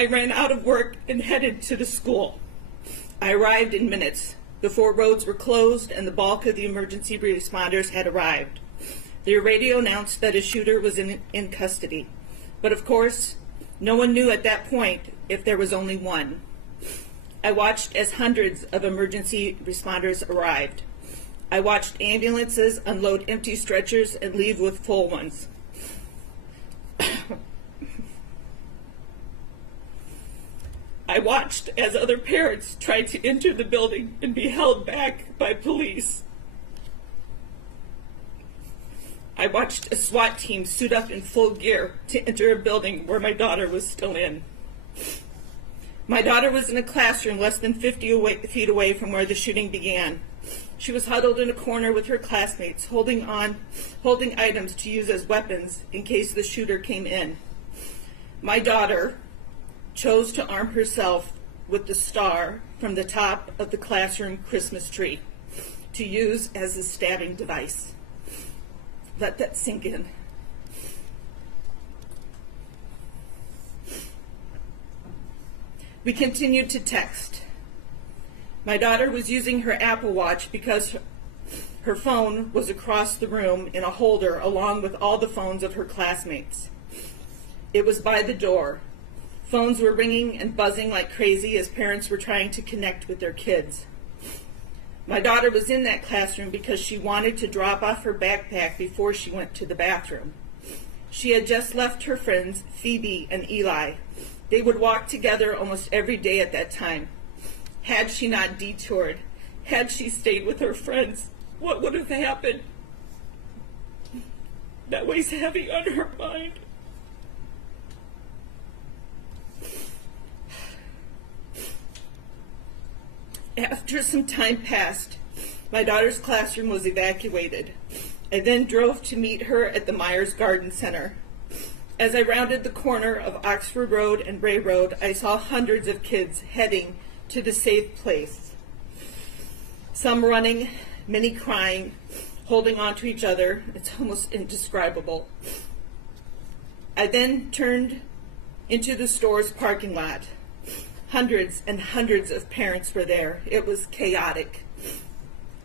I ran out of work and headed to the school. I arrived in minutes before roads were closed and the bulk of the emergency responders had arrived. The radio announced that a shooter was in custody. But of course, no one knew at that point if there was only one. I watched as hundreds of emergency responders arrived. I watched ambulances unload empty stretchers and leave with full ones. I watched as other parents tried to enter the building and be held back by police. I watched a SWAT team suit up in full gear to enter a building where my daughter was still in. My daughter was in a classroom less than 50 feet away from where the shooting began. She was huddled in a corner with her classmates, holding items to use as weapons in case the shooter came in. My daughter chose to arm herself with the star from the top of the classroom Christmas tree to use as a stabbing device. Let that sink in. We continued to text. My daughter was using her Apple Watch because her phone was across the room in a holder along with all the phones of her classmates. It was by the door. Phones were ringing and buzzing like crazy as parents were trying to connect with their kids. My daughter was in that classroom because she wanted to drop off her backpack before she went to the bathroom. She had just left her friends, Phoebe and Eli. They would walk together almost every day at that time. Had she not detoured, had she stayed with her friends, what would have happened? That weighs heavy on her mind. After some time passed, my daughter's classroom was evacuated. I then drove to meet her at the Myers Garden Center. As I rounded the corner of Oxford Road and Ray Road, I saw hundreds of kids heading to the safe place. Some running, many crying, holding on to each other. It's almost indescribable. I then turned into the store's parking lot. Hundreds and hundreds of parents were there. It was chaotic.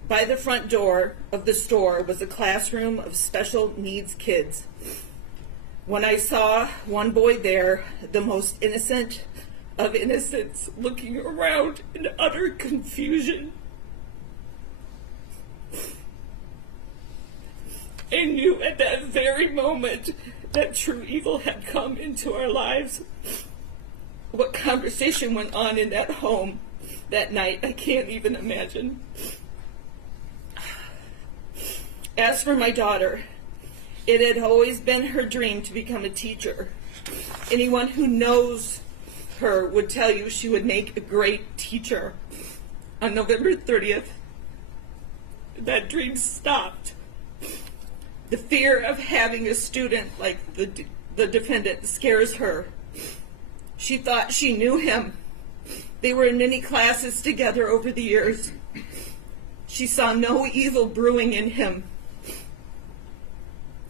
By the front door of the store was a classroom of special needs kids. When I saw one boy there, the most innocent of innocents, looking around in utter confusion, I knew at that very moment that true evil had come into our lives. What conversation went on in that home that night, I can't even imagine. As for my daughter, it had always been her dream to become a teacher. Anyone who knows her would tell you she would make a great teacher. On November 30th, that dream stopped. The fear of having a student like the defendant scares her. She thought she knew him. They were in many classes together over the years. She saw no evil brewing in him.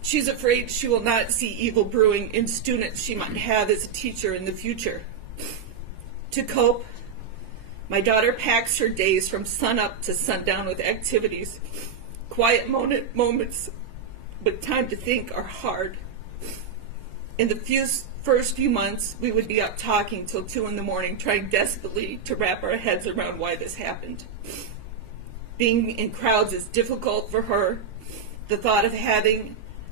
She's afraid she will not see evil brewing in students she might have as a teacher in the future. To cope, my daughter packs her days from sunup to sundown with activities. Quiet moments with time to think are hard. In the first few months, we would be up talking till 2 in the morning, trying desperately to wrap our heads around why this happened. Being in crowds is difficult for her. The thought of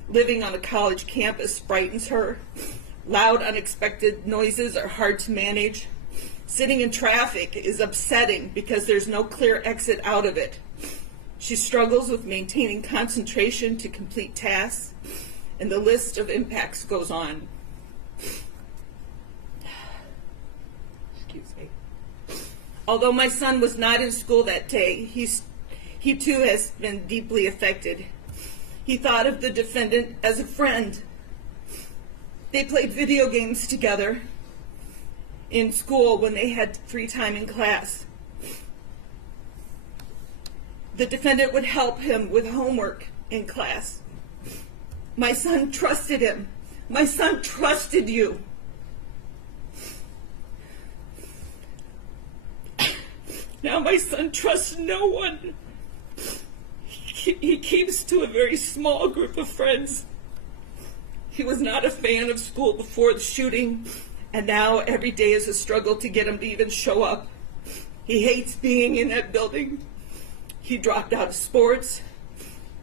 living on a college campus frightens her. Loud, unexpected noises are hard to manage. Sitting in traffic is upsetting because there's no clear exit out of it. She struggles with maintaining concentration to complete tasks, and the list of impacts goes on. Excuse me. Although my son was not in school that day, he too has been deeply affected. He thought of the defendant as a friend. They played video games together in school when they had free time in class. The defendant would help him with homework in class. My son trusted him. My son trusted you. Now my son trusts no one. He keeps to a very small group of friends. He was not a fan of school before the shooting, and now every day is a struggle to get him to even show up. He hates being in that building. He dropped out of sports,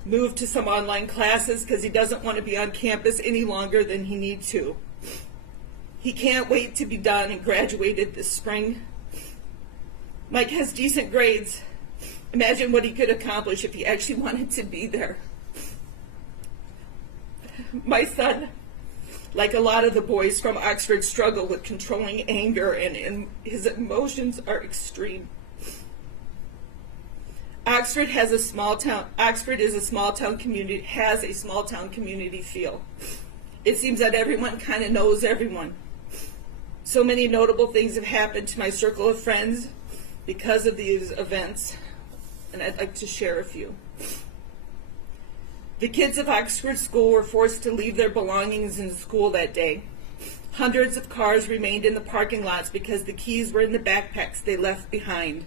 moved to some online classes because he doesn't want to be on campus any longer than he needs to. He can't wait to be done and graduated this spring. Mike has decent grades. Imagine what he could accomplish if he actually wanted to be there. My son, like a lot of the boys from Oxford, struggle with controlling anger, and his emotions are extreme. Oxford is a small town community, has a small town community feel. It seems that everyone kind of knows everyone. So many notable things have happened to my circle of friends because of these events, and I'd like to share a few. The kids of Oxford School were forced to leave their belongings in school that day. Hundreds of cars remained in the parking lots because the keys were in the backpacks they left behind.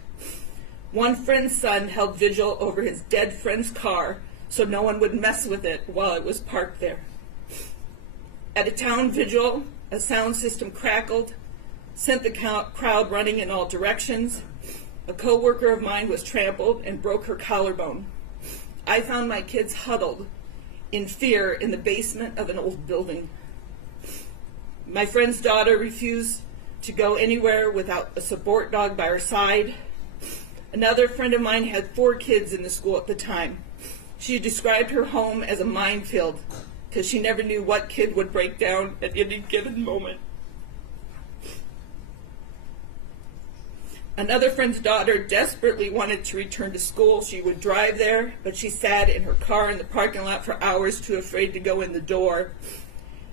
One friend's son held vigil over his dead friend's car so no one would mess with it while it was parked there. At a town vigil, a sound system crackled, sent the crowd running in all directions. A co-worker of mine was trampled and broke her collarbone. I found my kids huddled in fear in the basement of an old building. My friend's daughter refused to go anywhere without a support dog by her side. Another friend of mine had 4 kids in the school at the time. She described her home as a minefield because she never knew what kid would break down at any given moment. Another friend's daughter desperately wanted to return to school. She would drive there, but she sat in her car in the parking lot for hours, too afraid to go in the door.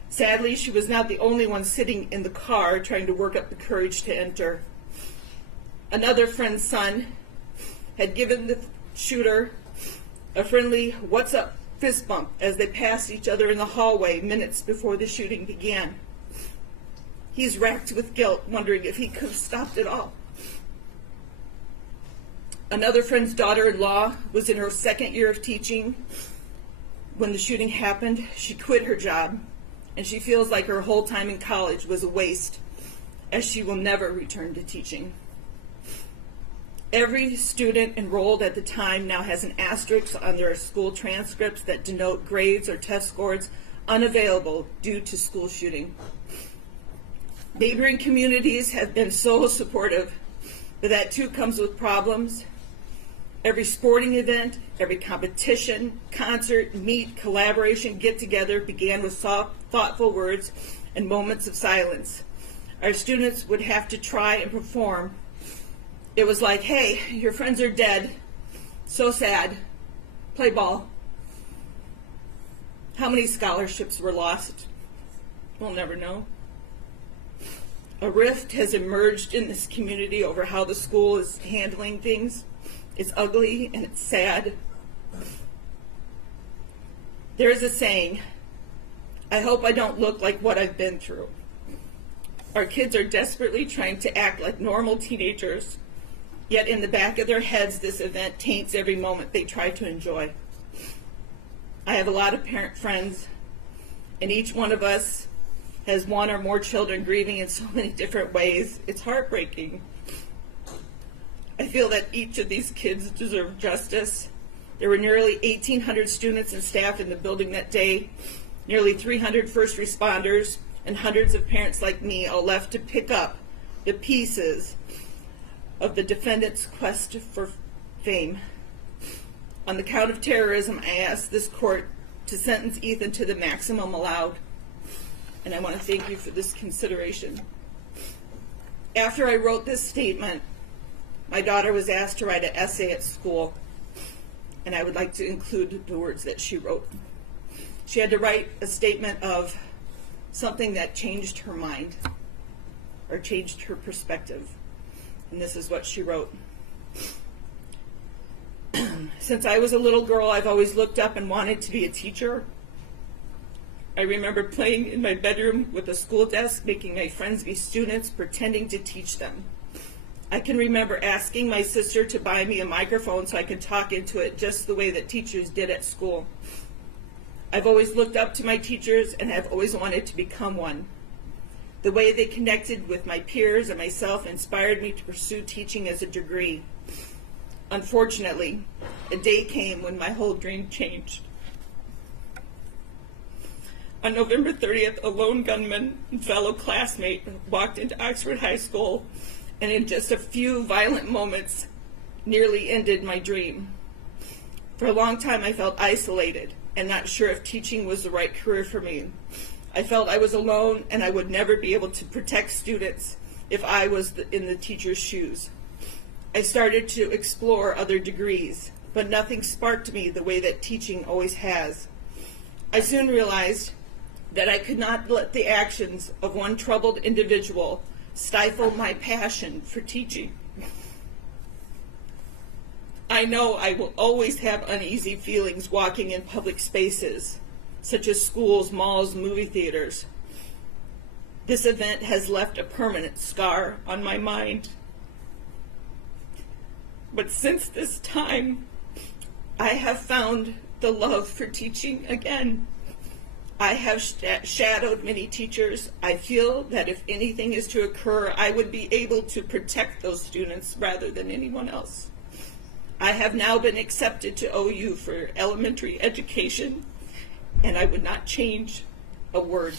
Sadly, she was not the only one sitting in the car trying to work up the courage to enter. Another friend's son had given the shooter a friendly "what's up" fist bump as they passed each other in the hallway minutes before the shooting began. He's racked with guilt, wondering if he could have stopped it all. Another friend's daughter-in-law was in her second year of teaching when the shooting happened. She quit her job, and she feels like her whole time in college was a waste, as she will never return to teaching. Every student enrolled at the time now has an asterisk on their school transcripts that denote grades or test scores unavailable due to school shooting. Neighboring communities have been so supportive, but that too comes with problems. Every sporting event, every competition, concert, meet, collaboration, get-together began with soft, thoughtful words and moments of silence. Our students would have to try and perform. It was like, "Hey, your friends are dead. So sad. Play ball." How many scholarships were lost? We'll never know. A rift has emerged in this community over how the school is handling things. It's ugly and it's sad. There is a saying, "I hope I don't look like what I've been through." Our kids are desperately trying to act like normal teenagers, yet in the back of their heads, this event taints every moment they try to enjoy. I have a lot of parent friends, and each one of us has one or more children grieving in so many different ways. It's heartbreaking. I feel that each of these kids deserve justice. There were nearly 1,800 students and staff in the building that day, nearly 300 first responders, and hundreds of parents like me all left to pick up the pieces of the defendant's quest for fame. On the count of terrorism, I ask this court to sentence Ethan to the maximum allowed, and I want to thank you for this consideration. After I wrote this statement, my daughter was asked to write an essay at school, and I would like to include the words that she wrote. She had to write a statement of something that changed her mind or changed her perspective. And this is what she wrote. "Since I was a little girl, I've always looked up and wanted to be a teacher. I remember playing in my bedroom with a school desk, making my friends be students, pretending to teach them. I can remember asking my sister to buy me a microphone so I could talk into it just the way that teachers did at school. I've always looked up to my teachers and have always wanted to become one. The way they connected with my peers and myself inspired me to pursue teaching as a degree. Unfortunately, a day came when my whole dream changed. On November 30th, a lone gunman and fellow classmate walked into Oxford High School and in just a few violent moments nearly ended my dream. For a long time I felt isolated and not sure if teaching was the right career for me. I felt I was alone and I would never be able to protect students if I was in the teacher's shoes. I started to explore other degrees, but nothing sparked me the way that teaching always has. I soon realized that I could not let the actions of one troubled individual stifle my passion for teaching. I know I will always have uneasy feelings walking in public spaces, such as schools, malls, movie theaters. This event has left a permanent scar on my mind. But since this time, I have found the love for teaching again. I have shadowed many teachers. I feel that if anything is to occur, I would be able to protect those students rather than anyone else. I have now been accepted to OU for elementary education, and I would not change a word.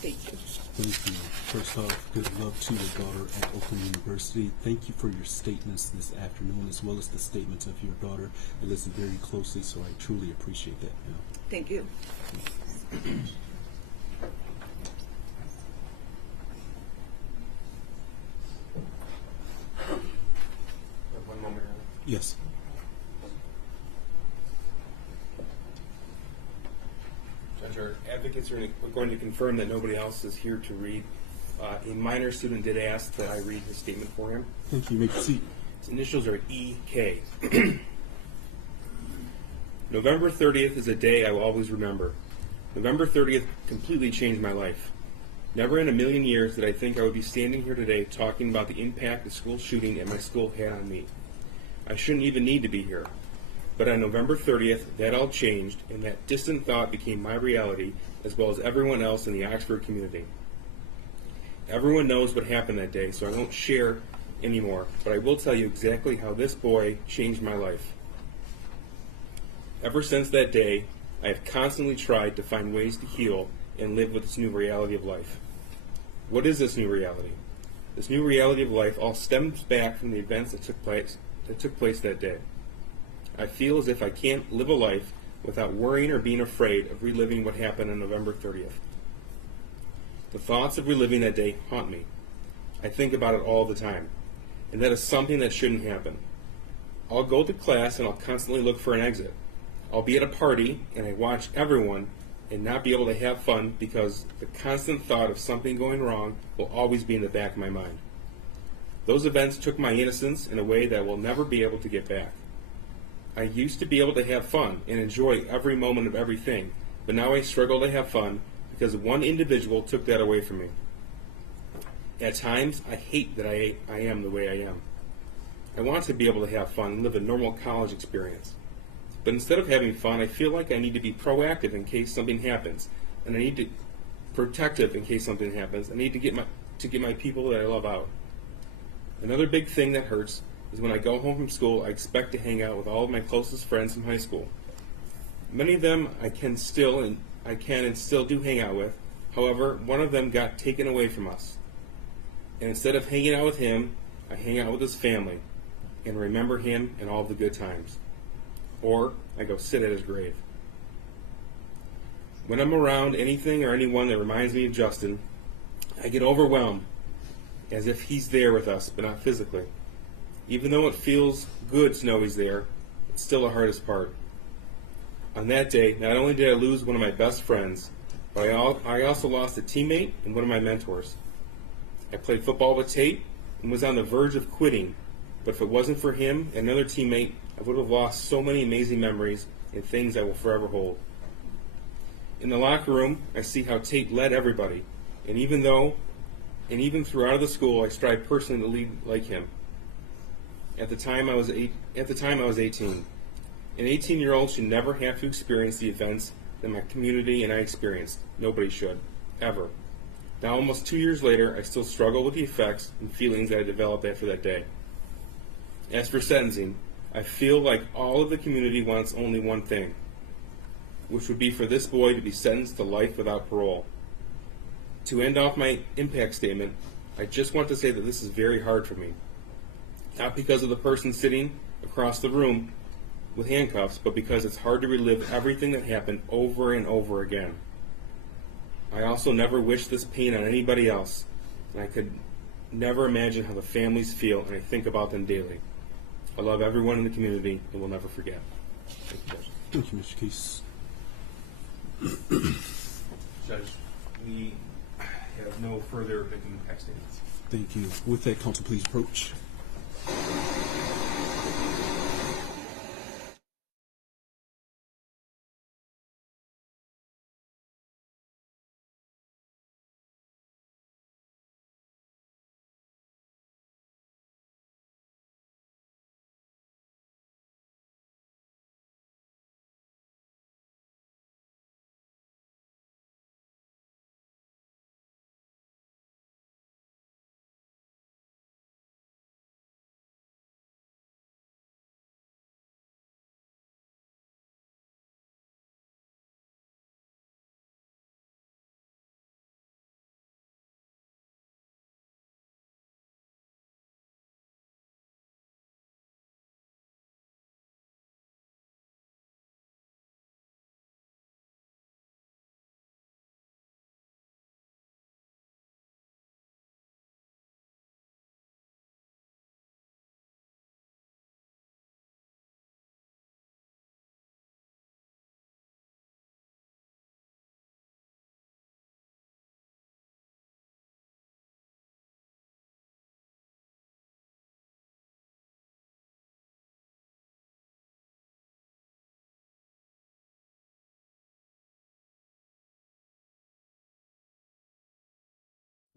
Thank you. Thank you. First off, good luck to your daughter at Oakland University. Thank you for your statements this afternoon, as well as the statements of your daughter. I listened very closely, so I truly appreciate that. Thank you. Yes. Judge, our advocates are going to confirm that nobody else is here to read. A minor student did ask that I read his statement for him. Thank you. Make a seat. His initials are E.K. November 30th is a day I will always remember. November 30th completely changed my life. Never in a million years did I think I would be standing here today talking about the impact the school shooting at my school had on me. I shouldn't even need to be here. But on November 30th, that all changed, and that distant thought became my reality, as well as everyone else in the Oxford community. Everyone knows what happened that day, so I won't share anymore, but I will tell you exactly how this boy changed my life. Ever since that day, I have constantly tried to find ways to heal and live with this new reality of life. What is this new reality? This new reality of life all stems back from the events that took place that day. I feel as if I can't live a life without worrying or being afraid of reliving what happened on November 30th. The thoughts of reliving that day haunt me. I think about it all the time, and that is something that shouldn't happen. I'll go to class and I'll constantly look for an exit. I'll be at a party and I watch everyone and not be able to have fun because the constant thought of something going wrong will always be in the back of my mind. Those events took my innocence in a way that I will never be able to get back. I used to be able to have fun and enjoy every moment of everything, but now I struggle to have fun because one individual took that away from me. At times, I hate that I am the way I am. I want to be able to have fun and live a normal college experience. But instead of having fun, I feel like I need to be proactive in case something happens, and I need to be protective in case something happens. I need to get my people that I love out. Another big thing that hurts is when I go home from school, I expect to hang out with all of my closest friends from high school. Many of them I can and still do hang out with. However, one of them got taken away from us. And instead of hanging out with him, I hang out with his family and remember him and all the good times. Or I go sit at his grave. When I'm around anything or anyone that reminds me of Justin, I get overwhelmed, as if he's there with us, but not physically. Even though it feels good to know he's there, it's still the hardest part. On that day, not only did I lose one of my best friends, but I also lost a teammate and one of my mentors. I played football with Tate and was on the verge of quitting, but if it wasn't for him and another teammate, I would have lost so many amazing memories and things I will forever hold. In the locker room, I see how Tate led everybody, and even throughout the school, I strive personally to lead like him. At the time, I was 18. An 18-year-old should never have to experience the events that my community and I experienced. Nobody should, ever. Now, almost 2 years later, I still struggle with the effects and feelings that I developed after that day. As for sentencing, I feel like all of the community wants only one thing, which would be for this boy to be sentenced to life without parole. To end off my impact statement, I just want to say that this is very hard for me. Not because of the person sitting across the room with handcuffs, but because it's hard to relive everything that happened over and over again. I also never wish this pain on anybody else, and I could never imagine how the families feel, and I think about them daily. I love everyone in the community and will never forget. Thank you, Judge. Thank you, Mr. Case. Judge, we have no further victim impact statements. Thank you. With that, counsel, please approach.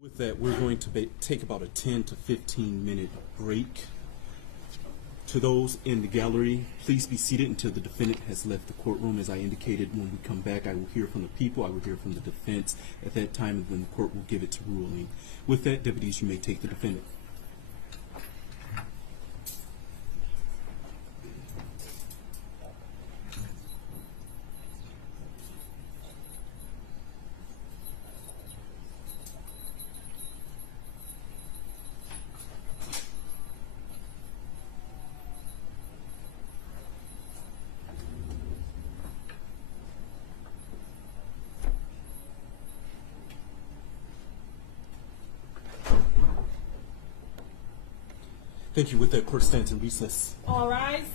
With that, we're going to take about a 10 to 15 minute break. To those in the gallery, please be seated until the defendant has left the courtroom. As I indicated, when we come back, I will hear from the people, I will hear from the defense. At that time, and then the court will give its ruling. With that, deputies, you may take the defendant. Thank you. With that, court stands in recess. All rise.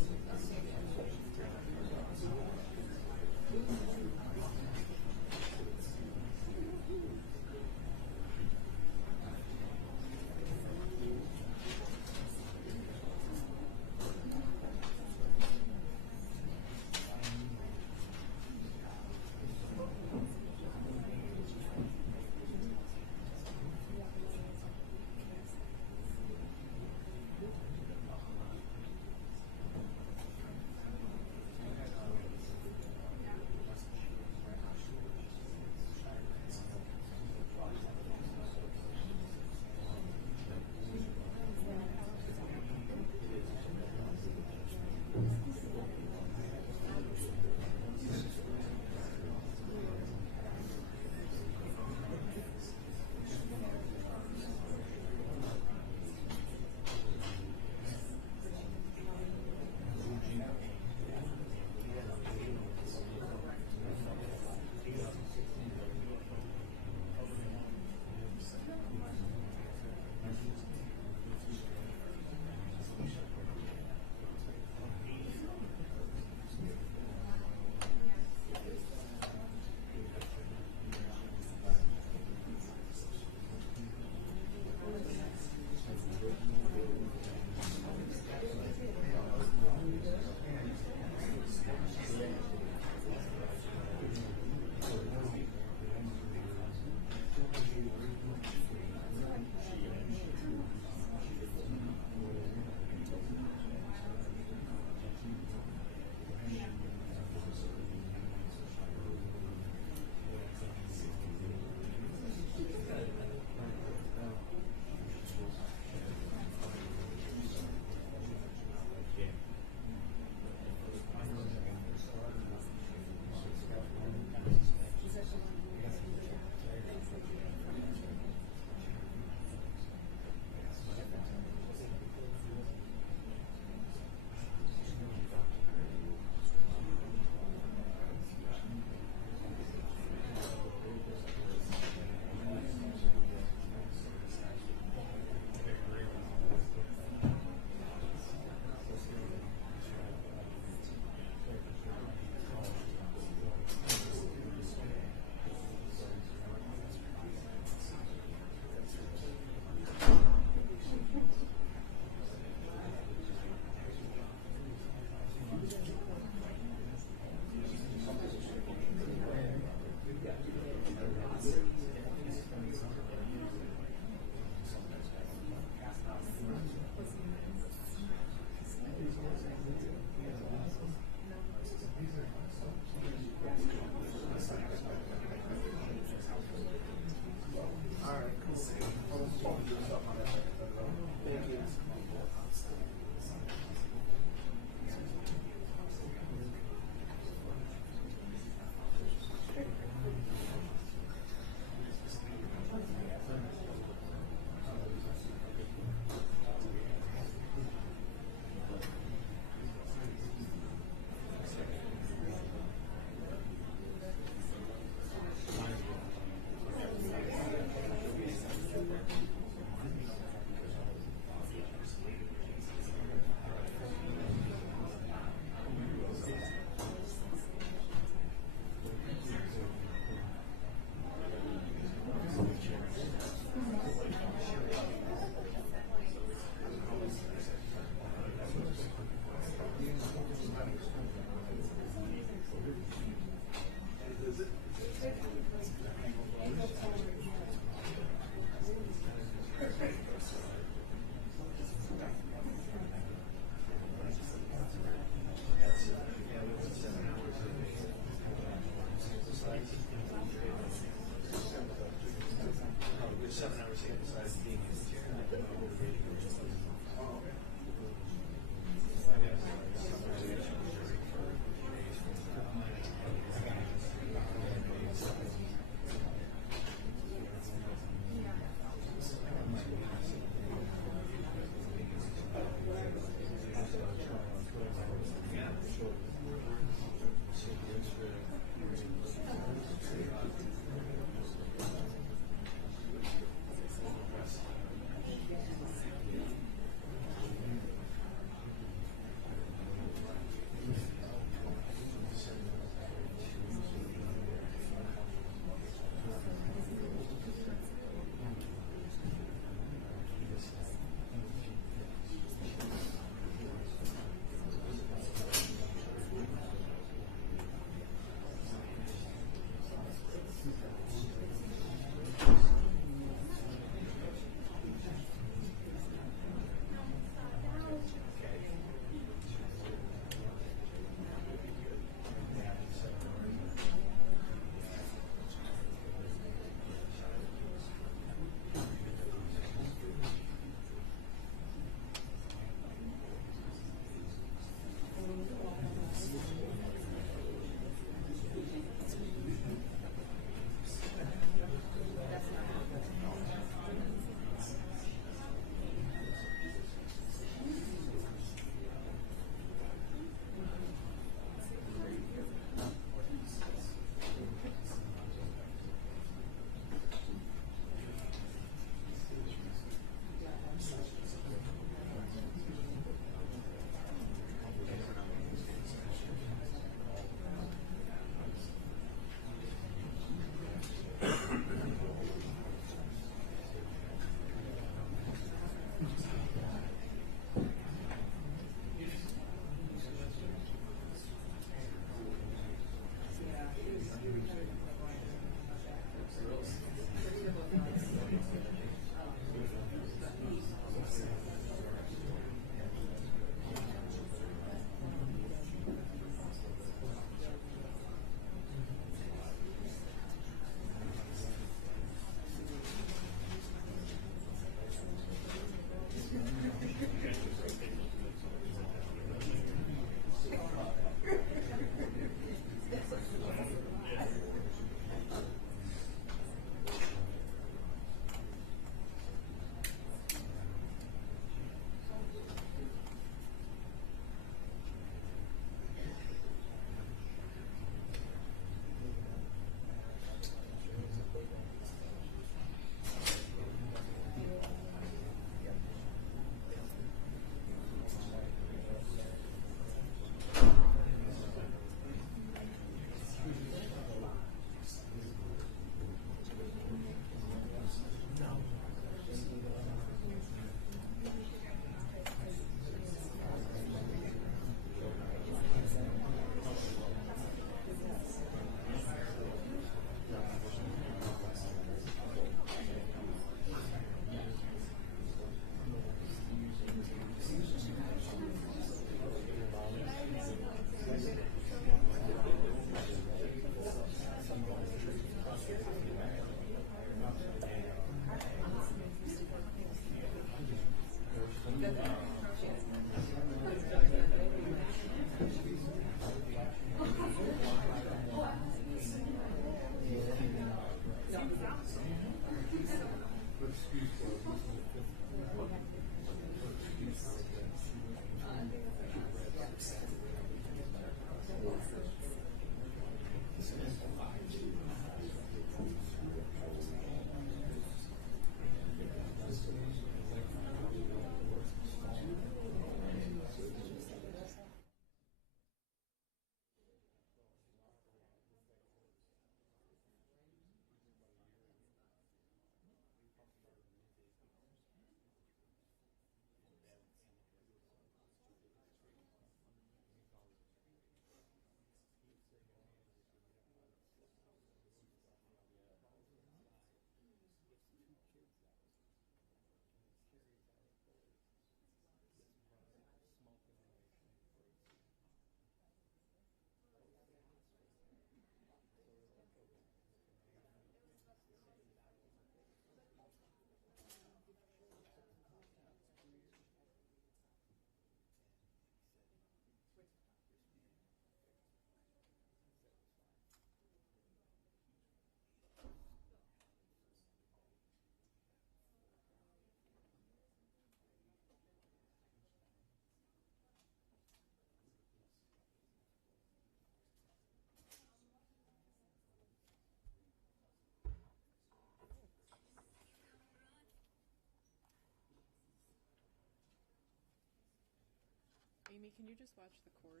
Amy, can you just watch the cord?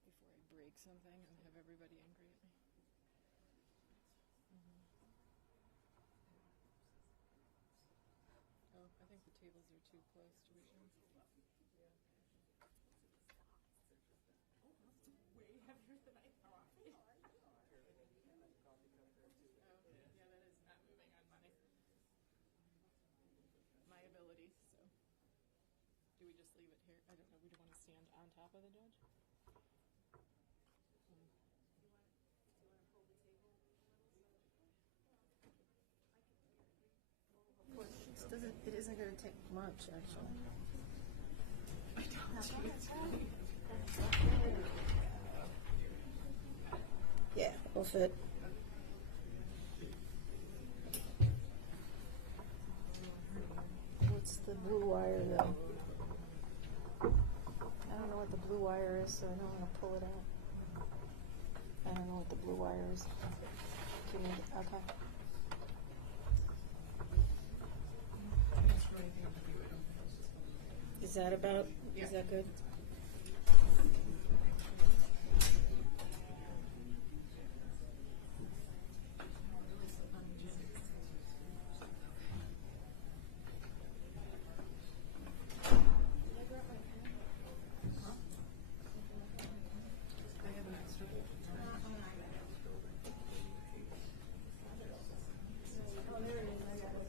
Before I break something and have everybody angry at me. Oh, I think the tables are too close to each other. Oh, that's way heavier than I thought. Oh, yeah, that is not moving on my abilities, so. Do we just leave it here? I don't know, we don't want to stand on top of the judge? It isn't going to take much, actually. Yeah, we'll fit. What's the blue wire, though? I don't know what the blue wire is, so I don't want to pull it out. I don't know what the blue wire is. Can you, okay. Is that about, is that good? I have an extra. Oh, there it is. I got it.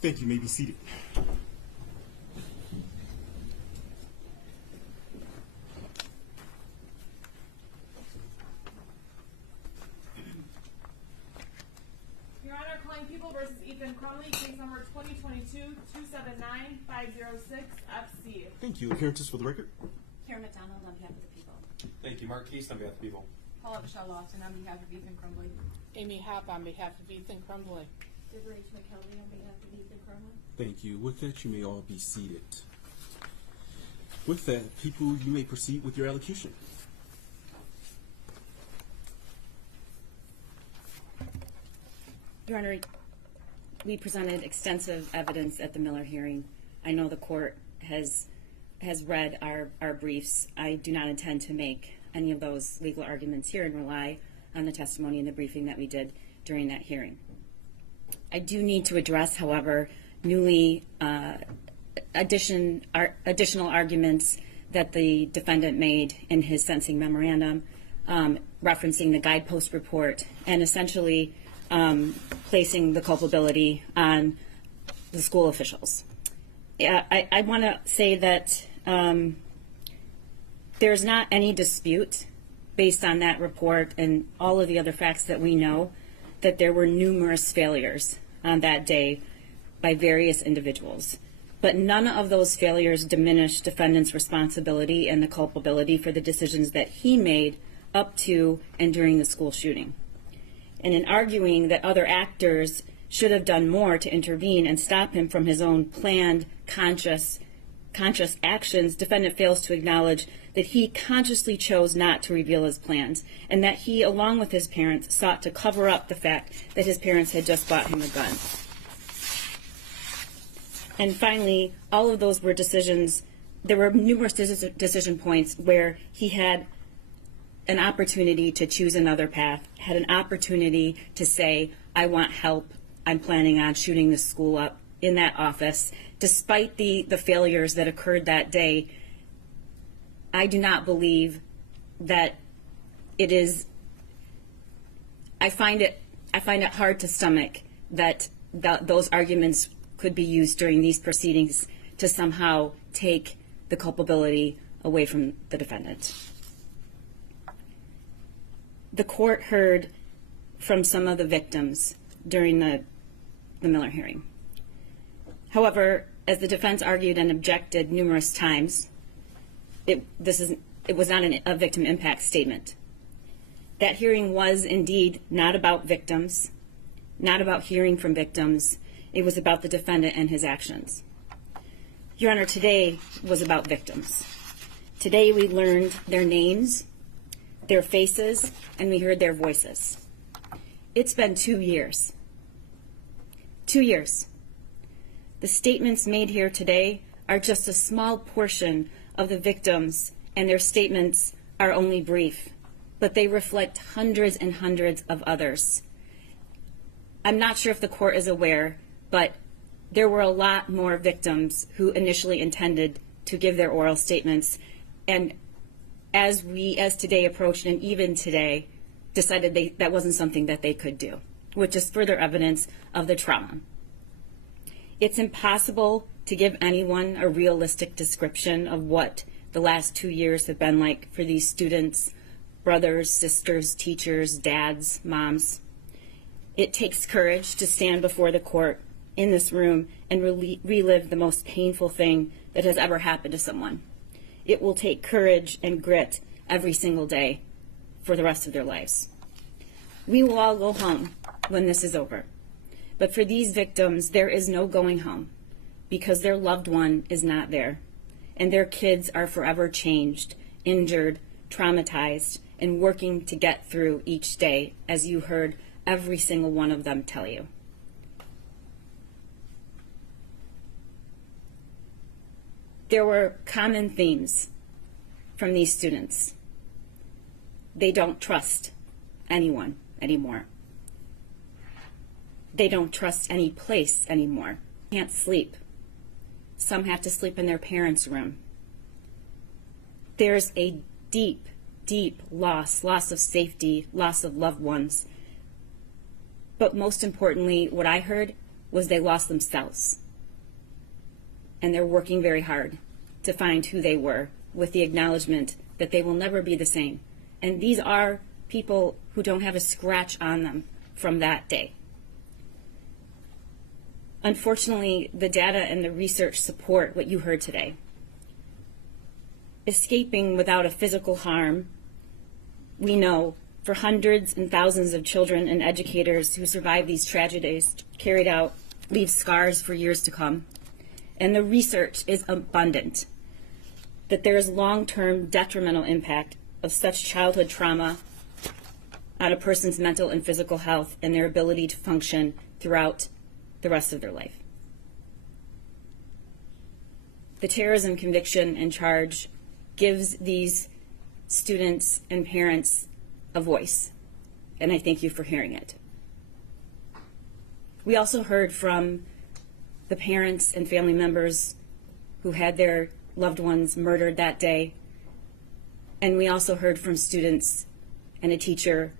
Thank you. You may be seated. Your Honor, calling People versus Ethan Crumley, case number 2022-279-506 FC. Thank you. Appearances for the record. Karen McDonald on behalf of the people. Thank you. Mark Keast on behalf of the people. Paula Michelle Lawson on behalf of Ethan Crumley. Amy Happ on behalf of Ethan Crumley. Jace McCarthy on behalf of Ethan Crumley. Thank you. With that, you may all be seated. With that, people, you may proceed with your allocution. Your Honor, we presented extensive evidence at the Miller hearing. I know the court has read our briefs. I do not intend to make any of those legal arguments here and rely on the testimony and the briefing that we did during that hearing. I do need to address, however, newly additional arguments that the defendant made in his sentencing memorandum, referencing the guidepost report and essentially placing the culpability on the school officials. I want to say that there's not any dispute based on that report and all of the other facts that we know that there were numerous failures on that day by various individuals. But none of those failures diminished defendant's responsibility and the culpability for the decisions that he made up to and during the school shooting. And in arguing that other actors should have done more to intervene and stop him from his own planned, conscious actions, defendant fails to acknowledge that he consciously chose not to reveal his plans and that he, along with his parents, sought to cover up the fact that his parents had just bought him a gun. And finally, all of those were decisions, there were numerous decision points where he had an opportunity to choose another path, had an opportunity to say, I want help, I'm planning on shooting the school up in that office. Despite the failures that occurred that day, I do not believe that it is, I find it hard to stomach that those arguments could be used during these proceedings to somehow take the culpability away from the defendant. The court heard from some of the victims during the Miller hearing. However, as the defense argued and objected numerous times, it was not a victim impact statement. That hearing was indeed not about victims, not about hearing from victims. It was about the defendant and his actions. Your Honor, today was about victims. Today we learned their names, their faces, and we heard their voices. It's been 2 years. 2 years. The statements made here today are just a small portion of the victims, and their statements are only brief, but they reflect hundreds and hundreds of others. I'm not sure if the court is aware, but there were a lot more victims who initially intended to give their oral statements, and as today approached, and even today, decided that wasn't something that they could do, which is further evidence of the trauma. It's impossible to give anyone a realistic description of what the last 2 years have been like for these students, brothers, sisters, teachers, dads, moms. It takes courage to stand before the court in this room and relive the most painful thing that has ever happened to someone. It will take courage and grit every single day for the rest of their lives. We will all go home when this is over. But for these victims, there is no going home because their loved one is not there. And their kids are forever changed, injured, traumatized, and working to get through each day, as you heard every single one of them tell you. There were common themes from these students. They don't trust anyone anymore. They don't trust any place anymore. Can't sleep. Some have to sleep in their parents' room. There's a deep, deep loss of safety, loss of loved ones. But most importantly, what I heard was they lost themselves. And they're working very hard to find who they were, with the acknowledgement that they will never be the same. And these are people who don't have a scratch on them from that day. Unfortunately, the data and the research support what you heard today. Escaping without a physical harm, we know, for hundreds and thousands of children and educators who survive these tragedies carried out, leave scars for years to come. And the research is abundant that there is long-term detrimental impact of such childhood trauma on a person's mental and physical health and their ability to function throughout the rest of their life. The terrorism conviction and charge gives these students and parents a voice, and I thank you for hearing it. We also heard from the parents and family members who had their loved ones murdered that day, and we also heard from students and a teacher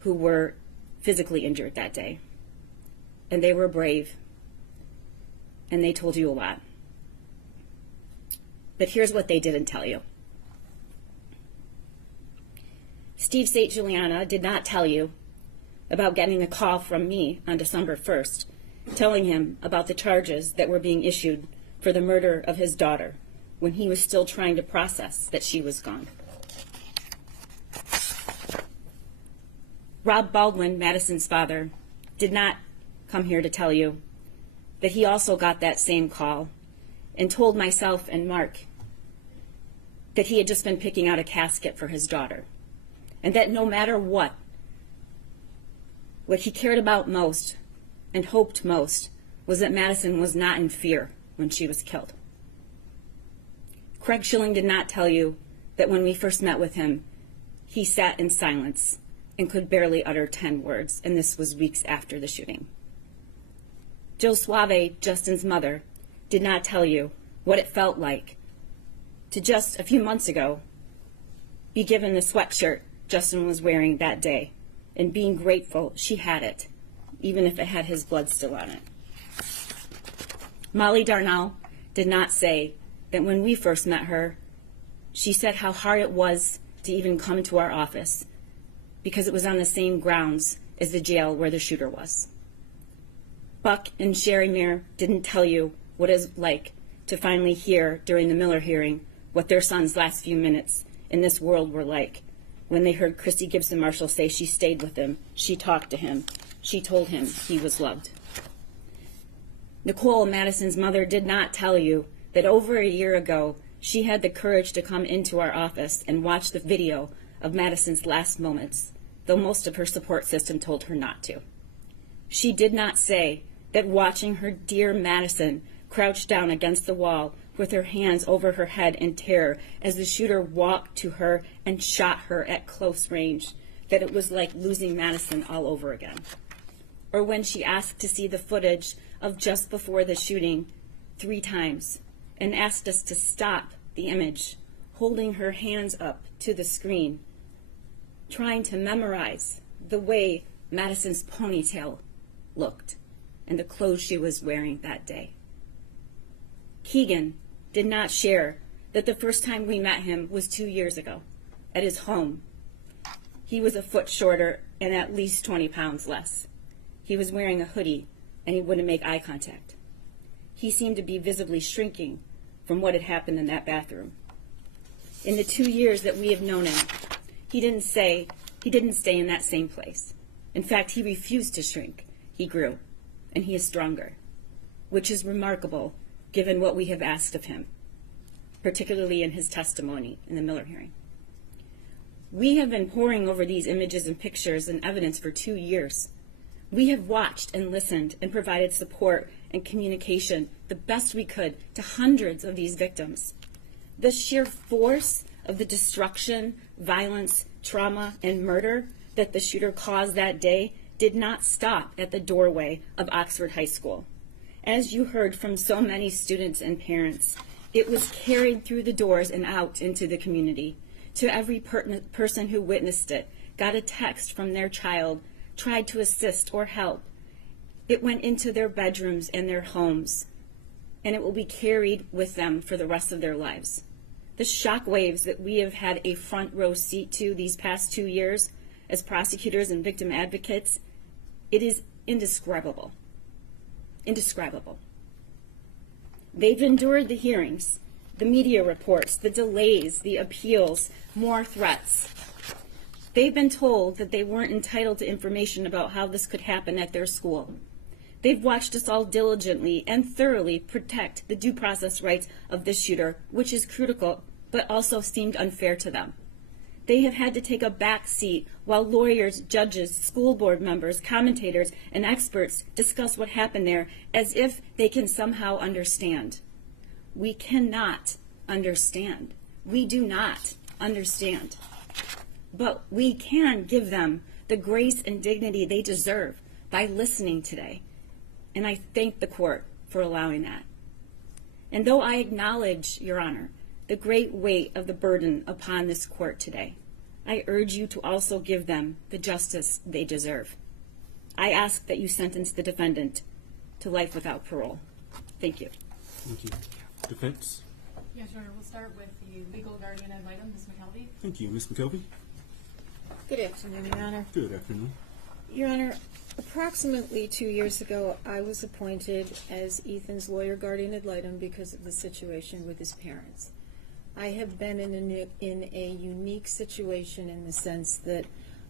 who were physically injured that day. And they were brave, and they told you a lot. But here's what they didn't tell you. Steve St. Juliana did not tell you about getting a call from me on December 1st, telling him about the charges that were being issued for the murder of his daughter when he was still trying to process that she was gone. Rob Baldwin, Madison's father, did not come here to tell you that he also got that same call and told myself and Mark that he had just been picking out a casket for his daughter, and that no matter what he cared about most and hoped most was that Madison was not in fear when she was killed. Craig Schilling did not tell you that when we first met with him, he sat in silence and could barely utter 10 words, and this was weeks after the shooting. Jill Suave, Justin's mother, did not tell you what it felt like to just a few months ago be given the sweatshirt Justin was wearing that day, and being grateful she had it, even if it had his blood still on it. Molly Darnell did not say that when we first met her, she said how hard it was to even come to our office because it was on the same grounds as the jail where the shooter was. Buck and Sherry Mir didn't tell you what it's like to finally hear during the Miller hearing what their son's last few minutes in this world were like when they heard Christy Gibson Marshall say she stayed with him, she talked to him, she told him he was loved. Nicole, Madison's mother, did not tell you that over a year ago she had the courage to come into our office and watch the video of Madison's last moments, though most of her support system told her not to. She did not say that watching her dear Madison crouch down against the wall with her hands over her head in terror as the shooter walked to her and shot her at close range, that it was like losing Madison all over again. Or when she asked to see the footage of just before the shooting 3 times and asked us to stop the image, holding her hands up to the screen, trying to memorize the way Madison's ponytail looked and the clothes she was wearing that day. Keegan did not share that the first time we met him was 2 years ago at his home. He was a foot shorter and at least 20 pounds less. He was wearing a hoodie and he wouldn't make eye contact. He seemed to be visibly shrinking from what had happened in that bathroom. In the 2 years that we have known him, he didn't stay in that same place. In fact, he refused to shrink. He grew, and he is stronger, which is remarkable given what we have asked of him, particularly in his testimony in the Miller hearing. We have been poring over these images and pictures and evidence for 2 years. We have watched and listened and provided support and communication the best we could to hundreds of these victims. The sheer force of the destruction, violence, trauma, and murder that the shooter caused that day did not stop at the doorway of Oxford High School. As you heard from so many students and parents, it was carried through the doors and out into the community. To every person who witnessed it, got a text from their child, tried to assist or help, It went into their bedrooms and their homes, and it will be carried with them for the rest of their lives. The shockwaves that we have had a front row seat to these past 2 years as prosecutors and victim advocates, it is indescribable. Indescribable. They've endured the hearings, the media reports, the delays, the appeals, more threats. They've been told that they weren't entitled to information about how this could happen at their school. They've watched us all diligently and thoroughly protect the due process rights of this shooter, which is critical, but also seemed unfair to them. They have had to take a back seat while lawyers, judges, school board members, commentators, and experts discuss what happened there as if they can somehow understand. We cannot understand. We do not understand. But we can give them the grace and dignity they deserve by listening today. And I thank the court for allowing that. And though I acknowledge, Your Honor, the great weight of the burden upon this court today, I urge you to also give them the justice they deserve. I ask that you sentence the defendant to life without parole. Thank you. Thank you. Defense? Yes, Your Honor. We'll start with the legal guardian ad litem, Ms. McKelvey. Thank you. Ms. McKelvey? Good afternoon, Your Honor. Good afternoon. Your Honor, approximately 2 years ago, I was appointed as Ethan's lawyer guardian ad litem because of the situation with his parents. I have been in a unique situation in the sense that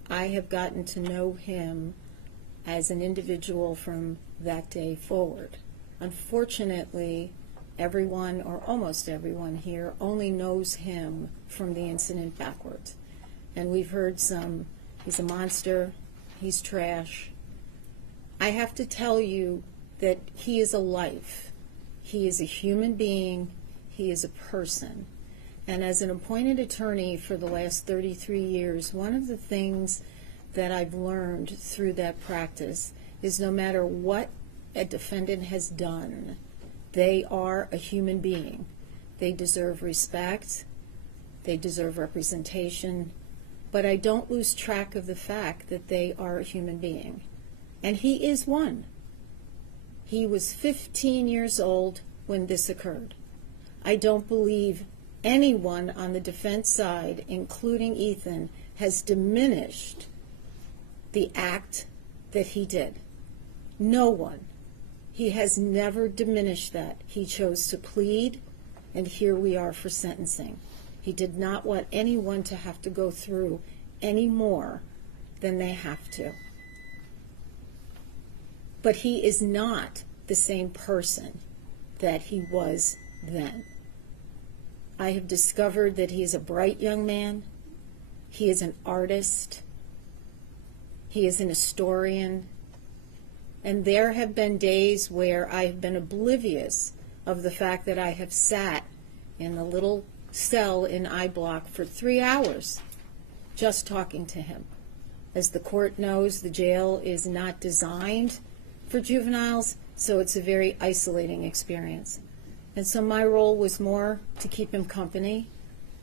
I have gotten to know him as an individual from that day forward. Unfortunately, everyone, or almost everyone here, only knows him from the incident backwards. And we've heard some, he's a monster, he's trash. I have to tell you that he is a life. He is a human being. He is a person. And as an appointed attorney for the last 33 years, one of the things that I've learned through that practice is no matter what a defendant has done, they are a human being. They deserve respect. They deserve representation. But I don't lose track of the fact that they are a human being. And he is one. He was 15 years old when this occurred. I don't believe anyone on the defense side, including Ethan, has diminished the act that he did. No one. He has never diminished that. He chose to plead, and here we are for sentencing. He did not want anyone to have to go through any more than they have to. But he is not the same person that he was then. I have discovered that he is a bright young man. He is an artist. He is an historian. And there have been days where I have been oblivious of the fact that I have sat in the little cell in I Block for 3 hours just talking to him. As the court knows, the jail is not designed for juveniles, so it's a very isolating experience. And so my role was more to keep him company,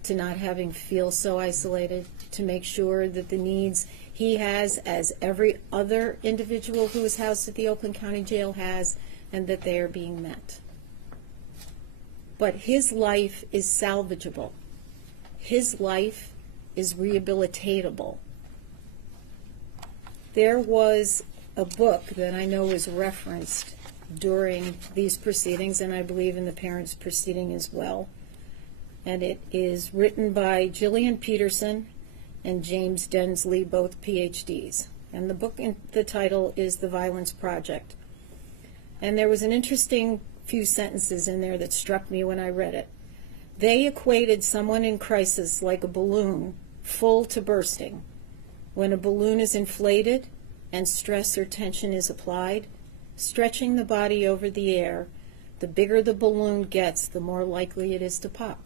to not have him feel so isolated, to make sure that the needs he has, as every other individual who is housed at the Oakland County Jail has, and that they are being met. But his life is salvageable. His life is rehabilitatable. There was a book that I know was referenced during these proceedings, and I believe in the parents' proceeding as well. And it is written by Gillian Peterson and James Densley, both PhDs. And the book, the title is The Violence Project. And there was an interesting few sentences in there that struck me when I read it. They equated someone in crisis like a balloon full to bursting. When a balloon is inflated and stress or tension is applied, stretching the body over the air, the bigger the balloon gets, the more likely it is to pop.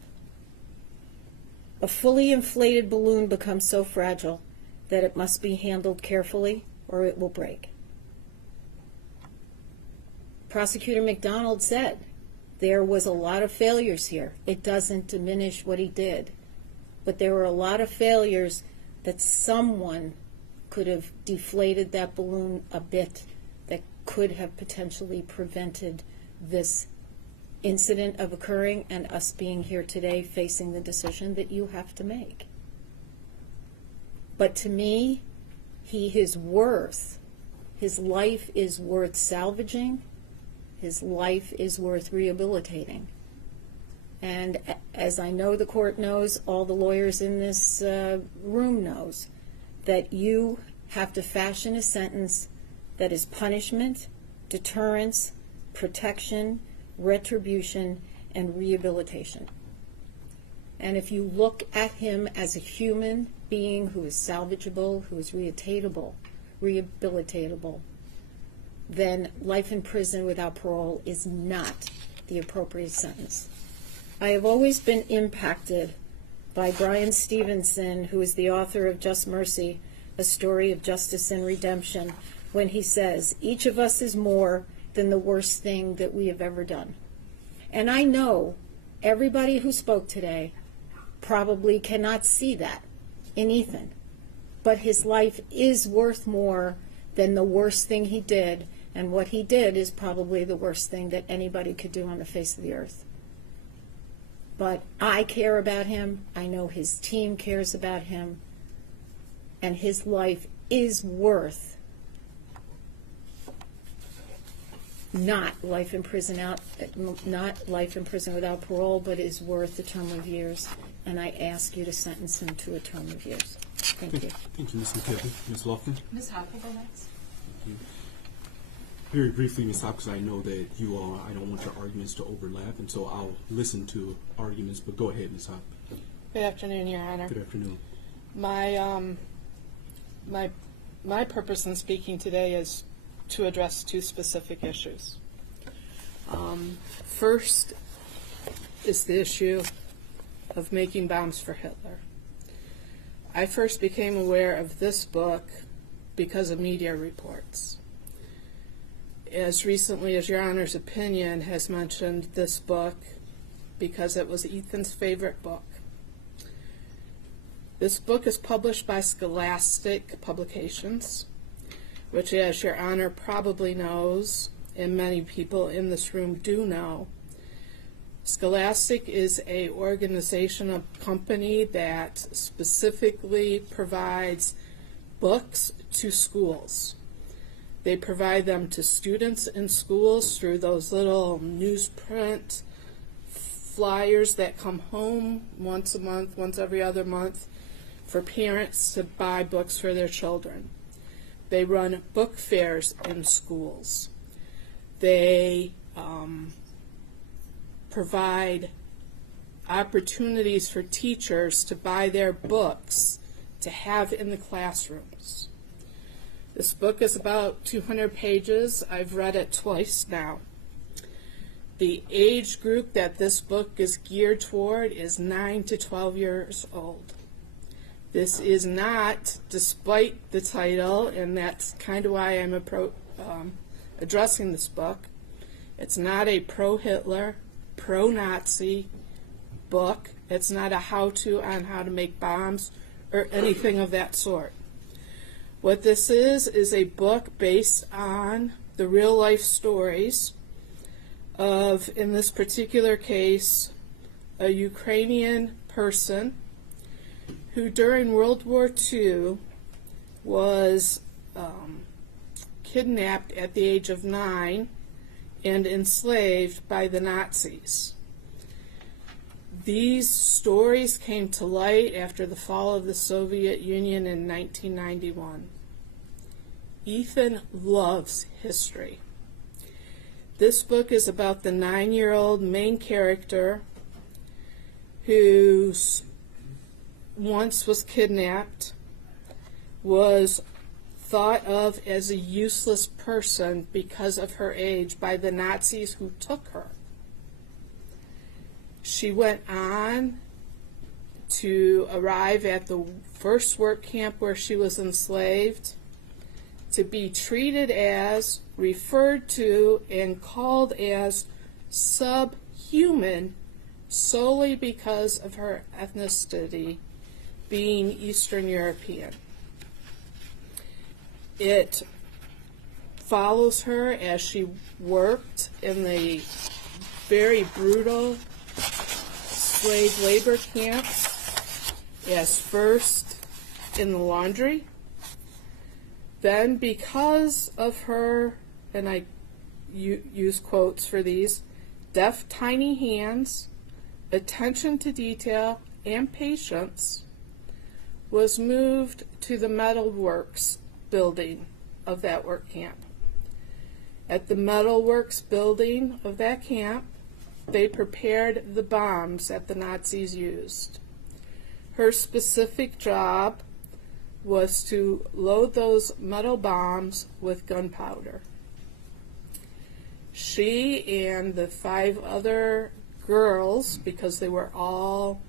A fully inflated balloon becomes so fragile that it must be handled carefully or it will break. Prosecutor McDonald said there was a lot of failures here. It doesn't diminish what he did, but there were a lot of failures that someone could have deflated that balloon a bit that could have potentially prevented this incident of occurring and us being here today facing the decision that you have to make. But to me, his life is worth salvaging. His life is worth rehabilitating. And as I know the court knows, all the lawyers in this room knows, that you have to fashion a sentence that is punishment, deterrence, protection, retribution, and rehabilitation. And if you look at him as a human being who is salvageable, who is rehabilitatable, then life in prison without parole is not the appropriate sentence. I have always been impacted by Brian Stevenson, who is the author of Just Mercy, A Story of Justice and Redemption, when he says, each of us is more than the worst thing that we have ever done. And I know everybody who spoke today probably cannot see that in Ethan, but his life is worth more than the worst thing he did, and what he did is probably the worst thing that anybody could do on the face of the earth. But I care about him, I know his team cares about him, and his life is worth not life in prison without parole, but is worth a term of years. And I ask you to sentence him to a term of years. Thank you. Thank you, Ms. McKelvey. Ms. Lofton? Ms. Hopp will go next. Thank you. Very briefly, Ms. Hopp, because I know that you all, I don't want your arguments to overlap, and so I'll listen to arguments, but go ahead, Ms. Hopp. Good afternoon, Your Honor. Good afternoon. My purpose in speaking today is to address two specific issues. First is the issue of making bombs for Hitler. I first became aware of this book because of media reports. As recently as Your Honor's opinion has mentioned this book because it was Ethan's favorite book. This book is published by Scholastic Publications, which, as Your Honor probably knows, and many people in this room do know, Scholastic is an organization, a company that specifically provides books to schools. They provide them to students in schools through those little newsprint flyers that come home once a month, once every other month, for parents to buy books for their children. They run book fairs in schools. They provide opportunities for teachers to buy their books to have in the classrooms. This book is about 200 pages. I've read it twice now. The age group that this book is geared toward is 9 to 12 years old. This is not, despite the title, and that's kind of why I'm addressing this book, it's not a pro-Hitler, pro-Nazi book. It's not a how-to on how to make bombs or anything of that sort. What this is a book based on the real-life stories of, in this particular case, a Ukrainian person who during World War II was kidnapped at the age of 9 and enslaved by the Nazis. These stories came to light after the fall of the Soviet Union in 1991. Ethan loves history. This book is about the 9-year-old main character who once was kidnapped, was thought of as a useless person because of her age by the Nazis who took her. She went on to arrive at the first work camp where she was enslaved, to be treated as, referred to, and called as subhuman solely because of her ethnicity, being Eastern European. It follows her as she worked in the very brutal slave labor camps, as first in the laundry, then because of her, and I use quotes for these, deft tiny hands, attention to detail, and patience, was moved to the metalworks building of that work camp. At the metalworks building of that camp, they prepared the bombs that the Nazis used. Her specific job was to load those metal bombs with gunpowder. She and the 5 other girls, because they were all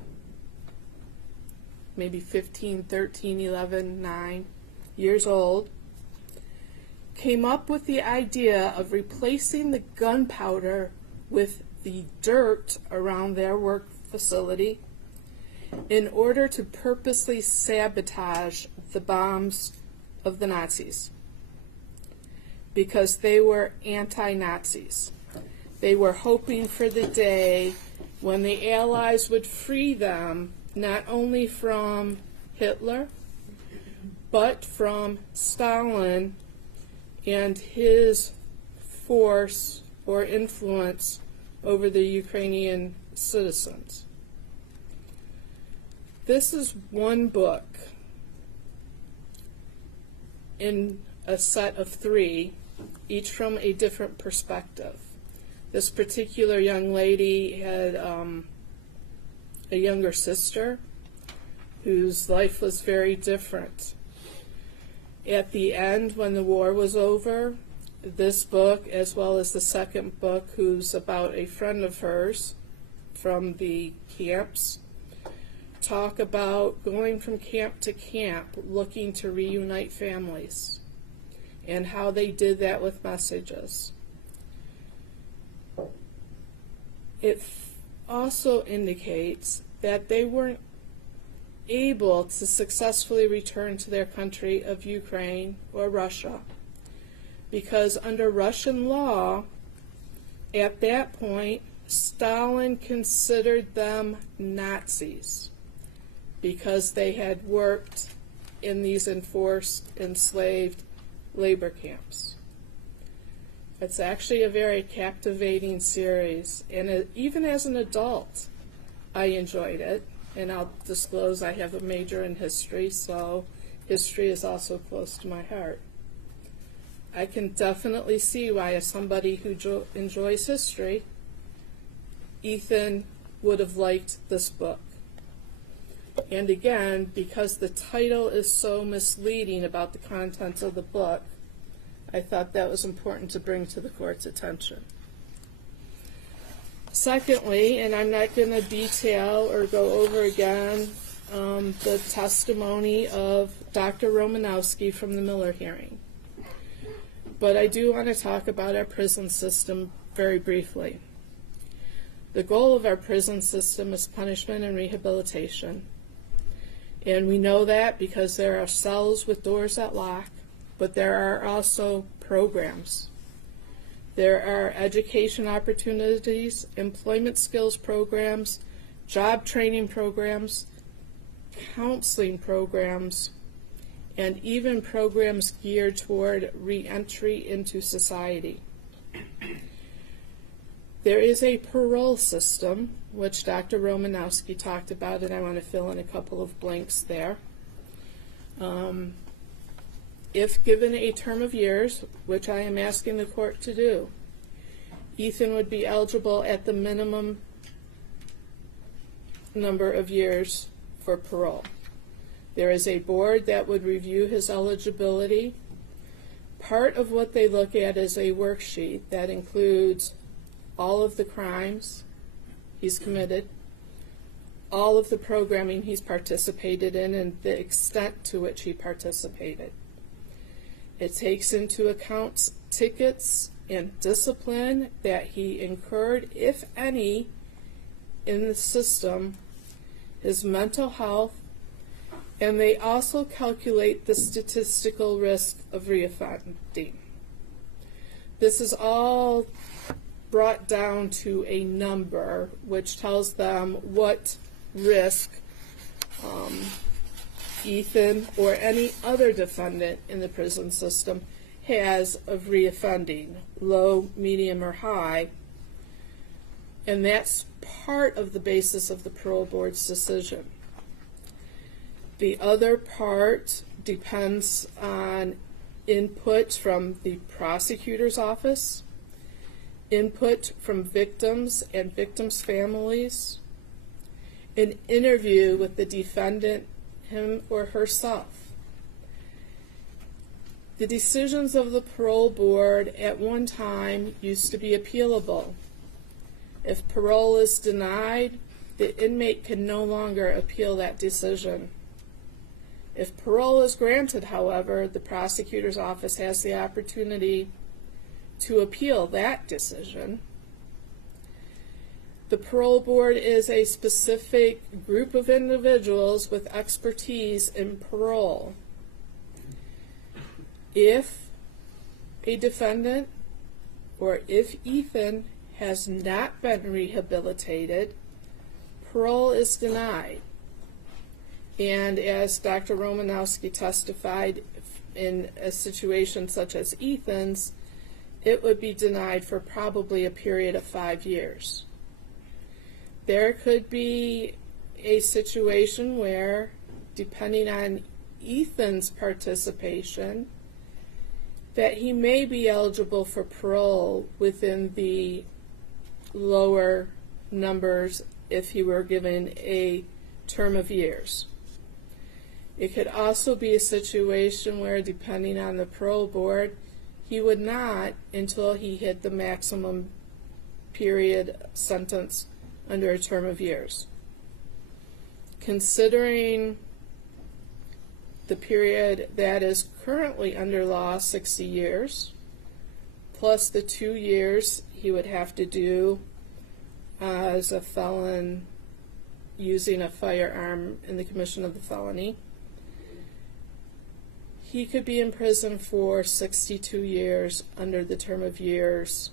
maybe 15, 13, 11, 9 years old, came up with the idea of replacing the gunpowder with the dirt around their work facility in order to purposely sabotage the bombs of the Nazis, because they were anti-Nazis. They were hoping for the day when the Allies would free them not only from Hitler, but from Stalin and his force or influence over the Ukrainian citizens. This is one book in a set of 3, each from a different perspective. This particular young lady had a younger sister whose life was very different. At the end, when the war was over, this book, as well as the second book, who's about a friend of hers from the camps, talk about going from camp to camp, looking to reunite families, and how they did that with messages. It also indicates that they weren't able to successfully return to their country of Ukraine or Russia, because under Russian law, at that point, Stalin considered them Nazis because they had worked in these enforced, enslaved labor camps. It's actually a very captivating series, and even as an adult, I enjoyed it. And I'll disclose I have a major in history, so history is also close to my heart. I can definitely see why, as somebody who enjoys history, Ethan would have liked this book. And again, because the title is so misleading about the contents of the book, I thought that was important to bring to the court's attention. Secondly, and I'm not going to detail or go over again the testimony of Dr. Romanowski from the Miller hearing, but I do want to talk about our prison system very briefly. The goal of our prison system is punishment and rehabilitation, and we know that because there are cells with doors that lock, but there are also programs. There are education opportunities, employment skills programs, job training programs, counseling programs, and even programs geared toward re-entry into society. There is a parole system, which Dr. Romanowski talked about, and I want to fill in a couple of blanks there. If given a term of years, which I am asking the court to do, Ethan would be eligible at the minimum number of years for parole. There is a board that would review his eligibility. Part of what they look at is a worksheet that includes all of the crimes he's committed, all of the programming he's participated in, and the extent to which he participated. It takes into account tickets and discipline that he incurred, if any, in the system, his mental health, and they also calculate the statistical risk of reoffending. this is all brought down to a number which tells them what risk Ethan or any other defendant in the prison system has of reoffending, low, medium, or high. And that's part of the basis of the parole board's decision. The other part depends on input from the prosecutor's office, input from victims and victims' families, an interview with the defendant, him or herself. The decisions of the parole board at one time used to be appealable. If parole is denied, the inmate can no longer appeal that decision. If parole is granted, however, the prosecutor's office has the opportunity to appeal that decision. The parole board is a specific group of individuals with expertise in parole. If a defendant or if Ethan has not been rehabilitated, parole is denied. And as Dr. Romanowski testified, in a situation such as Ethan's, it would be denied for probably a period of 5 years. There could be a situation where, depending on Ethan's participation, that he may be eligible for parole within the lower numbers if he were given a term of years. It could also be a situation where, depending on the parole board, he would not until he hit the maximum period sentence under a term of years. Considering the period that is currently under law, 60 years, plus the 2 years he would have to do as a felon using a firearm in the commission of the felony, he could be in prison for 62 years under the term of years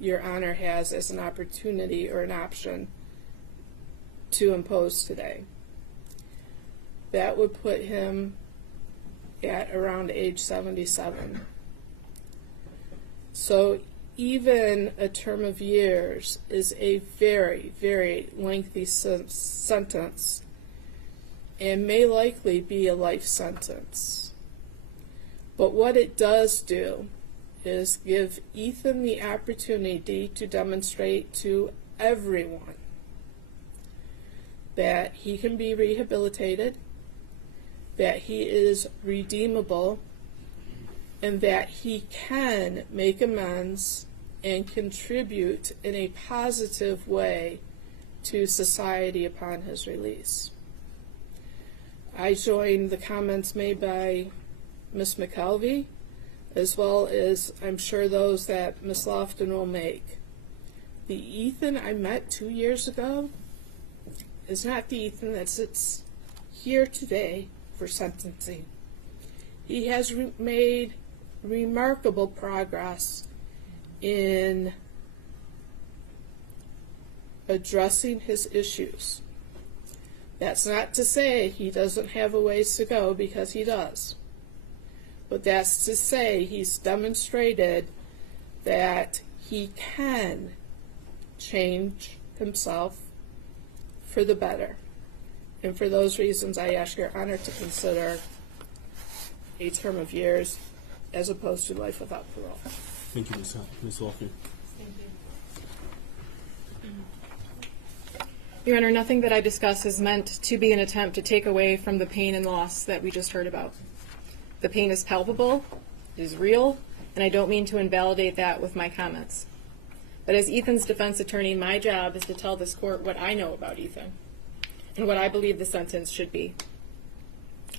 Your Honor has as an opportunity or an option to impose today. That would put him at around age 77. So even a term of years is a very, very lengthy sentence and may likely be a life sentence. But what it does do is give Ethan the opportunity to demonstrate to everyone that he can be rehabilitated, that he is redeemable, and that he can make amends and contribute in a positive way to society upon his release. I join the comments made by Ms. McKelvey, as well as I'm sure those that Ms. Lofton will make. The Ethan I met 2 years ago is not the Ethan that sits here today for sentencing. He has made remarkable progress in addressing his issues. That's not to say he doesn't have a ways to go, because he does. But that's to say he's demonstrated that he can change himself for the better. And for those reasons, I ask Your Honor to consider a term of years as opposed to life without parole. Thank you, Ms. Walker. Your Honor, nothing that I discuss is meant to be an attempt to take away from the pain and loss that we just heard about. The pain is palpable, it is real, and I don't mean to invalidate that with my comments. But as Ethan's defense attorney, my job is to tell this court what I know about Ethan and what I believe the sentence should be.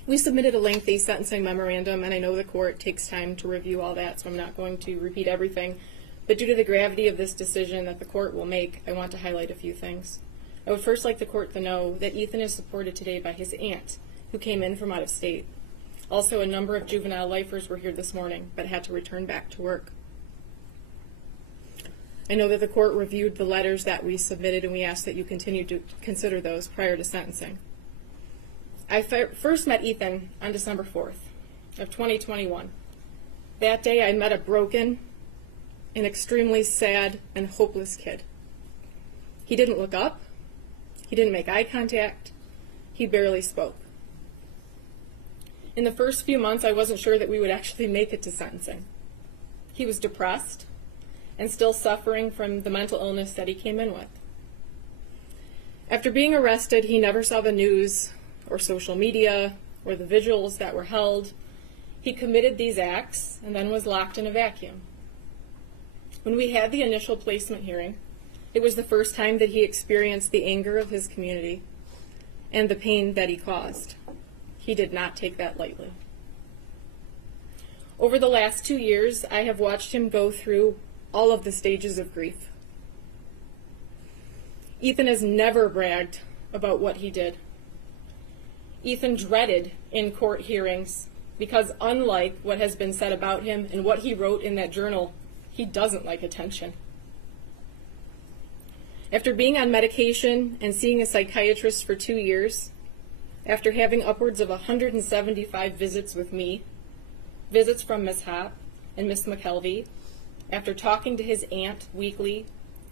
We submitted a lengthy sentencing memorandum, and I know the court takes time to review all that, so I'm not going to repeat everything. But due to the gravity of this decision that the court will make, I want to highlight a few things. I would first like the court to know that Ethan is supported today by his aunt, who came in from out of state. Also, a number of juvenile lifers were here this morning, but had to return back to work. I know that the court reviewed the letters that we submitted, and we ask that you continue to consider those prior to sentencing. I first met Ethan on December 4th of 2021. That day I met a broken and extremely sad and hopeless kid. He didn't look up. He didn't make eye contact. He barely spoke. In the first few months, I wasn't sure that we would actually make it to sentencing. He was depressed and still suffering from the mental illness that he came in with. After being arrested, he never saw the news or social media or the vigils that were held. He committed these acts and then was locked in a vacuum. When we had the initial placement hearing, it was the first time that he experienced the anger of his community and the pain that he caused. He did not take that lightly. Over the last 2 years, I have watched him go through all of the stages of grief. Ethan has never bragged about what he did. Ethan dreaded in court hearings because, unlike what has been said about him and what he wrote in that journal, he doesn't like attention. After being on medication and seeing a psychiatrist for 2 years, after having upwards of 175 visits with me, visits from Ms. Hopp and Ms. McKelvey, after talking to his aunt weekly,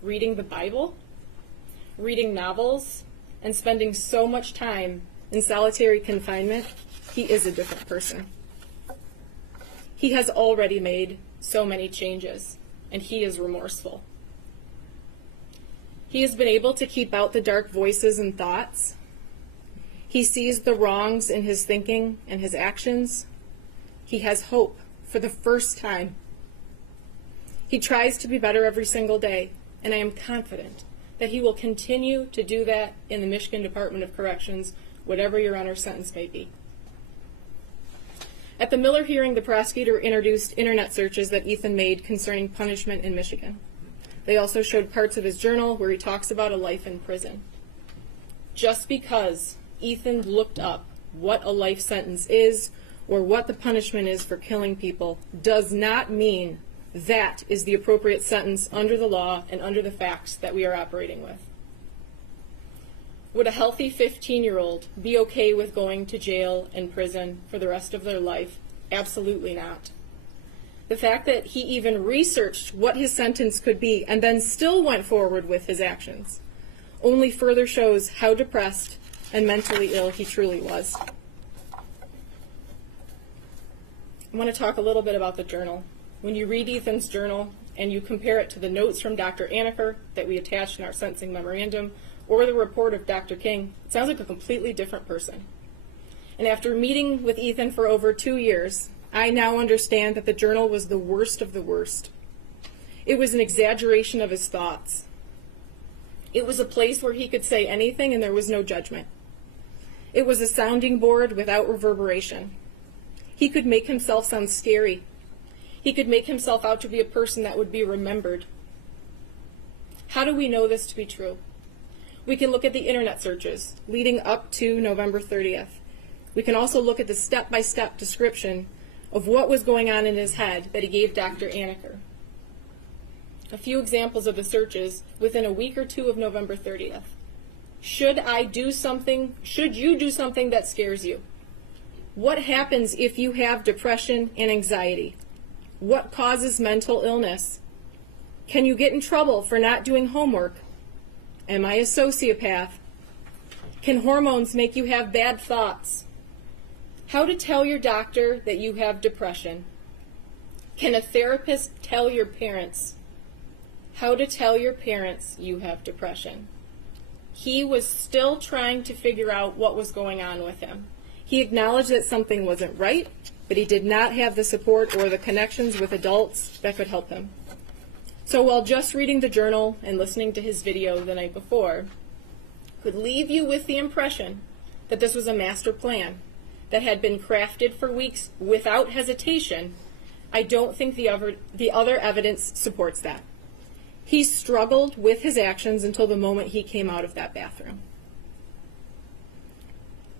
reading the Bible, reading novels, and spending so much time in solitary confinement, he is a different person. He has already made so many changes, and he is remorseful. He has been able to keep out the dark voices and thoughts. He sees the wrongs in his thinking and his actions. He has hope for the first time. He tries to be better every single day, and I am confident that he will continue to do that in the Michigan Department of Corrections, whatever your Honor's sentence may be. At the Miller hearing, the prosecutor introduced internet searches that Ethan made concerning punishment in Michigan. They also showed parts of his journal where he talks about a life in prison. Just because Ethan looked up what a life sentence is or what the punishment is for killing people does not mean that is the appropriate sentence under the law and under the facts that we are operating with. Would a healthy 15-year-old be okay with going to jail and prison for the rest of their life? Absolutely not. The fact that he even researched what his sentence could be and then still went forward with his actions only further shows how depressed and mentally ill he truly was. I want to talk a little bit about the journal. When you read Ethan's journal and you compare it to the notes from Dr. Anaker that we attached in our sentencing memorandum or the report of Dr. King, it sounds like a completely different person. And after meeting with Ethan for over 2 years, I now understand that the journal was the worst of the worst. It was an exaggeration of his thoughts. It was a place where he could say anything and there was no judgment. It was a sounding board without reverberation. He could make himself sound scary. He could make himself out to be a person that would be remembered. How do we know this to be true? We can look at the internet searches leading up to November 30th. We can also look at the step-by-step description of what was going on in his head that he gave Dr. Anaker. A few examples of the searches within a week or two of November 30th. Should you do something that scares you? What happens if you have depression and anxiety? What causes mental illness? Can you get in trouble for not doing homework? Am I a sociopath? Can hormones make you have bad thoughts? How to tell your doctor that you have depression? Can a therapist tell your parents? How to tell your parents you have depression? He was still trying to figure out what was going on with him. He acknowledged that something wasn't right, but he did not have the support or the connections with adults that could help him. So while just reading the journal and listening to his video the night before could leave you with the impression that this was a master plan that had been crafted for weeks without hesitation, I don't think the other evidence supports that. He struggled with his actions until the moment he came out of that bathroom.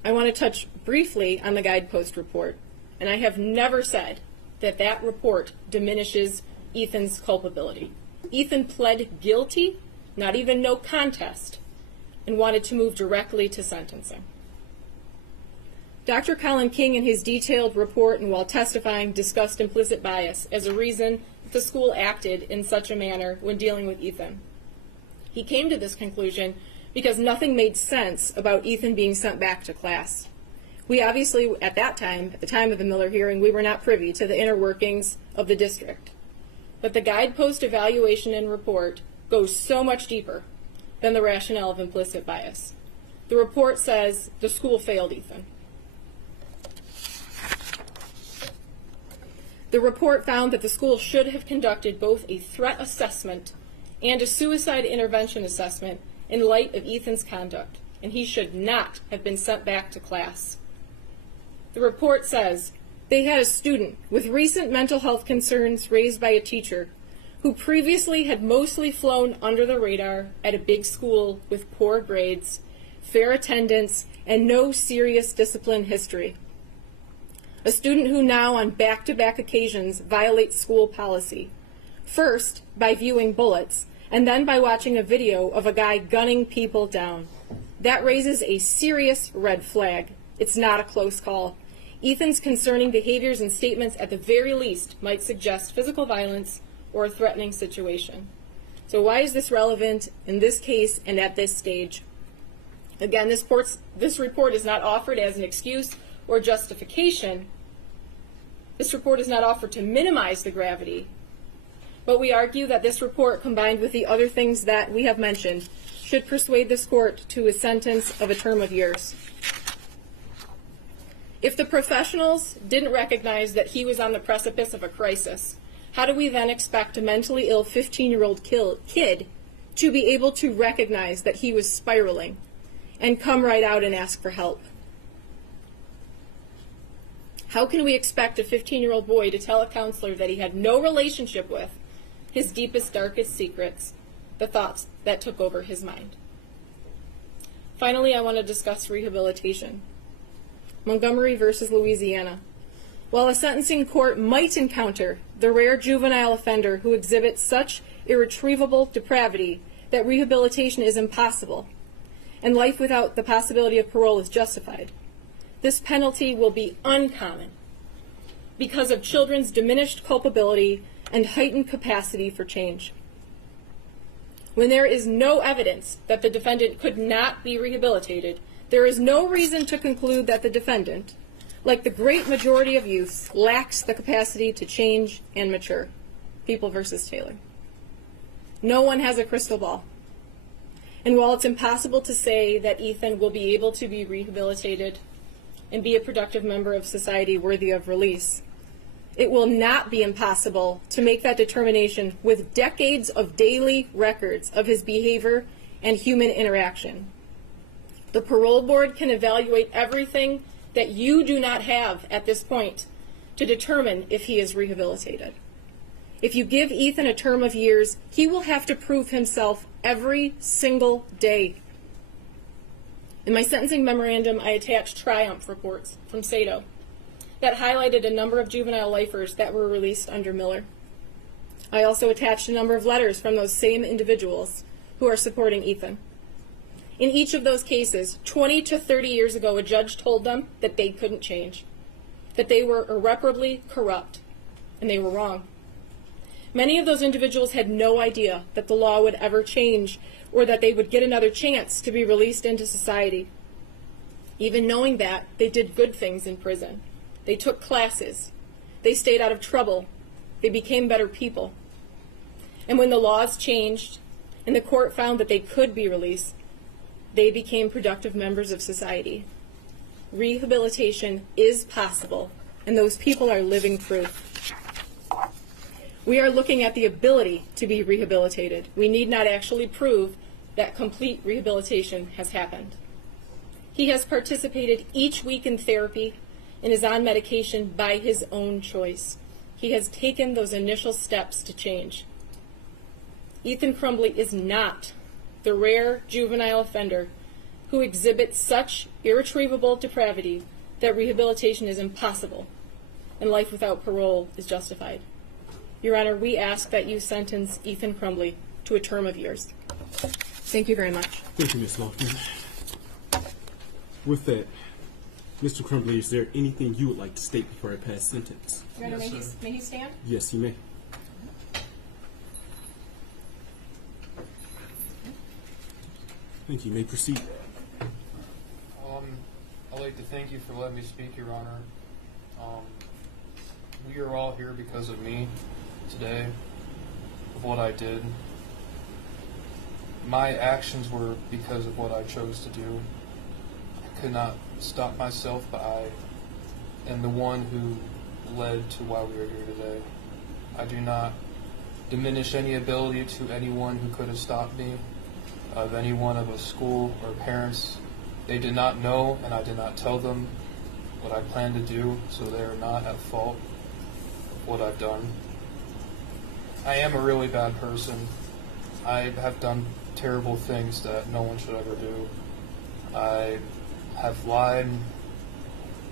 I want to touch briefly on the guidepost report, and I have never said that that report diminishes Ethan's culpability. Ethan pled guilty, not even no contest, and wanted to move directly to sentencing. Dr. Colin King, in his detailed report and while testifying, discussed implicit bias as a reason that the school acted in such a manner when dealing with Ethan. He came to this conclusion because nothing made sense about Ethan being sent back to class. We obviously, at that time, at the time of the Miller hearing, we were not privy to the inner workings of the district. But the guidepost evaluation and report goes so much deeper than the rationale of implicit bias. The report says the school failed Ethan. The report found that the school should have conducted both a threat assessment and a suicide intervention assessment in light of Ethan's conduct, and he should not have been sent back to class. The report says they had a student with recent mental health concerns raised by a teacher who previously had mostly flown under the radar at a big school with poor grades, fair attendance, and no serious discipline history. A student who now on back-to-back occasions violates school policy, first by viewing bullets, and then by watching a video of a guy gunning people down. That raises a serious red flag. It's not a close call. Ethan's concerning behaviors and statements at the very least might suggest physical violence or a threatening situation. So why is this relevant in this case and at this stage? Again, this report is not offered as an excuse or justification. This report is not offered to minimize the gravity, but we argue that this report, combined with the other things that we have mentioned, should persuade this court to a sentence of a term of years. If the professionals didn't recognize that he was on the precipice of a crisis, how do we then expect a mentally ill 15-year-old kid to be able to recognize that he was spiraling and come right out and ask for help? How can we expect a 15-year-old boy to tell a counselor that he had no relationship with his deepest, darkest secrets, the thoughts that took over his mind? Finally, I want to discuss rehabilitation. Montgomery versus Louisiana. While a sentencing court might encounter the rare juvenile offender who exhibits such irretrievable depravity that rehabilitation is impossible and life without the possibility of parole is justified, this penalty will be uncommon because of children's diminished culpability and heightened capacity for change. When there is no evidence that the defendant could not be rehabilitated, there is no reason to conclude that the defendant, like the great majority of youth, lacks the capacity to change and mature. People versus Taylor. No one has a crystal ball. And while it's impossible to say that Ethan will be able to be rehabilitated and be a productive member of society worthy of release, it will not be impossible to make that determination with decades of daily records of his behavior and human interaction. The parole board can evaluate everything that you do not have at this point to determine if he is rehabilitated. If you give Ethan a term of years, he will have to prove himself every single day. In my sentencing memorandum, I attached triumph reports from Sato that highlighted a number of juvenile lifers that were released under Miller. I also attached a number of letters from those same individuals who are supporting Ethan. In each of those cases, 20 to 30 years ago, a judge told them that they couldn't change, that they were irreparably corrupt, and they were wrong. Many of those individuals had no idea that the law would ever change or that they would get another chance to be released into society. Even knowing that, they did good things in prison. They took classes. They stayed out of trouble. They became better people. And when the laws changed and the court found that they could be released, they became productive members of society. Rehabilitation is possible, and those people are living proof. We are looking at the ability to be rehabilitated. We need not actually prove that complete rehabilitation has happened. He has participated each week in therapy and is on medication by his own choice. He has taken those initial steps to change. Ethan Crumbley is not the rare juvenile offender who exhibits such irretrievable depravity that rehabilitation is impossible and life without parole is justified. Your Honor, we ask that you sentence Ethan Crumbley to a term of years. Thank you very much. Thank you, Ms. Loftman. With that, Mr. Crumbley, is there anything you would like to state before I pass sentence? Your Honor, may he stand? Yes, you may. Thank you. You may proceed. I'd like to thank you for letting me speak, Your Honor. We are all here because of me today, of what I did. My actions were because of what I chose to do. I could not stop myself, but I am the one who led to why we are here today. I do not diminish any ability to anyone who could have stopped me, of anyone of a school or parents. They did not know, and I did not tell them what I planned to do, so they are not at fault of what I've done. I am a really bad person. I have done terrible things that no one should ever do. I have lied,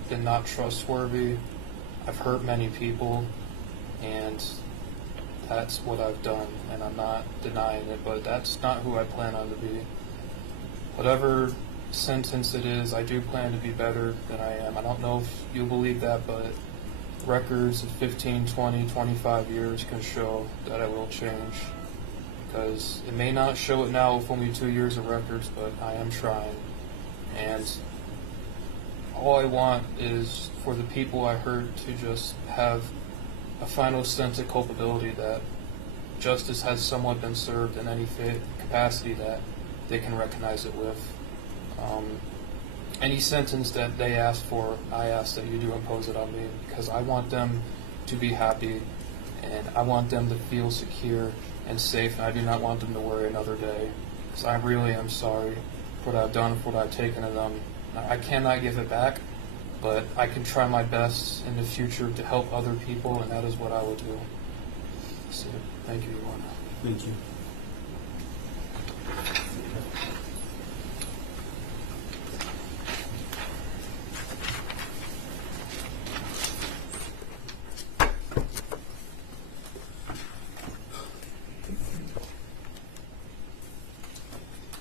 been not trustworthy. I've hurt many people, and that's what I've done, and I'm not denying it, but that's not who I plan on to be. Whatever sentence it is, I do plan to be better than I am. I don't know if you'll believe that, but records of 15, 20, 25 years can show that I will change. Because it may not show it now with only 2 years of records, but I am trying. And all I want is for the people I hurt to just have a final sense of culpability that justice has somewhat been served in any capacity that they can recognize it with. Any sentence that they ask for, I ask that you do impose it on me, because I want them to be happy, and I want them to feel secure and safe, and I do not want them to worry another day. Because I really am sorry for what I've done, for what I've taken of them. I cannot give it back, but I can try my best in the future to help other people, and that is what I will do. So, thank you, Your Honor. Thank you.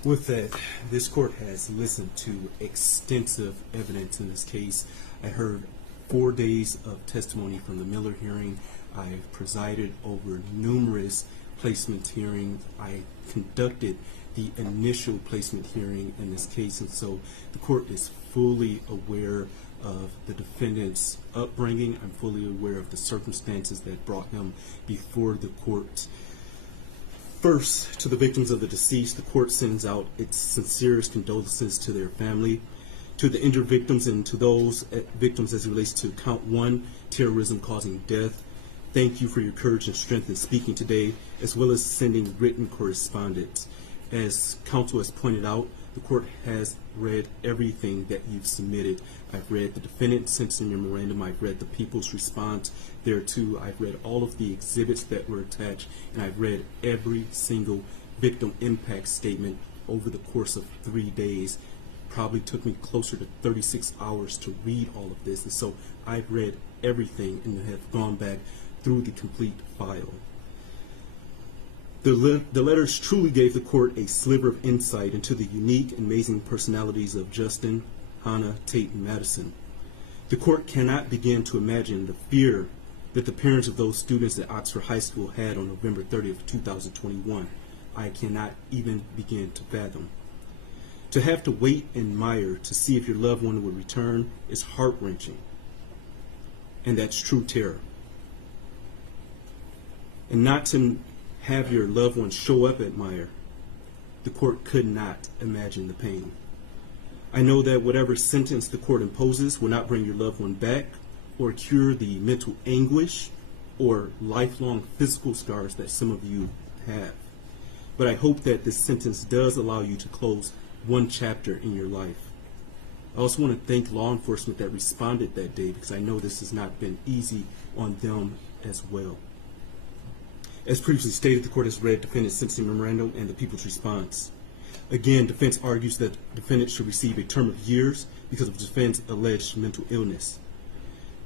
With that, this court has listened to extensive evidence in this case. I heard 4 days of testimony from the Miller hearing. I have presided over numerous placement hearings. I conducted the initial placement hearing in this case, and so the court is fully aware of the defendant's upbringing. I'm fully aware of the circumstances that brought him before the court. First, to the victims of the deceased, the court sends out its sincerest condolences to their family. To the injured victims and to those victims as it relates to count 1, terrorism causing death, thank you for your courage and strength in speaking today, as well as sending written correspondence. As counsel has pointed out, the court has read everything that you've submitted. I've read the defendant's sentencing memorandum. I've read the people's response thereto. I've read all of the exhibits that were attached, and I've read every single victim impact statement over the course of 3 days. Probably took me closer to 36 hours to read all of this, and so I've read everything and have gone back through the complete file. The letters truly gave the court a sliver of insight into the unique and amazing personalities of Justin, Hana, Tate, and Madison. The court cannot begin to imagine the fear that the parents of those students at Oxford High School had on November 30th, 2021. I cannot even begin to fathom. To have to wait in mire to see if your loved one would return is heart-wrenching, and that's true terror. And not to have your loved one show up at Mire, the court could not imagine the pain. I know that whatever sentence the court imposes will not bring your loved one back or cure the mental anguish or lifelong physical scars that some of you have. But I hope that this sentence does allow you to close one chapter in your life. I also want to thank law enforcement that responded that day, because I know this has not been easy on them as well. As previously stated, the court has read defendant's sentencing memorandum and the people's response. Again, defense argues that defendant should receive a term of years because of defendant's alleged mental illness.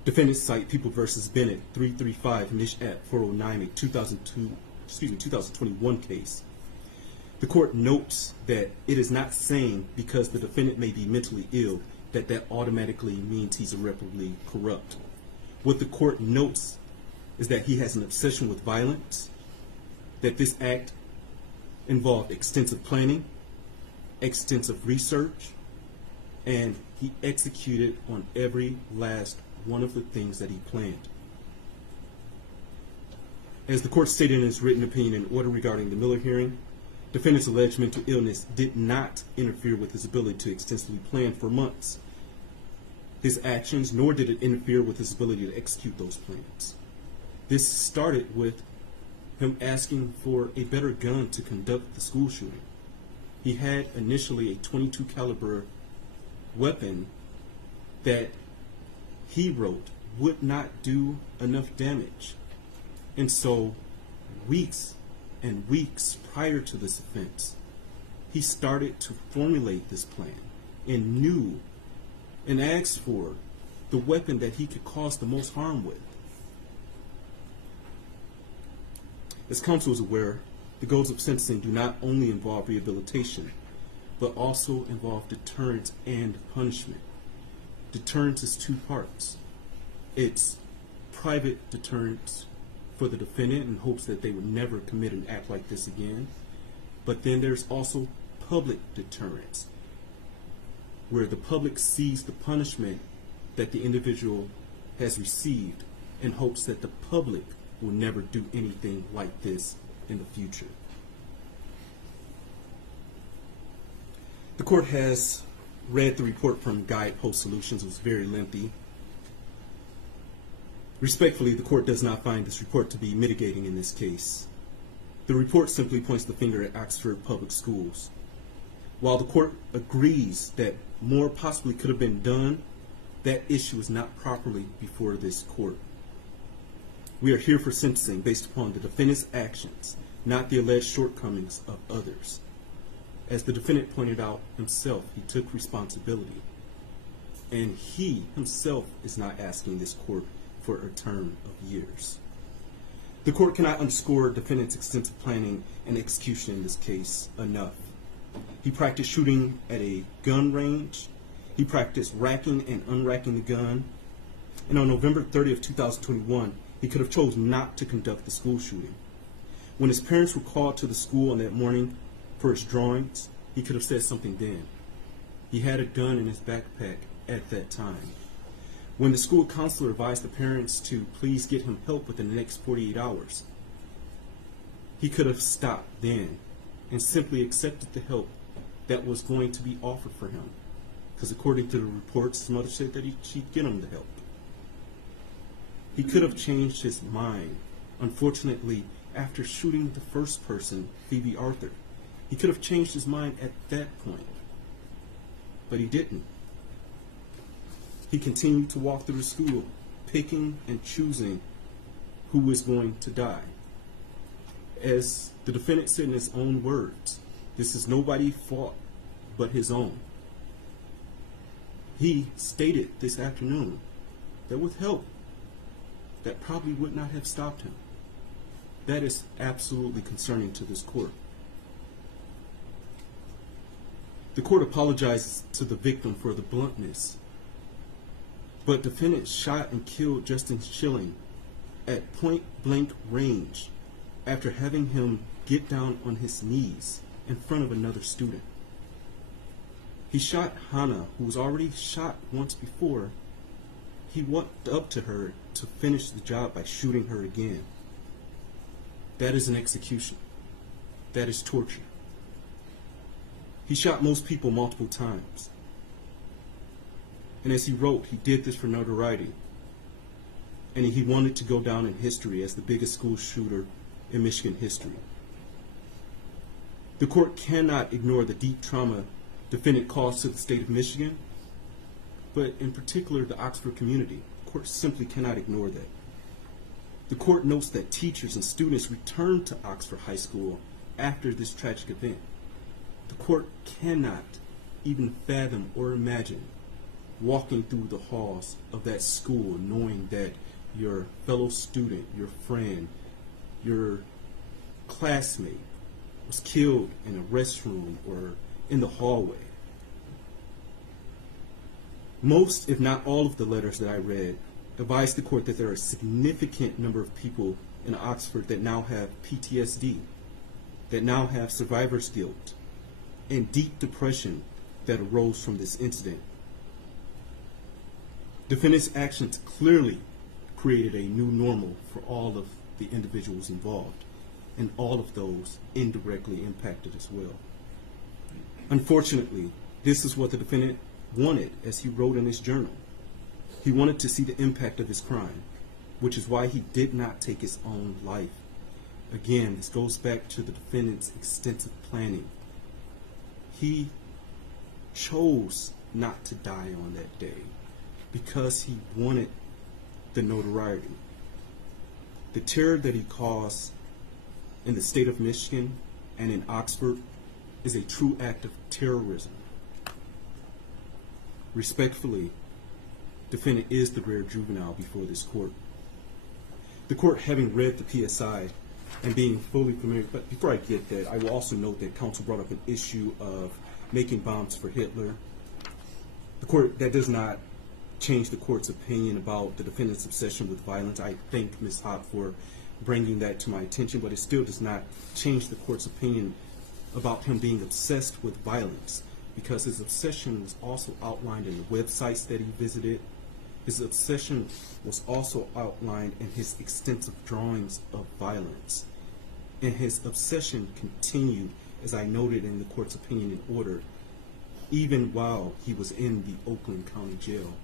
Defendants cite People v. Bennett 335 Nish at 409, a 2021 case. The court notes that it is not saying because the defendant may be mentally ill that that automatically means he's irreparably corrupt. What the court notes is that he has an obsession with violence, that this act involved extensive planning, extensive research, and he executed on every last one of the things that he planned. As the court stated in its written opinion and order regarding the Miller hearing, defendant's alleged mental illness did not interfere with his ability to extensively plan for months his actions, nor did it interfere with his ability to execute those plans. This started with him asking for a better gun to conduct the school shooting. He had initially a .22 caliber weapon that he wrote would not do enough damage. And so weeks and weeks prior to this offense, he started to formulate this plan and knew and asked for the weapon that he could cause the most harm with. As counsel is aware, the goals of sentencing do not only involve rehabilitation, but also involve deterrence and punishment. Deterrence is two parts. It's private deterrence for the defendant in hopes that they would never commit an act like this again. But then there's also public deterrence, where the public sees the punishment that the individual has received in hopes that the public will never do anything like this in the future. The court has read the report from Guidepost Solutions. It was very lengthy. Respectfully, the court does not find this report to be mitigating in this case. The report simply points the finger at Oxford Public Schools. While the court agrees that more possibly could have been done, that issue is not properly before this court. We are here for sentencing based upon the defendant's actions, not the alleged shortcomings of others. As the defendant pointed out himself, he took responsibility. And he himself is not asking this court for a term of years. The court cannot underscore defendant's extensive planning and execution in this case enough. He practiced shooting at a gun range. He practiced racking and unracking the gun. And on November 30th, 2021, he could have chosen not to conduct the school shooting. When his parents were called to the school on that morning for his drawings, he could have said something then. He had a gun in his backpack at that time. When the school counselor advised the parents to please get him help within the next 48 hours, he could have stopped then and simply accepted the help that was going to be offered for him. Because according to the reports, his mother said that she'd get him the help. He could have changed his mind. Unfortunately, after shooting the first person, Phoebe Arthur, he could have changed his mind at that point. But he didn't. He continued to walk through the school, picking and choosing who was going to die. As the defendant said in his own words, this is nobody's fault but his own. He stated this afternoon that with help, that probably would not have stopped him. That is absolutely concerning to this court. The court apologizes to the victim for the bluntness, but defendant shot and killed Justin Schilling at point-blank range after having him get down on his knees in front of another student. He shot Hana, who was already shot once before. He walked up to her to finish the job by shooting her again. That is an execution. That is torture. He shot most people multiple times. And as he wrote, he did this for notoriety. And he wanted to go down in history as the biggest school shooter in Michigan history. The court cannot ignore the deep trauma defendant caused to the state of Michigan, but in particular the Oxford community. The court simply cannot ignore that. The court notes that teachers and students returned to Oxford High School after this tragic event. The court cannot even fathom or imagine walking through the halls of that school knowing that your fellow student, your friend, your classmate was killed in a restroom or in the hallway. Most, if not all, of the letters that I read advised the court that there are a significant number of people in Oxford that now have PTSD, that now have survivor's guilt, and deep depression that arose from this incident. Defendant's actions clearly created a new normal for all of the individuals involved, and all of those indirectly impacted as well. Unfortunately, this is what the defendant wanted, as he wrote in his journal. He wanted to see the impact of his crime, which is why he did not take his own life. Again, this goes back to the defendant's extensive planning. He chose not to die on that day because he wanted the notoriety. The terror that he caused in the state of Michigan and in Oxford is a true act of terrorism. Respectfully, defendant is the rare juvenile before this court. The court, having read the PSI and being fully familiar, but before I get that, I will also note that counsel brought up an issue of making bombs for Hitler. The court, that does not change the court's opinion about the defendant's obsession with violence. I thank Ms. Hott for bringing that to my attention, but it still does not change the court's opinion about him being obsessed with violence, because his obsession was also outlined in the websites that he visited. His obsession was also outlined in his extensive drawings of violence. And his obsession continued, as I noted in the court's opinion in order, even while he was in the Oakland County Jail.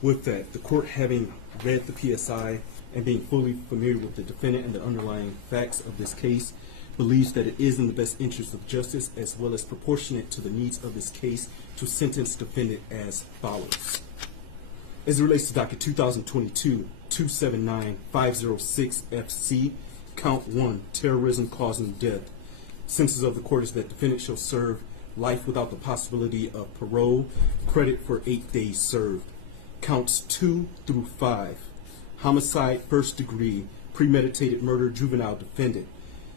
With that, the court, having read the PSI and being fully familiar with the defendant and the underlying facts of this case, believes that it is in the best interest of justice, as well as proportionate to the needs of this case, to sentence defendant as follows. As it relates to docket 2022-279-506 FC, count 1, terrorism causing death. Sentence of the court is that defendant shall serve life without the possibility of parole, credit for 8 days served. Counts 2 through 5, homicide, first degree, premeditated murder, juvenile defendant.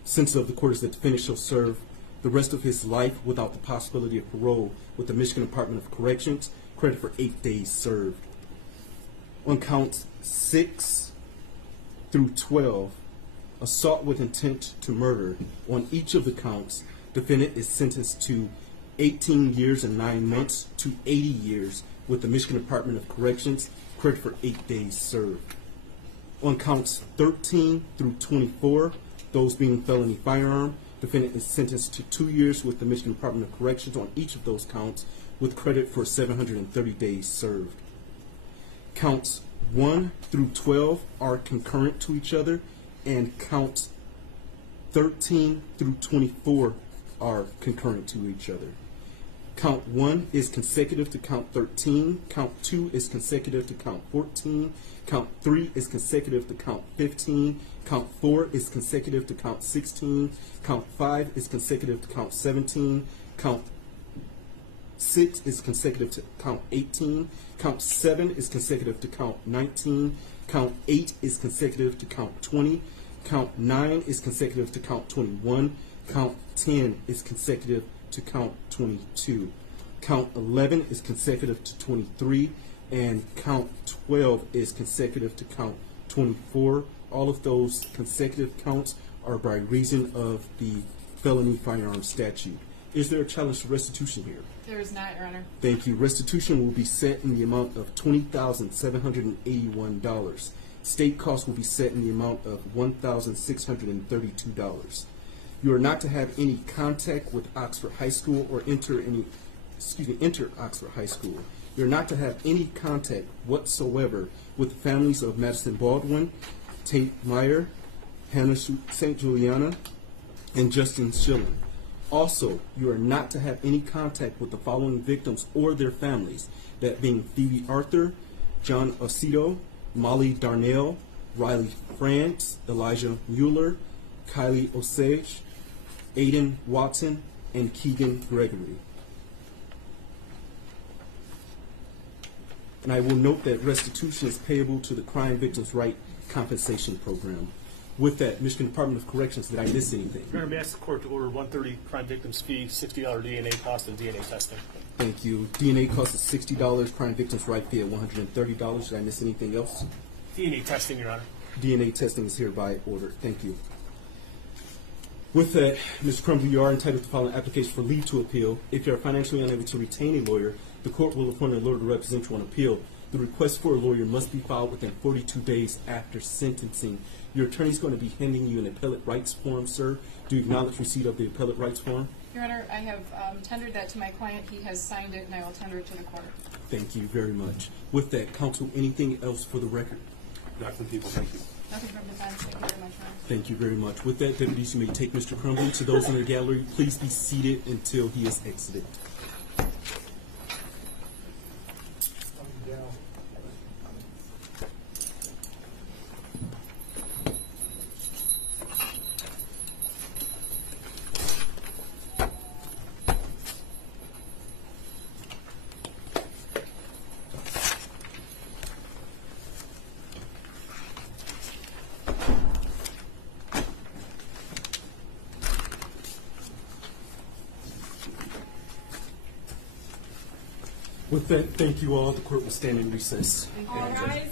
Sentence of the court is that defendant shall serve the rest of his life without the possibility of parole with the Michigan Department of Corrections, credit for 8 days served. On counts 6 through 12, assault with intent to murder. On each of the counts, defendant is sentenced to 18 years and 9 months to 80 years with the Michigan Department of Corrections, credit for 8 days served. On counts 13 through 24, those being felony firearm, defendant is sentenced to 2 years with the Michigan Department of Corrections on each of those counts with credit for 730 days served. Counts 1 through 12 are concurrent to each other, and counts 13 through 24 are concurrent to each other. Count 1 is consecutive to count 13, count 2 is consecutive to count 14, count 3 is consecutive to count 15, count 4 is consecutive to count 16, count 5 is consecutive to count 17, count 6 is consecutive to count 18, count 7 is consecutive to count 19, count 8 is consecutive to count 20, count 9 is consecutive to count 21, count 10 is consecutive to count 22, count 11 is consecutive to 23, and count 12 is consecutive to count 24. All of those consecutive counts are by reason of the felony firearm statute. Is there a challenge to restitution here? There is not, Your Honor. Thank you. Restitution will be set in the amount of $20,781. State costs will be set in the amount of $1,632. You are not to have any contact with Oxford High School or enter Oxford High School. You are not to have any contact whatsoever with the families of Madison Baldwin, Tate Mir, Hana St, Juliana, and Justin Schilling. Also, you are not to have any contact with the following victims or their families, that being Phoebe Arthur, John Osito, Molly Darnell, Riley France, Elijah Mueller, Kylie Oage, Aiden Watson, and Keegan Gregory. And I will note that restitution is payable to the Crime Victims' Right Compensation Program. With that, Michigan Department of Corrections, did I miss anything? Your Honor, may I ask the court to order 130 crime victims fee, $60 DNA cost, and DNA testing? Thank you. DNA cost is $60, Crime Victims' Right fee at $130. Did I miss anything else? DNA testing, Your Honor. DNA testing is hereby ordered. Thank you. With that, Mr. Crumbly, you are entitled to file an application for leave to appeal. If you are financially unable to retain a lawyer, the court will appoint a lawyer to represent you on appeal. The request for a lawyer must be filed within 42 days after sentencing. Your attorney is going to be handing you an appellate rights form, sir. Do you acknowledge receipt of the appellate rights form? Your Honor, I have tendered that to my client. He has signed it, and I will tender it to the court. Thank you very much. With that, counsel, anything else for the record? Not from people, thank you. Nothing from the defense. Thank you very much, Your Honor. Thank you very much. With that, deputies, you may take Mr. Crumbly. To those in the gallery, please be seated until he is exited. With that, thank you all. The court will stand in recess. All rise.